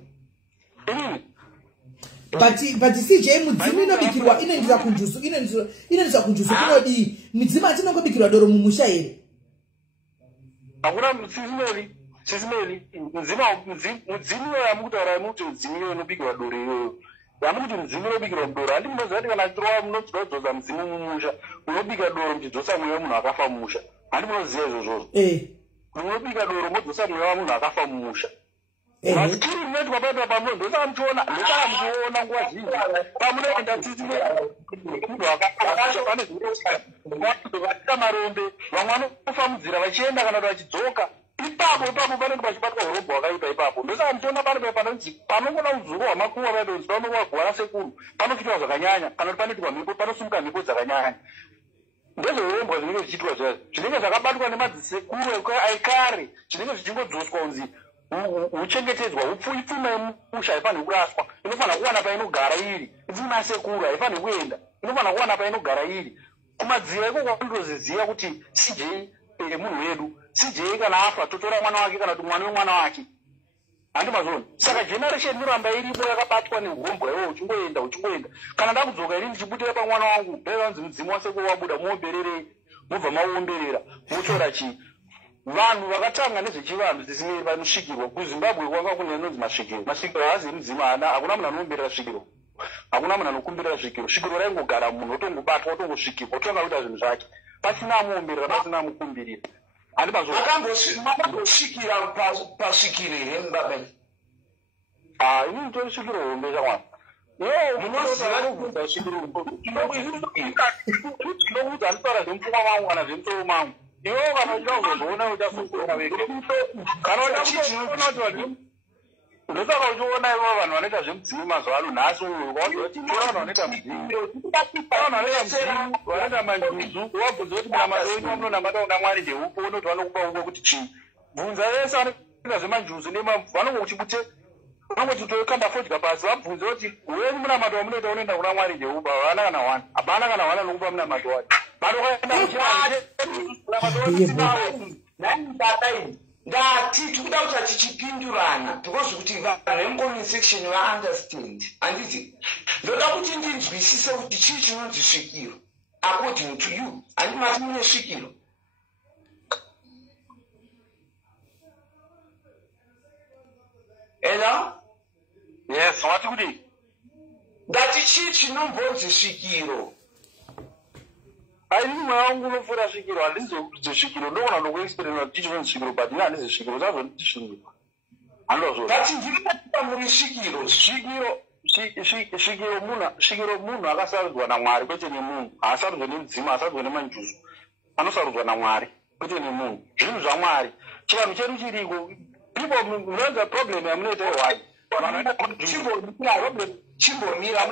but CJ mudzimu inobikirwa inoendesa kunjusu inoendesa kunjusu kunodii mudzimu atinongobikirwa doro mumusha here hakuna sisimeli mudzimu yamukutaura yamukuti mudzimu iyoyo inobikirwa doro iyoyo yamukuti mudzimu inobikirwa doro handi munozati kana achirova munodzosa mudzimu mumusha unobika doro muchidzosa mweya wemunhu akafa mumusha handi munoziva izvozvozvo unobika doro modzosa mweya wemunhu akafa mumusha masikiri rinoitwa paita pamuno ndosaka muchiona nguva zhinji pamunoenda munhu akafa pane zvinovaita marombe vamwe vanofa mudzira vachienda kana kuti vachidzoka ipapo panenge pachibatwa urombo hwakaipa ipapo ndosaka muchiona pane panonzi panongona muzuru hwamakuva vaidonzi panongwagwara sekuru panochiitwa zvakanyanya kana kuti panoitwa mhepo panosumuka mhepo dzakanyanya ndezveurombo zvinenge zvichiitwa zvazvo zvinenge zvakabatwa nemadzisekuru aikare zvinenge zvichingodzoswa kunzi huchengetedzwa ipfuma yemusha haifaniri kuraswa inofanira kuwana painogara iri ipfuma yasekuru haifaniri kuenda inofanira kuwana painogara iri kumadzira iko kwakundoziziva kuti CJ munhu wedu CJ kana afa totora mwana wake kana kuti mwana wemwana wake handi mazoni. Saka generation inoramba iripo yakabatwa neurombo iwo uchingoenda kana ndakudzoka iri ndichibutira pamwana wangu ndaivanzi mudzimu wasekuru wabuda muomberere mubva mauomberera motora chii. Vanhu vakatanga nezvechivanhu zisimiri vanosvikirwa kuZimbabwe kwanga kune inonzi masvikiro haazi mudzimu hakuna munhu anoomberera svikiro hakuna munhu anokumbirira svikiro svikiro raingogara munhu otongobatwa otongosvikirwa otonga kuita zvinhu zvake pasina amuomberera pasina amukumbirira handi makambosvikira pasvikiro here mubaba ini nditori svikiro hombe chamwana ndinokuudza handitaura zvemupfuma mangu kana zvemusoro mangu iwewo kana uchida kuzozoona uchasokona weke kana uchida kuona kuti ndosaka uchiona ivo vanhu vanoita zvemudzimu mazuva ano nhasi unoona vanhu vanoita mudzimu vanoita manjuzu wabvunza kuti munamaenyu wamunonamata una Mwari ndeupo unoti vanokupa uko kuti chii bvunza vese vanoita zvemanjuzu vanongokuchibute vanongoti toikamba fodya pasi vabvunze kuti wenyu munamato wamunoita unoenda kuna Mwari ndeupa havana kana wana hapana kana wana nokupa munamato wacho ndati tikuda kuti tichipindurana because kuti vemcomment section vaunderstand handiti ndoda kuti ndinzwisise kuti chii chinonzi svikiro according to you handimati mune svikiro ela yes wati kuti ndati chii chinombonzi svikiro aini mweya wangu unofura svikiro handizi svikiro ndokona ndokuexperima kuti chinonzi svikiro but ine handizi svikiro zazvoniti svikiro handozvoti ndiriatika muri svikiro svikiro munhu akasarudzwa naMwari kwete nemunhu haasarudzwa nemudzimu haasarudzwa nemanjuzu anosarudzwa naMwari kwete nemunhu zvinhu zvaMwari chivanhu chedu chiriko people munoenza problem yamunoita iwai chimbomira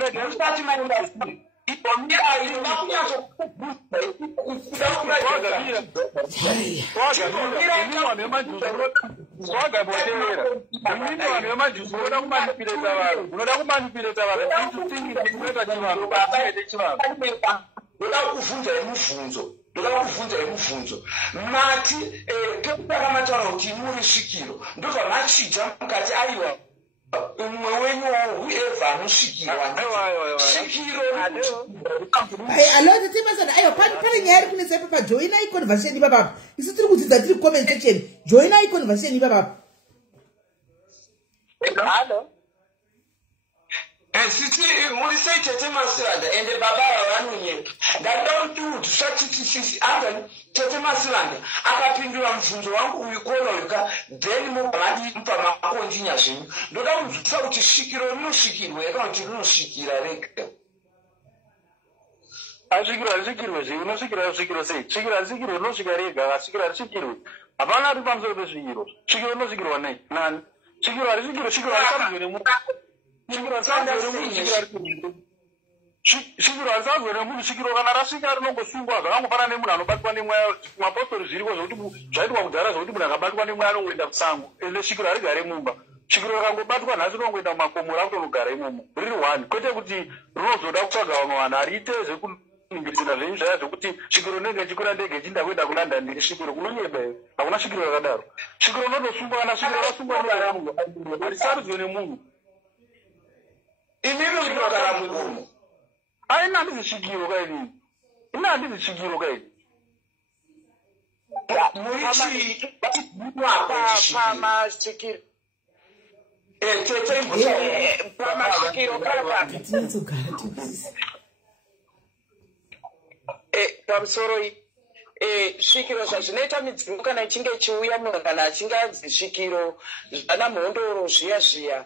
ndoda kuvhunza yemubvunzo mati pekutanga mataura kuti muri svikiro ndobva machidza mukati aiwa umwe wenyu whoever anosvikirwa svikiro allo timasana ayo pane nyaya iri kunetsa ipapa joinai conversation ipapapo isu tiri kudzidza tiri comment section joinai conversation ipapapo hallo siti muri sei tete Masiranda ende baba vanonyeka ndada kuti usatitishisi anga tete Masiranda akapindura mubvunzo wangu uyikonoleka then mubhamadipa makonjinya zvinhu ndoda kunzwisisa kuti svikiro rinosvikirwa kana kuti rinosvikira rega asvikiro harisvikirwe zvii unosvikira svikiro sei svikiro harisvikirwe rinosvika rega asvikiro harisvikirwe hapana ari pamusoro pezvikiro svikiro rinosvikirwa nei nani svikiro harisvikirwe svikiro harisarudzwe nemunhu svikiro harisarudzwe nemunhu svikiro kana rasvika rinongosungwa zvakangofana nemunhu anobatwa nemweya mapostori zviriko zvokuti zvaitwa kudhara zvokuti munhu akabatwa nemweya anongoenda kusango ende svikiro harigare mumba svikiro rakangobatwa nhasi rinongoenda mumakomo rakutonogara imomo riri one kwete kuti rinozoda kutsvaga vamwe vanhu hariite zvekuningiritsina zvenyu zvaya zvokuti svikiro ndenge chikwira ndege chinda kuenda kulanda ndiri svikiro kunonyeba iyo hakuna svikiro rakadaro svikiro rinotosungwa kana svikiro rasungwa nemunhu harisarudzwe nemunhu inini urikugara murumu aina handizisvikiro kainini ina handizisvikiro kaini pamasvikiro pamasvikiro pamusoro svikiro zvazvinoita midzimu kana ichinge ichiuya munhu kana achinge adzi svikiro zvana mhondoro zviya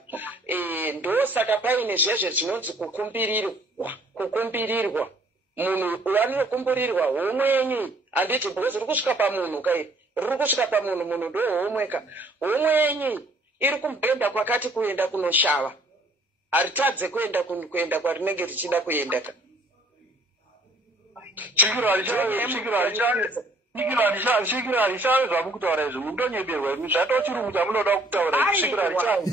ndosaka paine zvezve zvinonzi kukumbirirwa munhu wanokumbirirwa homwenyi handiti because riri kusvika pamunhu kai riri kusvika pamunhu munhu ndohomweka homwenyi iri kumboenda kwakati kuenda kunoshava haritadze kuenda kwarinenge richida kuenda ka svikiro harichave zvamukutaura izvi mutonyeberwa imi zvatochirungu chamunoda kutaura svikiro harichave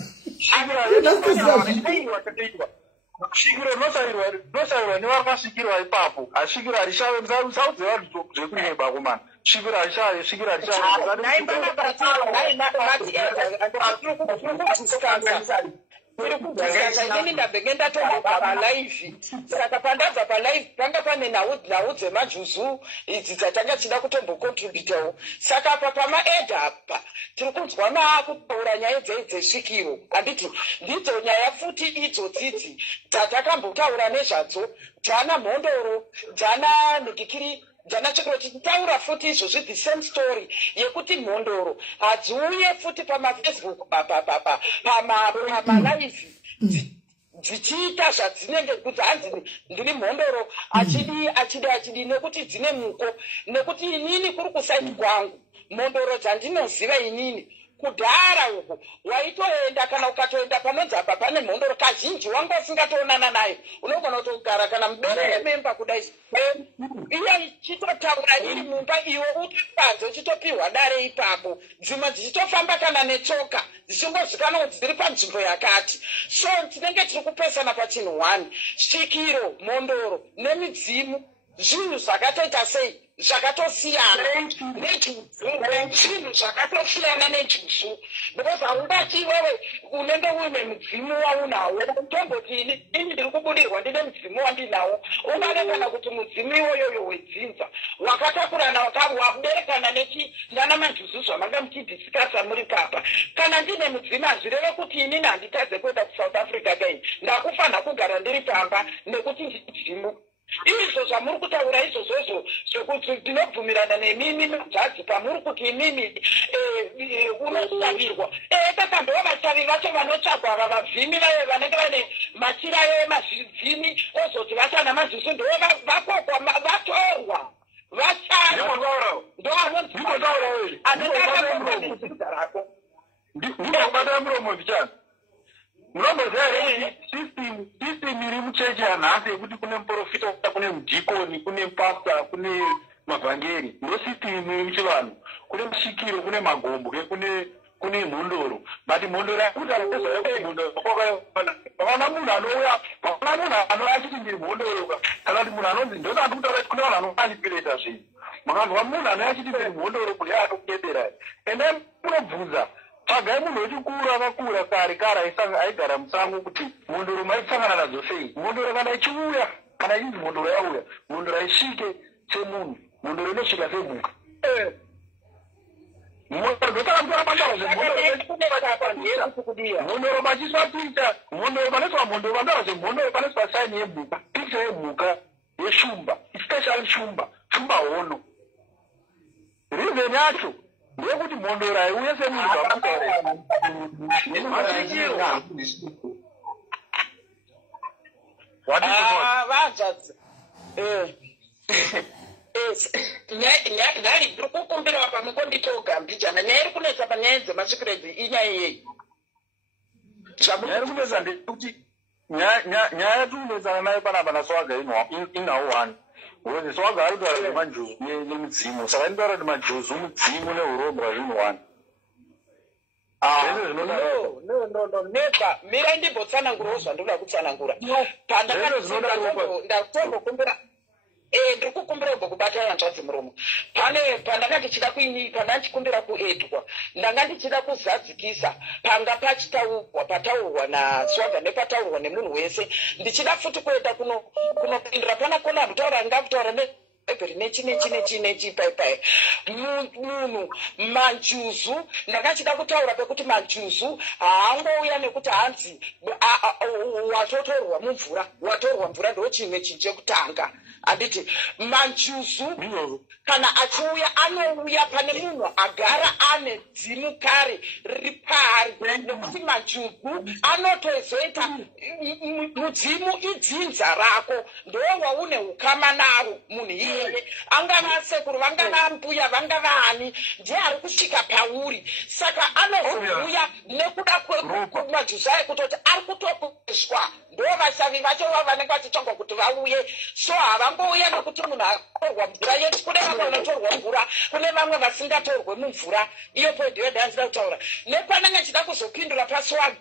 svikiro rinoshayirwa nevakasvikirwa ipapo asvikiro harishave musaudze vanhu zvekunyeba komana svikiro harishave svikiro harishave inini ndabvenge ndatomboga palive saka pandabva palive panga pane nhau dzemajuzu idzi dzatanga chida kutombokontributawo saka apa pamaedha apa tiri kunzwa maakutaura nyaya dzesvikiro handiti ndidzo nyaya futi idzodzidzi dzatakambotaura nezvadzo dzana mhondoro dzana nigikiri dzana chikiro tichitaura futi izvozvi the same story yekuti mhondoro hadziuye futi pamafacebook pamalive dzichiita zvadzinenge kuti hanzi ndiri mhondoro achidi nekuti dzine muko nekuti inini kuri kusaiti kwangu mhondoro dzandinoziva inini kudhara uku waitoenda kana ukatoenda panonzi apa pane mhondoro kazhinji wanga usingatoonana nayo unogona kutogara kana muberere memba kudai iya ichitotaura iri mumba iwe utopanze uchitopiwa dare ipapo dzimwe dzichitofamba kana netsoka dzichingozvikana kuti dziri panzvimbo yakati so tinenge tiri kupesana pachinhu 1 svikiro mhondoro nemidzimu zvinhu zvakatoita sei zvakatosiyana nechinhu zvakatosiyana nejusu because haungati wewe unenge uine mudzimu waunawo tomboti ini ndiri kubudirwa ndine mudzimu wandinawo ungade kana kuti mudzimu iwoyoyo wedzinza wakatakurana wakuberekana nana majusu zvamanga muchidhisikasa muri kapa kana ndine mudzimu hazvireve kuti inini handitadze kuenda kuSouth Africa kai ndakufanira kugara ndiri pamba nekuti ndidzimu izvo zvamuri kutaura izvozvozvo zvekuti ndinobvumirana nemimi madzadzi pamuri kuti imimi unosavirwa saka ndoo vasavi vacho vanotsvagwa ava vabvimi vaye vanenge vane machira emazvibvimi ozoti vasana mazisu ndoo vakokwa vatorwa vatsarwa ndo anonziaaaaako ndikobata muromo vichana munomboziva here system iri muchechi yanhasi yekuti kune muprofita kune mudhikoni kune pasta kune mavhangeri ndo system iri muchivanhu kune mushikiro kune magombwe kune mhondoro but mhondoro yakutaavana munhu anouya vana munhu anouya achiti ndiri mhondoro kana kuti munhu anonzi ndosati kutaura kuti kune vanhu vanomanipuleta zvinhu makanzwa munhu anouya achiti ndiri mhondoro kune anokuendera ende munobvunza pagai munhu wechikuru akakura kare aigara musango kuti mhondoro maisangana nadzo sei mhondoro kana ichiuya kana ichinzi mhondoro yauya mhondoro aisvike semunhu mhondoro inosvika semhuka mhondoro machiswa picha mhondoro panoswa mhondoro vandaura zvemhondoro panoswa saini yemhuka picha yemhuka yeshumba especially shumba hono reason yacho ndeyekuti mhondoro aiuye semunhu vanzvadzi nhari ndiri kukumbirawa pamukonditogambijana nyaya iri kunetsa panyaya dzemasvikiro edzi inyaya yeyi nyaya iri kunetsa ndekuti nyaya yatikunetsana nayo panapa naswaga inawo 1 uye swaga ari kutaura nemanjuzu nemudzimu saka inotaura kuti majuzu mudzimu neurombo zvinhu 1 nepa mira ndimbotsanangurawo zvandoda kutsanangura ndakutombokumbira ndiri kukumbira kubata hanzvadzi muromo pandanga ndichida pandachikumbira kuedwa ndanga ndichida kuzadzikisa panga pataurwa naswaga nepataurwa nemunhu wese ndichida futi kuenda kunopindura pana kona kutaura ngakutaura nechi paipai munhu manjuzu ndakachida kutaura pekuti manjuzu haangouya nekuti hanzi watotorwa mvura ndo chimwe chinhu chekutanga handiti manjuzu kana achiuya anouya pane munhu agara ane dzimu kare riri pari nekuti manjuzu anotozoita mudzimu idzinza rako ndo waune ukama naro munhu iyeye angava sekuru vangava mbuya vangava ani ndiye ari kusvika pauri saka anozouya nekuda kwemajuzu ayo kutoti ari kutopeswa ndo vasavi vacho vanenge vachitsvagwa kuti vauye so havangouya nekuti munhu atorwa mvura yetu kune vamwe vanotorwa mvura kune vamwe vasingatorwe mumvura iyo poindi yodhanzira kutaura nepanenge chida kuzopindura paswaga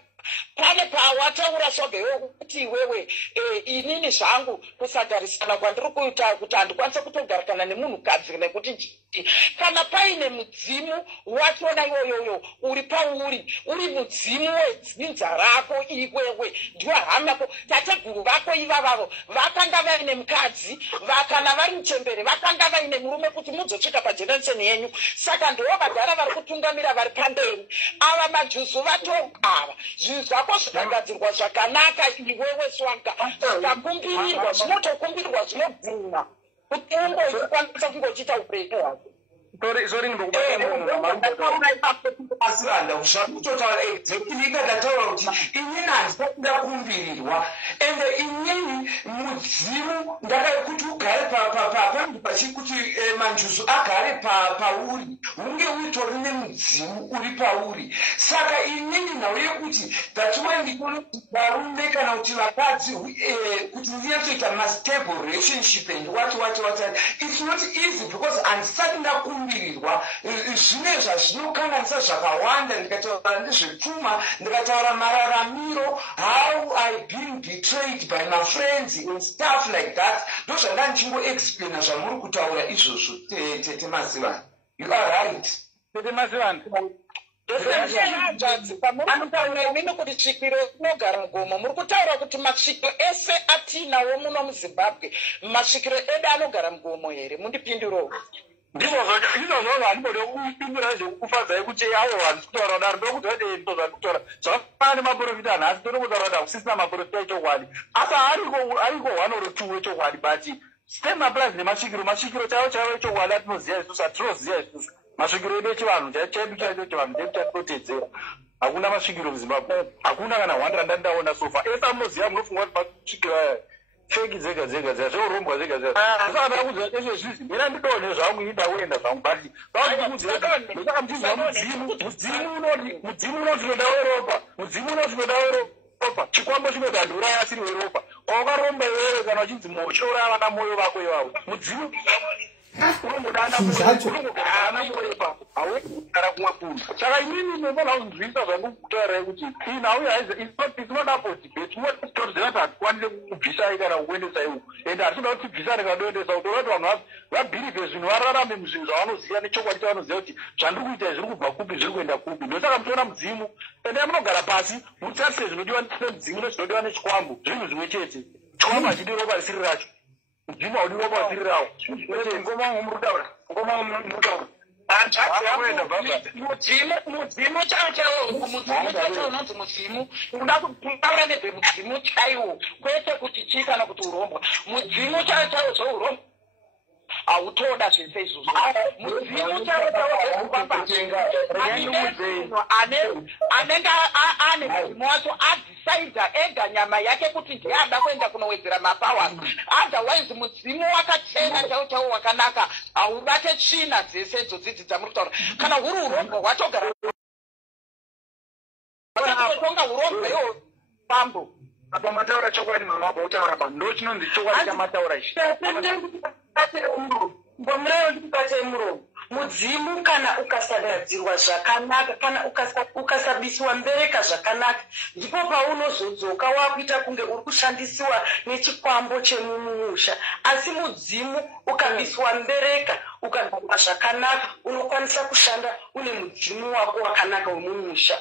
pane pawataura swaga kuti iwewe inini zvangu kusagarisana kwandiri kuita kuti handikwanisa kutogarisana nemunhukadzi nekuti kana paine mudzimu wachona iwoyoyo uri pauri uri mudzimu wedzinza rako iwewe ndiwo hama yako tateguru vako ivavavo vakanga vaine mukadzi vakana vari muchembere vakanga vaine murume kuti muzosvika pajeneresheni yenyu saka ndiwo vagara vari kutungamira vari pamberi ava majuzu vatogava zvinhu zvako zvikagadzirwa zvakanaka iwewe swaga zikakumbirirwa zvinotokumbirirwa zvinobvuma kuti ungoikwanisa kungochiita upenyu hwako asiranda zvakutotaura exactly ingandataura kuti inini handisakunda kumbirirwa ende inini mudzimu ndakakuti ugare pachikuti manjuzu agare pauri unge utori nemudzimu uri pauri. Saka inini nhau yekuti that's why ndikono varume kana kuti vakadzi kuti ndiyatoita mastable relationship and what it's not easy because handisati ndakumbirirwa zvine zvazvinokanganisa zvakawanda. Ndikataura ndezvepfuma, ndikataura mararamiro, how I been betrayed by my friends and stuff like that. Ndozvanda ndichingoexplaina zvamuri kutaura izvozvo. Tete Mazivana, you are right. Tete Mazivana, anotaura imini kuti tsvikiro inogara mugomo. Muri kutaura kuti masvikiro ese atinawo muno muZimbabwe, masvikiro edu anogara mugomo here? Mundipindurewo. Izvozvo handibode kupindura zvekufadzai kuti avo vanhu kutaura daro ndokuti vati ndo zvakutaura zvakafanana nemaprofita nhasi tiri kutaura kuti hakusisina maprofita echokwadi asi ariko one or two echokwadi but stem applies nemasvikiro chaivo echokwadi atinoziva isusu hatinoziva isusu masvikiro edu echivanhu chedu chaicho chivanhu chedu chatinotedzera. Hakuna masvikiro muZimbabwe, hakuna kana 100 ndandaona sofa. Ese amunoziva munofunga kuti masvikiro aya feki dzega zvorumbwa dzega saka ndakuudza izvo zvizvi mina ndidone zvangu indakuenda zvangu but ndosaka mtizwa mudzimu unoti noda weropa, mudzimu unoti noda weropa, chikwambo chinoti handuraya asiri weropa. Wakaromba iwewe kana uchinzi mochora vana moyo vako ivavo mudzimu haugara kumwe kunhu. Saka inini ndofana kuzvinzwisa zvangu kutaura kuti it's not up for debate. Tinoziva kuti hatikwanise kubvisai kana kuendesai uku ende hatinoda kuti tibvisane kana kuendesa uku. Toda kuti vanhu vabhirivhe zvinhu vararame muzvinhu zvavanoziva nechokwadi chavanoziva kuti zvandiri kuita zviri kubva kupi zviri kuenda kupi. Ndosaka mutoona mudzimu ende munogara pasi mutarise zvinodiwa nemudzimu nezvinodiwa nechikwambo zvinhu zvimwe chete. Chikwambo hachidi ropa risiri racho, mudzimu haudi ropa risiri rawo. Ngoma murikutaura mudzimu chaiwo unonzi mudzimu. Unoda kutaura nezvemudzimu chaiwo kwete kuti chii kana kuti urombwa. Mudzimu chaiwo zvouromba hautoda zvese izvozvo. Mudzimu chaiwo anenge ane mudzimu wacho adhisaidha ega nyama yake kuti ndiye ada kuenda kunowedzera mapowers. Otherwise mudzimu wakachena chaiwo wakanaka haubate tsvina dzese idzodzi dzamuri kutaura. Kana huri urombwa hwatogara tonga urombwa iwo pambo apa mataura chokwadi mamabo utaura pa ndo chinonzi chokwadi chamataura ichi. Mbomurero ndikupate muromo. Mudzimu kana ukasagadzirwa zvakanaka kana ukasabisiwa mbereka zvakanaka ndipo paunozodzoka wakuita kunge uri kushandisiwa nechikwambo chemumusha. Asi mudzimu ukabisiwa mbereka ukagara zvakanaka unokwanisa kushanda une mudzimu wako wakanaka wemumusha.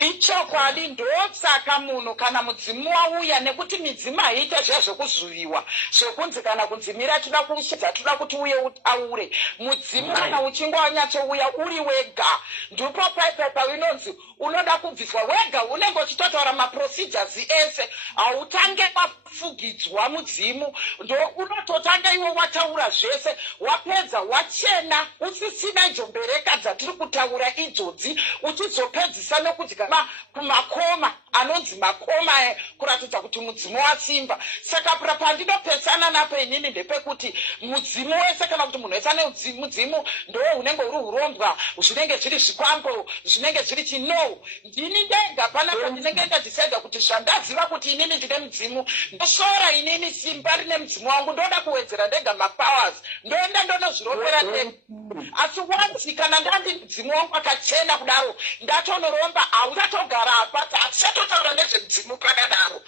Ichokwadi ndosaka munhu kana mudzimu wauya nekuti midzimu haiita zvezvokuzuviwa zvekunzi kana kunzimira toda kushidza toda kuti uye utaure. Mudzimu kana uchinge wanyatsouya uri wega ndipo paipa inonzi unoda kubviswa wega unenge uchitotaura maprocedures ese hautange wafugidzwa mudzimu ndo unototanga iwe wataura zvese wapedza wachena usisina njombereka dzatiri kutaura idzodzi uchizopedzisa nokudya kumakoma anonzi makoma kuratidza kuti mudzimu wasimba. Saka pandinopesana napo inini ndepekuti mudzimu wese kana kuti munhu wese ane mudzimu ndo unenge uri urombwa zvinenge zviri zvikwambo zvinenge zviri chino. Ndini ndega panapa ndinenge ndadhisaidha kuti zvandaziva kuti inini ndine mudzimu ndosora inini simba rine mudzimu wangu ndoda kuwedzera ndega mapowers ndoenda ndonozviropera ndega. Asi wanzi kana ndandi mudzimu wangu akachena kudaro ndatonoromba hauchatogara apa tachatotaura nezvemudzimu pakadaro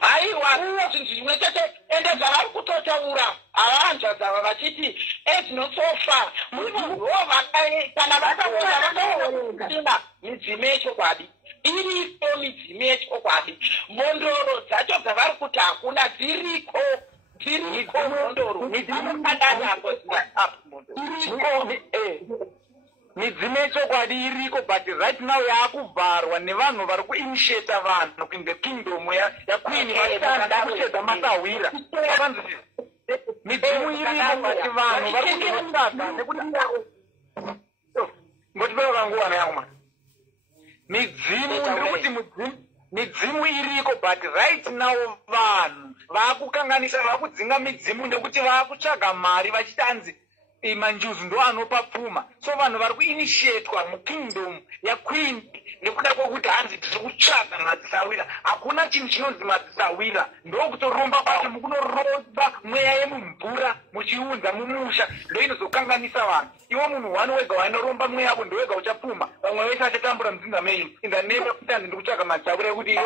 aiwa zvinhu zvimwe chete ende zvavari kutotaura avanjadzava vachiti ezvinosofa munhuwo kana vakaona midzimu yechokwadi iriko midzimu yechokwadi. Mondoro dzacho dzavari kuti hakuna dziriko mondoro midzimu kadanapo midzimu yechokwadi iriko, but right now yaakuvharwa nevanhu vari kuinitiata vanhu in the kingdom yaqueen vachitanda kuchedza masawira. Midzimu iriko but vanhu vari kutotsvaga nekuti ngotipeo kanguwana yangu midzimu iriko but right now vanhu vaakukanganisa vaakudzinga midzimu nekuti vaakutsvaga mari vachitanzi manjuzi ndo anopa pfuma. So vanhu vari kuinitiatwa mukingdom yaqueen nekuda kwokuti hanzi tiri kutsvaga madzisawira. Hakuna chinhu chinonzi madzisawira, ndokutoromba kwacho mukunoromba mweya yemumvura muchiunza mumusha, ndo inozokanganisa vanhu. Iwo munhu wani wega wainoromba mweya yako ndowega uchapfuma, vamwe vese vachatambura mudzinza menyu in the name yekuti hanzi ndiri kutsvaga madzisawira ekuti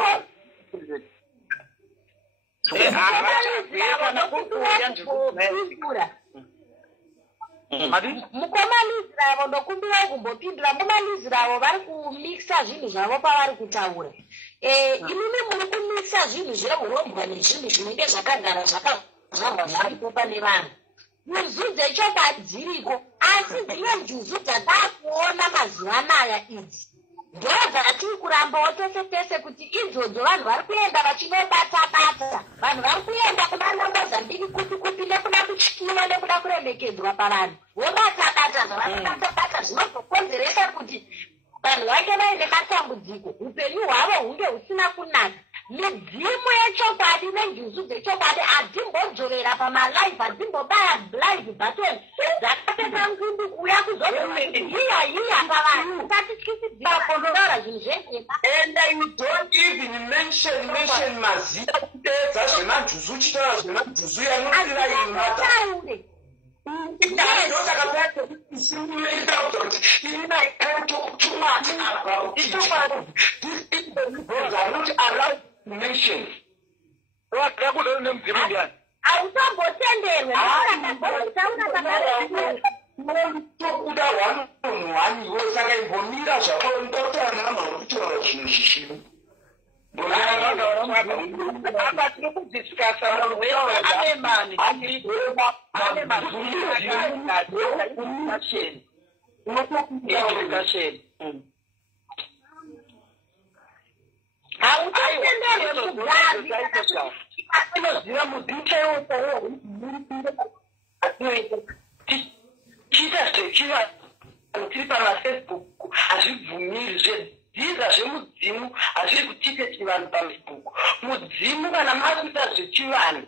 mukomanizi ravo ndokumbira kumbopindura. mukomanizi ravo vari kumixa zvinhu zvavo pavari kutaura. Imimi muri kumixa zvinhu zveurombwa nezvinhu zvinenge zvakagara zvakazvarwa zvaripo pane vanhu. Njuzu dzechokwadi dziriko, asi dzimwe njuzu dzataakuona mazuva anaya idzi ndo dzatiri kurambawo tese tese kuti idzodzo vanhu vari kuenda vachinobata-bata. Vanhu vari kuenda kuna Mozambique kuti nekuda kutyiwa nekuda kuremekedzwa pavanhu vobata-bata. Zvavanobata-bata zvinozokonzeresa kuti vanhu vange vaine matambudziko, upenyu hwavo hunge husina kunaka. Midzimu yechokwadi nenjuzu dzechokwadi hadzimbodzorera pamalive, hadzimbobaya live button dzakapeta nzundu kuuya kuzohiya pavanhu. Ngatityisidzakondorora zvinhu zvese. And you don't even mention mazita kupedza zvemanjuzu uchitaura zvemanjuzu yanotira taure autombotenderwe tokuda wanhu waniwo saka imbomira zvako ndotaura kutaura zvinhu zvishinu tiri pamafacebook hazvibvumiri zvedhiza zvemudzimu hazviri kutitechi vanhu pafacebook. Mudzimu kana makuita zvechivanhu,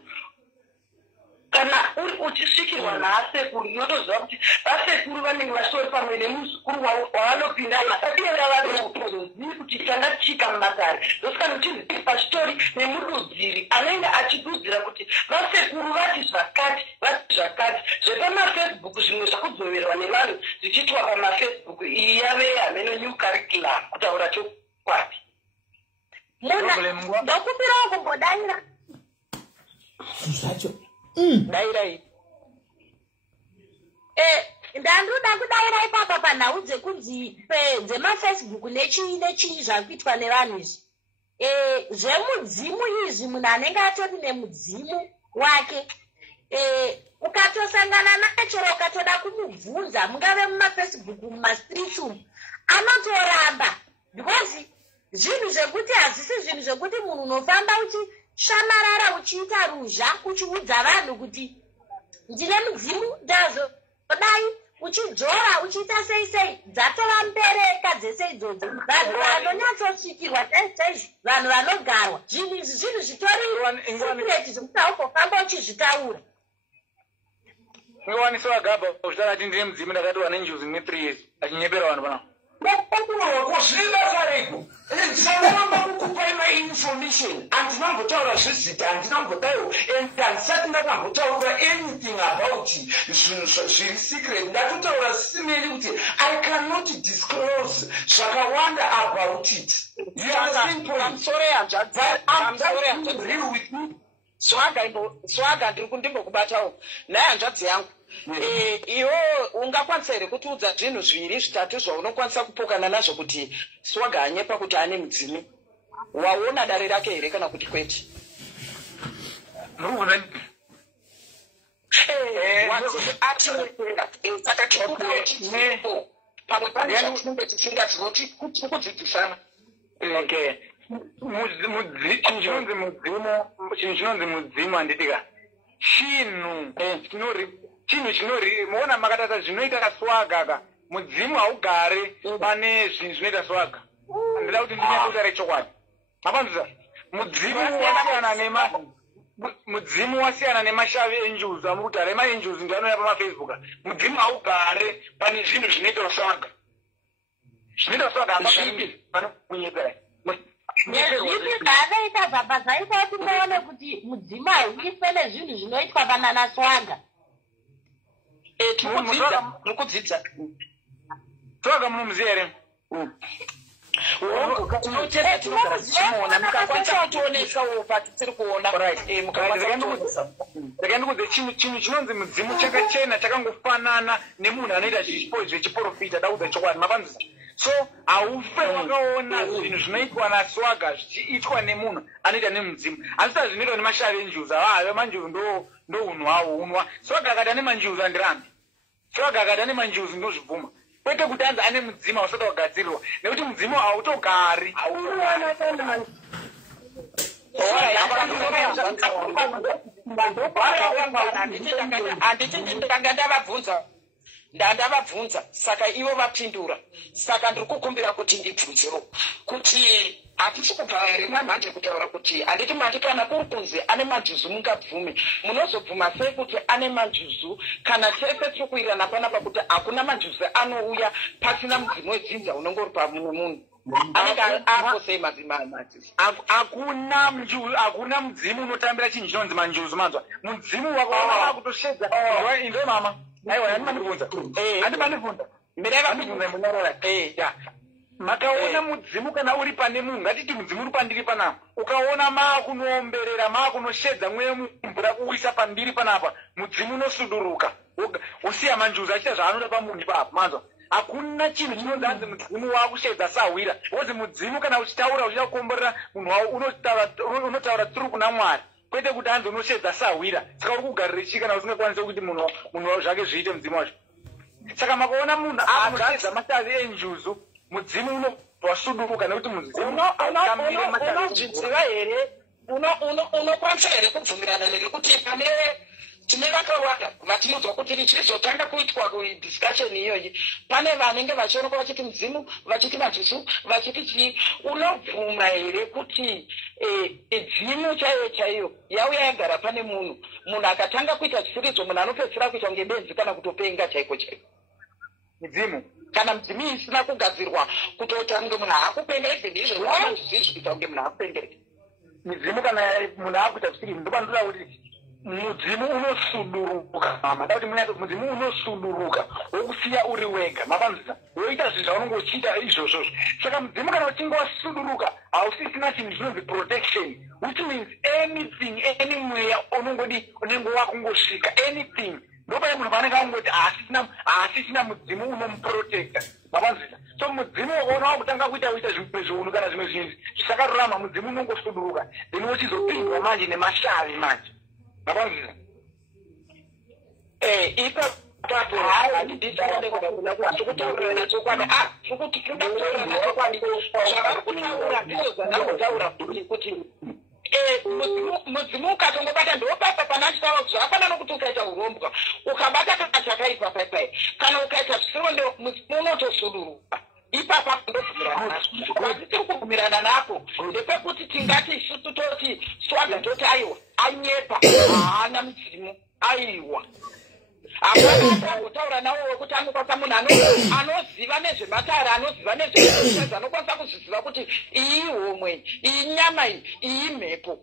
kana uri uchisvikirwa naasekuru inotoziva kuti vasekuru vanenge vachitori pamwe nemuzukuru wavanopinda masadiera vari kutozozivi kuti changa chika mumatare zosika nochizivi pachitori nemududziri anenge achidudzira kuti vasekuru vati zvakati zvepamafacebook zvimwe zvakudzoverwa nevanhu zvichiitwa pamafacebook. Iyi yave hameno new curriculum kutaura chokwadi. ndokumbirawo kumbodaira zvacho dairai ndandoda kudaira ipapa panhau dzekunzi dzemafacebook nechii zviri kuitwa nevanhu izvi. Zvemudzimu izvi munhu anenge atori nemudzimu wake, ukatosangana naye chero ukatoda kumubvunza mungave mumafacebook mumastreets umu anotoramba, because zvinhu zvekuti hazvisi zvinhu zvekuti munhu unofamba uchishamarara uchiita ruzha uchiudza vanhu kuti ndine mudzimu ndazodai uchidzora uchiita sei dzatova mbereka dzese idzodzo. Vanhu vanonyatsosvikirwa chaizvo, vanhu vanogarwa. Zvinhu izvi zvinhu zvitori secret zvokuti haumbofamba uchizvitaura. Ngewaniso agaba uchitaura kuti ndine mudzimu ndakatiwa nenjuzi ne3 years achinyepera vanhu panapa. Kuzvidakareko ndisakuramba kukupai mainformation, handinambotaura zvezita, handinambodaiwo, and handisati ndakambotaura anything about zvinhu zviri secret. Ndatotaura simeni kuti I cannot disclose zvakawanda about it. You are saying point. I'm real with me. swaga ndimbokubatawo naye hanzvadzi yangu iwo ungakwanisa here kutiudza zvinhu zviviri zvitatu zvaunokwanisa kupokana nazvo kuti swaga anyepa kuti ane mudzimu? Waona dare rake here kana kuti kwete? pamwe pane zvatinenge tisingazinoti kuti kudzidzisana. Okay. Chinhu chinonzi mudzimu handitika chinhu chinori muona makatata zvinoita swaga ka mudzimu haugare pane zvinhu zvinoita swaga. Handida kuti ndinyautaure chokwadi. Mapanzisa mudzimu wasiyana nemashavi enjuzi amukuti arema enjuzi ndianoya pamafacebook. Mudzimu haugare pane zvinhu zvinoita swaga. Zvinoita swaga hapapii panokunyepera. Zvinoita baba zvaita kuti muone kuti mudzimu hauiswe nezvinhu zvinoitwa panana swaga. Tinokudzidza swaga munomuziya here? Ndakandikudze chinhu chinonzi mudzimu chakachena chakangofanana nemunhu anoita zvechiprofita. Dakudza chokwadi mapanzisa. So haufe wakaona zvinhu zvinoitwa naswaga zvichiitwa nemunhu anoita nemudzimu. Asi zvinoitwa nemashavi enjuzi ave manjuzi ndo unhu hwawo unwa. Swaga akati ane manjuzi handirambi. Swaga akati ane manjuzi ndozvibvuma. Kwete kuti anzi ane mudzimu hausati wagadzirirwa nekuti mudzimu hautogari. Handiti ndanga ndavabvunza saka ivo vapindura. Saka ndiri kukumbira kuti ndibvunzewo kuti hatisi kubva here mamhanje kutaura kuti handiti mati kana kuri kunzi ane manjuzu mungabvume. Munozobvuma sei kuti ane manjuzu kana tese tiri kuirana panapa kuti hakuna manjuzu anouya pasina mudzimu wedzinza unenge uri pamumwe munhu? Anenge ako sei madzimajuzu? Hakuna mudzimu unotambira chinhu chinonzi manjuzu manzwa. Mudzimu wakaona kutoshedza. Inde mama. Aiwa handimandibvunza. Makaona mudzimu kana uri pane munhu, ngatiti mudzimu uri pandiri panapa, ukaona maakunoomberera maakunoshedza mweya mumvura kuwisa pandiri panapa, mudzimu unosuduruka usiya manjuzi achiita zvaanoda pamunhu ipapo. Manzwa, hakuna chinhu chinonzi anzi mudzimu waakushedza sahwira. Wozi mudzimu kana uchitaura uchida kukomborera munhu wawo unotaura turu kuna Mwari, kwete kuti anzi unoshedza sahwira. Saka uri kugarira chii kana usingakwanisi kuti munhu wawo zvake zviite mudzimu wacho. Saka makaona munhu anoshedza mashavi enjuzu, mudzimu unobvasuduruka nekuti mudzimu unozvidziva here? Unokwanisa here kubvumirana nekuti pane tine vakawanda vatinonzwa kuti richizotanga kuitwa kudiscussion iyoyi, pane vanenge vachionekwa vachiti mudzimu, vachiti manjuzu, vachiti chii. Unobvuma here kuti dzimu chaiyo yauya yagara pane munhu akatanga kuita zvisiridzo, munhu anopedzisira kuita kunge benzi kana kutopenga chaiko chaiko? Mudzimu kana mudzimu isina kugadzirwa kutotange munhu haakupenga izvi ndizvo zvizi kuita kunge munhu haakupengereka. Mudzimu kana munhu aakuita zvisiridzo ndopanotoda kuti mudzimu unosuduruka. Mada kuti munyato mudzimu unosuduruka wokusiya uri wega. Mapanzisa woita zvinhu zvaunenge uchiita izvozvo. Saka mudzimu kana uchinge wasuduruka hausisina chinhu chinonzi protection, which means anything, any mweya unenge wakungosvika anything, ndopane munhu paanenge angoti haasisina mudzimu unomuprotecta. Mapanzisa. So mudzimu wakaona wakutanga kuita zvimwe zviunu kana zvimwe zvinhu zvisakarurama, mudzimu unongosuduruka, then wochizopindwa manje nemashavi manje. Mapanzisa. Ipapo handidisane kudakuna kuti kutaurira nachokwadi. Kuti kutaurira nachokwadi zvavari kutaura ndizvo zvandakotaura kuti mudzimu ukatongobata ndopapa pana chitaura kuti zvakafanana nokuti ukaita urombwa ukabata kana chakaipa paipai kana ukaita zvisiro mudzimu unotosuduruka. Ipapa ndobvumirana asi tiri kubvumirana napo ndepekuti tingati isusu toti swaga toti aiwa anyepa haana mudzimu aiwa. Hapana kutaura nawo wekuti anokwanisa munhu anoziva nezvematare, anoziva nezveishedza, anokwanisa kuzviziva kuti iyi homwe, iyi nyama, iyi mhepo.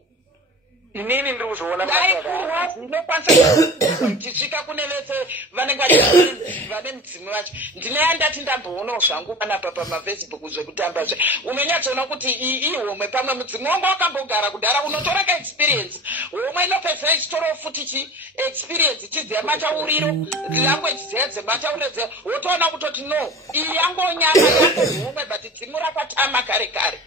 Inini ndiri kuzoona inokwanisa tichisvika kune vese vanenge vane mudzimu vacho. Ndineyandati ndamboonawo zvangu panapa pamafacebook zvekutambazve unonyatsoona kuti iyi homwe pamwe mudzimu wangu wakambogara kudhara, unotora kaexperience umwe inopedzera ichitoro futi experience chidzemachauriro language dzemachauriro wotoona kutoti no iyi yangonyama yangohumwe but dzimu rakatama kare kare.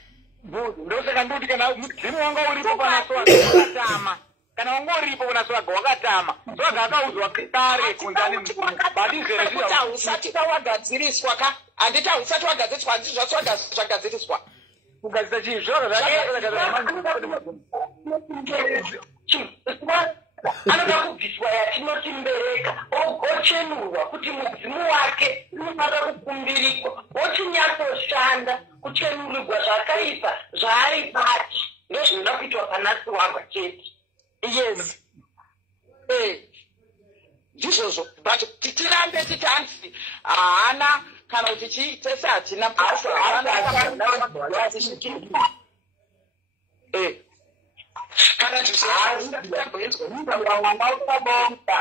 Ndosaka ndoti kana mudzimu wanga uripo panaswaga wakatama kana wanga uripo panaswaga wakatama swaga akaudzwa kare kunzani kuti hausati wagadziriswa ka handiti hausati wagadziriswa handiti zvaswaga zvagadziriswa kugadzira chinhu zvaga anoda kubviswa yatinotimbereka ochenurwa kuti mudzimu wake unofanira kukumbirikwa ochinyatsoshanda kuchenurirwa zvakaipa zvaari bati ndozvinoda kuitwa panasi wagwa chete. Yes. Ndizvozvo but tirambe titanzi haana kana kuti chitese hatina kana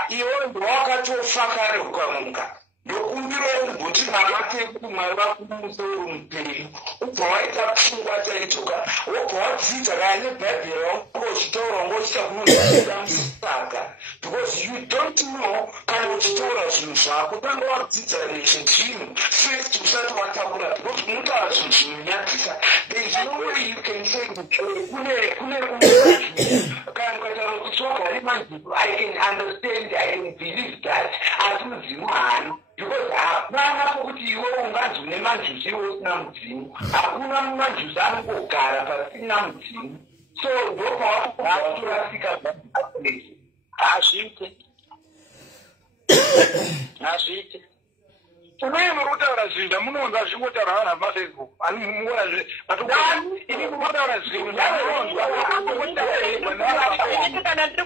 iwe ndowakatofa kare ukamuka ndokumbiro kuti mamake kuti mwari vakumumusoro mupenyu ubva waita pfungwa taitoka wobva wadzidza kaya nebhaibheri wange uchitaura wange uchichakunoziira musaka because you don't know kana uchitaura zvinhu zvako tanga wadzidza zvinhu first usati wataura because unotaura zvinhu zvinonyadzisa there is no way you can say kune kana ukataura kuti wagari manziko I can understand I can believe that asi mudzimu haana because hapana pokuti iwe unganzi une manjusi iwe usina mudzimu hakuna manjusi anongogara pasina mudzimu so ndopawakurasika hazviite hazviite unoye muri kutaura zvinhu zvamunonzwa zvichingotaura vanhu vapafacebook ani muona ini munotaura zvinhu zvamunonzwa kana ndiri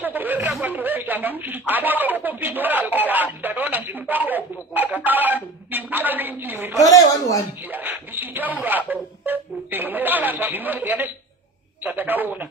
kukupindura kwatikuitanga hapana kukupindura zvekuti ndakaona zvinhu zvakuguruguka torai 1-1 ndichitaura zvatakaona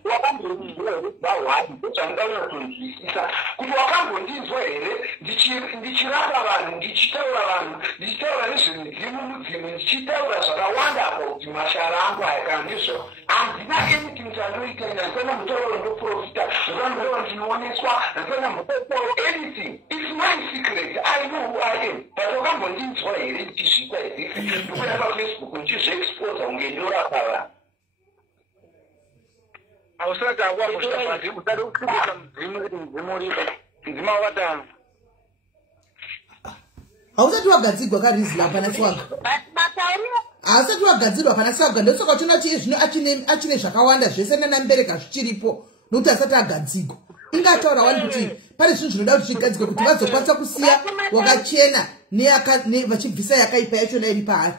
kuti wakambondinzwa here ndichirapa vanhu ndichitaura nezvemudzimu mudzimu ndichitaura zvakawanda apa kuti mashara angu ayakana ndizvo handina anything chanoita ndasana mutauro ndoprofita ndasana ndinooneswa ndasana mutauro anything it's my secret I know who I am but wakambondinzwa here ndichizviita izvi ndikuenda pafacebook ndichizviexposa kunge ndinorapa vanhu hausati akuwamushapati usati kutsivisa mudzimu kuti mudzimu uripo mudzimu wakatama hausati wagadzirwa karizla pana swaga hausati wagadzirwa pana swaga ndosoka tona chiye zvino achine zvakawanda zvese nanambereka zvichiripo nokuti asati agadzirwa ingataura wani kuti pane zvinhu zvinoda kuti zvigadzirwe kuti vazokwanisa kusiya wakachena vachibvisa yakaipa yachona iri paari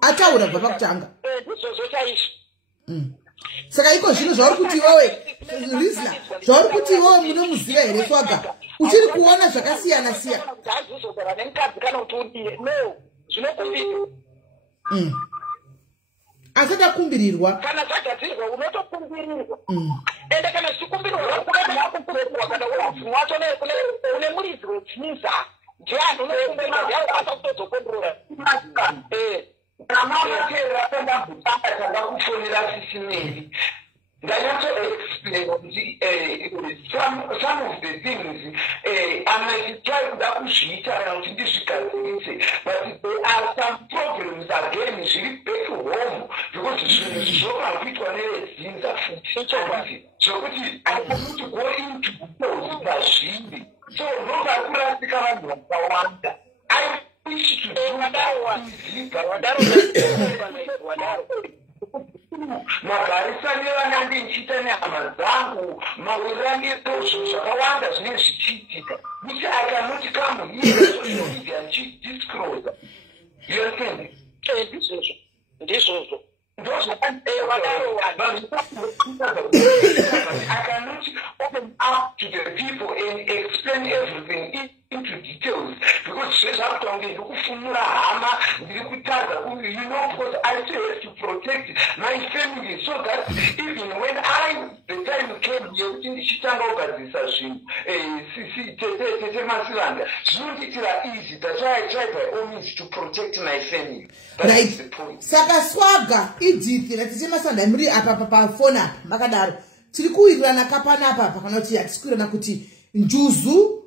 ataura bva pakutanga saka iko zvino zvauri kuti iwewe rizla zvauri kuti iwewe munomuziva here swaga uchiri kuona zvakasiyana siyana asati akumbirirwa kana zvagadzirwa unotokumbirirwa ende kana zvikumbirirwa kana wacho une muridzi wetsinza ndiani unokumbirirwa ndianokwanisa kutozokontrora Namamatera kwenda kutanga kanga kufonera sisimeri. Ndanyatso-explain kuti some of the things amachitry kuda kuzviita kana kuti ndizvigadzirise but there are some problems again zviri back home because zvinhu zvogara kuitwa nevedzinza futi zvokuti akuti go into details pazviri so ndokakurasika vanhu vakawanda magarisani vanandi nchiita nehama dzangu mawiranizo zvakawanda zvinenge zvichiitika which I cannot come here social media ndichidisclose you understand ndizvozvo I cannot open up to the people and explain everything into details because zvezvakutonge ndikufunura hama ndiri kutadza you know because I still have to protect my family so that even when the time came yekuti ndichitanga kugadzirisa zvinhu tete Masilanda zvinondiitira easy that I try by all means to protect my family. Right. Saka Swaga Edith tete Masilanda muri apa pafoni apa makadaro tiri kuwirirana kapanapa kana kuti yatikwirana kuti njuzu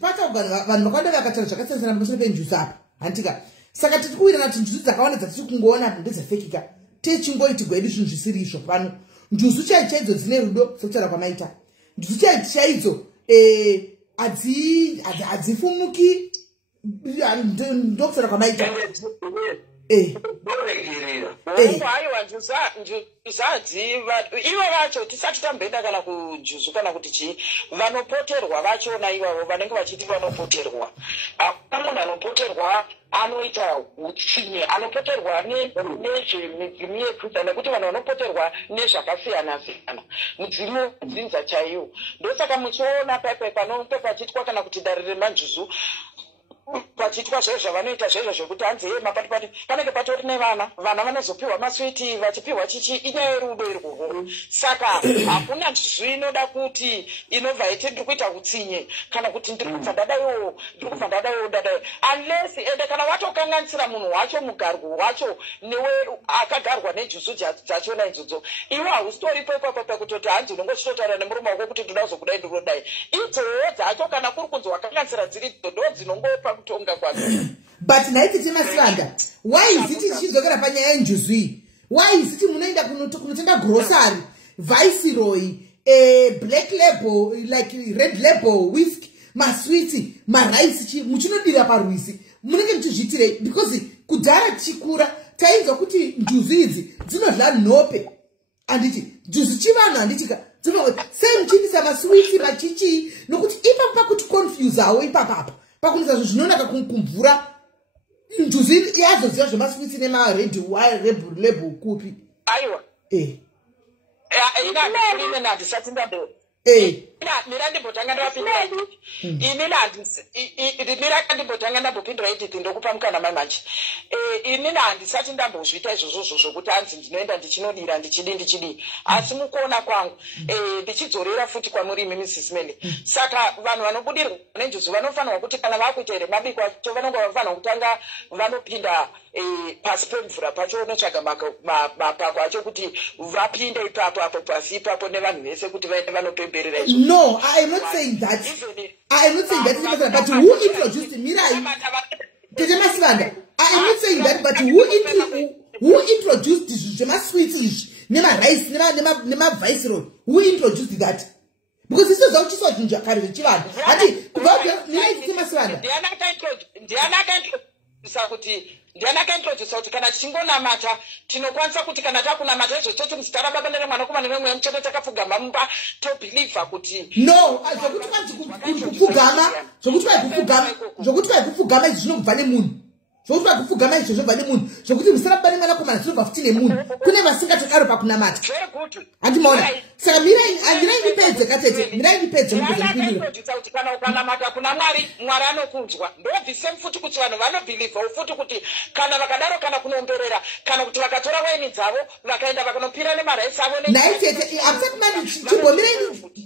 pata vanhu vakawanda vakataura zvakasiyana pamusoro penjuzu apa handika saka tiri kuwirirana kuti njuzu dzakawanda dzatiri kungoona ndedzefekika techingoiti gwedu zvinhu zvisirizvo pano njuzu chaidzo dzine rudo sekutaura kwamaita njuzu chaidzo hadzifumuki ndokutaura kwamaita aiwa njuzadziva ivo vacho tisati tamboenda kana kujuzu kana kuti chii vanopoterwa vachona ivavo vanenge vachiti vanopoterwa hakuna munhu anopoterwa anoita utsinye anopoterwa nezvemidzimu yekrista nekuti vanhu vanopoterwa nezvakasiyana siyana mudzimu dzinza chaiwo ndosaka muchiona paipai panope pachitwa kana kuti dare remanjuzu pachitwa zvezvo zvavanoita zvezvo zvekuti hanzi mapatipati panenge patori nevana vanozopiwa maswiti vachipiwa chichi inyaya yerudo iri kukuru saka hakuna njuzu inoda kuti inobva iti ndiri kuita utsinye kana kuti ndiri kubva ndadaiwo dadai unless ende kana watokanganisira munhu wacho mugarwo wacho newe akagarwa nejuzu dzachona idzodzo iwe hausitoripo ipapo pekutoti hanzi unongochitotaura nemurume wako kuti ndoda kuzokudai ndirodai idzowo dzacho kana kuri kunzi wakanganisira dziridzo ndo dzinongopa kutonga kwako. But naiti tima Masilanda, why is it chichizokera panyaya yenjuzu iyi? Why is it munoenda kunotenga grocery, Viceroy, black label, like red label, whiskey, maswiti, marice, muchinodira parwisi. Munenge muchizviitirei because kudhara tichikura tainzwa kuti njuzu idzi dzinodla nhope. Anditi njuzu chivanhu handitika sei muchiitisa maswiti machichi nokuti ipapo pakuti confuse hawo ipapapa pakunisa zvinonaka kumvura njuzu yazoziva zvemaswiti nemared label kupi aiwa ina handisati ndado mira ndimbotanga ndapindura mira kandimbotanga ndambopindura iditi ndokupa mukana mai manje inini handisati ndambozviita izvozvo zvokuti hanzi ndinoenda ndichinodira ndichidi asi mukuona kwangu ndichidzorera futi kwamuri imi Mrs. Mele saka vanhu vanobudirwa nenjuzu vanofanirwa kuti kana vakuita here mabiko acho vanonga vafanirwa kutanga vanopinda pasi pemvura pacho unotsvaga mapako acho kuti vapinde ipapo apo pasi ipapo nevanhu vese kuti vaende vanopemberera izvo. No, I am not saying that. I am not saying that. But who introduced Mirai? Masilanda. I am not saying that. But who introduced Jema Swedish? Nema rice, nema viceroy. Who introduced that? Because this is how she saw Ginger Carry the Chivan. Mirai Masilanda. Ndiana introduce kuti kana tichingonamata tinokwanisa kuti kana takunamata izvo toti muzita baba neremwanakomana nemweya mutsvene takapfugama mumba tobhilivha kuti no zvokuti kwaikupfugama izvi zvinobva nemunhu zvokuti kwaikupfugama izvo zvobva nemunhu zvokuti muzita baba nemwanakomana zvinobva futi nemunhu kune vasingatodaro pakunamata handimaona saka mirai ndipedze katete mirai ndipedze kuti kana ukanamata kuna mwari anokunzwa ndobvise futi kuti vanhu vanobhilivha futi kuti kana vakadaro kana kunomberera kana kuti vakatora waini dzavo vakaenda vakanopira nemaraisi avo naitete apatimani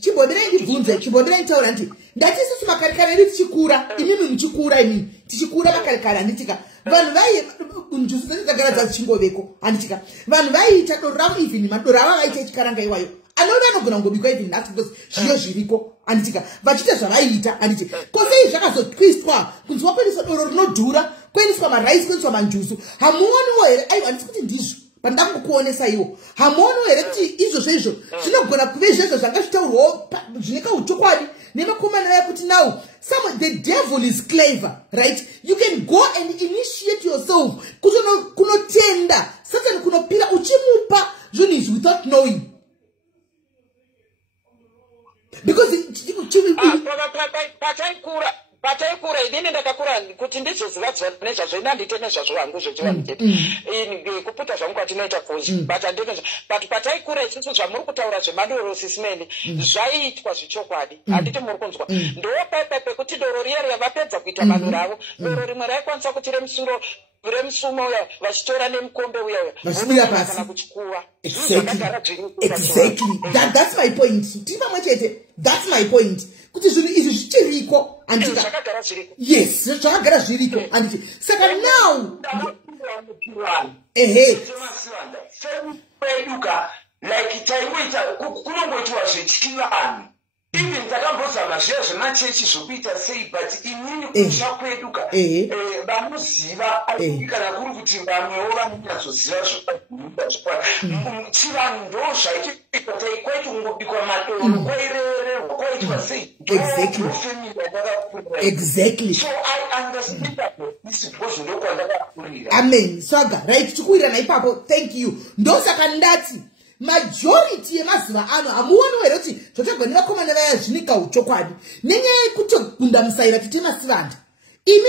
chimbomirai ndibvunze chimbomirai nditaura nditi ndati isusu makarikari edu tichikura imimi muchikura imimi tichikura makarikari handitika vanhu vai njuzu dzedu dzagara dzazichingoveko handitika vanhu vaiita doro ravo even madoro ava vaiita chikaranga iwayo anova anogona kungobikwa even nhasi because zviyo zviriko handitika vachiita zvavaiita handiti kosei zvakazotwistwa kunzi wakuendeswa doro rinodhura kuendeswa maraisi kuendeswa manjuzu hamuoniwo here aiwa handisi kuti ndizvo pandakukuonesa iwo hamuoniwo here kuti izvozvo izvo zvinogona kuve izvezvo zvanga zvitaurwawo zvineka uchokwadi nemakomana vaya kuti now the devil is clever, right? You can go and initiate yourself kunotenda Satan kunopira uchimupa zvinhu without knowing because pataikura inini ndakakura kuti ndizoziva nezvazvo inandite nezvazvo hangu zvechivanhu chedu kuputa kuita zvangu kwatinoita koji but handinoza but pataikura isusu zvamuri kutaura zvemadoro sisimeni zvaiitwa zvichokwadi handiti muri kunzwa ndo pekuti doro riya ravapedza kuita madoro avo doro rimwe raikwanisa kuti remusumo uya vachitora nemukombe uya kana kuchikuva exactly that's my point tiri pamwe chete that's my point kuti zvinhu izvi zvichiriko zvakagara zviriko yes zvakagara zviriko handiti saka now kweduka like taimuita kunongoitiwa zvechivanhu even takambozama zviya zvemachechi zvokuita sei but inini kusha kweduka vanoziva kana kuri kuti vamwewo vanonyazoziva chivanhu ndo zvaichiita kwaiti kungobikwa madoro kwairererwa kwaitwa sei exactly so I understand that this because ndokwandakurira amen swaga right tikuwirirana ipapo thank you ndosaka ndati majority yemazuva ano hamuoni here kuti zvotagonera vakomana vaya zvinika uchokwadi nenyaya yekutogunda musaira tetemasivanda imi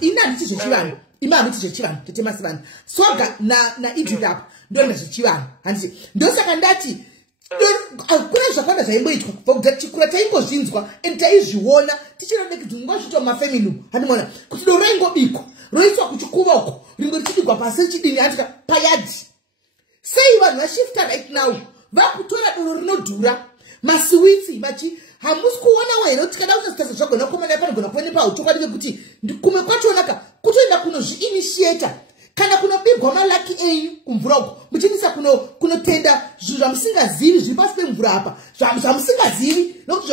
ini handiti zvechivanhu imi handiti zvechivanhu tetemasivanda swaga naidit apa ndonda zvechivanhu handiti ndosaka ndati kuna zvakawanda zvaimboitwa kubva chikura taimbozvinzwa and taizviona tichirodekidzinguva zvito mumafamily handimona kuti doro raingobikwa roiswa kuchikuva uko ringo richibigwa pasi richidini handika payadi sei vanhu vashifta right now vakutora doro rinodhura masiwitsi vachi hamusi kuonawo here kuti kada unositasa zvagona kukomana panogona kuve nepauchokwadi vekuti kumwe kwachonaka kutoenda kunozviinitiata kana kunobigwa malaki enyu kumvura uko muchinisa kunotenda zvinhu zvamusingazivi zviri pasi pemvura apa zvamusingazivi nokuti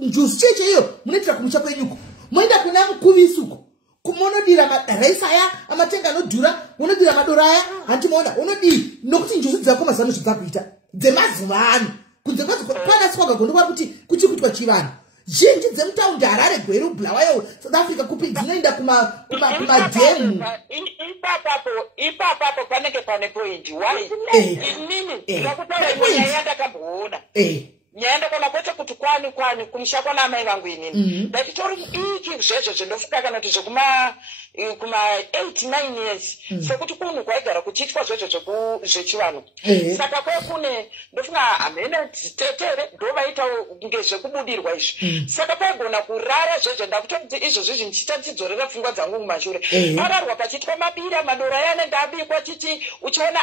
njuzi cheche iyo munoitira kumusha kwenyuko moenda kuna mukuvisi uko kumonodira maraisi aya amatenga anodhura unodira madoro aya handimoona unodii nokuti njuzi dzako mazano zvadzakuita dzemazuva ano kunze kwanaswaga gondokwa kuti kuchikutwa chivanhu zhinji dzemutaundi harare gweru bulawayo south africa kupi dzinoenda kumadhemu ipapapo panenge pane point why inini ndakutaura nyaya yandakamboona nyaya ndakaona kwete kuti kwani kumusha kwana amai vangu inini ndachitori iki zvezvo zvindofunga kana kuti zvekuma 8-9 years sekuti kunhu kwaigara kuchiitwa zvezvo zvechivanhu saka kwekune ndofunga hamene tetere ndovaitawo ngezvekubudirwa izvi saka paigona kurara zvezvo ndakutoti izvozvi zvindichita ndichidzorera pfungwa dzangu mumashure ararwa pachiitwa mabira madoro aya anenge abikwa chichi uchiona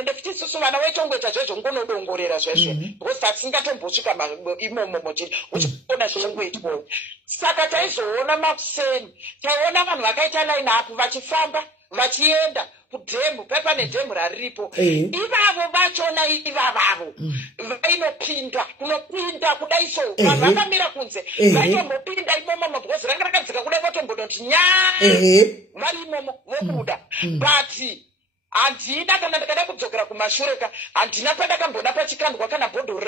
ende futi isusu vana vaitongoita zvezvo ngunodongorera zvezvo because tatisingatombosvika imomo mochiri uchiona zvengoitwawo saka taizoona makuseni taiona vanhu vakaita line up vachifamba vachienda kudhemu pepa nedhemu rariripo ivavo vachona ivavavo vainopinda kunopinda kudai so vanhu vakamira kunze vaitombopinda imomo mabhozi ranga rakadzika kudai vatombonoti nyai vari imomo vokuda but handina kana ndakada kudzokera kumashureka handina pandakamboda pachikandwa kana bhodho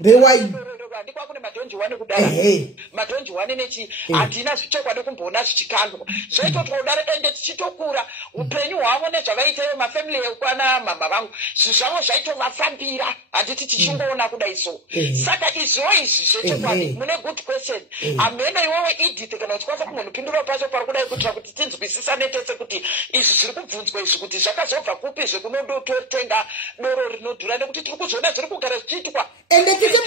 rewaini handikwa kune madhonji wani kudai madhonji wani nechi handina zvichokwadi kumboona zvichikandwa zvaitotwa kudaro ende tichitokura upenyu hwavo nezvavaitayo mafamily ekwana mama vangu zvizvavo zvaitovafambira handiti tichingoona kudai so saka izviwo izvi zvechokwadi mune good question hamene iwowe idith kana uchikwanisa kumbonopindura pacho pari kudai kuitira kuti tinzwisisane tese kuti izvi zviri kubvunzwa izvi kuti zvakazobva kupi zvekunondototenga doro rinodhura nekuti tiri kuzviona zviri kugara zvichiitwa ende tete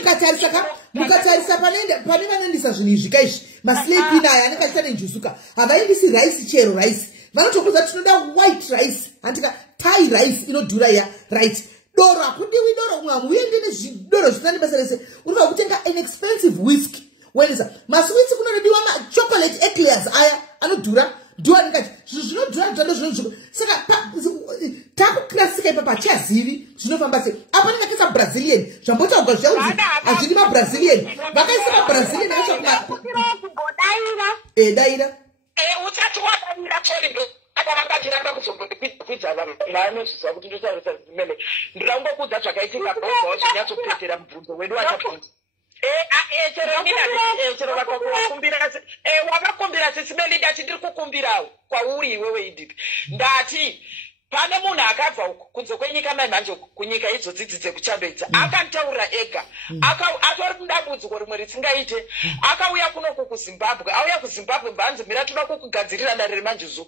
mukatarisa pane vanoendisa zvinhu izvi kaizvi maslapin aya anenge achiita nenjusuka havaendisi raisi chero raisi vanotokuza tinoda white rice handika thai rice inodhura ya right doro hakudiwi doro umwe hamuende nezvidoro zvisina nebasa rese unofa kutenga an expensive whisky wenisa maswitsi kunodiwa machocolate eclairs aya anodhura ndiwa ndikati zvinhu zvinodhura zvando zvinodhura saka takuklasika ipa chazivi zvinofamba sei apa ndingakisa brazilian zvambotaugwa zviya kuti hazvidi mabrazilian vakaisa mabrazilian daira usati wadaira chorindo akavanga achiramba kuzombokwidza vanozviziva kuti ndotaurisa zimene ndirangokudza zvakaitika bhozawo zvinyatsopetera mubvunzo wedu wachabvunza chero wakakumbira sisimeli ndati ndiri kukumbirawo kwauri iwewe idhipi ndati pane munhu akabva kunze kwenyika mai manje kunyika idzodzi dzekuchambedza akantaurira ega atori kudambudziko rimwe risingaite akauya kunoku kuzimbabwe auya kuzimbabwe mbanzi mira toda kukugadzirira dare remanjuzu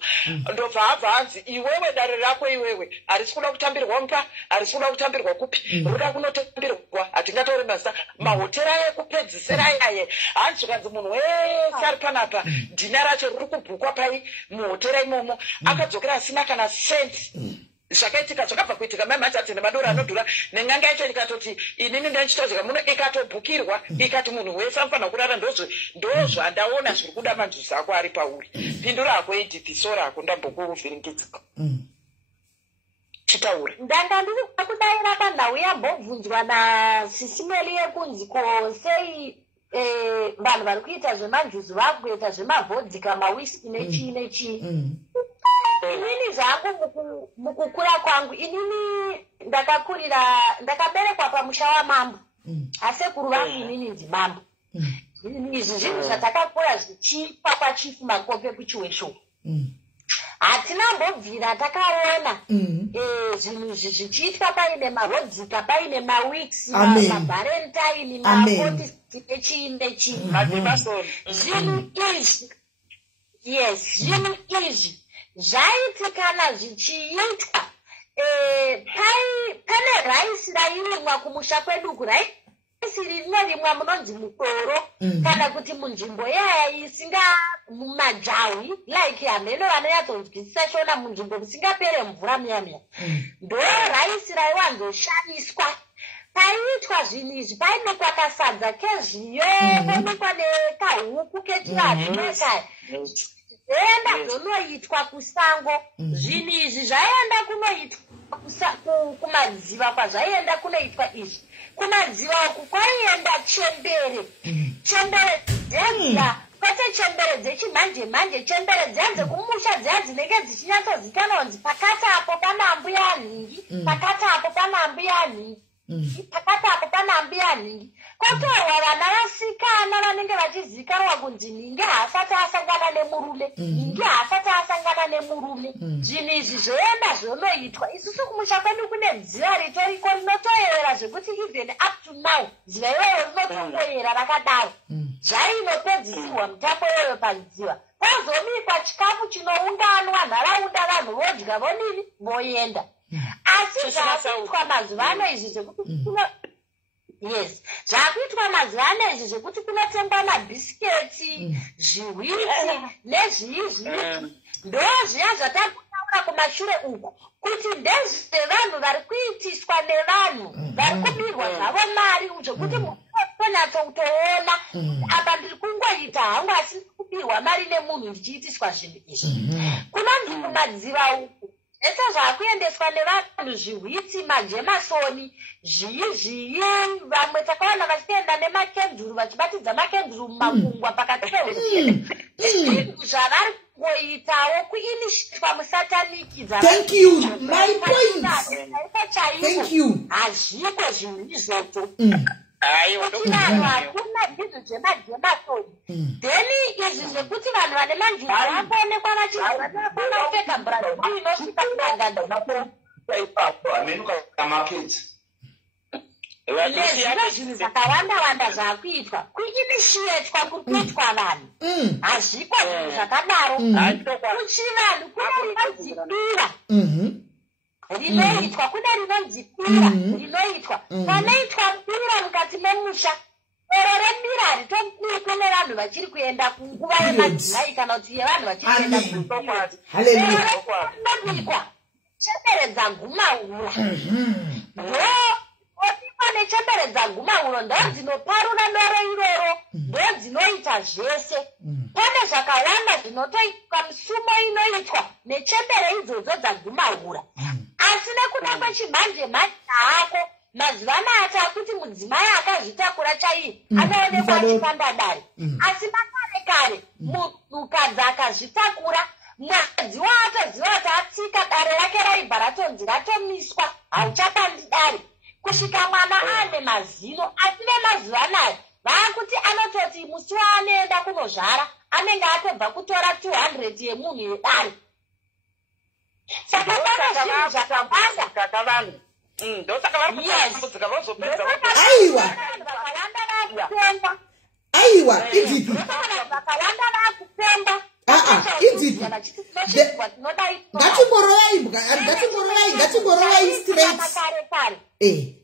ndobva abva hanzi iwewe dare rako iwewe harisi kuda kutambirwa mpa harisi kuda kutambirwa kupi ruda kunotambirwa hatingatauri mazita mahotera ekupedzisira yaye hanzi zvikanzi munhu wese ari panapa dhina racho riri kubhukwa pai muhotera imomo akadzokera asina kana senti zvakaitika zvakabva kuitika mai mati atende madoro anodhura nenganga yacho ikatoti inini ndanchitozvika muno ikatobhukirwa ikati munhu wese anofanira kurara ndozvandaona zviri kuda manjuzi ako ari pauri pindura ako idhipisora ako ndambokuvhiringidzika chitaura ndanga ndiri kudaira panhau yambobvunzwa nasisimeli yekunzi ko sei vanhu vari kuita zvemanjuzi vakuita zvemavhodzika mawiski nechii nechii inini zvangu mukukura kwangu inini ndakaberekwa pamusha wamambo asekuru vangu inini ndimambo izvi zvinhu zvatakakura zvichipa kwachifu makope kuchiwesho hatina mbobvira takaona zvinhu zvichiitwa paine mavhodzika paine mawiksi mavalentine mafotisiti nechii nechii zvinhu izvi zvinhu izvi zvaitikana zvichiitwa pane raisi rairimwa kumusha kweduku raisi rinorimwa munonzi mukoro kana kuti munzvimbo yaya isinga mumajawi like hameno vanonyatsonzwisisa shona munzvimbo musingapere mvura muyamya ndo raisi raiwanzoshaniswa paiitwa zvinhu izvi painekwa kasadza kezviyo painekwa nekahuku kechiravhinoka zvoenda zvonoitwa kusango zvinhu izvi zvaienda kunoitwa kumadziva kwazvaienda kunoitwa izvi kumadziva uku kwaienda chembere dzedziya kwete chembere dzechimanje manje chembere dziya dzekumusha dziya dzinenge dzichinyatsozikanwa kunzi pakati apo pana mbuya nhingi pakati apo pana mbuya nhingi pakati apo pana mbuya nhingi kwatorwa vana vasikana vanenge vachizikanwa kunzi ningi haasati asangana nemurume ningi haasati asangana nemurume zvinhu izvi zvoenda zvonoitwa isusu kumusha kwedu kune dziva ritoriko rinotoyevera zvekuti even up to now dziva iyoyo rinotongoyera rakadaro zvainopedzisirwa mutambo iyoyo padziva pazobikwa chikafu chinounganwa nharaunda vanhu vodya vonini voenda asi zvaakuitwa mazuva ano izvi zvekuti yes zvakuitwa mazuva ano izvi zvekuti kunotengwa mabhisiketi zviwiti nezviizvii ndo zviya zvatakunaura kumashure uku kuti ndezvevanhu vari kuitiswa nevanhu vari kubirwa zvavo mari zvokuti onyatsokutoona apa ndiri kungoita hangu asi kubirwa mari nemunhu ndichiitiswa zvinhu izvi kunonzi kumadziva uku ese zvaakuendeswa nevanhu zvihwitsi majemasoni zvii vamwe takaona vachienda nemakenduru vachibatidza makenduru mumakungwa pakati peusiku zvinhu zvavari kungoitawo kuinishitwa musataniki hazviko zvinhu izvozvo kuti vanhu hakuna zvinhu zvemajemasoni then izvi zvekuti vanhu vane manjuzi vakuonekwa vachivakona kupfeka brazil inosvika kumagadza nezvino zvinhu zvakawanda zvaakuitwa kuinishiyetwa kuri kuitwa vanhu hazviko zvinhu zvakadaro kuchivanhu kune rinonzipira rinoitwa kune rinonzipira rinoitwa panoitwa pira mukati memusha ero remira haritombikwe nevanhu vachiri kuenda kunguva yemadzimai kana kuti yevanhu vachiri kuenda kutokwati rinobikwa chemberedza gumaura obikwa nechemberedza gumauro ndo dzinoparura noro iroro ndo dzinoita zvese pane zvakawanda zvinotoitwa misumo inoitwa nechembere idzodzo dzagumaura asi nekuda kwechimanje manje ako mazuva anaya takuti mudzimai akazvitakura chaiye anoonekwa achipanda dare asi makare kare munhukadzi akazvitakura mwedzi waatoziva kuti atsika dare rake raibva ratonzi ratomiswa hauchapandi dare kusvika mwana ane mazino asi vemazuva anaya vaakuti anototi musi waanoenda kunozvara anenge atobva kutora 200 yemunhu yedare saka pana zvakawanda kavanhu ndosaka vari kutambudzika vozopedza aiwa idzipi vakawanda idzipi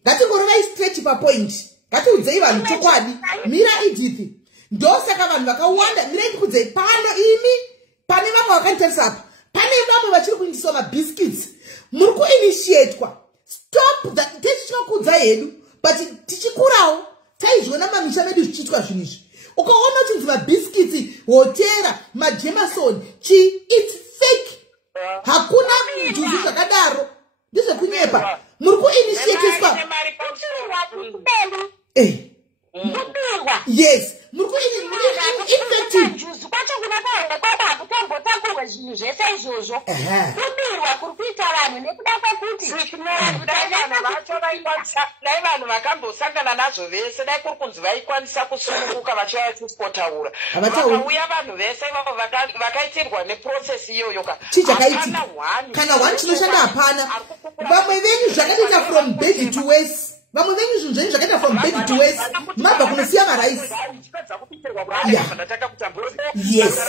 ngatingororai straight papoint. Ngatiudzei vanhu chokwadi. Mira idzipi ndosaka vanhu vakawanda. Mira ndikudzei pano imi pane vamwe vakanditarisa apa. Pane vamwe vachiri kuindiswa mabhiskits. Muri kuinitiatwa. Stop that. Tichikudza hedu but tichikurawo taizviona mamisha medu zvichiitwa zvinhu izvi. Ukaona uchinzi mabhiskits, hotera, maJemerson, it's fake. Hakuna juzi zvakadaro. Ndizvekunyepa. Muri kuinitiatiswa. Yes. Muri kuinitiative. kwacho kunataura kwaba kutombotakurwa zvinhu zvese izvozvo. Kubirwa kuri kuita vanhu nekuda kwekuti dai vanhu vakambosangana nazvo vese dai kuri kunzi vaikwanisa kusununguka vachiva vachisipotaura vakauya vanhu vese ivavo vakaitirwa neprocesi iyoyo kana one chinoshanda hapana. Vamwe venyu zvakaita from bed to waist. Vamwe venyu zvinhu zvenyu zvakaita from bed to waist. Mabva kunosiya maraisi. Yes.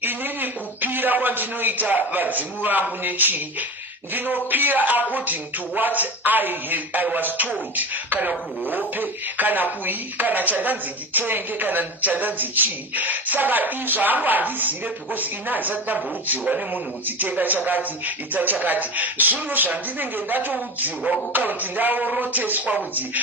inini kupira kwandinoita vadzimu vangu nechii ndinopira according to what I was told. Kana kuhope kana chandanzi nditenge kana chandanzi chii. Saka izvo hangu handizive because ina handisati ndamboudzirwa nemunhu kuti tenga chakati ita chakati. Zvinhu zvandinenge ndatoudzirwa kukaunti ndaoroteswa kuti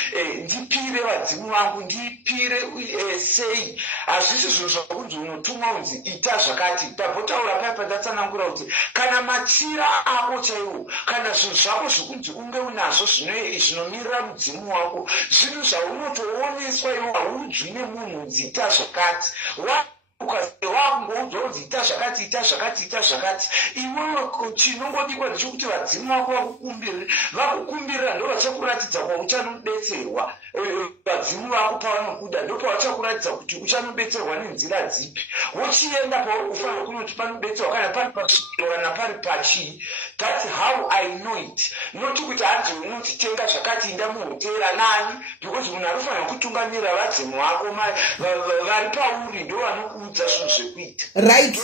ndipire vadzimu vangu ndipire sei. Hazvisi zvinhu zvakunzi unotumwa kunzi ita zvakati. Ndambotaura paya pandatsanangura kuti kana machira ako chaiwo kana zvinhu zvako zvokunzi unge unazvo zvinomirira mudzimu wako zvinhu zvaunotooneswa iwo haudzwi nemunhu kunzi ita zvakati. wakungoudzwa kuti ita zvakati iwewe chinongodikwa ndechekuti vadzimu vako vakukumbirira ndo vachakuratidza kwauchanobetserwa. Vadzimu vako pavanokuda ndo pavachakuratidza kuti uchanobetserwa nenzira dzipi. Uchienda pauri kufanira kunoti panobetserwa kana pari pasviro kana pari pachii. That's how I know it. Noti kuti hanzi unoti tenga zvakati inda muhotera nani because munhu anofanira kutungamira vadzimu vako vari pauri ndo vanokuudza zvinhu zvekuita. Right.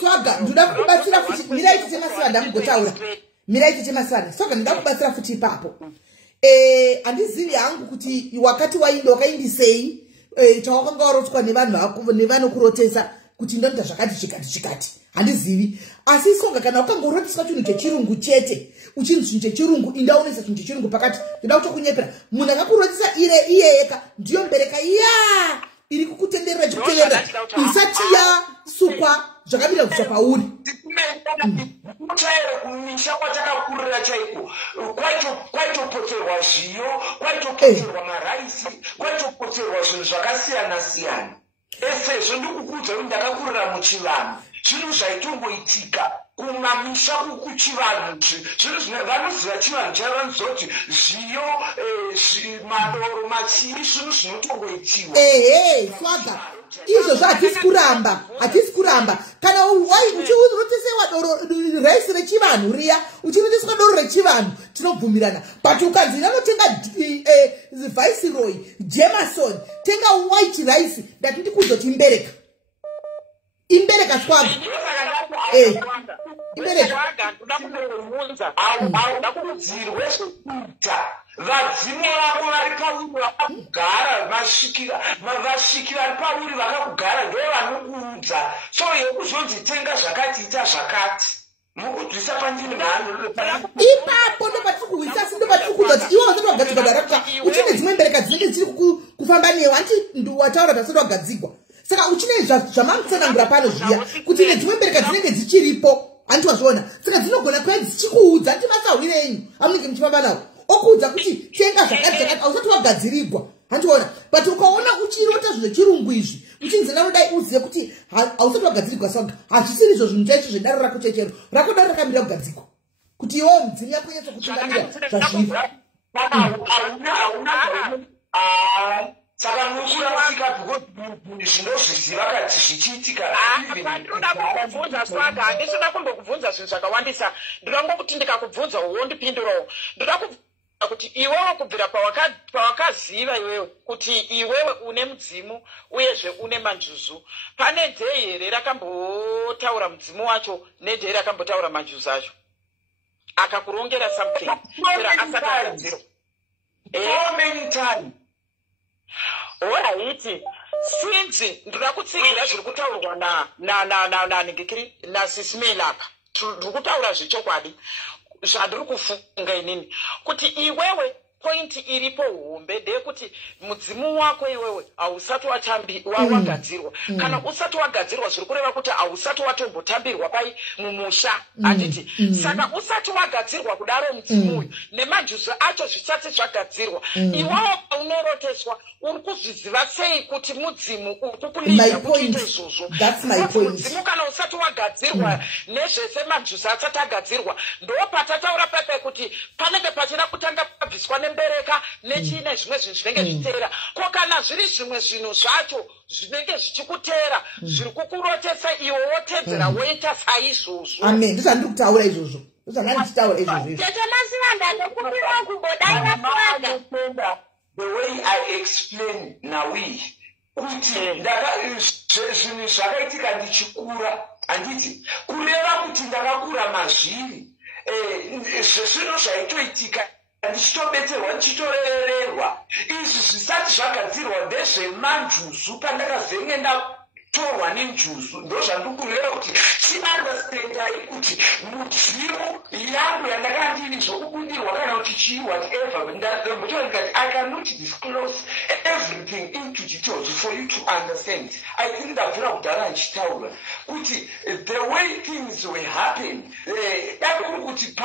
Swaga ndoda kubatsira futi. Miraiti Temaswara ndamugotaura. Miraiti Temaswara swaga ndoda kubatsira futi ipapo. Handizivi hangu kuti wakati wainda wakaindisei chawakanga warotswa nevanhu vako nevanokurotesa kuti ndoita zvakati chikati. Handizivi. Asi songa kana wakanga urotswa chinhu chechirungu chete uchinzi chinhu chechirungu indaonesa chinhu chechirungu pakati ndoda kutokunyepera munhu akakurotsesa iye eka ndiyo mbereka iri kukutenderera chikutenderera isati yasukwa zvakamira kucha pauri. Kutaira kumisha kwatakakurira chaiko kwaitopoterwa zviyo kwaitopoterwa maraisi kwaitopoterwa zvinhu zvakasiyana-siyana. Esezvo ndikukuudza kuti ndakakurira muchivanhu zvinhu zvaitongoitika kumamisha kuchivanhu zvinhu vanoziva chivanhu chavanoziva kuti zviyo madoro machiri zvinhu zvinotongoitiwa. Swaga izvozvo hatisi kuramba kana uchirotesewa doro raisi rechivanhu riya uchiroteswa doro rechivanhu tinobvumirana but ukanzi anotenga Viceroy Jameson tenga white rice ndati ndikuzoti imbereka Swaga vadzimu vako vari pauri vakakugara vasviki vari pauri vakakugara ndo vanokuudza. So yekuzonzi tenga zvakati ita zvakati mukudzvisa pandini mhano ipapo ndopatirikuwisa asi ndopatirikuudza kuti iwo wasati wagadzigwa darakta uchine dzimwe mbereka dzinenge dziri kufamba newe hanti wataura pasati wagadzigwa. Saka uchine zvamamutsanangura pano zviya kuti nedzimwe mbereka dzinenge dzichiripo hanti wazviona. Saka dzinogona kuva dzichikuudza hanti masahwire enyu amunenge muchifamba nawo okuudza kuti tenga zvakati ausati wagadzirirwa handiona. But ukaona uchirota zvinhu zvechirungu izvi uchinzi ndanodai uzive kuti hausati wagadzirirwa. Saka hazvisiri izvo zvinhu chaicho zvedare rako chechero rako dare rakamira kugadzikwa. kuti iwewo mudzimu yako inyatsokupingamira zvazviri. Saka mukurasika zvinozviziva kati zvichiitika. Ndinoda kukubvunza Swaga, handisina kumbokubvunza zvinhu zvakawandisa. Ndoda ngokuti ndikakubvunza wondipindurawo. Ndoda kubvunza kuti iwewe kubvira pawakaziva iwewe kuti iwewe une mudzimu uyezve une manjuzu, pane dhei here rakambotaura mudzimu wacho nedhei rakambotaura manjuzu acho akakurongera something sera asakagadzirwa? So many times. Alright, since ndoda kutsigira zviri kutaurwa naSisimela apa, ndiri kutaura zvechokwadi zvandiri kufunga inini kuti iwewe point iripo hombe ndeyekuti mudzimu wako iwewe hausati wagadzirwa. Kana usati wagadzirwa zviri kureva kuti hausati watombotambirwa pai mumusha, handiti? Saka usati wagadzirwa kudaro mudzimu uyu nemanjuzu acho zvisati zvagadzirwa, iwewo paunoroteswa uri kuzviziva sei kuti mudzimu uri kukuliza kuchiita izvozvo? Mudzimu kana usati wagadzirwa nezvese manjuzu asati agadzirwa, ndopatataura pepe kuti panenge pachida kutanga pabviswa nembereka nechine zvimwe zvinhu zvinenge zviteera. Ko kana zviri zvimwe zvinhu zvacho zvinenge zvichikuteera zviri kukurotesa iwe wotedzera woita saizvozvo. Amen. Ndizvandiri kutaura izvozvo. Ndizvanga ndichitaura izvozvo. The way I explain nawi kuti zvinhu zvakaitika ndichikura, handiti kureva kuti ndakakura mazviri zvezvino zvaitoitika ndichitobetserwa ndichitorererwa izvi zvisati zvagadzirwa ndezvemanjuzu. Pandakazenge ndatorwa nenjuzu ndozvandikureva kuti chiandastendai kuti mudzimu yangu yandakanga ndiri zvokubundirwa kana kuti chii whatever ndikati I cannot disclose everything into details for you to understand. I think ndabvira kudhara ndichitaura kuti the way things were happening dakuri kuti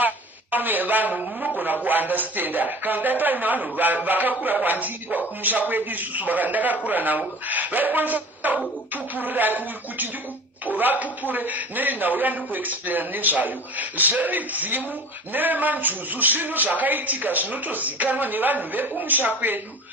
vanhu munogona kuandastenda kana dai paine vanhu vakakura kwandiri kumusha kwedu isusu ndakakura navo vaikwanisa kupupurira kuti vapupure nenhau yandiri kuexplaina nezvayo zvemidzimu nevemanjuzu. Zvinhu zvakaitika zvinotozikanwa nevanhu vekumusha kwedu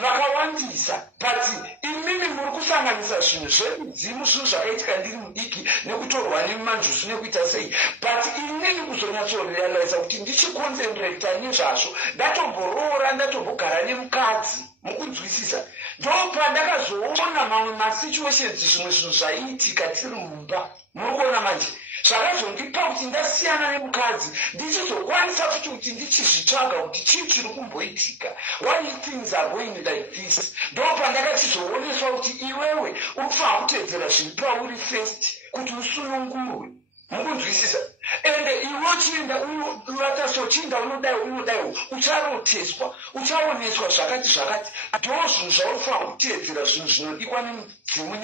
vakawandisa, but imimi muri kusanganisa zvinhu zvemidzimu, zvinhu zvakaitika ndiri mudiki nekutorwa nemanjuzu nekuita sei, but inini kuzonyatsorealiza kuti ndichikonzentrata nezvazvo ndatomborora ndatombogara nemukadzi, mukunzwisisa. Ndopandakazoona mamwe masituations zvimwe zvinhu zvaiitika tiri mumba, muri kuona manje zvakazondipa kuti ndasiyana nemukadzi ndichizokwanisa futi kuti ndichizvitsvaga kuti chii chiri kumboitika, why things are going like this. Ndopandakachizooneswa kuti iwewe uri kufanira kutedzera zviri pauri first kuti usunungurwe, mukunzwisisa. Ende iwe chienda unatasochienda unodaiwo ucharoteswa uchaoneswa zvakati ndo zvinhu zvaufanira kutedzera, zvinhu zvinodikwa nemudzimu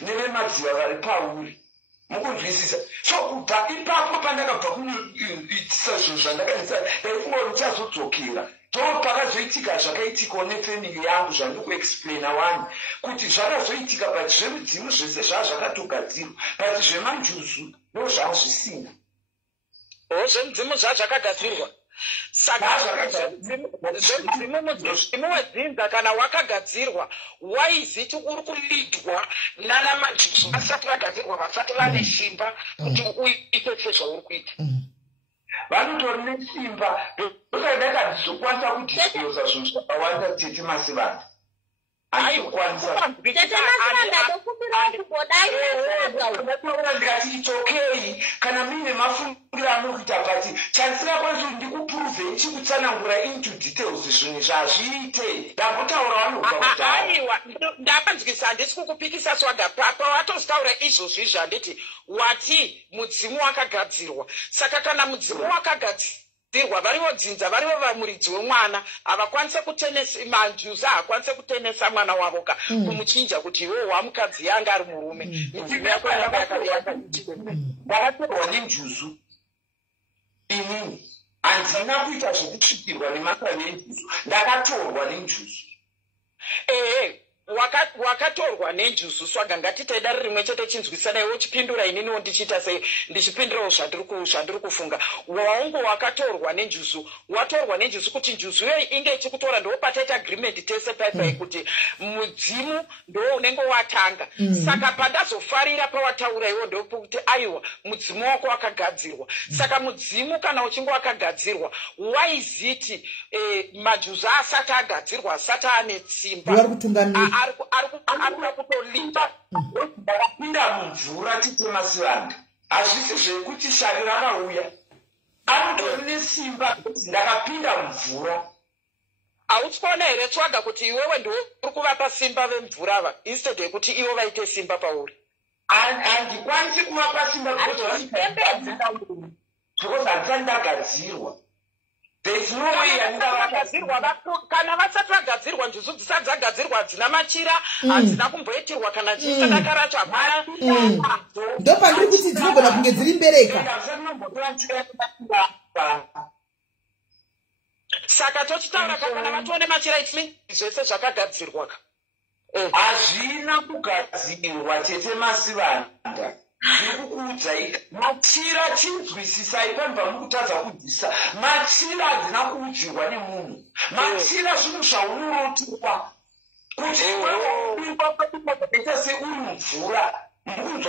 nevemadziva vari pauri, mukunzwisisa. So kubva ipapo pandakabva kunoitisa zvinhu zvandakanisa ndaifunga kuti uchazodzokera. Ndo pakazoitika zvakaitikawo nefamily yangu zvandiri kuexplaina wani kuti zvakazoitika, but zvemudzimu zvese zvazvakatogadzirwa, but zvemanjuzu ndo zvazvisina. Zvemudzimu zvazvakagadzirwa. Saka mudzimu wedzinza kana wakagadzirwa, waiziti uri kulidwa nana manjuzu vasati vagadzirwa, vasati vane simba kuti uite sezvauri kuita. Vanotori nesimba ndokadakazokwanisa kudisclosa zvinhu zvakawanda tete masivana. Ndikati it's okay kana mine mafungiro anokuita, but chandisingakwanisa kuti ndikupuruvhei chikutsanangura into details zvinhu zvazviite. Ndambotaura vanobva kudhara. Aiwa, ndapanzwisa, handisi kukupikisa Swaga. Pawatotaura izvozvo izvi handiti wati mudzimu wakagadzirwa. Saka kana mudzimu wakagadzirwa, varivo dzinza, varivo vamuridzi wemwana, havakwanise kutenesa manjuzu, haakwanise kutenesa mwana wavo kumuchinja kuti iwewe wamukadzi yanga ari murume. Mudzimu yako ndakatorwa nenjuzu inini, handina kuita zvekutsvikirwa nemasana enjuzu, ndakatorwa nenjuzu. wakatorwa nenjuzu swaga ngatite dare rimwe chete chinzwisanaiwo chipindura ininiwo ndichiita sei ndichipindurawo zvandiri kufunga waungo wakatorwa nenjuzu watorwa nenjuzu kuti njuzu iyoyi inge ichikutora ndopataita agreement tese paipai kuti mudzimu ndo unenge watanga saka pandazofarira pawataura iwo ndokuti aiwa mudzimu wako wakagadzirwa saka mudzimu kana uchinge wakagadzirwa waiziti majuzu asati agadzirwa asati ane simba ari kutolinda ndakapinda mumvura titemasivanda hazvisi zvekuti shari rakauya anotori nesimba ndakapinda mumvura hautikuona here tsvaga kuti iwewe ndo uri kuvapa simba vemvura ava instead yekuti ivo vaite simba pauri handikwanisi kuvapa simba because handisati ndagadzirwa kana vasati vagadzirwa njuzu dzisati dzagadzirwa hadzina machira hadzina kumboitirwa kana chisadaka racho hapana ndopandiri kuti dzinogona kunge dziri mbereka saka tochitaura kana vatione machira itimi zvese zvakagadzirwa hazvina kugadzirwa tete masivanda ndikukuudzai machira chinzwisisai pamba mukutadza kudzisa machira hadzina kuudzirwa nemunhu machira zvinhu zvaunotirwa kuti ita seuri mumvura uri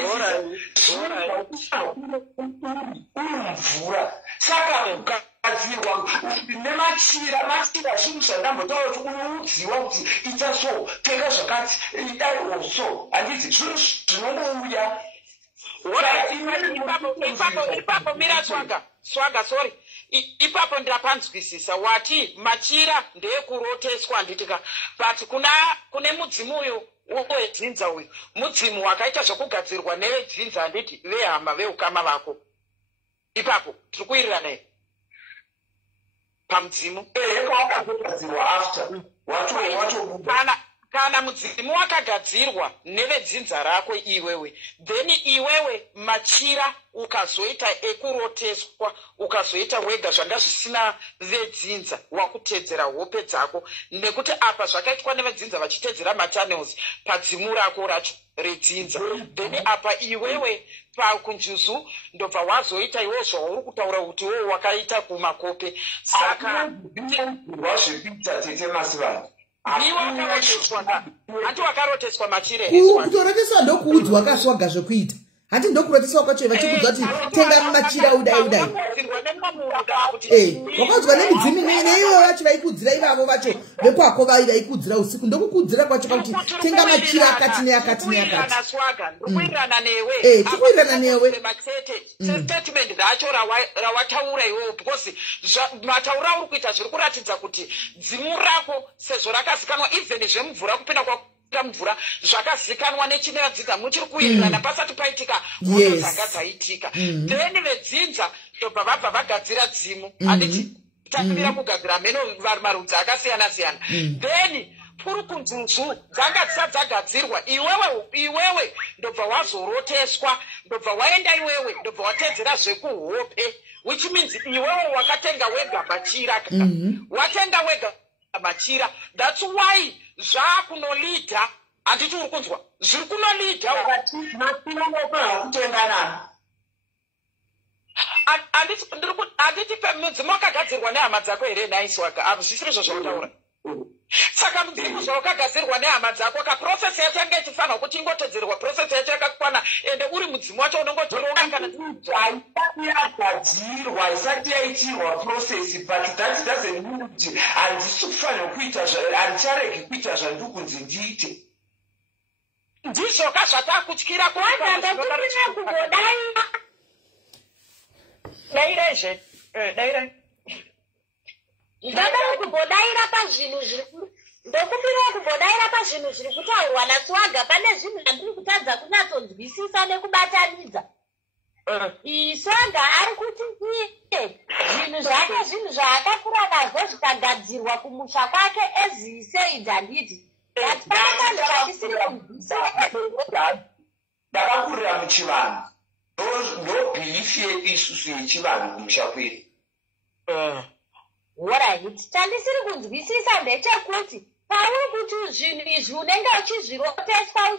mumvura saka kugadzirwa nemachira zvinhu zvandambotaura kuti unoudziwa kuti ita so tenga zvakati idaiwo so handiti zvinhu zvinongouya ipapo mira swaga sorry ipapo ndapanzwisisa wati machira ndeekuroteswa nditika but kune mudzimu uyu wedzinza uyu mudzimu wakaita zvokugadzirwa nevedzinza handiti vehama veukama vako ipapo tiri kuwirirana here pamudzimu kana mudzimu wakagadzirwa nevedzinza rako iwewe then iwewe machira ukazoita ekuroteswa ukazoita wega zvanga zvisina vedzinza wakutedzera hope dzako nekuti apa zvakaitwa nevedzinza vachitedzera machannels padzimu rako racho redzinza then apa iwewe pakunjuzu ndobva wazoita iwo zvauri kutaura kuti wo wakaita kumakope saka zvekuita tete masivana hati wakaroteswa machire kutoroteswa ndokuudzwa kaswaga zvekuita hati ndokuroteswa kwacho vachikuudzwa kuti tenga machira udai wakaudzwa nemidzimu neivo vacho vaikuudzira ivavo vacho vekwako vaikuudzira usiku ndokukuudzira kwacho kwakuti tenga machira akati neakati neakati tikuwirirana newe statement racho rawataura iwewo because mataura auri kuita zviri kuratidza kuti dzimu rako sezvo rakazikanwa even zvemvura kupinda mvura zvakazikanwa nechinevadzidza muchiri kuwirirana pasati paitika moto dzanga dzaitika then vedzinza ndobva vabva vagadzira dzimu handiti takuvira kugadzira meno marudzi akasiyana siyana then puri kunjuzu dzanga dzisati dzagadzirwa iwewe ndobva wazoroteswa ndobva waenda iwewe ndobva watedzera zvekuhope which means iwewe wakatenga wega machira watenga wega machira that's why zvakunolidha handiti uri kunzwa zviri kunolidha handiti mudzimu wakagadzirwa nehama dzako here naiswaka hazvisiri zvo zvautaura saka mudzimu zvawakagadzirwa nehama dzako kaprocesi yacho yange ichifanirwa kuti ingotedzerwa procesi yacho yakakwana ende uri mudzimu wacho unongotoronga kana yagadzirwa isati yaitirwa procesi but that doesn't mean kuti handisi kufanirwa kuita handicharegi kuita zvandiri kunzi ndiite ndizvoka zvatakutyira dairezve dairai ndoda kumbodaira pazvinhu ndokupirawo kumbodaira pazvinhu zviri kutaurwa naswaga pane zvinhu zvandiri kutadza kunyatsonzwisisa nekubatanidza swaga ari kuti zvinhu zvake zvinhu zvaakakura nazvo zvikagadzirwa kumusha kwake eziseid handiti atipaanhu vatisiri kunzwisisa ndakakurira muchivanhu ndo bhilifi yedu isusu yechivanhu kumusha kwedu Alright, chandisiri kunzwisisa ndechekuti pauri kuti zvinhu izvi unenge uchizviroteswa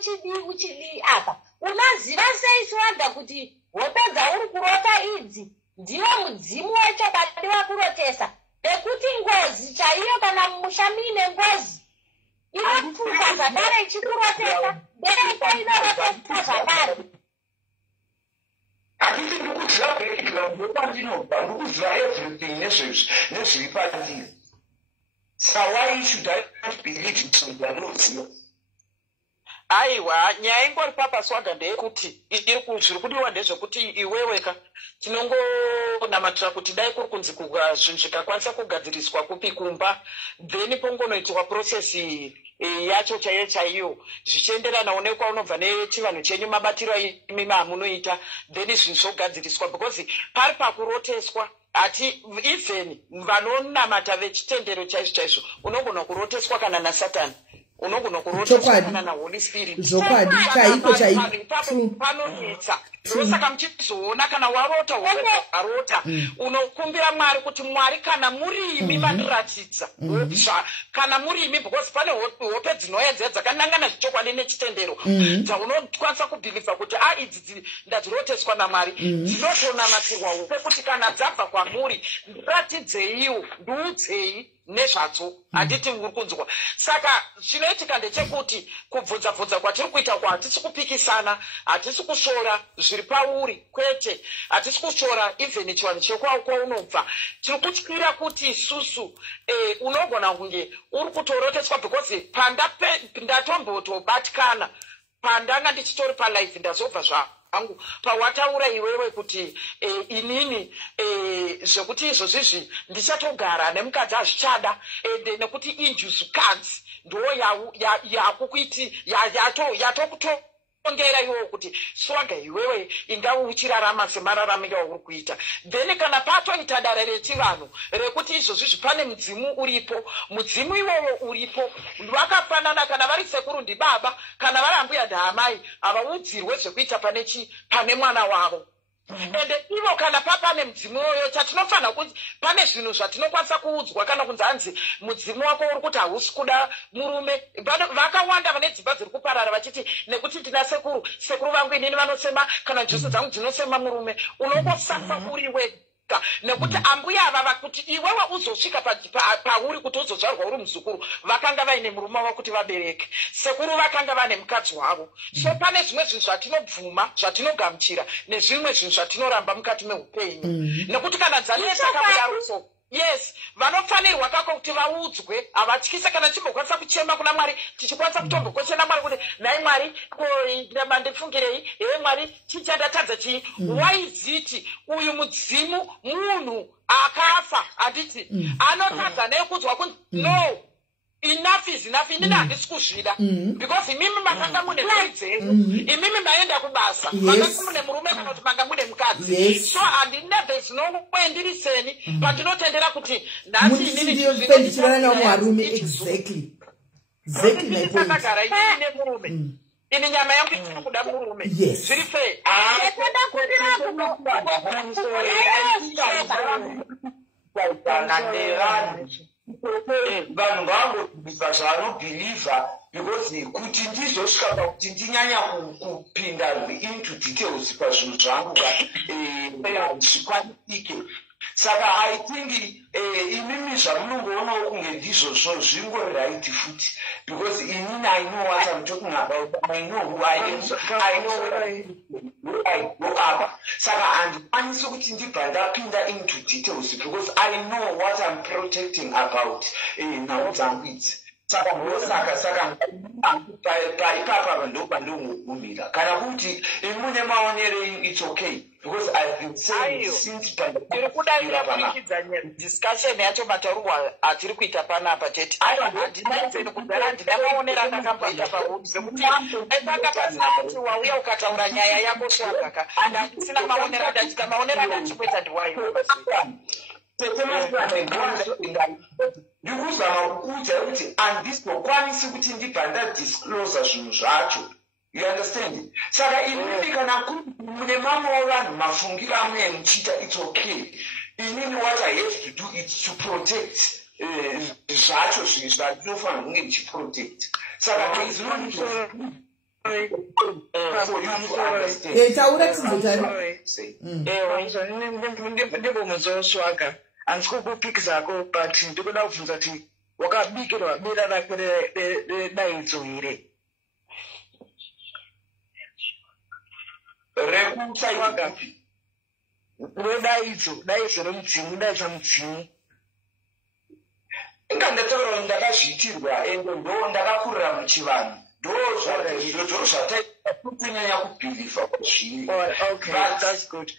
uchidi apa unoziva sei Swagga kuti hope dzauri kurota idzi ndiwo mudzimu wechokwadi wakurotesa nekuti ngozi chaiyo kana mumusha muine ngozi inotuka zvakare ichikurotesa bereka inorotesa zvakare. Handiti ndikuziva kurekera ndopandinobva ndikuziva everything nezviri pandiri. So why should I not believe in something ndinoziva? Aiwa, nyaya ingori papa Swagga ndeyekuti zviri kudiwa ndezvekuti iweweka tinongonamatira kuti dai kuri kunzi zvinhu zvikakwanisa kugadziriswa kupi kumba then pongonoitwa process yacho chaiyo zvichienderana nekwaunobva nechivanhu chenyu mabatiro imi mamunoita then zvinhu zvogadziriswa because pari pakuroteswa ati even vanonamata vechitendero chaizvo unogona kuroteswa kana naSatani unogona kuroteswa kana naHoly Spirit zvokwadi chaiko panonetsa ndosaka muchizoona kana warota warota unokumbira Mwari kuti Mwari kana muri imi mandiratidza kana muri imi because pane hope dzinoedza dzakanangana zvichokwadi nechitendero dzaunokwanisa kubhilivha kuti idzi ndadziroteswa naMwari dzinotonamatirwa hope kuti kana dzabva kwamuri ndiratidzeiwo ndiudzei nezvadzo handiti uri kunzwa. Saka chinoitika ndechekuti kubvunza kwatiri kuita hatisi kupikisana, hatisi kushora zviri pauri kwete, hatisi kushora even chivanhu chekwaunobva. Tiri kutyira kuti isusu unogona kunge uri kutoroteswa because ndatombotobatikana pandanga ndichitori palife ndazobva zvangu pawataura iwewe kuti inini zvekuti izvozvizvi ndichatogara nemukadzi azvichada nekuti injuzukadzi ndo yakukuiti yatokutongera iwewe kuti Swagga iwewe ingawe uchirarama semararamiro auri kuita then kana patoita dare rechivanhu rekuti izvozvizvi pane mudzimu uripo mudzimu iwowo uripo vakafanana kana vari sekuru ndibaba kana vari ambuya ndaamai havaudzirwe zvekuita pane mwana wavo ende ivo kana papane mudzimu iyoyo chatinofanira kuti pane zvinhu zvatinokwanisa kuudzwa kana kunzi hanzi mudzimu wako uri kuti hausi kuda murume. Vakawanda vane dzimba dziri kuparara vachiti nekuti ndina sekuru vangu inini vanosema kana njoso dzangu dzinosema murume unongosafa uri wega nekuti ambuya ava kuti iwewe uzosvika pauri kuti uzodzvarwa uri muzukuru vakanga vaine murume wavo kuti vabereke sekuru vakanga vane mukadzi wavo. So pane zvimwe zvinhu zvatinobvuma zvatinogamuchira nezvimwe zvinhu zvatinoramba mukati meupenyu nekuti kana dzanesa kamudaruso yes vanofanirwa kako kuti vaudzwe havatyise kana timbokwanisa kuchema kuna Mwari tichikwanisa kutombokoshena Mwari kuti nhai Mwari mandifungirei Mwari chichandatadza chii waiziti uyu mudzimu munhu akafa handiti anotadza nekudzwa kunzi no enough is enough inini handisi kuzvida because imimi makanga mune mhuri dzenyu imimi maenda kubasa makanga mune murume kana kuti manga mune mukadzi so handinebve zvinongoendiriseni pandinotendera kuti nhasi ininipendichirana nawo muvarume exactly ndakagara ine murume ini nyama yangu ichiri kuda murume zviri sei vanhu vangobhilivha zvavanobhilivha because kuti ndizosvika pakuti ndinyanya kupinda into details pazvinhu zvangu zvikwanisike. Saka I think imimi zvamunongoonawo kunge ndizvozvo zvingori right futi because inini I know what I'm talking about, I know who I am, I know where I go up. Saka handikwanisi kuti ndibva ndapinda into details because I know what I'm protecting about nhau dzangu idzi. Saka paipapa ndopa ndongogumira kana kuti imune maonerei it's okay because I've been saying since tiri kudaira kunikidza discussion yacho mataurwa atiri kuita panapa chete handinazeni kugara ndina maonero akakamboita pauri zvekuti aipanga pasina kuti wauya ukataura nyaya yako Swagga handisina maonero ndachita maonero andachikuita ndiwaiwa ndikuzama kukuudza kuti handizokwanisi kuti ndibva ndadisclosa zvinhu zvacho. You understand? Saka imimi kana kuti mune mamwe vanhu mafungiro amunenge muchiita it's okay. inini what I have to do is to protect zvacho zvinhu zvandinofanira kunge ndichiprotect. Saka there is no need for you to understand. Taura chizotani. Ndibomuzoswaga handisi kukupiki zako but ndikuda kubvunza kuti wakabikirwa bira rako redaidzo here? Rekutsaiwagapi? Redaidzo remudzimu, daidza mudzimu. Inga ndataura kuti ndakazviitirwa ende ndo ndakakurira muchivanhu. Ndo zvataita kunyanya kubhilivha kwazviri. Okay, that's good.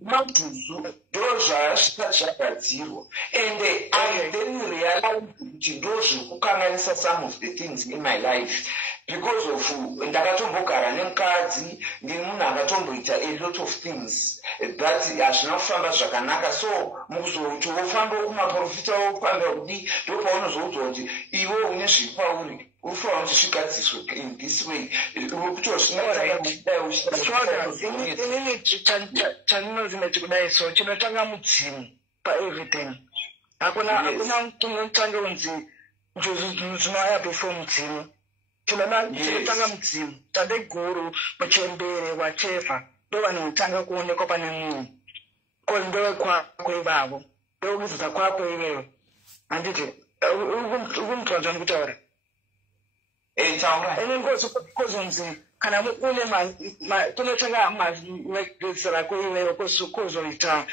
Madhuzu ndo zvasvika zvagadzirwa. And I then realized kuti ndo zvikukanganisa some of the things in my life. Because of ndakatombogara nemukadzi, ndiri munhu akatomboita a lot of things that hazvina kufamba zvakanaka. So mukuzoti wofamba kumaprofita wofamba kudi, ndo paunozoudzwa kuti iwe une zviri pauri unofanira kuti zvigadziswe in this way. Inini chandinoziva chikudai so chinotanga mudzimu paeverything. Hakuna chinotanga unzi zvinouya before mudzimu. Chinotanga mudzimu. Tadeguru muchembere wachefa ndo vanotanga kuonekwa pane munhu. Ko ndo kwako ivavo. Ndo kuzodza kwako iwewe. Handiti ukumutwadza ndikutaura. Ine ngozonzi kana une kunotanga magetsera kuiwewe kuzoita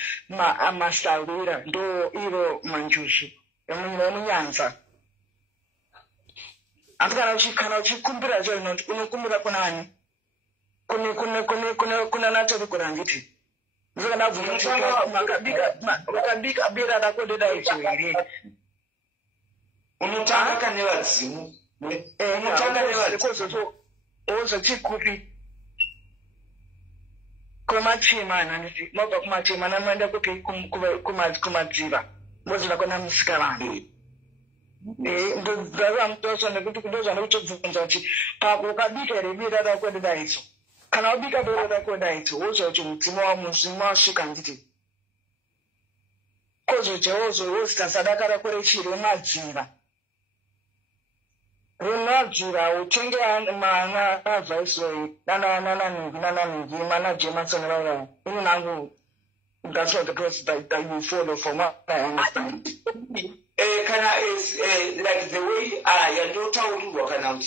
masalura ndo iro manjushi emunyanza. Asi kana uchikumbira zvo unokumbira kunani? Kuna natorikura nditi. Ndisaka ndabvuma kuti wakabika bira rako dedaidzo here. Unotanga kane vadzimu. Unotanga nevadzimu. Ozochikupi kumachimana nditi mobva kumachimana moenda kupi kumadziva mozvina kona musika vanhu. Ndozva nekuti ndozva ndokutobvunza kuti ukabika here bira rako dedaidzo, kana wabika bira rako dedaidzo wozva kuti mudzimu wamuzimu wasvika nditi kozojewozo wozita sadaka rako rechiri remadziva. Remadzira utenge mana advisory nananigi mana Jameson Laura. In Nangu, that's what the process that you follow from what I understand. Like the way I don't tell you what can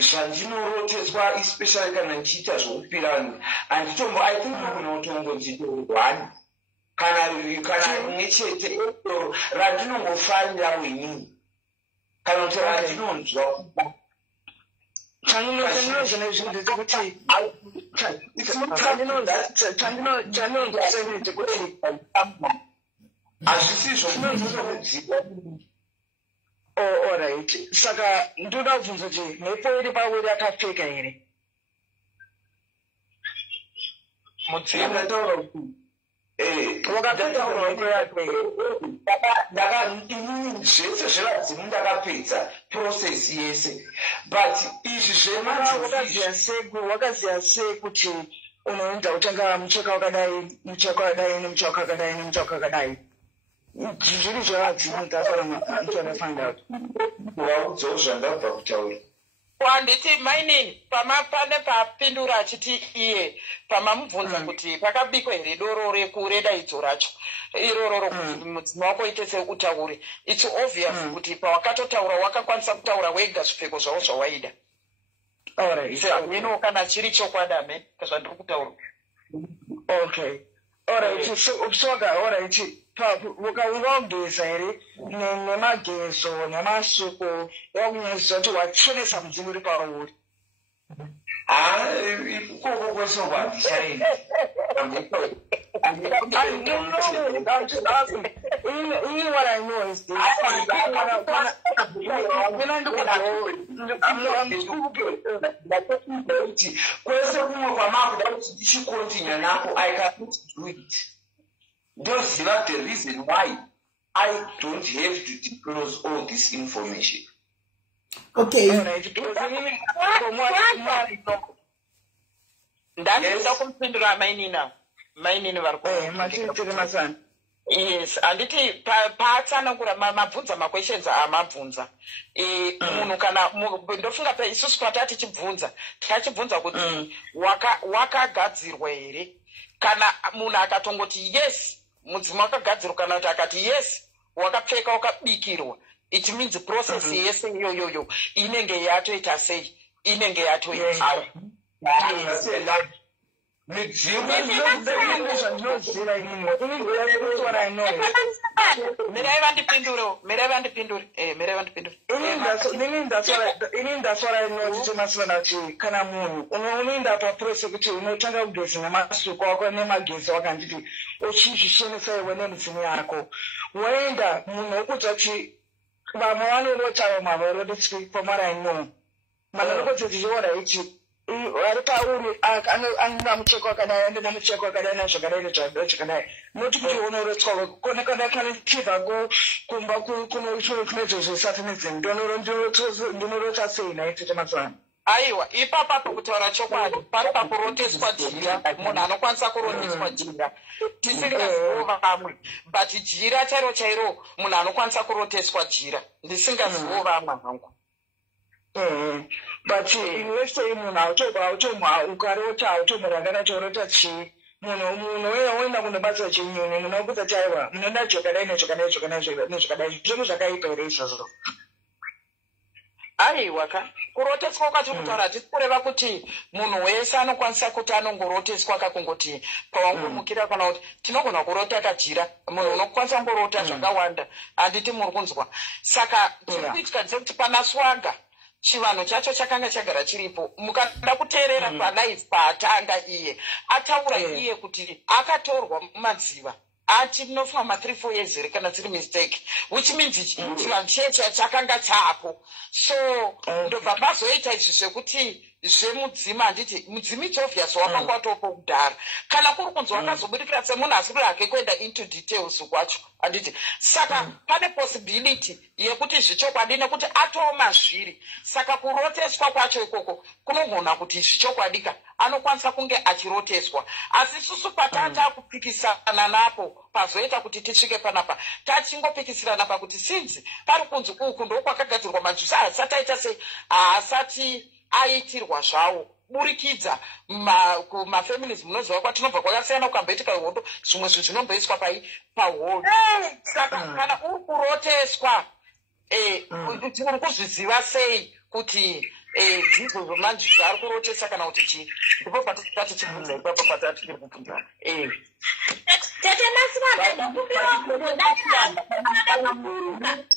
Sandino wrote, especially can and cheaters will be on. And Tombo, I think I'm not going to do one. You can initiate Radino will find out we need. Alright. Saka ndoda kubvunza kuti mhepo iri pauri yakapfeka here? Mudzimu zvese zvevadzimu ndakapedza process yese, but izvi zvemawakaziya sei kuti unoenda kutanga mucheka wakadai mucheka wakadai nemucheka wakadai nemucheka wakadai zviri zvevadzimu ndasara find out waudzawo zvandabva kutaura. Handiti mainini pane papindura achiti iye pamamubvunza kuti pakabikwa here doro redaidzo racho iroro mudzimu wako ite sekutaure. It's obvious kuti pawakatotaura wakakwanisa kutaura wega zvipfeko zvavo zvawaida. Hino kana chiri chokwadi ame zvandiri kutaura. Okay. Alright. Soga alright. Ukaungogeza here nemagezo nemasuku yakunyadzisa kuti wachenesa mudzimu uri pauri. Ikoko kwese wandishaini. I don't know. I'm just asking. Even what I know is this. Kwese kumwe kwamakuda kuti ndichikontinua nako I cannot do it. Ndoziva the reason why I don't have to disclose all this information. Okay. Ndandida kumpindura mainini vari machitiri masana. Yes, anditi paatsanangura mabvunza maquestions amabvunza. Munhu kana ndofunga pa isusu patati chibvunza, tachibvunza kuti wakagadzirwa here? Kana munhu akatongoti yes, mudzimu wakagadzirwa, kana kuti akati yes, wakapfeka wakabikirwa. It means process yese iyoyoyo inenge yatoita sei? Inenge yatoita. Kana munhu unoenda paprose kuti unotanga kugeza nemasuku ako nemagezi wakanditi uchizvishenesa iwe nemidzimu yako, waenda munhu wokudza kuti vamwe vanorota mwamwe varodetswi pamara ino mana nokudza tichiona ichi ari pauri anga mucheko wakadai ende namucheko wakadai nazvakadai nezvakadai noti kuti unorotswa kana chibva kumba kunoizvo zvisafinidzini ndinorota sei naiti tematswana. Aiwa, ipapapo kutaura chokwadi pari pakuroteswa jira, munhu anokwanisa kuroteswa jira tisingazivo vamwe, but jira chairo munhu anokwanisa kuroteswa jira ndisingazivo vamwe hangu. But iwe sei munhu automwa ukarota automurangana chorota chii munhu uenda kunobasa chinyunyu munhu okudza chaiwa munoda zvakadai nezvakadai zvinhu zvakaipa here izvozvo. Aiwa kuroteswa ukati kutaura hatisi kureva kuti munhu wese anokwanisa kuti anongoroteswa kakungoti pawangomukira kana kuti tinogona kurota kajira, munhu unokwanisa kungorota zvakawanda, handiti muri kunzwa. Saka tiri kuitika ndekuti pana swaga chivanhu chacho chakanga chagara chiripo. Mukada kuteerera palive paatanga iye ataura iye kuti akatorwa mumadziva ati munofamba 3-4 years here kana dziri mistake, which means chivanhu cheche chakanga chapo. So ndobva pazoita izvi zvekuti zvemudzimu, handiti mudzimu it's obvious wakanga watopo kudhara, kana kuri kunzi wakazobudikira semunhu asiri hake kuenda into details kwacho, handiti. Saka pane possibility yekuti zvichokwadi nekuti atoma zviri, saka kuroteswa kwacho ikoko kunogona kuti zvichokwadika anokwanisa kunge achiroteswa. Asi susu patata kupikisana napo pazoita kuti tisvike panapa tachingopikisirana pakuti sinzi pari kunzi uku ndokwakagadzirwa majusi haasati aita sei, haasati aitirwa zvawo burikidza kumafeminism munoziva kwatinobva kwakasiyana ukamboitika ihondo zvimwe zvinhu zvinomboiswa pahondo. Saka kana uri kuroteswa uri kuzviziva sei kuti dzidzo zomanje zvari kurotesa kana kuti chii? Ndipo patati chibvunza ipapo patati tiri kubvunza.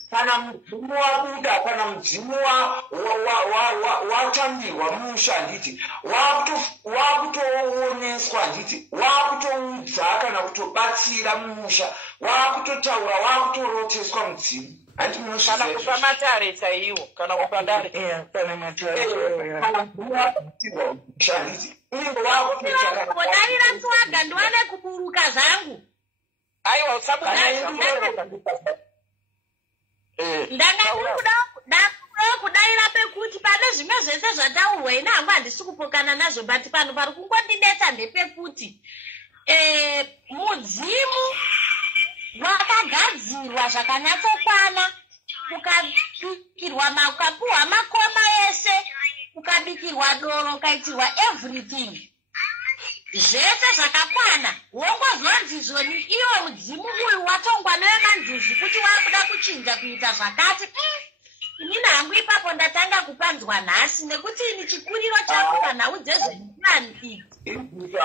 Kana mudzimu wabuda, kana mudzimu watambirwa musha, handiti wakutooneswa, handiti wakutoudza kana kutobatsira mumusha, wakutotaura, wakutoroteswa mudzimu. Kana kupa matare chaiwo, kana kupa dare. Kana matare. Kudarira swaga ndiwane kuburuka zangu. Aiwa usaburuka. Ndanga kudaira pekuti pane zvimwe zvese zvataurwa ina hangu handisi kupokana nazvo, but pano pari kungondinetsa ndepekuti mudzimu wakagadzirwa zvakanyatsokwana, ukabikirwa ukapuhwa makoma ese, ukabikirwa doro, ukaitirwa everything, zvese zvakakwana. Wongozonzi zvoni iwe mudzimu uyu watongwa nevemanduzi kuti wakuda kuchinja kuita zvakati. Inini hangu ipapo ndatanga kupanzwa nhasi nekuti ini chikuriro changu panhau dzezveplani idzi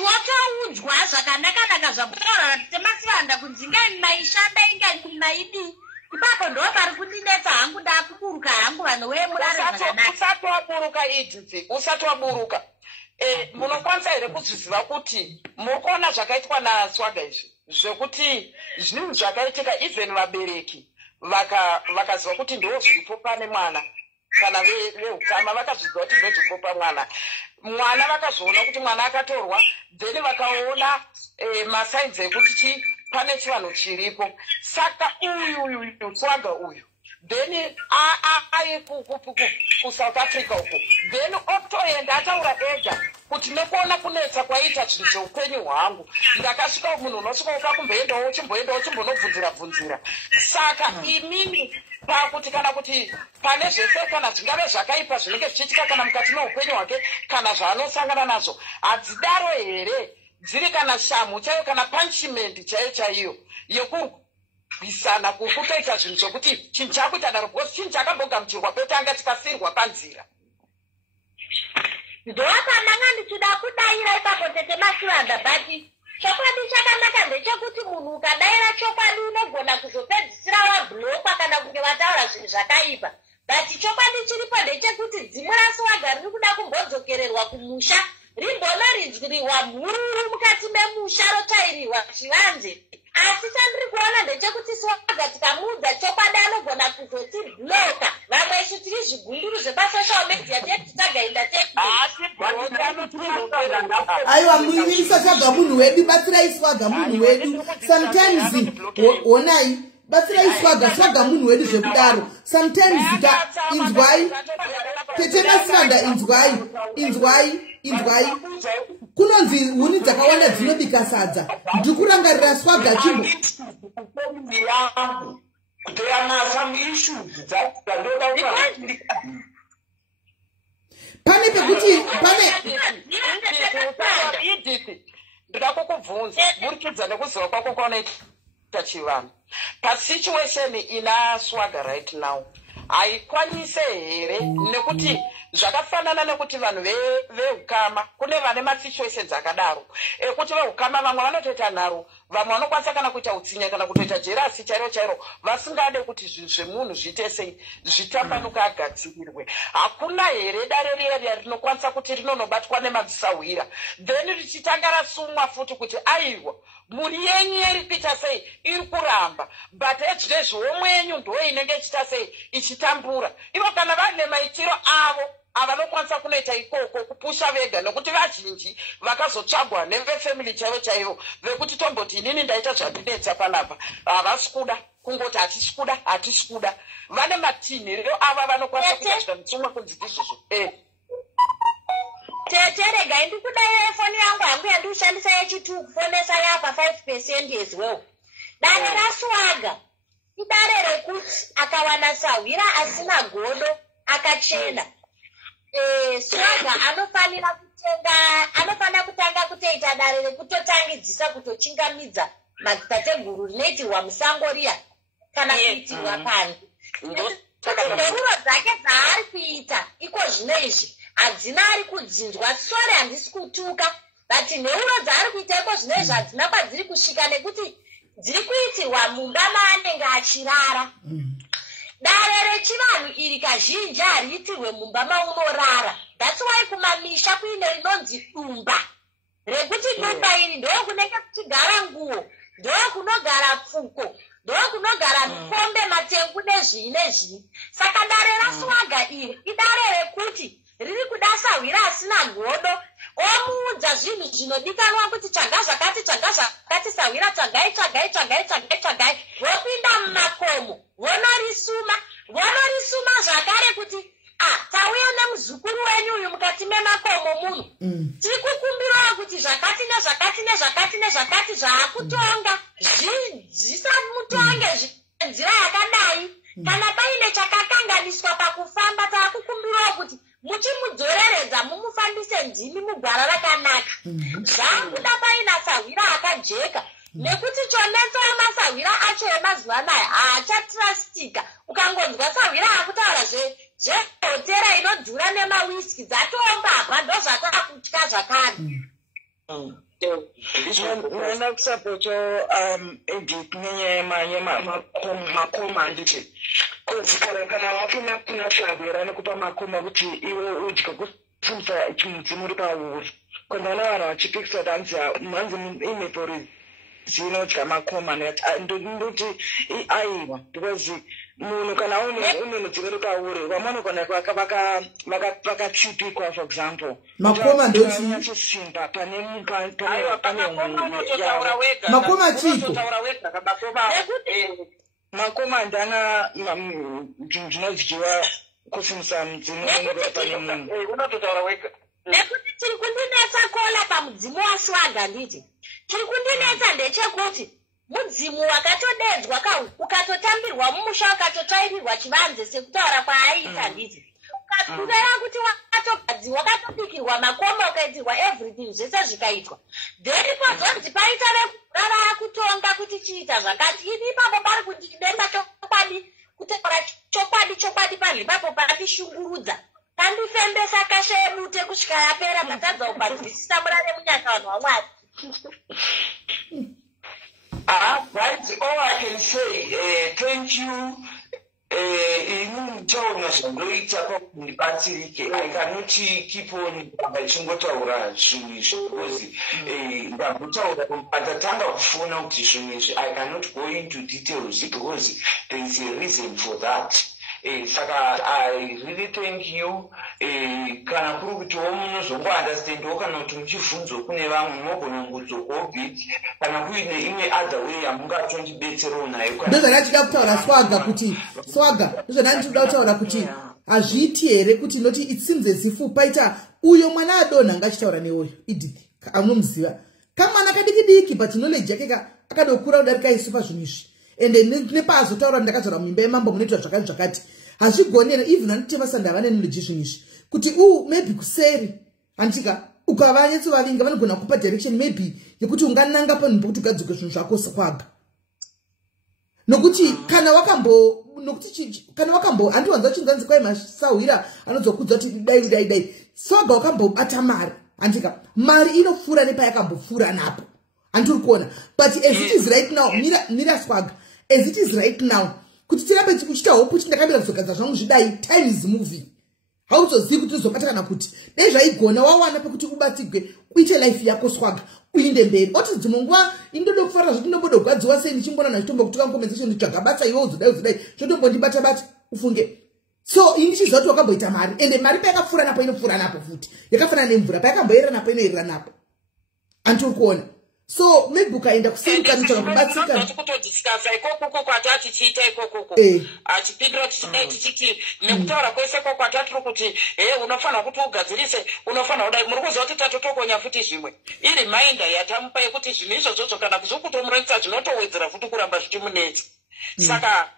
wotoudzwa zvakanaka zvakutorwa temasivanda kunzi ngai maishanda ingai maidi. Ipapo ndo pari kundinetsa hangu ndakuburuka hangu vanhu wemurare zvakanaka. Usati waburuka idzi, usati waburuka munokwanisa here kuzviziva kuti muri kuona zvakaitwa naswaga izvi zvekuti zvinhu zvakaitika even vabereki vakaziva kuti ndo zviripo pane mwana, kana vehukama vakazviziva kuti ndo zviripo pamwana, mwana vakazviona kuti mwana akatorwa, then vakaona masainzi ekuti pane chivanhu chiripo. Saka uyu swaga uyu then ai kuSouth Africa uko, then otoenda ataura ega kuti nekuona kunetsa kwaita chinhu cheupenyu hwangu ndakasvika munhu unosvika ukakumboendawo uchimbonobvunzira saka imini pakuti kana kuti pane zvese kana zvingave zvakaipa zvinenge zvichiitika kana mukati meupenyu hwake kana zvaanosangana nazvo hadzidaro here dziri kana shamu chaiyo kana punishment chaiyo yekurwisana kutoita zvinhu zvokuti chinhu chakuita daro because chinhu chakambogamuchirwa petanga chikasirwa panzira. Ndoakandanga ndichida kudaira ipapo tete Masilanda bati chokwadi chakanaka ndechekuti munhu ukadaira chokwadi unogona kuzopedzisira wabhlokwa kana kuti wataura zvinhu zvakaipa bati chokwadi chiripo ndechekuti dzimu raSwaga riri kuda kumbodzokererwa kumusha rimbonoridziriwa mhururu mukati memusha rotairirwa chivanze asi chandiri kuona ndechekuti Swaga tikamuudza chokwadi anogona kuzotibloka vamwe isu tiri zvigunduru zvepasocial media tetitagainda aiwa muisa Swaga munhu wedu batsirai Swaga munhu wedu sometimes onai batsirai Swaga munhu wedu zvekudaro sometimes inzwai tete Masilanda inzwai kunonzi huni dzakawanda dzinobika sadza ndikurangarira Swaga chimbo pane pekuti pane ndida kukubvunza burikidza nekuziva kwako kwaunoita chivanhu pasituation ina Swaga right now haikwanise here nekuti zvakafanana nekuti vanhu veukama kune vane masituations akadaro ekuti veukama vamwe vanotoita nharo vamwe vanokwanisa kana kuita utsinya kana kutoita jerasi chairo vasingade kuti zvinhu zvemunhu zviite sei zvitambanuka agadzirirwe hakuna here dare riya rinokwanisa kuti rinonobatwa nemadzisahwira then richitanga rasumwa futi kuti aiwa mhuri yenyu iri kuita sei iri kuramba but edzvezvomwe yenyu ndo inenge ichiita sei ichitambura ivo kana vane maitiro avo avanokwanisa kunoita ikoko kupusha vega nekuti vazhinji vakazotsvagwa nevefamily chaivo vekuti tomboti inini ndaita zvandinetsa panapa havasi kuda kungoti hatisi kuda vane matinhiriro ava vanokwanisa kuita zvikamitsumwa kunziki izvozvo teterega ndikudaira foni yangu hangu yandiushandisa yechitu kufonesa yapa 5% as well dare raSwaga idare rekuti akawana sahwira asina godo akachena Swaga anofanira kutanga kutoita dare rekutotangidzisa kutochingamidza madzitateguru rinoitirwa musango riya kana kuitirwa panze neruro dzake dzaari kuita iko zvino izvi hadzina ari kudzinzwa sore handisi kutuka but neuro dzaari kuita iko zvino izvi hadzina kwadziri kusvika nekuti dziri kuitirwa mumba maanenge achirara dare rechivanhu iri kazhinji hariitirwe mumba maunorara that's why kumamisha kuine rinonzi dumba rekuti dumba iri ndokunenge kuchigara nguo ndokunogara pfuko ndokunogara mikombe matengu nezvii saka dare raSwaga iri idare rekuti riri kuda sahwira asina godo omuudza zvinhu zvinodikanwa kuti tsvaga zvakati sahwira tsvagai vopinda mumakomo vonorisuma zvakare kuti tauya nemuzukuru wenyu uyu mukati memakomo munhu tiri kukumbirawo kuti zvakati nezvakati zvaakutonga zvisamutonge nzira yakadai kana paine chakakanganiswa pakufamba taakukumbirawo kuti muchimudzoreredza mumufambise nzimi mugwara rakanaka zvakuda paina sahwira akajeka nekuti chonetsa masahwira acho emazuva anaya haachatrastika ukangonzwa sahwira akutaura zvehotera inodhura nemawiski dzatombabva ndo zvatakutya zvakare nana kusapoto edit nenyaya handiti kozikara kana wafuna kuna sahwira nekupa makoma kuti iwe udye kusumisa chimudzimu uri pauri kondana vanhu vachipikisa danzi manzi imepori zvinodya makoma ndoti aiwa because munhu kana une mudzimu uri pauri vamonogona vakachipikwa for example makoma ndochisimba pane makoma chiko makoma ndana zvinodyiwa kusimisa mudzimu unenge pane munhu unototaura wega nekuti chiri kundinetsa kuona pamudzimu waswaga nditi chiri kundinetsa ndechekuti mudzimu wakatodedzwa ukatotambirwa mumusha ukatotsvairirwa chivanze sekutaura kwaaiita nditi ukatuvera kuti wakatobikirwa makomo ukaitirwa everything zvese zvikaitwa then pazonzi paita vekura vaakutonga kuti chiita zvakati ini ipapo pari kundidemba chokwadi kutaura chokwadi panhu ipapo pandishungurudza pandifembesa kashe yemute kusvika yapera matadza kubanzwisisa murare munyaka vanhu vamwari. That's all I can say. Thank you. I cannot keep on chingotaura zvinhu izvi because I cannot go into details because there is a reason for that. Saka I really thank you. Kana kuri kuti womunozongounderstandawo kana kuti muchibvunzo kune vamwe mogona kuzokobit kana kuine imwe other way yamungatondibetserawo nayo. Ndozvanachida kutaura swaga ndozvanachida kutaura kuti hazviiti here kuti noti it seems as if paita uyo mwana adonha ngachitaura neuyo idiki amunomuziva kamwana kadiki but knowledge yake akadokura kudarika isu pazvinhu izvi ende nepazotaura ndakazora muimba yemambo munoitwa zvakati hazvigonera even anotema sandava knowledge zvinhu izvi kuti maybe kuseri antika ukavanyetso vavinga vanogona kupa direction maybe yekuti ungananga panhu pokuti ugadzike zvinhu zvako swaga nokuti kana wakambo andiwanza chinganzi kwai masahwira anozokudza kuti dai swaga wakambobata mari antika mari inofura nepayakambofura napo andiri kuona but as it is right now mira swaga as it is right now kuti tirambe tichita hope kuti ndakamira kuzogadza zvangu zvidai time is moving hauzozivi kuti uzobata kana kuti dai zvaigona wawana pekuti ubatigwe uite life yako swaga uinde mberi oti dzimwe nguva indoda kufarira zvoti ndomboda kugwadziwa sei ndichimbona nachitombo kutoka compensation nditsvagabasa iwe uzodai chotombondibata ufunge so indichiziva kuti wakamboita mari ende mari payakapfuura napo inopfuura napo futi yakafanana nemvura payakamboyerera napo inoyerera napo andiri kuona so maybe ukaenda kuseri kanotsvaga kubatsika kutodiscasa ikoko kwatati tiita ikoko achipindura tichiti nekutaura kwese koko kwatati kuti unofanira kuti ugadzirise unofanira kudai muri kuziva kuti tatotokonya futi zvimwe iri mainda yatamupa yekuti zvinhu izvozvo kana kuzokutomurayisa zvinotowedzera futi kuramba zvichimunetsa saka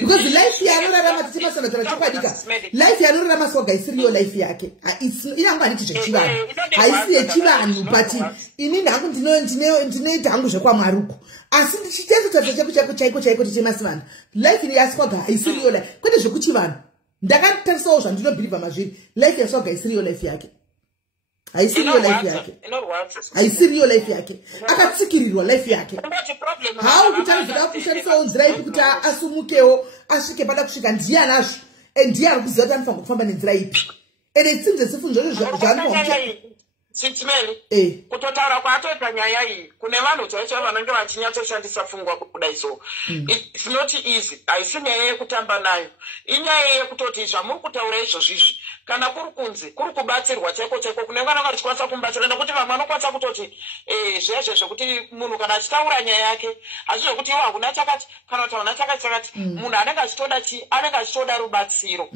because life yanorarama tichimasanatora chokwadika life yanorarama swaga isiriyo life yake inyangu handiti zvechivanhu haisi yechivanhu but ini ndangu ndinoita hangu zvekwamwaruko asi ndichitezo chako chaiko tichemasivanhu life yaswaga haisiriyo life kwete zvekuchivanhu ndakatarisawo zvandinobhirivha mazviri life yaswaga isiriyo life yake haisiriyo life yake akatsikirirwa life yake hau kuti anozoda kushandisawo nzira ipi kuti asumukewo asvike pada kusvika ndiye anazvo ndiye ari kuziva kuti anofanira kufamba nenzira ipi ende itsinze sifunzvo Chimeli, kutotaura kwatoita nyaya iyi kune vanhu chaicho vanenge vachinyatsoshandisa pfungwa kudai so it's not easy. Haisi nyaya yekutamba nayo, inyaya yekutoti zvamuri kutaura izvozvizvi kana kuri kunzi kuri kubatsirwa chaiko kune vana vachikwanisa kumubatsira nekuti vamwe vanokwanisa kutoti zvezvo zvekuti munhu kana achitaura nyaya yake hazvi zvekuti iwo hakuna chakati kana kuti hauna chakati munhu anenge achitoda rubatsiro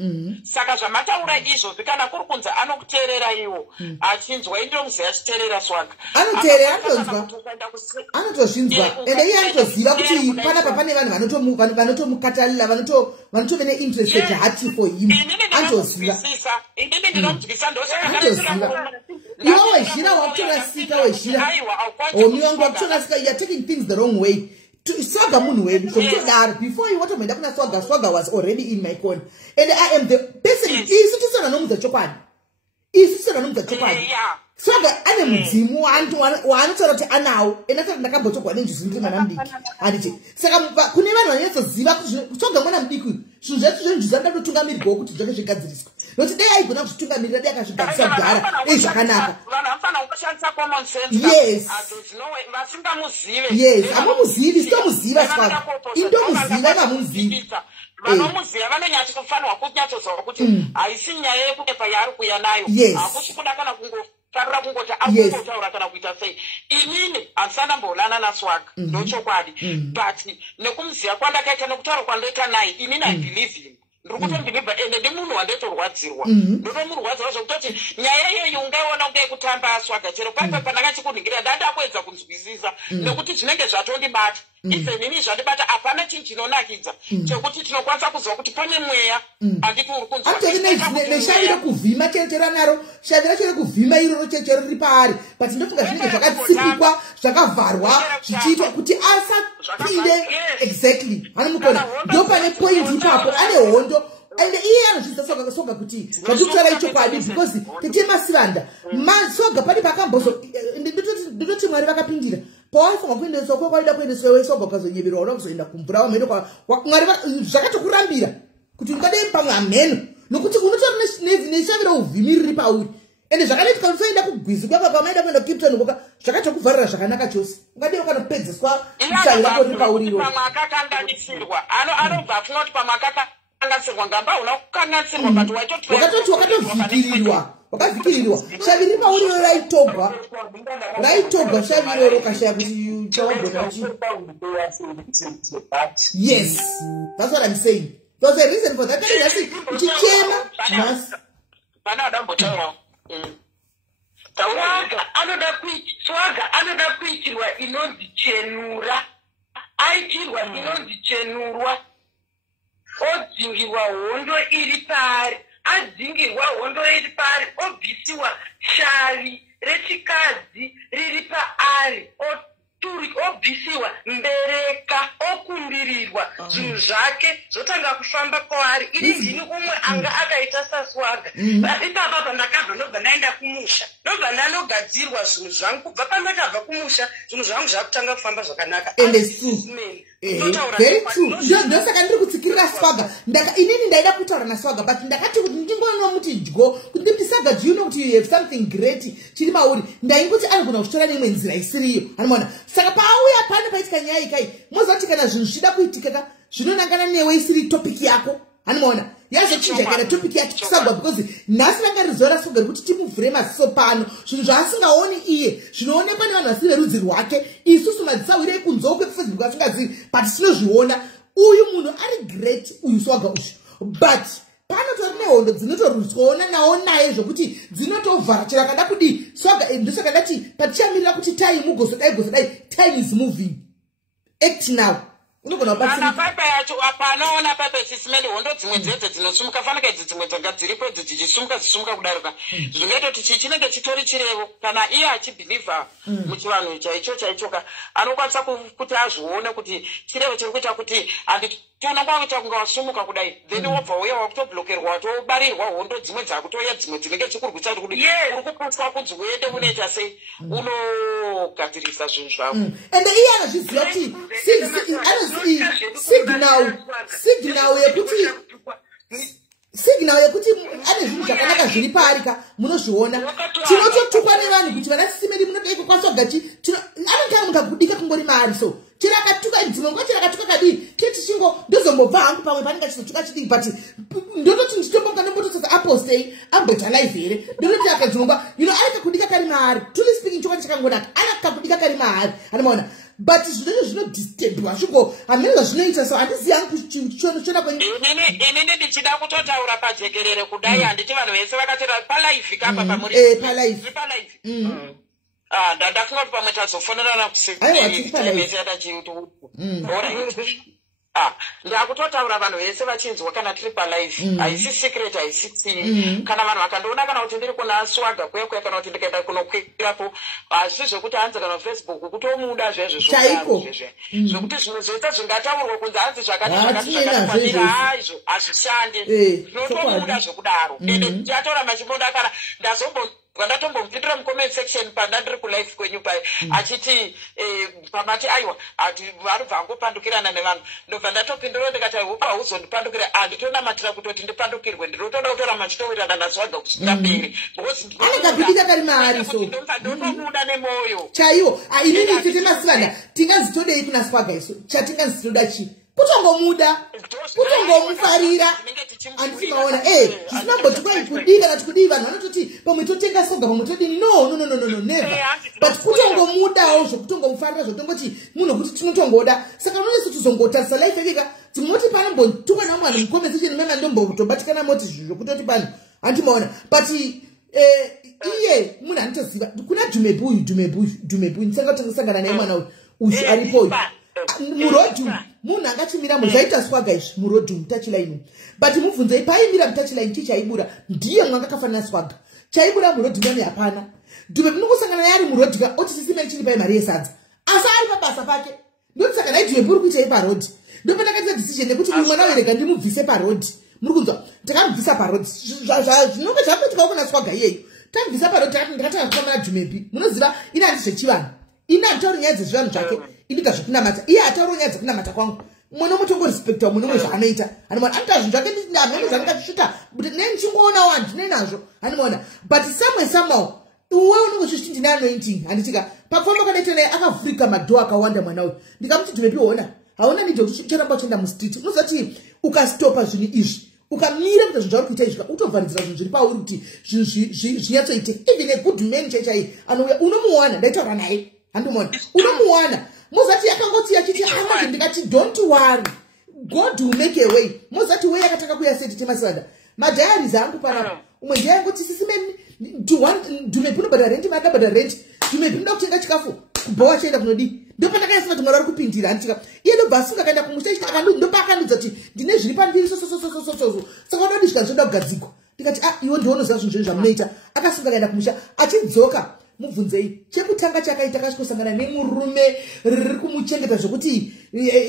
saka zvamataura izvozvi kana kuri kunzi anokuteerera iwo achinzwa indomuziva achiteerera swaga anoteerera anotozvinzwa ende iye anotoziva kuti panapa pane vanhu vanotomukatalira vanotove neinterest hati for him anotoziva iwe wezhira wakutorasika wezhira homi wangu wakutorasika you are taking things the wrong way swaga munhu wedu zvokutodaro before you watomboenda kuna swaga was already in my corner and I am the person isu tisana nomudza chokwadi swaga ane mudzimu waanotaura kuti anawo ende akati ndakambotogwa nenjuzi ndiri mwana mudiki handiti saka kune vanhu vanonyatsoziva kuti swaga mwana mudiki zvinhu zvacho zvenjuzi andadotungamirirwawo kuti zvake zvigadziriswa nokuti dai aigona kuzvitungamirira dai akazvigadzisa kudhara zvakanaka yes hamuzivi sitomuziva swaga indomuziva hamuzivi vanomuziva vanonyatsofanirwa kunyatsoziva kuti haisi nyaya yekuti payaari kuuya nayo hakusi kuda kana kungofarira kungoti akungotaura kana kuita sei inini handisandamboonana naswaga ndochokwadi but nekumuziva kwandakaita nekutaura kwandoita naye inini I believe him ndikutondiviva ende ndimunhu wandetorwadzirwa ndotomurwadzirwa zvokutoti nyaya iyoyo ungaiona kunge kutamba Swaga chero paipa pandakachikuningira ndandakuedza kunzwisisa nekuti zvinenge zvatondibata ise nini zvandibata hapana chinhu chinonakidza chekuti tinokwanisa kuziva kuti pane mweya handiti uri kunzwaneshaviro kuvhima chero naro shavira chero kuvhima iroro chero riri paari but ndofunga zvinenge zvakatsikikwa zvakavharwa zvichiitwa kuti asapinde exactly hanomukona ndo pane point ipapo ane hondo ende iye anozvisa Swaga kuti zvatokutaura ichokwadi because techemasivanda Swaga pani pakambozo ndototi Mwari vakapindira pawafunga kuendeswa kwaida kuendeswa Swaga ukazonyeverwa unoda kuzoenda kumvura wamheno Mwari zvakatokurambira kuti ungadei pamwe amheno nokuti unotori neshaviro uvhimi riri pauri ende zvakanoitika unoenda kugwizi kwakwa kwamaida kuenda kuKipton koka zvakatokuvharira zvakanaka chose ungadei ukanopedzeswa mutavi wako riri pauri iro pamwe akakanganisirwa anobva afunga kuti pamwe akakanganisirwa ngamba una kukanganisirwa but wakavhikirirwa shaviri pauri iro raitogwa shaviri iro kashaya kuti chawagona chi yes that's what I'm saying. There's a reason for that. Swaga anoda kuitirwa inonzichenura aitirwa inonzichenurwa odzingirwa hondo iri pari adzingirwa hondo iri pari obvisiwa shavi rechikadzi riri paari obvisiwa mbereka okumbirirwa zvinhu zvake zvotanga kufamba kwaari iri ndini umwe anga akaita saSwaga ipapa pandakabva ndobva ndaenda kumusha ndobva ndanogadzirwa zvinhu zvangu kubva pandakabva kumusha zvinhu zvangu zvakutanga kufamba zvakanaka very true ndosaka ndiri kutsikirira Swaga inini ndaida kutaura naSwaga but ndakati kuti ndingonomuti dyo kuti ndimtisaga do you know kuti you have something great chiri mauri ndaingoti anogona kuchitora neimwe nzira isiriyo anoona saka paauya pano paitika nyaya ikai mozoti kana zvinhu zvida kuitika zvinonangana newe isiri topic yako anoona yazochinja kana topic yacho chisagwa because nhasi rangarizora Swaga kuti timuvhure maziso pano zvinhu zvaasingaoni iye zvinoonekwa nevanhu vasiri verudzi rwake isusu madzisawirei kunzokwe kufacebook asingazivi but tinozviona uyu munhu ari great uyu Swaga ushu but panotori nehondo dzinotorutsaona nawo naye zvokuti dzinotovhara chero akada kudii Swaga ndosaka ndati patichamirira kuti time gozodai time is moving act now unogona kubatsira papa yacho apanoona papa sisimende hondo dzimwe dzedze dzinosumuka fanaka idzi dzimwe dzanga dziripo dzichisumuka kudaruka zvingaita kuti chinenge chitori chirevo kana iye achibhilivha muchivanhu chaichoka anokwanisa kuti azvione kuti chirevo chiri kuita kuti handitiona kwakuita kunga wasumuka kudai then wobva uya wakutoblokerwa watobarirwa hondo dzimwe dzakutoya dzimwe dzinenge chikurwisa kuti uri kupaswa kunzi uende unoita sei unogadzirisa zvinhu zvako ende iye anozviziva kuti signal yekuti ane zvinhu zvakanaka zviri parika munozviona tinototukwa nevanhu kuti vana sisimeri munodai kukwanisa kugachi anotanga mukakudika kungori mari so chirakatuka dzimwe nguva chirakatuka kadii tichingo ndozombobva hangu pamwe panenge chizotuka chidii but ndototi ndichitomboka nembototsa apostei ambota live here ndototi akadzimwe nguva arekakudika kari mahari truly speaking chokwadi chakangonaka anakakudika kari mahari anomaona but zvinenge zvinodistebwa shuko hamene zvazvinoita so handisi yangu chiona inini ndichida kutotaura pajekerere kudai handiti vanhu vese vakatera palive kapa pamuri palive ndafunga kuti pamwe tazofonerana ndakutotaura vanhu vese vachinzwa kana tiri palive haisi secret haisi tsini kana vanhu vakandoona kana kuti ndiri kuna Swaga kwekwe kana kuti ndikaenda kunokwirapo hazvisi zvekuti hanzi kana Facebook kutomuda zvezvo zvokuti zvimwe zvoita zvingataurwa kunzi hanzi zvakatikwatira haizvo hazvishandi zvinotomuda zvekudaro ende tichatora machimonda kana ndatombomupindira mucomment section pandandiri kulive kwenyu pai achiti pamati aiwa varibva angopandukirana nevanhu ndobva ndatopindura ndikati hupa hauzondipandukira handitonamatira kutoti ndipandukirwe ndinotoda kutora machitowirana naSwaga kusvika mberi ndotomuda nemwoyo chaiwo inini tete masivana tingazitodei kuna Swaga iso chatingazitoda chii kutongomuda kutongomufarira andisimaona zvisinambotikwai kudii kana tikudii vanhu vanototi pamwe totenga Swaga pamwe todini no never but kutongomudawo zvokutongomufarira zvotongoti munhu kuti tinotongoda saka unoneso tizongotarisa life yekeka dzimoti pano mbontukwa na mwana muconversation mema ndombotobatikana moti zvizvo kutoti pano andimaona but iye munhu anotoziva kuna Dumebu ndisanga kutangisangana naye mwana uyu aripo murodhu munhu angachimira muzvaita swaga izvi murodhu mutouchline but mubvunzei paimira mutouchline chichaibura ndiye mwanga akafanana swaga chaibura murodhu nani hapana Dumebu nokusangana naye ari murodhu ka otisisime chiri pai mari yesadza asi ari pabasa pake ndotisaka naye Dumebu uri kuitai parodhi ndopandakaita decision yekuti mwana werega ndimubvise parodhi muri kunzwa takamubvisa parodhi zvinonge zvapetuka kuna swaga iyeyo tamubvisa parodhi takati ndakatanga kukamana Dumebu munoziva ine handi zvechivanhu ine handitauri nyaya dzezvivanhu zvake indika zvekunamata iye hatauri nyaya dzekunamata kwangu mwana mutongorespekta munhu umwe zvaanoita hanimona anoita zvinhu zvake ndamhene zvandakazvisvita but nenichingoona handine nazvo hanimona but somehow uwe unenge uchiti ndine anointing handitika pakufamba kanaita naye akavhurika madhoo akawanda mwana uyu ndikamuti Dumebu ona hauna nidi kuti uchiramba uchienda mustreet unozati ukastopa zvinhu izvi ukamira kuti zvinhu zvauri kuita izvi utovharidzira zvinhu zviri pauri kuti zvinyatsoiteka even a good man chaichai anouya unomuwana ndaitaura naye handimuona unomuwana mozati yakangoti achiti amazvi ndikati don't worry God will make a way mozati way yakatanga kuya seti temasada madhayaris angu panapa umwe ndiyangoti sisimeni Dumebu nobhadha rent madabhadha rent Dumebu ndoda kutenga chikafu kubhowa chaenda kunodi ndopandakaisina kuti mwari ari kupindira handitika iye ndobva asunga akaenda kumusha ndopakandudza kuti ndine zviri pandiri sosososososo saka unodi zvika zvoda kugadzikwa ndikati iwo ndionoziva zvinhu zveni zvamunoita akasunga akaenda kumusha achidzoka mubvunzei chekutanga chakaita akasvikosangana nemurume riri kumuchengeta zvokuti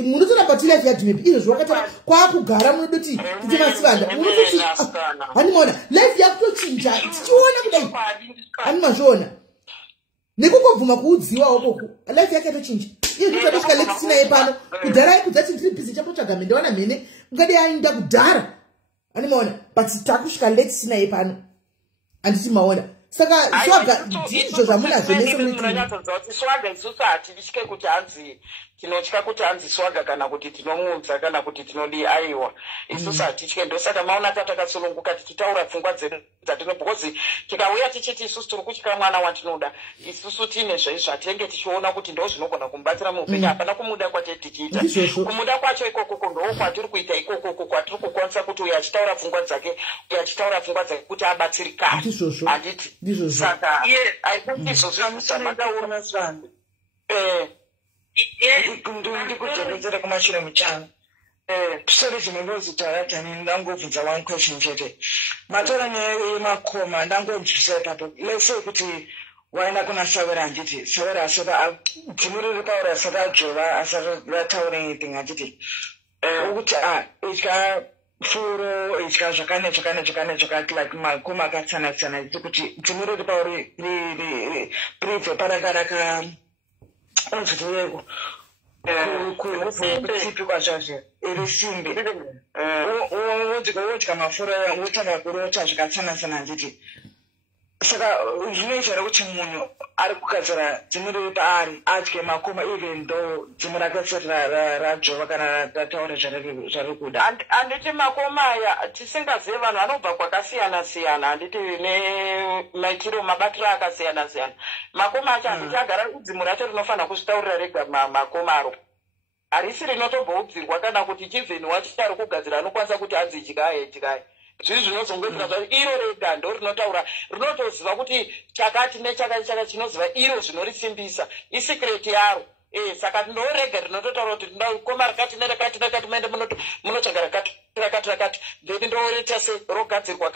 munotoramba ti life yaDumebu izvo zvakata kwakugara munoda kuti titi masivanda munototi handimaona life yakutochinja tichiona kudai handimazviona nekungobvuma kuudziwa okoku life yake yatochinja iye ndotadosvika letisina ye pano kudhara ikudzati ndiri bhizi chambotsvaga mendaona mhene ungade ainda kudhara handimaona but takusvika letisina ye pano handiti maona saka swaga ndizvo zvamunazvo swaga isusu hatitye kuti hanzi tinotya kuti hanzi swaga kana kuti tinomuudza kana kuti tinodi aiwa isusu hatitye ndosaka maona tatakasununguka tichitaura pfungwa dzedu dzatino because tikauya tichiti isusu tiri kutyira mwana watinoda isusu tine zvaizvo hatenge tichiona kuti ndo zvinogona kumubatsira muupenyu hapana kumuda kwatiri tichiita kumuda kwacho ikokoko ndo kwatiri kuita ikokoko kwatiri kukwanisa kuti uyo achitaura pfungwa dzake uyo achitaura pfungwa dzake kuti abatsirikane handiti saka izvo zvamusamaona zvangu ndikudzokedzera kumashure muchana sorry zvinondozitaratani ndangobvunza one question chete matora nemakoma ndangobvisa ipapo lese kuti waenda kuna Sawera handiti Sawera asati dzimuri ripaura asati adzova asati vataura anything handiti ukuthi itya furo itya zvakane like makoma akatsana-tsana kuti dzimuri ripauri ribve parakaraka onzvitoyeko kutsipi kwazvazvo iri simbi wodya mafura wotanga kurota zvakatsana-tsana handiti saka zvinoita here kuti munhu ari kugadzira dzimu riri paari adye makoma even though dzimu rake risati radzova kana rataura zvari kuda handiti makoma aya tisingazive vanhu vanobva kwakasiyana-siyana handiti nemaitiro mabatiro akasiyana-siyana makoma acho handiti agara kudzimu racho rinofanira kuzvitaurira rega makoma aro harisi rinotobvoudzirwa kana kuti chivheni wacho chari kugadzira anokwanisa kuti anzi ityai zviri zvinozongwedzera zvacho iro rega ndo rinotaura rinotoziva kuti chakati nechakati chinoziva iro zvinorisimbisa isikireti yaro saka ndorega rinototaura kuti koma rakati nerakati maende munotsvaga rakati then ndoreta se rogadzirwa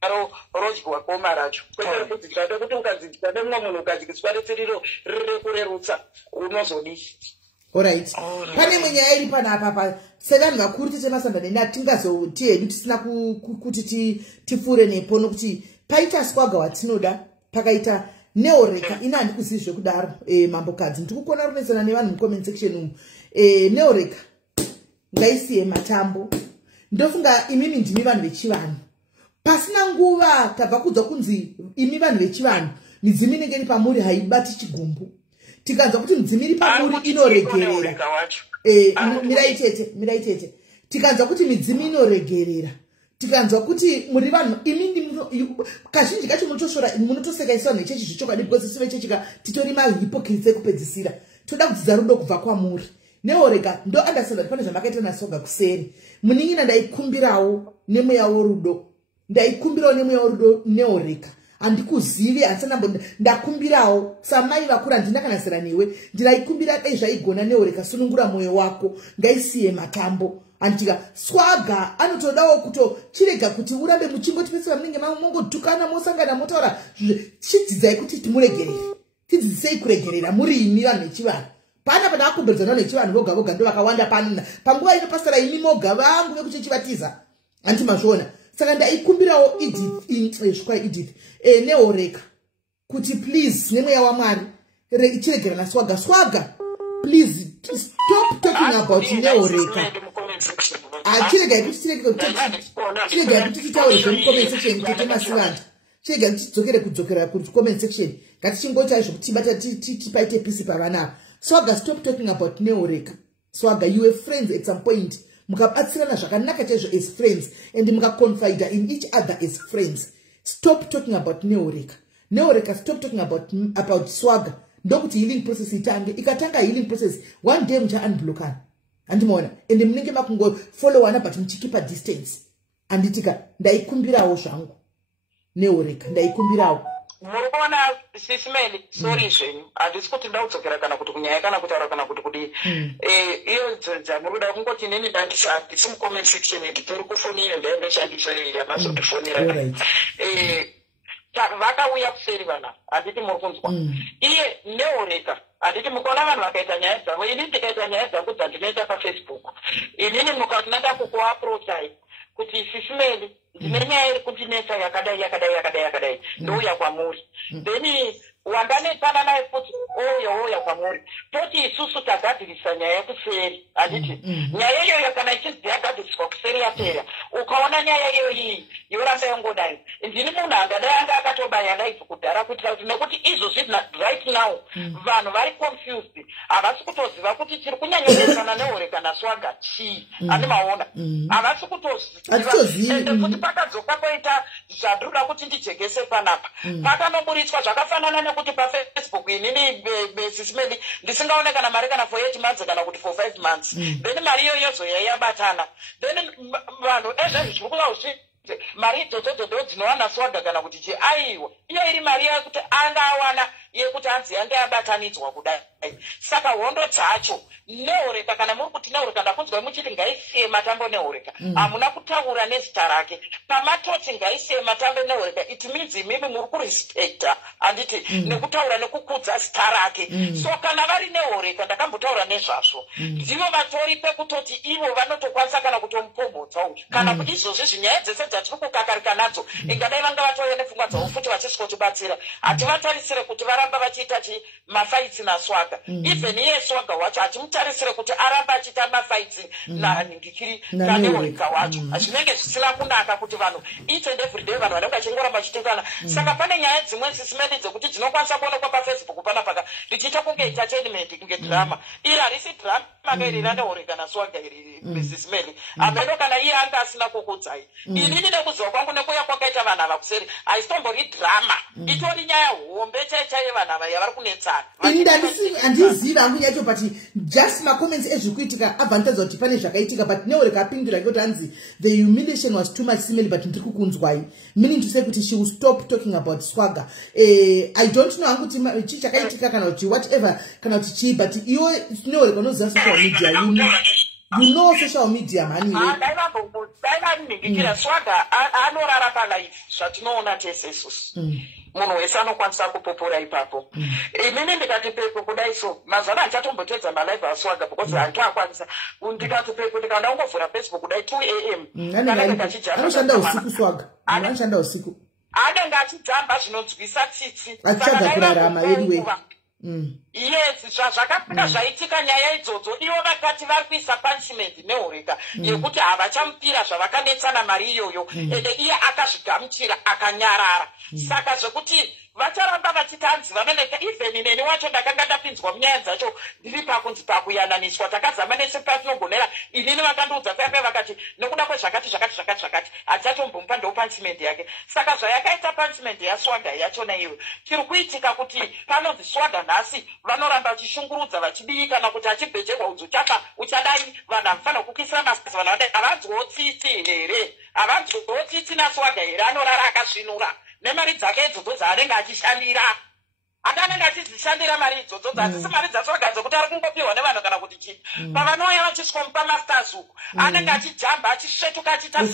karo rodyiwa koma racho kwete kudzikada kuti ukadzikada nemumwe munhu ukadyiswa ritsiriro riri kurerutsa unozodii alright pane imwe nyaya iri panapa sevanhu vakuru tichemasambane natingazoti hedu tisina kuti tipfuure nepo nokuti paita swaga watinoda pakaita neoreka ina handikuzivi zvekudaro mambokadzi ndikukona kunetsana nevanhu mucomment section umu neoreka ngaisiye matambo ndofunga imimi ndimi vanhu vechivanhu pasina nguva tabva kudzwa kunzi imi vanhu vechivanhu midzimu inenge iri pamuri haibati chigumbu tikanzwa kuti midzimu iri pamuri inoregerera mirai tete tikanzwa kuti midzimu inoregerera tikanzwa kuti muri vanhu imi kazhinji kacho munotoseka iswa nechechi zvichokwadi because sive chechika titori mahypocrites ekupedzisira toda kudzidza rudo kubva kwamuri neoreka ndo understand pane zvamakaita naSwaga kuseri munin'ina ndaikumbirawo nemweya worudo ndaikumbirawo nemweya worudo neoreka handikuzivi asi ndakumbirawo samai vakura ndinakanasira newe ndiraikumbira dai zvaigona neoreka sunungura mwoyo wako ngaisiye matambo anditika Swaga anotodawo kutochirega kuti urambe muchingotipesera munenge mongotukana mosangana motaura chidzidzai kuti timuregerere tidzidzisei kuregerera murini vanhu vechivanhu pana panakumbedzana nechivanhu voga voga ndo vakawanda panguva ino pasara imi moga vangu vekuchichivatiza anti mazviona saka ndaikumbirawo Edith neoreka kuti please nemweya waMwari chiregera naSwaga please stop talking about neoreka chiregai kuti titaure zvemucomment section tete masivanda chiregai kuti tidzokera kucomment section ngatichingoti aizvo kuti tipaite pisi pavanava Swaga stop talking about neoreka Swaga you were friends at some point mukabatsirana zvakanaka chaizvo as friends and mukaconfide in each other as friends stop talking about neoreka stop talking about Swaga ndokuti healing process ikatanga healing process one day mucha unblockana andimona ende munenge makungofollowana but muchikipa distance anditika ndaikumbirawo zvangu neoreka ndaikumbirawo murikuona sisimeli sorry zvenyu handisi kuti ndaudzokera kana kuti kunyaya kana kutaura kana kuti kudii iyo dzamurikuda kungoti nini handisi mucomment section iti tiri kufonira ndaindoshandisa yamazotifonira vakauya kuseri vana handiti muri kunzwa iye neoreka handiti mukaona vanhu vakaita nyaya dzavo ini ndikaita nyaya dzangu dzandinoita paFacebook inini mukati nada kukuaprochai kuti sisimeli ndine nyaya iri kundinetsa yakadai ndouya kwamuri then wandanetsana naye kuti ouya kwamuri toti isusu tagadhirisa nyaya yekuseri handiti nyaya iyoyo kana ichinzi yagadhiriswa kuseri yapera ukaona nyaya iyoyi yoramba yongodai ndini munhu angadai anga akatobaya live kudhara kuitira kuti nekuti izvozvi right now vanhu vari confused havasi kutoziva kuti tiri kunyanyodesana neoreka naSwaga chii handimaona havasi kutoziva ende kuti pakadzoka koita zvandinoda kuti ndijegese panapa pakanoburitswa zvakafanana nekuti paFacebook inini sisimeli ndisingaone kana mari kana for 8 months kana kuti for 5 months then mari iyoyo yozoya yabatana then vanhu ezvezvikuzausvi mari idzodzo dzinowana Swaga kana kuti chi aiwa iyo iri mari yekuti angawana yekuti anzi yange yabatanidzwa kudai saka hondo dzacho neoreka kana muri kuti neoreka ndakunzwa muchiti ngaisiye matambo neoreka hamuna kutaura nezita rake pamatoti ngaisiye matambo neoreka it means imimi muri kurespecta handiti nekutaura nekukudza zita rake so kana vari neoreka ndakambotaura nezvazvo ndivo vatori pekutoti ivo vanotokwanisa kana kutomupomhodza uyu kana kuti izvozvi zvinyaya dzese dzatiri kukakarika nadzo ingadai vanga vatouya nepfungwa dzavo futi vachisikotibatsira hativatarisire kuti varamba vachiita mafaitsi naSwaga even iye Swaga wacho hatimutarisire kuti aramba achiita mafaitsi naningikiri naneoreka wacho zvinenge zvisina kunaka kuti vanhu each and every day vanhu vanenge vachingoramba vachitekana saka pane nyaya dzimwe sisimeli dzekuti dzinokwanisa kuonekwa paFacebook panapaka richiita kunge entertainment kunge drama iri harisi drama kairi raneoreka naSwaga iri sisimeli ameno kana iye anga asina kukudzai inini nekuziva kwangu nekuuya kwakaita vanhu ava kuseri haisitombori drama itori nyaya hombe chaichaiye vanhu ava yavari kunetsana handizivi hangu yacho but just macomments ezvikuitika abvanitadza kuti pane zvakaitika but neoreka apindura ngekuti hanzi the humiliation was too much simile but ndiri kukunzwai meaning to say kuti she will stop talking about Swaga I don't know hangu kuti chii chakaitika kana kuti whatever kana kuti chii but iwe neoreka unoziva social media you know social media mani daivaningikira Swaga anorara palife zvatinoona tese isusu munhu wese anokwanisa kupopora ipapo inini ndikati pepo kudai so mazana andichatombotedza malive aSwaga because handitoakwanisa ndikati pepo ndikaenda ungovhura Facebook kudai 2 am anoshanda usiku Swaga anoshanda usiku anenge achijamba zvinonzwisa tsitsi achichaga kurarama anyway yes zvakapinda zvaitika nyaya idzodzo ivo vakati vari kuisa punishment neoreka yekuti havachamupira zvavakanetsana mari iyoyo ende iye akazvigamuchira akanyarara saka zvekuti vacharamba vachitanzi vameneka even neni wacho ndakanga ndapinzwa munyaya dzacho ndiri pakunzi pakuyananiswa takazama nese patinogonera inini vakandiudza paipe vakati nekuda kwezvakati hatichatombomupa ndo punishment yake saka zvayakaita punishment yaswaga yachona iwe chiri kuitika kuti panonzi swaga nhasi vanoramba vachishungurudza vachidii kana kuti achibhejerwa udzi uchadai vanhu havafanira kukuisira masasi vanhu vadai havanzwewo tsitsi here havanzwewo tsitsi naswaga here anorara akasvinura nemari dzake idzodzo dzaanenge achishandira anenge achizishandira mari idzodzo dzasisi mari dzaswaga dzokuti ari kungopiwa nevanhu kana kuti chii pavanouya vachisvomupa masters uku anenge achijamba achisvetuka achiita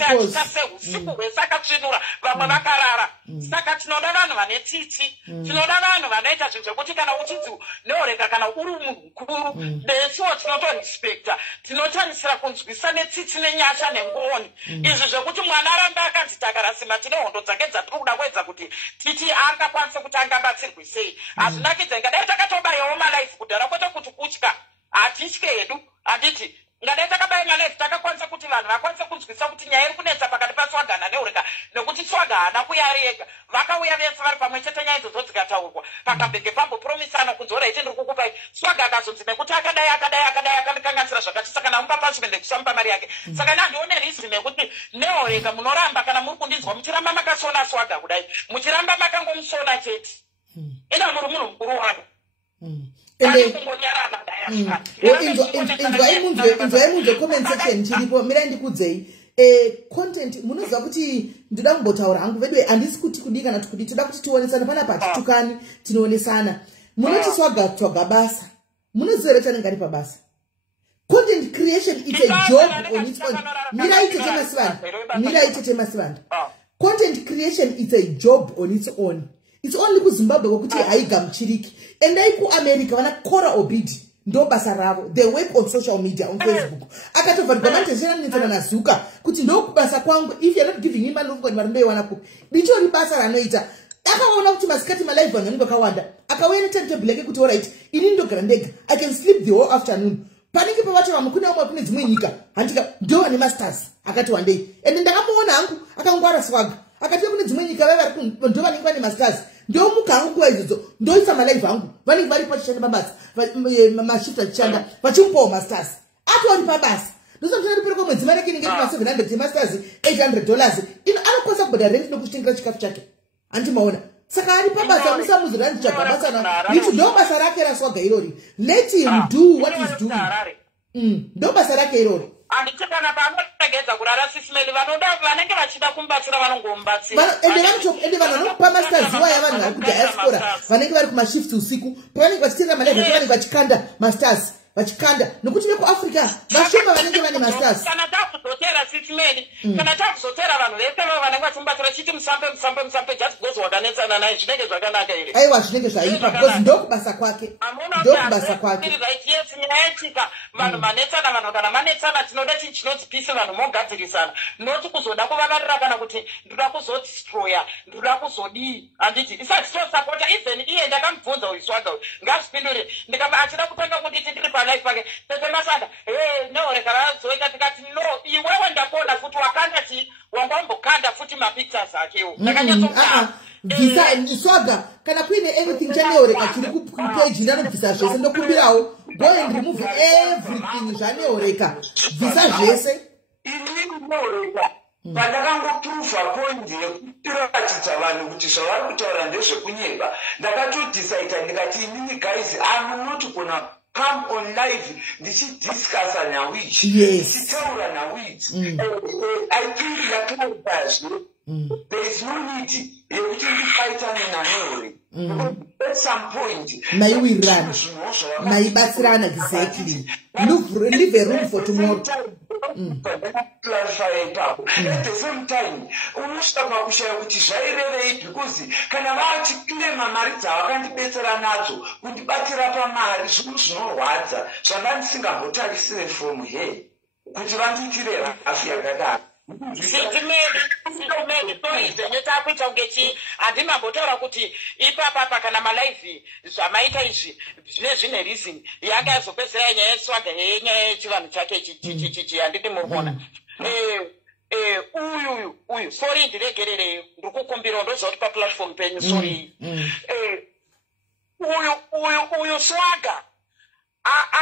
seusiku hwese akatsvinura vamwe vakarara saka tinoda vanhu vane tsitsi tinoda vanhu vanoita zvinhu zvekuti kana uchidzi neoreka kana uri munhu mukuru nesuwo tinotorespekta tinotarisira kunzwisa netsitsi nenyasha nengoni izvi zvekuti mwana aramba akanzi takarasima tine hondo dzake dzatiri kuda kuedza kuti titi angakwanise kuti angabatsirwe sei hazvinakidza ngadai takatobayawo malaifu kudhara kwete kuti kutya hatitye hedu handiti ngadai takabaya malaifu takakwanisa kuti vanhu vakwanise kunzwisa kuti nyaya iri kunetsa pakati paswagana neureka nekuti swaga haana kuya ari ega vakauya vese vari pamwe chete nyaya idzodzo dzikataurwa pakabhege pambopromisana kunzi orai tindiri kukupai swaga akazonzi nekuti akadai akandikanganisira zvakati saka namupa punishment kusamupa mari yake saka nandione reason yekuti neoreka munoramba kana muri kundinzwa muchiramba makasona swaga kudai muchiramba makangomusona chete ina muri munhu mukuru wano inzwai comment section chiripo mirai ndikudzei content munoziva kuti ndoda kumbotaura hangu vedu handisi kuti kudii kana tikudi toda kuti tionesana panapa hatitukani tinoonesana munoti swaga basa munoziva here tanenge ari pabasa content creation is a job on its own mirai tete masivanda content creation is a job on its own. It's only kuZimbabwe wokuti haigamuchiriki. Endai kuAmerica vana Cora Obidi ndo basa ravo. They work on social media on Facebook. Akatovharigwa manitezera netsana nazuka kuti ndo kubasa kwangu if you're not giving him money ngoni marimbe wanapo. Ndicho ribasa ranoita. Akaona kuti masikati malive vanhu vanenge vakawanda. Akauya netimetable yake kuti alright ini ndogara ndega. I can sleep the whole afternoon. Panenge pavati vamwe kune vamwe kune dzimwe nyika. Handika ndo vane masters akati one day. Ende ndakamuona hangu akangwara swaga. Akati kune dzimwe nyika vari ndo vanenge vane masters. Ndo mukangu kuwa izvo ndoisa malaive vangu vanenge vari pachishanda pabasa mashift achishanda vachimupawo masters atori pabasa ndosamtana pereko mwedzi mari yake inenge iri ma700 masters $800 ino anokwanisa kubhadhara rent nokuchitengera chikafu chake handimaona saka ari pabasa musamuzirani chitsvaga basa na ndicho ndo basa rake raswaga irori let him do what is doing ndo basa rake irori handichekana paanoregedza kurara sisimeli vanoda vanenge vachida kumubatsira vanongomubatsira ende vanhu vanokupa masters waya vanhu vari kudiaspora vanenge vari kumashift usiku pavanenge vachitera malaive vanenge vachikanda masters vachikanda nokuti vekuafrica vashoma vanenge vane masters kana takuzotera sisimeli kana takuzotera vanhu vese vanenge vachimubatsira chiti musambe just because wakanetsana naye zvinenge zvakanaka here aiwa zvinenge zvaipa because ndokubasa kwake ndokubasa kwake yes nyaya yechika vanhu vanetsana vanhu kana manetsana tinoda chinhu chinonzi peace vanhu mogadzirisana noti kuzoda kuvavarira kana kuti ndoda kuzodestroya ndoda kuzodii handiti isati tosapota even iye ndakamubvunza uiswaga ngazvipindure ndikamba achida kutanga kunditi ndiri palife pake tete masanda neoreka razoita tikati no iwewe ndakona futi wakanda ti wangambokanda futi mapictures akewo ndakanyatsokaa swaga kana kuine anything chaneoreka chiri kupage ndanobvisa zvese ndokumbirawo go and remove everything zvaneoreka bvisa zvese inini neoreka pandakangoprova poindi yekuratidza vanhu kuti zvavari kutaura ndezvekunyeba ndakatodhisaita ndikati inini guys I'm not gonna come on live ndichidiscussa nawichi ndichitaura nawichi I think yakaribazve there is no need yekuti ndifaitane naneori at some point maiwirana maibatsirana exactly leave a room for tomorrow clarify ipapo at the same time unosvika pakushaya kuti zvairevei because kana vachiklema mari dzavakandibetsera nadzo kundibatira pamari zvinhu zvinorwadza zvanga ndisingambotarisire from here kuti vandiitire hafu yakadaro sitimeni toizvenye takuita kunge handimambotaura kuti ipapapa kana malaivi zvamaita izvi zvine reason yake azopedzera nyaya yeswaga yenyaya yechivanhu chake chichi handiti muri kuona uyu sorry ndiregerereyo ndikukumbira ndozoti paplatform penyu sorry uyu swaga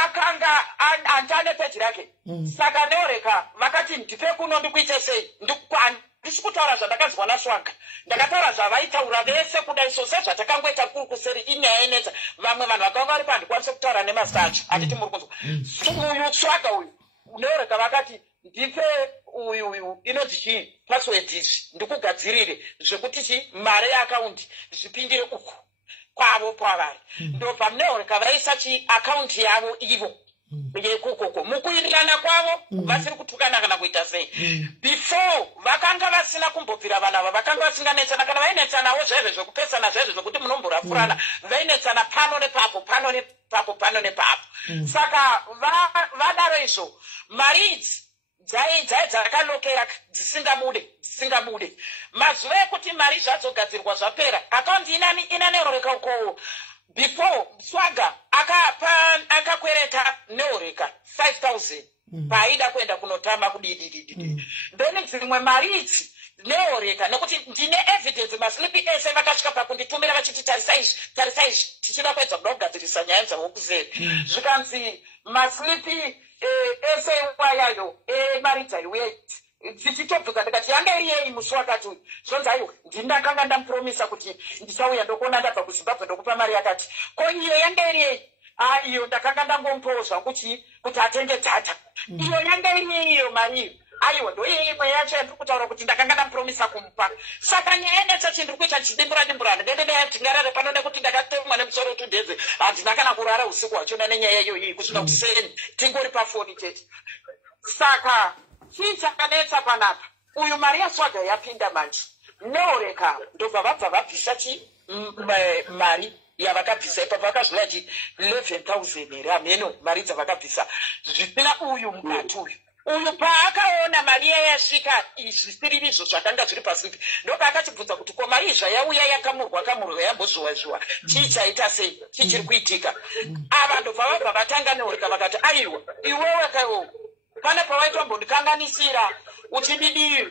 akanga andane peji rake saka Neoreka vakati ndipe kuno ndikuite sei ndisi kutaura zvandakazwa naSwaga ndakataura zvavaitaura vese kudai sose zvatakangoita kuri kuseri inyaya inetsa vamwe vanhu vakanga vari pandikwanise kutaura nemasacho handiti muri kunzwa uyu Swaga uyu Neoreka vakati ndipe uyu inonzi chii password izvi ndikugadzirire zvekuti chi mari yeakaundi zvipindire uku kwavo kwavari ndobva Neoreka vaisa chiakaunti yavo ivo yekukoko mukuirirana kwavo vasiri kutukana kana kuita sei before vakanga vasina kumbobvira vana ava vakanga vasinganetsana kana vainetsanawo zvezvo zvekupesana zvezvo zvokuti munomborafurana vainetsana pano nepapo pano nepapo pano nepapo saka vadaro izvo mari idzi dzakalokera dzisingabude mazuva ekuti mari zvadzogadzirwa zvapera akaundi ina Neoreka ukowo before Swaga akakwereta Neoreka 5,000 paaida kuenda kunotama kudidididi then dzimwe mari idzi Neoreka nekuti ndine evidence maslipi ese vakasvika pakunditumira vachiti tarisa izvi tichida kuedza kuda kugadzirisa nyaya dzavokuzeri zvikanzi maslipi ese wayayo mari dzaiuya dzichitobvuka ndikati yanga iri yei musi wakati uyu zvonzi aiwa ndindakanga ndamupromisa kuti ndichauya ndokuona ndabva kuZimbabwe ndokupa mari yakati ko iyo yanga iri yei iyo ndakanga ndangomupawo zvangu kuti atenge data iyo yanga iri yei iyo mari iyo aiwa ndoiye imwe yacho yandiri kutaura kuti ndakanga ndamupromisa kumupa saka nyaya inetsa chindiri kuita chidimbura ndingarare pano nekuti ndakatemwa nemusoro tudheze handina kana kurara usiku hwachona nenyaya iyoyi kusvika kuseni tingori pafoni chete saka chii chakanetsa panapa uyu mari yaSwaga yapinda manje Neoreka ndobva vabva vabvisa mari yavakabvisa ipapo vakazviya chi 11,000 here ameno mari dzavakabvisa zvisina uyu mukati uyu paakaona mari yayasvika zvisiri izvo zvakanga zviri pasi ndopaakachibvunza kuti ko mari zvayauya yakamurwa yambozviwa chii chaita sei chichiri kuitika ava ndobva vabva vatanga Neoreka vakati aiwa iwewe kaiwo pane pawaitombokanganisira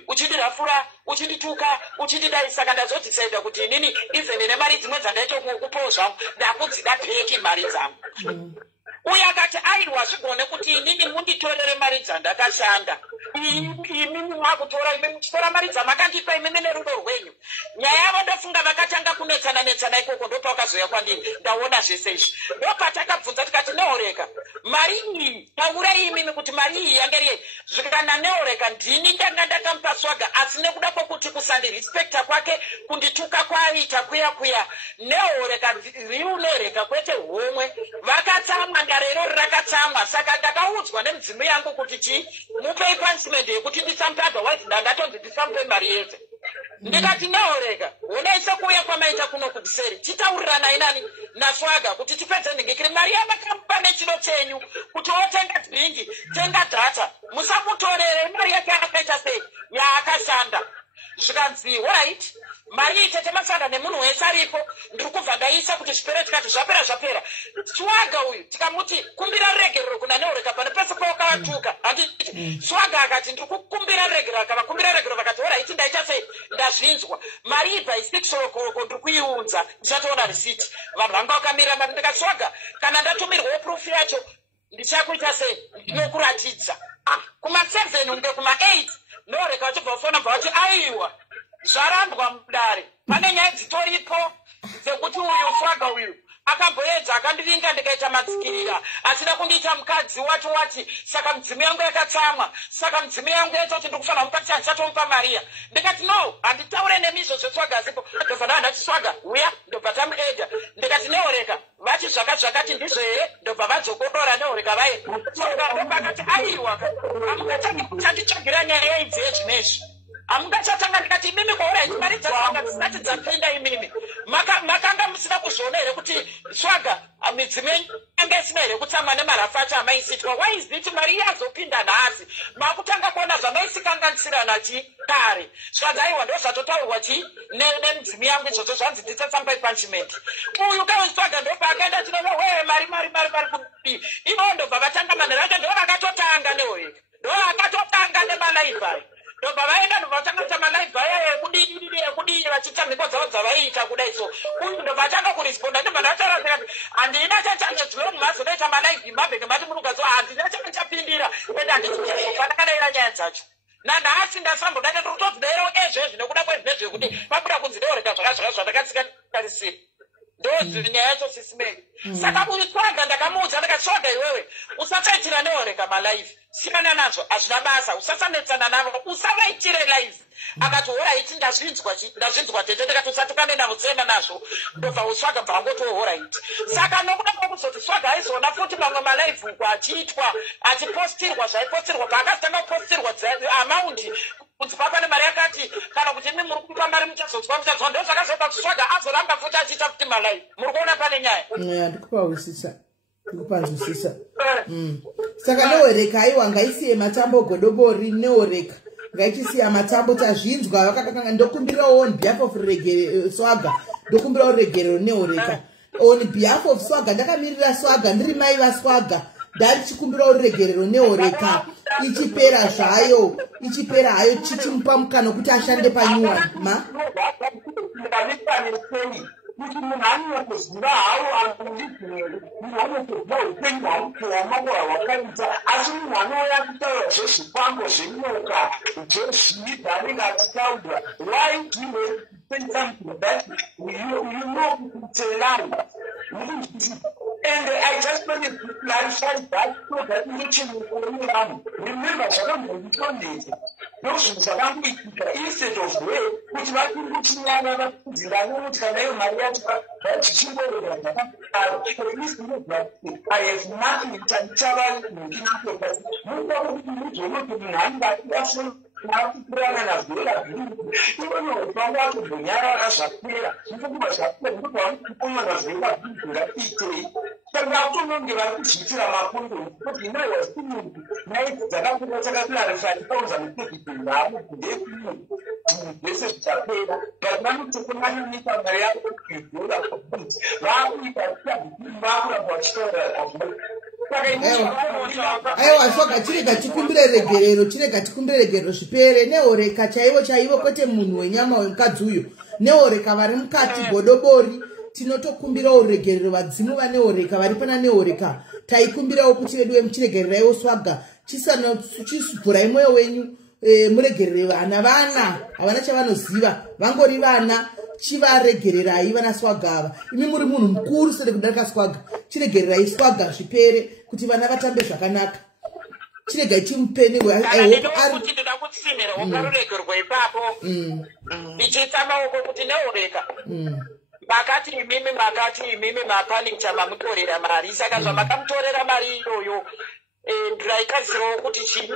uchindirafura uchindituka uchindidai saka ndazodzisaida kuti inini even nemari dzimwe dzandaitokukupawo zvangu ndakudzida peki mari dzangu uye akati aiwa zvigone kuti inini munditorere mari dzandakashanda imimi mwakutora imi muchitora mari dzamakandipa imimi nerudo rwenyu nyaya yavo ndofunga vakatanga kunetsana ikoko ndopakazoya kwandini ndaona zvese izvi ndopatakabvunza tikati Neoreka mari iyi taura imimi kuti mari iyi yanga iri zvikana Neoreka ndini ndanga ndakamupa Swaga asi nekuda kwokuti kusandirespekta kwake kundituka kwaita kuya Neoreka riunereka kwete homwe vakatsamwa ndarero rakatsamwa saka ndakaudzwa nemudzimu yangu kuti mupei punishment yekuti ndisamupe otherwise ndangatonzi ndisamupe mari yese ndikati Neoreka unaise kuuya kwamaita kuno kudiseri titaurirana inani naSwaga kuti tipedze ndingikiri mari yavakamupa nechiro chenyu kuti otenga dhingi tenga data musamutorere mari yake akaita sei yaakashanda zvikanzi right mari itete masanda nemunhu wese aripo ndiri kubva ndaisa kuti zvipere tikati zvapera Swaga uyu tikamuti kumbira regerero kuna Neoreka pane pese paukavatuka handiti Swaga akati ndiri kukumbira regerero akavakumbira regerero vakati right ndaita sei ndazvinzwa mari ibva isikisorokoko ndiri kuiunza ndichatoona risiti vanhu vanga vakamirira mari ndikati Swaga kana ndatumirwawo proof yacho ndichakuita sei ndinokuratidza kuma7 unge kuma8 Neoreka vachibva vafona bva vati aiwa zvarandwa mudare pane nyaya dzitoripo dzekuti uyu Swaga uyu akamboedza akandivinga ndikaita matsikirira asina kundiita mukadzi wati saka mudzimu yangu yakatsamwa saka mudzimu yangu yaita kuti ndikufanira kumupa ndichatomupa Mariya ndikati no handitaure nemizvo zveSwaga zipo ndobva ndandati Swaga uya ndobva tamuedha ndikati Neoreka vati zvakati ndizvo here ndobva vadzokodora Neoreka vaye Swaga ndobakati aiwa amungatanga kuchanditsvagira nyaya idzi yezvinezvi amungachatanga ndikati imimi kwaura mari dzakanga dzisati dzapinda imimi makanga musina kuzviona here kuti Swaga midzimu yanga isina here kutsamwa nemarafu acho amaisitwa waiziti mari yazopinda nhasi makutanga kuona zvamaisikanganisirana kare zvikanzi aiwa ndozvatotaurwa nemidzimu yangu izvozvo zvanzi nditsasambai punishment uyu kauSwaga ndopaakaenda tinova we mari kudii ivo ndobva vatanga manhero acho ndo vakatotanga Neoreka ndo vakatotanga nemalaibhari ndobva vaenda ndobva vatanga kuita malaive aya ekudii vachiita mhiko dzavo dzavaiita kudai so uyu ndobva atanga kuresponda ndobva ndatarazira kuti handina chachanga zvino mumhazo noita malaive mabheke mati murugadzo handina changa chapindira ende handinofanakadaira nyaya dzacho nanhasi ndasambodaka totodzidairawo ezvezvi nekuda kwezvezvekuti pabuda kunzi ndeorega zvandakatsikarisira ndozviri nyaya yacho sisimeni saka uriswaga ndakamuudza ndakaswaga iwewe usasaitira neorega malaive siyana nazvo hazvina basa usasanetsana navo usavaitire live akati horaiti ndazvinzwa tete ndikati usatukambe navo siyana nazvo ndobva uswaga bvangotohoraiti saka nokuda kwokuzoti swaga aizoona futi mamwe malaive uku achiitwa achipostirwa zvaipostirwa paakazitanga kupostirwa amaundi kunzi papane mari yakati kana kuti imi muri kupa mari muchazonzwa ndo zvakazoita kuswaga azoramba futi achiita futi malaive muri kuona pane nyaya ndikupanzwisisa saka neoreka aiwa ngaisiye matambo godobori neoreka ngaichisiya matambo tazvinzwa vakakanga ndokumbirawo on behalf of swaga ndokumbirawo regerero neoreka on behalf of swaga ndakamirira swaga ndiri mai vaswaga ndari chikumbirawo regerero neoreka ichipera zvayo ichipera hayo chichimupa mukana kuti ashande panyuwa kuti munhu anotoziva havo anoizineri munhu anotoziva upenyu hwamukuwamauwa hwakaita asi munhu anouya kutaura zvezvipango zvenyoka zvezvivi anenge achitaura why do you say something that you know it's a lie? And I just wanted to clarify that so that you can remember zvakamboitondete ndozvinhu zvakamboitika instead of way kuti vakuri kuchinyana vakudzingana kuti kana iyo mari yacho vachichingorera zvakadaro I have nothing chava mukinato but muda kuti muzonoti munhu anenge achidafuna nakukurana nazvera zviri ivonohofamba kuzonyarara zvapera ndikukuva zvapera ndokwamukukumana zvera zvingaitei saka atononge vari kuzviitira makondo kuti nai wasimunhu naiti dzakakura takaklarifai pauza mukuzvitindamo ndekumunhu zvese zvichapera but vanotokonananika mari yako kuzora kuti vakuita vakuramba vachitaura aiwa soga chirega chikumbire regerero zvipere neoreka chaivo kwete munhu wenyama wemukadzi uyo neoreka vari mukati godobori tinotokumbirawo regerero vadzimu vaneoreka vari pana neoreka taikumbirawo kuti vedu vemuchiregereraiwo swaga chisubhurai mwoyo wenyu muregerere vana havana chavanoziva vangori vana chivaregererai vana swaga ava imi muri munhu mukuru sede kudarika swaga chiregererai swaga zvipere kuti vana vatambe zvakanaka chiregai chimupeni kuti ndoda kutsimira wakaroregerwa ipapo ndichiita maoko kuti neoreka makati imimi mapanicha mamutorera mari saka zvamakamutorera mari iyoyo ndiraikazirawo kuti chii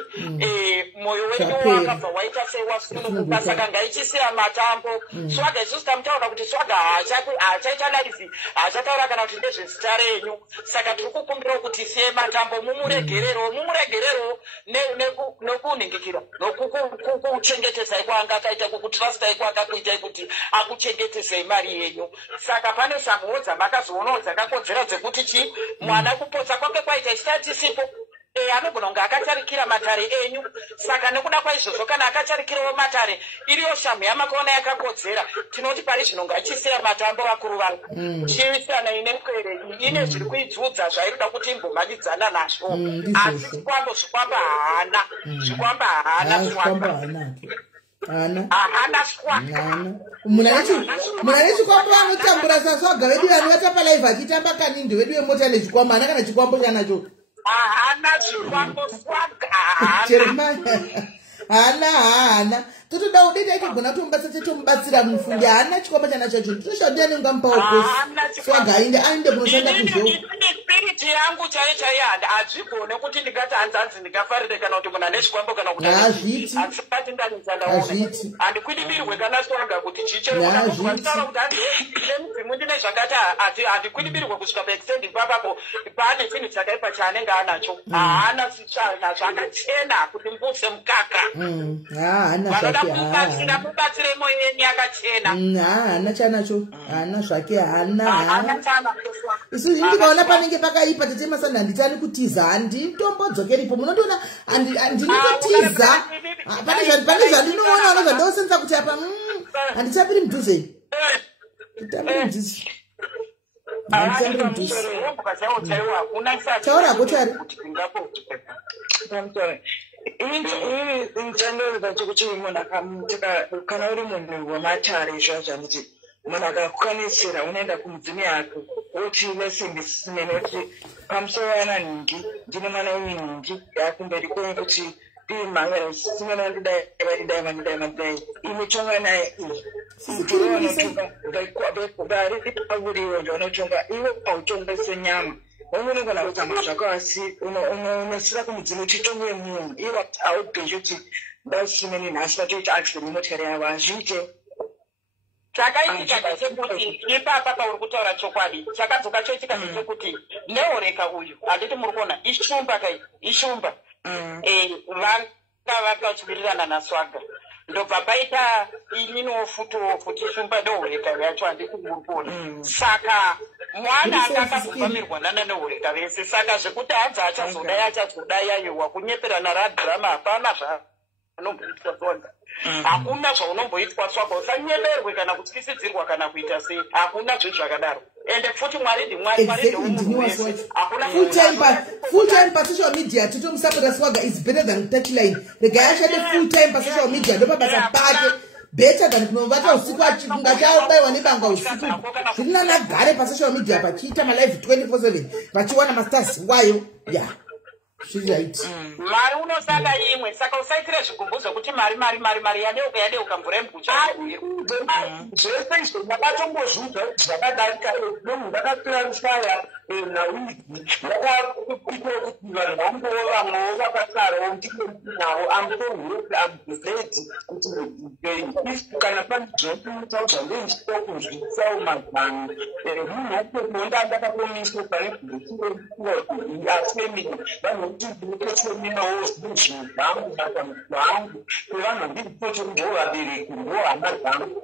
mwoyo wenyu wakabva waita sewasunukuka saka ngaichisira matambo swaga isusu tamutaura kuti swaga haachaita laizi haachataura kana kuti ndezvezita renyu saka tiri kukumbirawo kuti siye matambo mumuregerero nekunhingikira nokukuchengetedzai kwaangakaita kukutrastai kwaakakuitai kuti akuchengetedzai mari yenyu saka pane samhuwo dzamakazoonawo dzakakodzera dzekuti chii mwana kupotsa kwake kwaita chisatisipo anogona kunge akatarikira matare enyu saka nekuda kwaizvozvo kana akatarikirawo matare iriyo shamu yamakaona yakakodzera tinoti pari zvino ngachisira matambo vakuru vangu chivisana ine mkwere ine zviri kuidzudza zvairida kuti imbomhanidzana nazvo asi zvikwamba haana muna nechikwambo vanotambura saswaga vedu vanhu vatamba live achitamba kanindi vedu vemota nechikwambo haana kana chikwambo chanacho haana chikwambo swaga haana totoda udete aigona tomubatsira mufundi haana chikwambo chanachacho toshandia nengamupawo kosi swaga ainde kunoshanda kuzvo spiriti yangu chaiyo hadzigone kuti ndingati hanzanzi ndingafarire kana kuti munhu ane chikwambo kana kutiasipati ndanizandaona handikwidibirwe kana swaga kuti chicherokutaura kuti handimudzimu ndine zvangati handikwidibirwe kusvika paextendi papapo pane chinhu chakaipa chaanenge anacho haana nazvo akachena kuti mbuse mukaka vanoda mubatsire moyo yenyu yakachena haana chanacho haana zvake haana isusu ndikaona panenge pakaipa tetemasana handitani kutiza handitombodzokerepo munotoona handini kutiza pane zvandinoona nezvandosenza kuti apa handichapiri mudhuze taura kutari kana uri munhu wematare zvazvaniti munhu akakukanisira unoenda kumudzimi yake woti nesimbi sisimene kuti pamusoro yana nhingi ndine mwana weminhingi yakumberi kwenye kuti ii mangana sisimene vandidai imitonga naye varipavuriwo zvanotonga iwe pautonga senyama unogona kutamba zvako asi unosira kumudzimu chitonge munhu iwe aubhezvi kuti ndasimene nhasi vatoita accident motari yavo hazviite chakaitika ndechekuti ipapa pauri kutaura chokwadi chakadzoka choitika ndechekuti neoreka uyu handiti muri kuona ishumba kai ishumba vanga vakachivirirana naswaga ndobva paita ininiwo futi ishumba neoreka yacho handiti muri kuona saka mwana anga akazobvamirwa neoreka vese saka zvekuti hanzi achazodai yayewa kunyeperana radhirama hapana zvanomboitwa zonda hakuna zvaunomboitwa swaka usanyemerwe kana kutyisidzirwa kana kuita sei hakuna zvinhu zvakadaro ende futi mwari ndimwari hakuna full time pasocial media titomusapota swaga is better than touchline regai ashande full time pasocial media ndopabasa pake better than kunovata usiku ngachabayiwa nebanga usiku zvirinanagare pasocial media pachiita malive 24/7 vachiwana mastars wayo ya mari unosaka imwe saka usaitire zvigumbuzo kuti mari yadeuka mvura yembucha zvese izvo ndakatombozvudza zvakadarika munhu ndakaklarifaya nawiki ndakaitira kuti vanhu vamboo vamwewo vakasarawo ndikinavo amtohuroti amdefedi kuti kana pane zvinotaudza ndendichitokuzvisawo mazano munhu atokonda ndakakomiswa pane afemini vanhu kuti ndinotochominawo zvinhu zvangu nakamwangu kwevanhu ndiripoto ndovabereki ndohama dzangu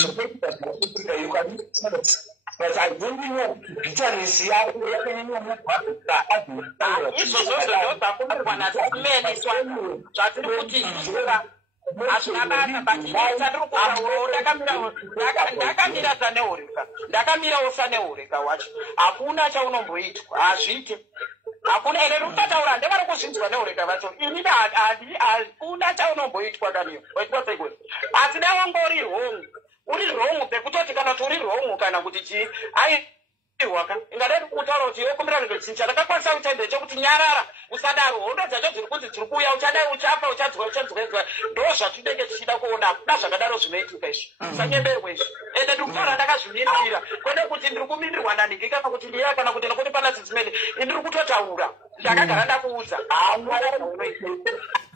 zvokuita zvinoitika yukanisa but I don't know bitterness yako yakanyanyomukwazisa izvozvo zvozakumirwa nasimene zvatiri kuti hazvina basa but chatiri kutaurawo ndakamira saneureka ndakamirawo saneureka wacho hakuna chaunomboitwa hazviite hakuna ere rutataura ndevari kuzvinzwa neureka vacho ini hakuna chaunomboitwa kaniyo waitwa seiko asi dawangori wrong uri wrong pekutoti kana kuti uri wrong kana kuti chii aiwaka ingadai kutaura kuti yokumbira ndochincha ndakakwanisa kutende chekuti nyarara usadaro hondo dzacho dziri kunzi dziri kuuya uchadai uchafa uchadzwa ndo zvatinenge tichida kuona hakuna zvakadaro zvinoitika izvi usanyemberwe izvi ende ndikutaura ndakazvimirira kwede kuti ndiri kumirirwa nanhingi kana kuti ndiya kana kuti nekuti pana dzimene indiri kutotaura ndakagara ndakuudza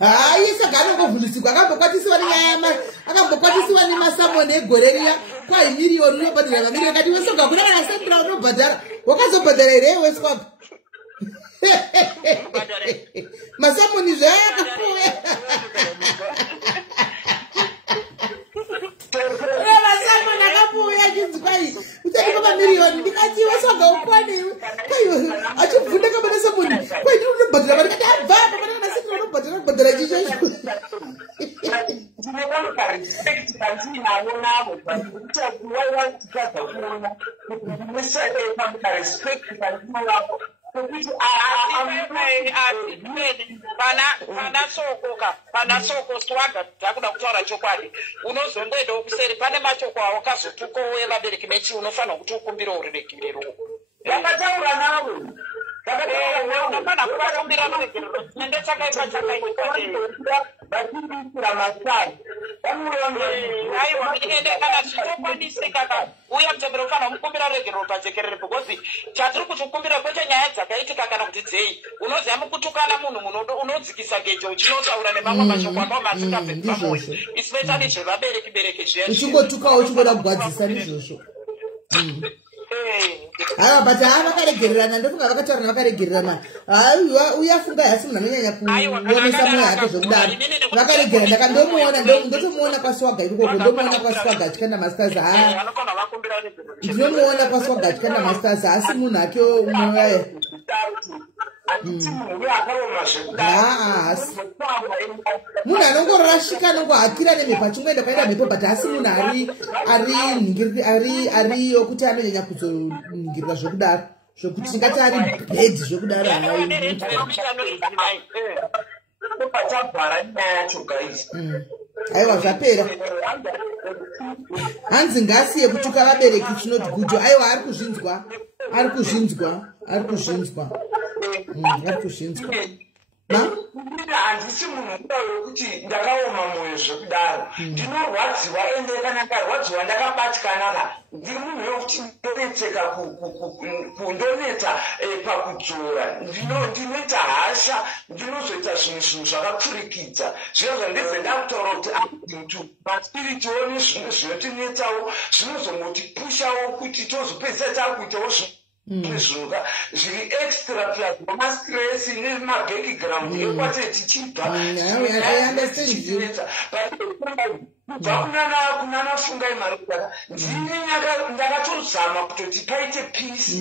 hai saka anongovhundusikwa akambokwatisiwa nenyayama akambokwatisiwa nemasamoni egore riya kwai miriyoni unobhadhara mamiriyoni kati wesoga kuna kana sandra unobhadhara wakazobhadhara here weswapa masamoni zvayakakuya masamoni akapuya achinzi kwai uchadipa mamiriyoni ndikati wesoga ukwaneiwe kwai achibvunda kamana samoni kwai ndiri unobhadhara mari kati abvapa kana kana sandra unobhadhara kubhadhara chicho pana soko swaga takuda kutaura chokwadi unozongoendawo kuseri pane mashoko awo kazotukowe vabereki mechi unofanira kuti ukumbire urerekirero yakataura nawe unofana kuvakumbira maregerero chinenge chakaitwa vachimbisira masai aiwa ende kana zvinokwanisika uya mutembero ufanira kumukumbira regerero pajekerere because chatiri kutikumbira kwete nyaya dzakaitika kana kuti dzei unoziva mukutukana munhu unodzikisa gejo uchinotaura nemamwe mashoko ambao masingabve pamoyo especially zvevabereki zviya uchingotukawo uchingoda kugwadzisa nezvozvo haiwa but vakaregererana ndofunga vakataurana vakaregererana haiwa uyafunga hasi munhu anonyanya kuonesa mwoyo yake zvokudaro vakaregerana ndakandomuona ndotomuona kwaswaga ikoko ndomuona kwaswaga achikanda masters ndinomuona kwaswaga achikanda masters asi munhu ake mwoyo handiti munhu uye akaoma zvekudaro munhu anongorashika anongohakira nemhepo achimboenda kwaenda mhepo but asi munhu ariyo kuti anonyanya kuzoningirwa zvekudaro zvokuti tingati ari bed zvekudaro patabhara nyaya yacho guys. Aiwa zvapera. Hanzi ngasiye kutuka vabereki it's not good. Aiwa ari kuzvinzwa. Handisi munhu wekuti ndakaoma mwoyo zvekudaro. Ndinorwadziwa ende kana ndarwadziwa ndakabatikana ndiri munhu wekuti ndonetseka kundoneta pakudzora. Ndinoita hasha, ndinozoita zvinhu zvakapfurikidza. Zviro zvandibve ndakutaura kuti maspiritual nezvinhu zvinotinetsawo zvinozongotipushawo kuti tozopedzisa takuitawo zvinhu zviri extra plus mastress nemabackground ekwati tichibva kunana fungai marudaka ndini ndakatozama kutoti paite peace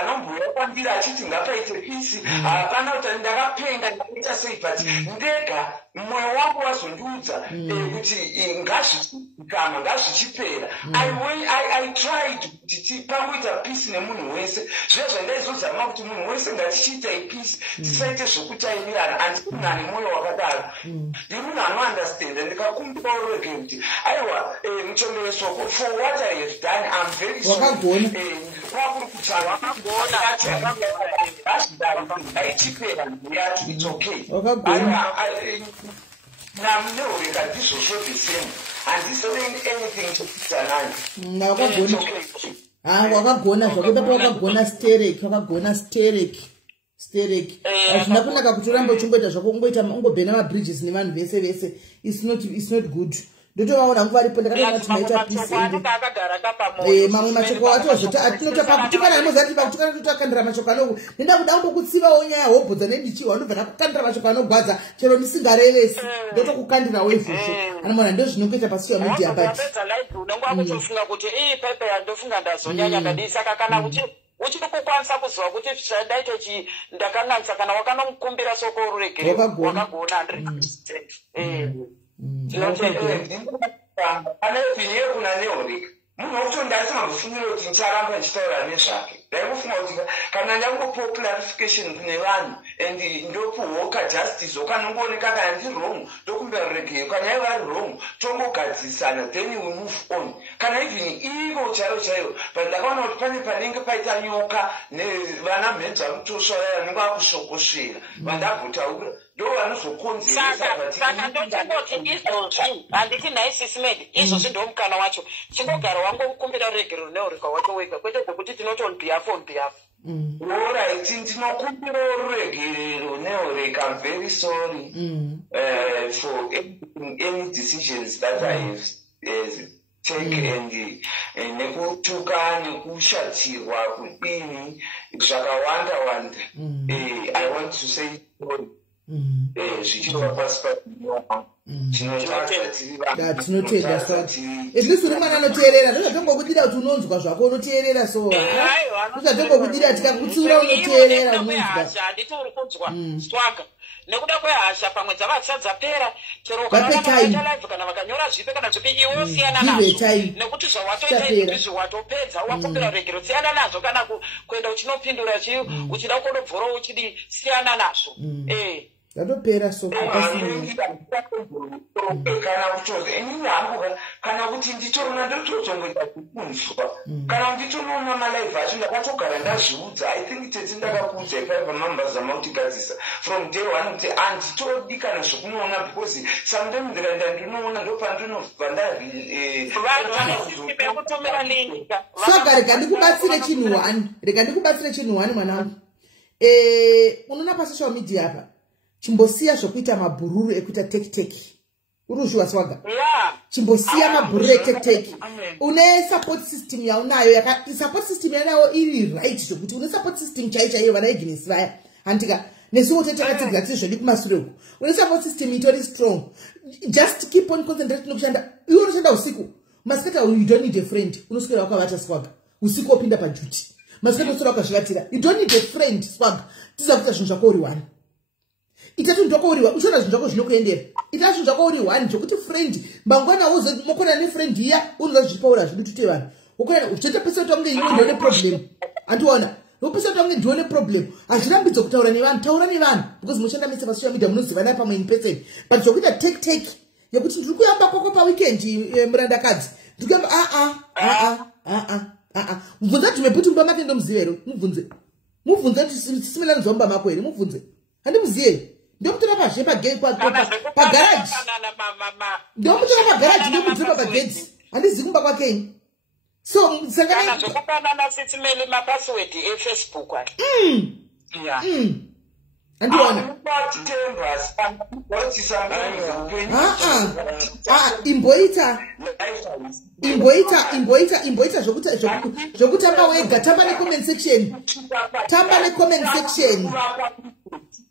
anombuya kwandiri achiti ngapaite peace hapana kuti ndakapenga ndakaita sei but ndega mwoyo wangu wazondiudza kuti ngazvichikama ngazvichipera. I tried kuti pangoita peace nemunhu wese zviya zvandaizozama kuti munhu wese ngatichiitai peace tisaite zvokutaimirana handisi munhu ane mwoyo wakadaro ndiri munhu anoandastanda ndikakumbira urege kuti aiwa muchongeresoko for what I have done I'm very sorry kwakuri kutaura aichipera yacho it's okay namuneureka ndizvozvo the same handisi saying anything to kutanani wakagona zvakuda pawakagona sterek hazvina kunaka kuti urambe uchimboita zvako ungobhena mabridges nevanhu vese it's not good. Ndotovaona nguva ripo ndakatoona tunaita peace mamwe mashoko atozota atinota pakutukana nemozati pakutukana totakandira mashoko angu nenda kuda kundokutsivawo nyaya hobhodza nendichiwa ndobva ndakukandira mashoko anogwadza chero ndisingarevesi ndotokukandirawo izvozvo anomona ndo zvinokuita pasocial media but unonga kutofunga kuti pepe yandofunga ndazonyanya kadii saka kana uchiri kukwanisa kuziva kuti zvandaite ndakanganisa kana wakanomukumbira soko uregere wakagona 100%. Anepinye kuna neorika munhu wekuti ndasimambofungira kuti ndicharamba ndichitaura nezvake ndaimufunga kuti kana ndangopiwa clarification kune vanhu and ndopuhwoka justice wakanongooneka kana ndiri wrong ndokumbira ruregeyo kana ivo vari wrong tongogadzisana then we move on kana even ivo chaivo but ndakaona kuti pane panenge paita nyoka nevana mhenzi vakutosvara vanenge vakushokosvera vandagotaura saka ndochingoti izvozvi handiti naisisimed izvozvi ndo mukana wacho chingogara wangokumbira ruregero runeurika wacho wega kwete zvekuti tinoti on behalf Alright, ndinokumbira ruregerero neureka. I'm very sorry for any decisions that I have taken nekutuka nekushatirwa kudini zvakawanda. I want to say zvichirwa pasi tinotenda sati uri mwana anoteerera ndozvatongokudira kuti unonzwa zvako unoteerera so ndozvatongokudira tikakutsiura unoteerera unonzwa handiti uri kunzwa swaga nekuda kwehasha pamwe dzavasa dzapera chero live kana vakanyora zvipe kana zvipi iwe usiyana nazvo nekuti zvawatoita izvi watopedza wakumbira ruregero siyana nazvo kana kuenda uchinopindura uchida kundobvora uchidi siyana nazvo Pera so kana kuti nditorona ndotozongoita kukunzwa kana nditonoona malive acho ndakatogara ndazviudza. I think tete ndakakuudza ikaiva mambazama kutigadzisa from day one kuti handitodikana zvokunoona because sometime ndikaenda ndinoona ndopandinobva saka rega ndikubatsire chinhu wani mwanangu. Unoona pasocial media apa chimbosiya zvokuita mabhururu ekuita teki uruzviwa swaga chimbosiya mabhururu eteki une support system yaunayo support system yanayo iri right zvokuti une support system chaiyo vana Agnes vaya handika nesuwo tetakatidzira tiri zvodi kumashure uku une support system itori strong. Just keep on concentrating nokushanda iwe unoshanda usiku masikata you don't need a friend unoswera wakavata swaga usiku wopinda pajuti masikatosora ukazvivatira. You don't need a friend swag tiza kuita zvinhu zvako uri one. Ita zvinhu zvako uri one uchiona zvinhu zvako zvinokuendera. Ita zvinhu zvako uri one zvokuti friend mangwana woze mokona nefriend iya unoza zvipaura zvidutu vanhu. Ukona uchita pesa kuti wange iwe ndione problem. Andiona nopesa kuti wange ndione problem. Hazvirambidzo kutaura nevanhu, taura nevanhu because mushanda mese pasocial media munozivana pamwe in person. But zvokuita take yekuti ndiri kuyamba kwako paweekend murandakadzi. Ndiri kuyamba mubvunze kuti meputi mumba make ndomuzive here. Mubvunze kuti tisimilani zva mumba mako here. Mubvunze handimuzive ndomutora pazhe pagaraji. Ndomutora pagaraji ndomudzira pagedhi. Handizivi kumba kwake. So kana zvokupanana sitimeli mapassword eFacebook ati. Andiona imboita zvokutamba wega. Tamba necomment section. Tamba necomment section.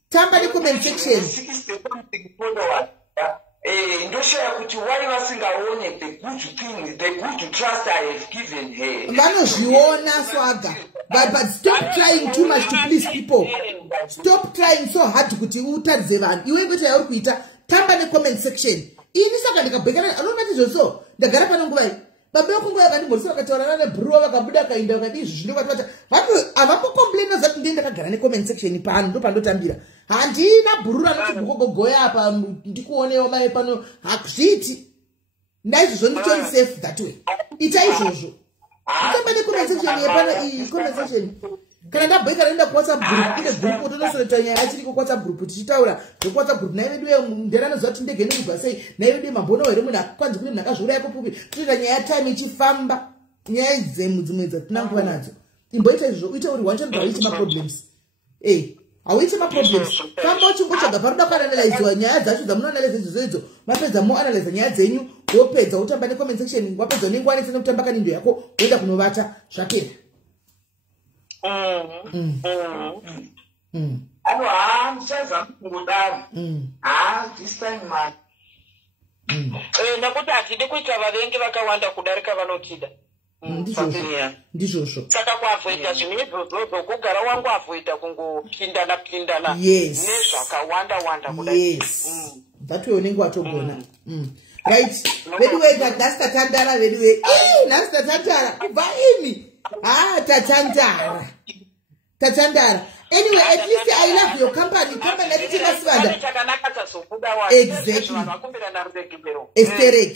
Tamba necomment section. Ndoshaya kuti wari vasingaone the good thing, the good trust I have given her. Vanozviona swaga. But stop trying too much to please people. Stop trying so hard kuti utaridze vanhu. Iwe ngoti yauri kuita tamba necomment section. Ini saka ndikabhekana anona izvozvo ndagara pano nguva iyi. Baba vako nguva yakandimborisa vakataurana nebhuru vakabuda kainda vakati izvi zvindokwata havambocomplaina zati ndiye ndakagara necomment section pano ndo pandotambira. Handina bhuru ranoti kugogoya apa ndikuonewa mai pano hakuzviti. Naizvozvo nditori safe that way. Ita izvozvo. Tamba necomment section yepano iyi comment section. Kana ndabheka naenda kuWhatsApp group ine group utonosoreta nyaya yachiri kuWhatsApp group tichitaura zvokuWhatsApp group naye vedu ndera nozati ndege ndikuzwa sei naye vedu mambono here munhu akwanzi kuri munhu akazvura yako pupi toita nyaya time ichifamba nyaya dzemu dzimwe dzatinanguva nadzo. Imboita izvozvo uite uri wancho ndauiti maproblems. Hauiti maproblems. Famba uchingotsvaga paroda kuanalyzewa nyaya dzacho dzamunoanalyze izvozvo mapedza moanalyze nyaya dzenyu wopedza wotamba necomment section wapedza unenge wanetsene kutamba kanindo yako woenda kunovata zvakera. Ndichaza kudaro. This time man. Nekuti hatidi kuita vavengi vakawanda kudarika vanotida. Ndizvozvo. Saka kuavoida zvinhu izvozvo kugara wangu avoida kungopindana nezvakawanda kudai. Yes. That way unenge watogona. Right. Veduwe tatasta tandara veduwe. Nasta tandara. Kubva imi. Tatandara. Anyway, at least I love your company. Company that is Masvada. Exactly. Esterek.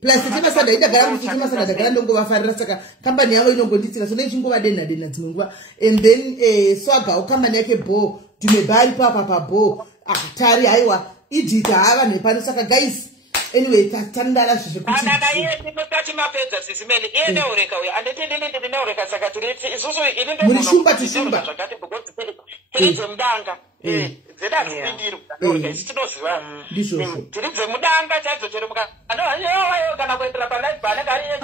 Plus the Masada, the Garam, the Masada, the Grandongo Farasaka, company yavo inongonditsira so nechinguva dena dzimwe nguva. And then swaga ukambani yake bo tumebari papa bo tari aiwa idita hava nepano saka guys. Anyway, tatandara zvekuti iye ndinotati mapedza sisimeli iye neureka uya anditendinende neureka saka tiriti isusu ini muri shumba tishumba zvakati because tiri dzemudanga dzeda dzipindiro neureka isi tinoziva tiri dzemudanga chaidzo chero muka anoyo kana kuendera palive banenge ariye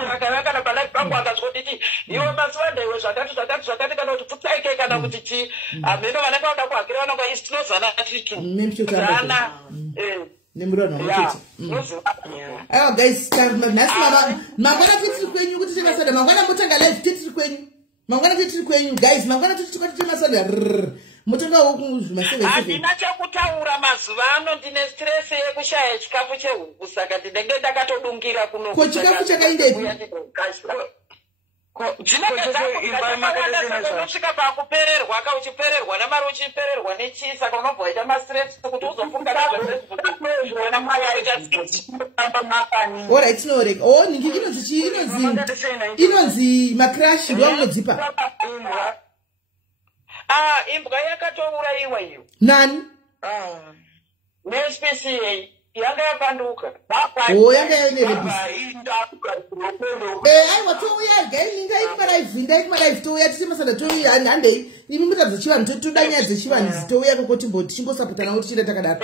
kana palive pangu akazvoditi iwe masiwanda iwe zvakati kana kuti putsaike kana kuti chi ameno vanenge vada kuhakira vanonga isi tinozana tichizana Nemurona wakati. Ayo guys, nasi mangwana titiri kwenyu kuti timasada mangwana mutanga live titiri kwenyu. Mangwana titiri kwenyu guys, mangwana titiri timasada. Mutanga wokumaseve. Handina chakutaura mazuva ano ndine stress yekushaya chikafu chehuku saka ndinenge ndakatodungira kuno. Ko chikafu chakaindepi? Unosvika pakupererwa uchipererwa namari uchipererwa nechii saka unobva waita mastress kuti uzofunga alright tinoreka. Oh ningi inonzi macrash ndomunodzipa. Imbwa yakatourayiwa iyo. Nani? Nespecially yanga yapanduka. Yanga yanerebisa. Aiwa touya gaininga ikmalive touya tisimasada touya handei imi mutadza chivanhu todanya dzechivanhu touya kokoti mboti chimbosapotana kuti chida takadaro.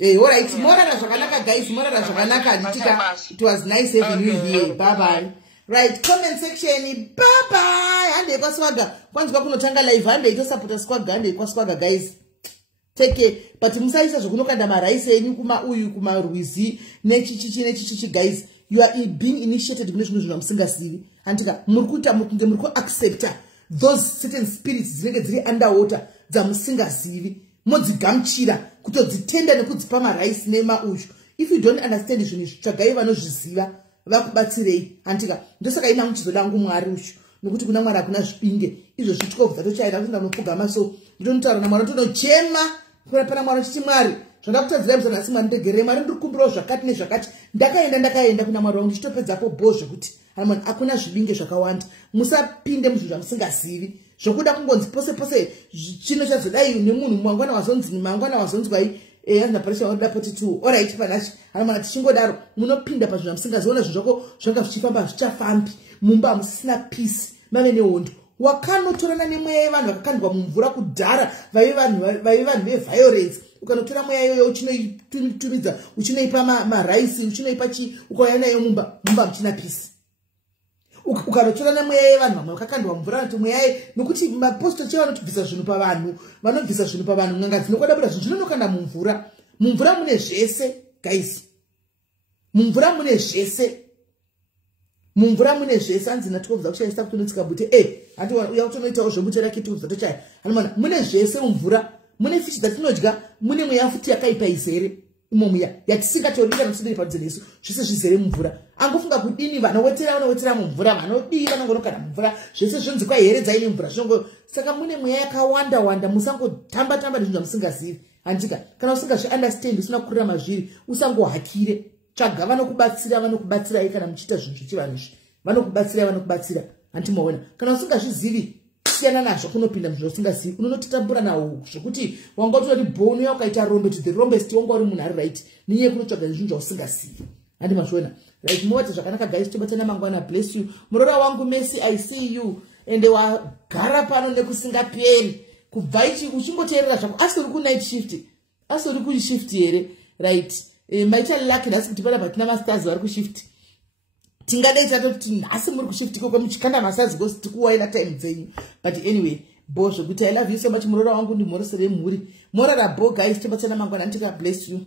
Alright, morara zvakanaka guys, morara zvakanaka nditika. It was nice having you here. Bye bye. Right, comment section. Bye bye. Hande kwa swaga. Kwanza kunotanga live hande itosapota swaga hande kwa swaga guys. Take care. But musaisa zvokunokanda maraisi enyu kuma uyu kuma rwizi nechichichi guys. you are being initiated kune zvinhu zvamusingazivi. Andika muri kuita kunge muri kuaccepta those certain spirits dzinenge dziri underwater dzamusingazivi, modzigamuchira kutodzitenda nekudzipa maraisi nemaushu. If you don't understand zvinhu tsvagai vanozviziva vakubatsirei. Andika ndosaka ina muchizoda wangu Mwari ushu, nokuti kuna Mwari hakuna zvipinge. Izvo zvitikovu zvatochaira kuti ndanopfugama so ndinotaura naMwari ndonochema pana Mwari chiti Mwari zvandakutadzira muzanasi Mwari ndegerere Mwari ndiri kukumbirawo zvakati nezvakati. Ndakaenda kuna Mwari wangu ndichitopedzapo bho zvekuti Mwari hakuna zvibinge zvakawanda, musapinde muzvinhu zvamusingazivi zvokuda kungonzi pose pose chino chazodai nemunhu mangwana wazonzi mangwana wazonzwai hazina parisha wanoda 42 alright panachi Mwari tichingodaro munopinda pazvinhu zvamusingaziona zvinhu zvako zvanga zvichifamba zvichafambi mumba musina peace mave nehondo. Wakanotorana nemweya yevanhu vakakandwa mumvura kudhara vaive vanhu veviolence, ukanotora mweya iyoyo uchinoitumidza uchinoipa maraisi uchinoipa chi ukauya nayo mumba muchina peace. Ukanotorana mweya yevanhu vamwe vakakandwa mumvura kuti mweya nokuti mapostori chevanotibvisa zvinhu pavanhu vanobvisa zvinhu pavanhu n'anga dzinokodabura zvinhu zvinonokanda mumvura. Mumvura mune zvese guys, mumvura mune zvese, mumvura mune zvese. Hanzi natikobvisa kuchaisa kuti unotsika bute hati uya kutonoitawo zvebute rake tikobvisa tochaya hanimana mune zvese mumvura. Mune fishi dzatinodya, mune mweya futi yakaipa izere imo mweya yatisingatodi kana kusudiri padhuze nesu, zvese zvizere mumvura. Angofunga kudini vanowetera mumvura, vanodii vanongonokana mumvura, zvese zvonzi kwaheredzai nemvura zvongo. Saka mune mweya yakawanda wanda, musangotamba tamba nezvinhu zvamusingazivi. Andika kana usingazvi understand usina kukurira mazviri usangohakire, tsvaga vanokubatsirai kana muchiita zvinhu zvichivanhu izvi vanokubatsira. Antimaona kana usingazvizivi siyana nazvo kunopinda muzvinhu zvasingazivi unonototambura nawo zvokuti wangotori bhonu ya ukaita rombe to the rombest wanga uri munhu ari right niye kunotsvaga zvinhu zvausingazivi. Handimazviona right? Mowati zvakanaka guys, tobatana mangwana. Bless you murora wangu Messi, I see you ende wagara pano nekusingaperi kubva ichi uchingoteerera zvako asi uri ku-night shift, asi uri ku-shift here right? Maita lucky nhasi kuti pana patina masters vari ku-shift, tingadai tatoti nhasi muri ku-shift ikoko muchikanda masazi because tikuwaina time dzenyu. But anyway bo zvokuti I love you so much murora wangu, ndimhoresere mhuri morara bo guys, tobatsana mangwana. Ndika bless you.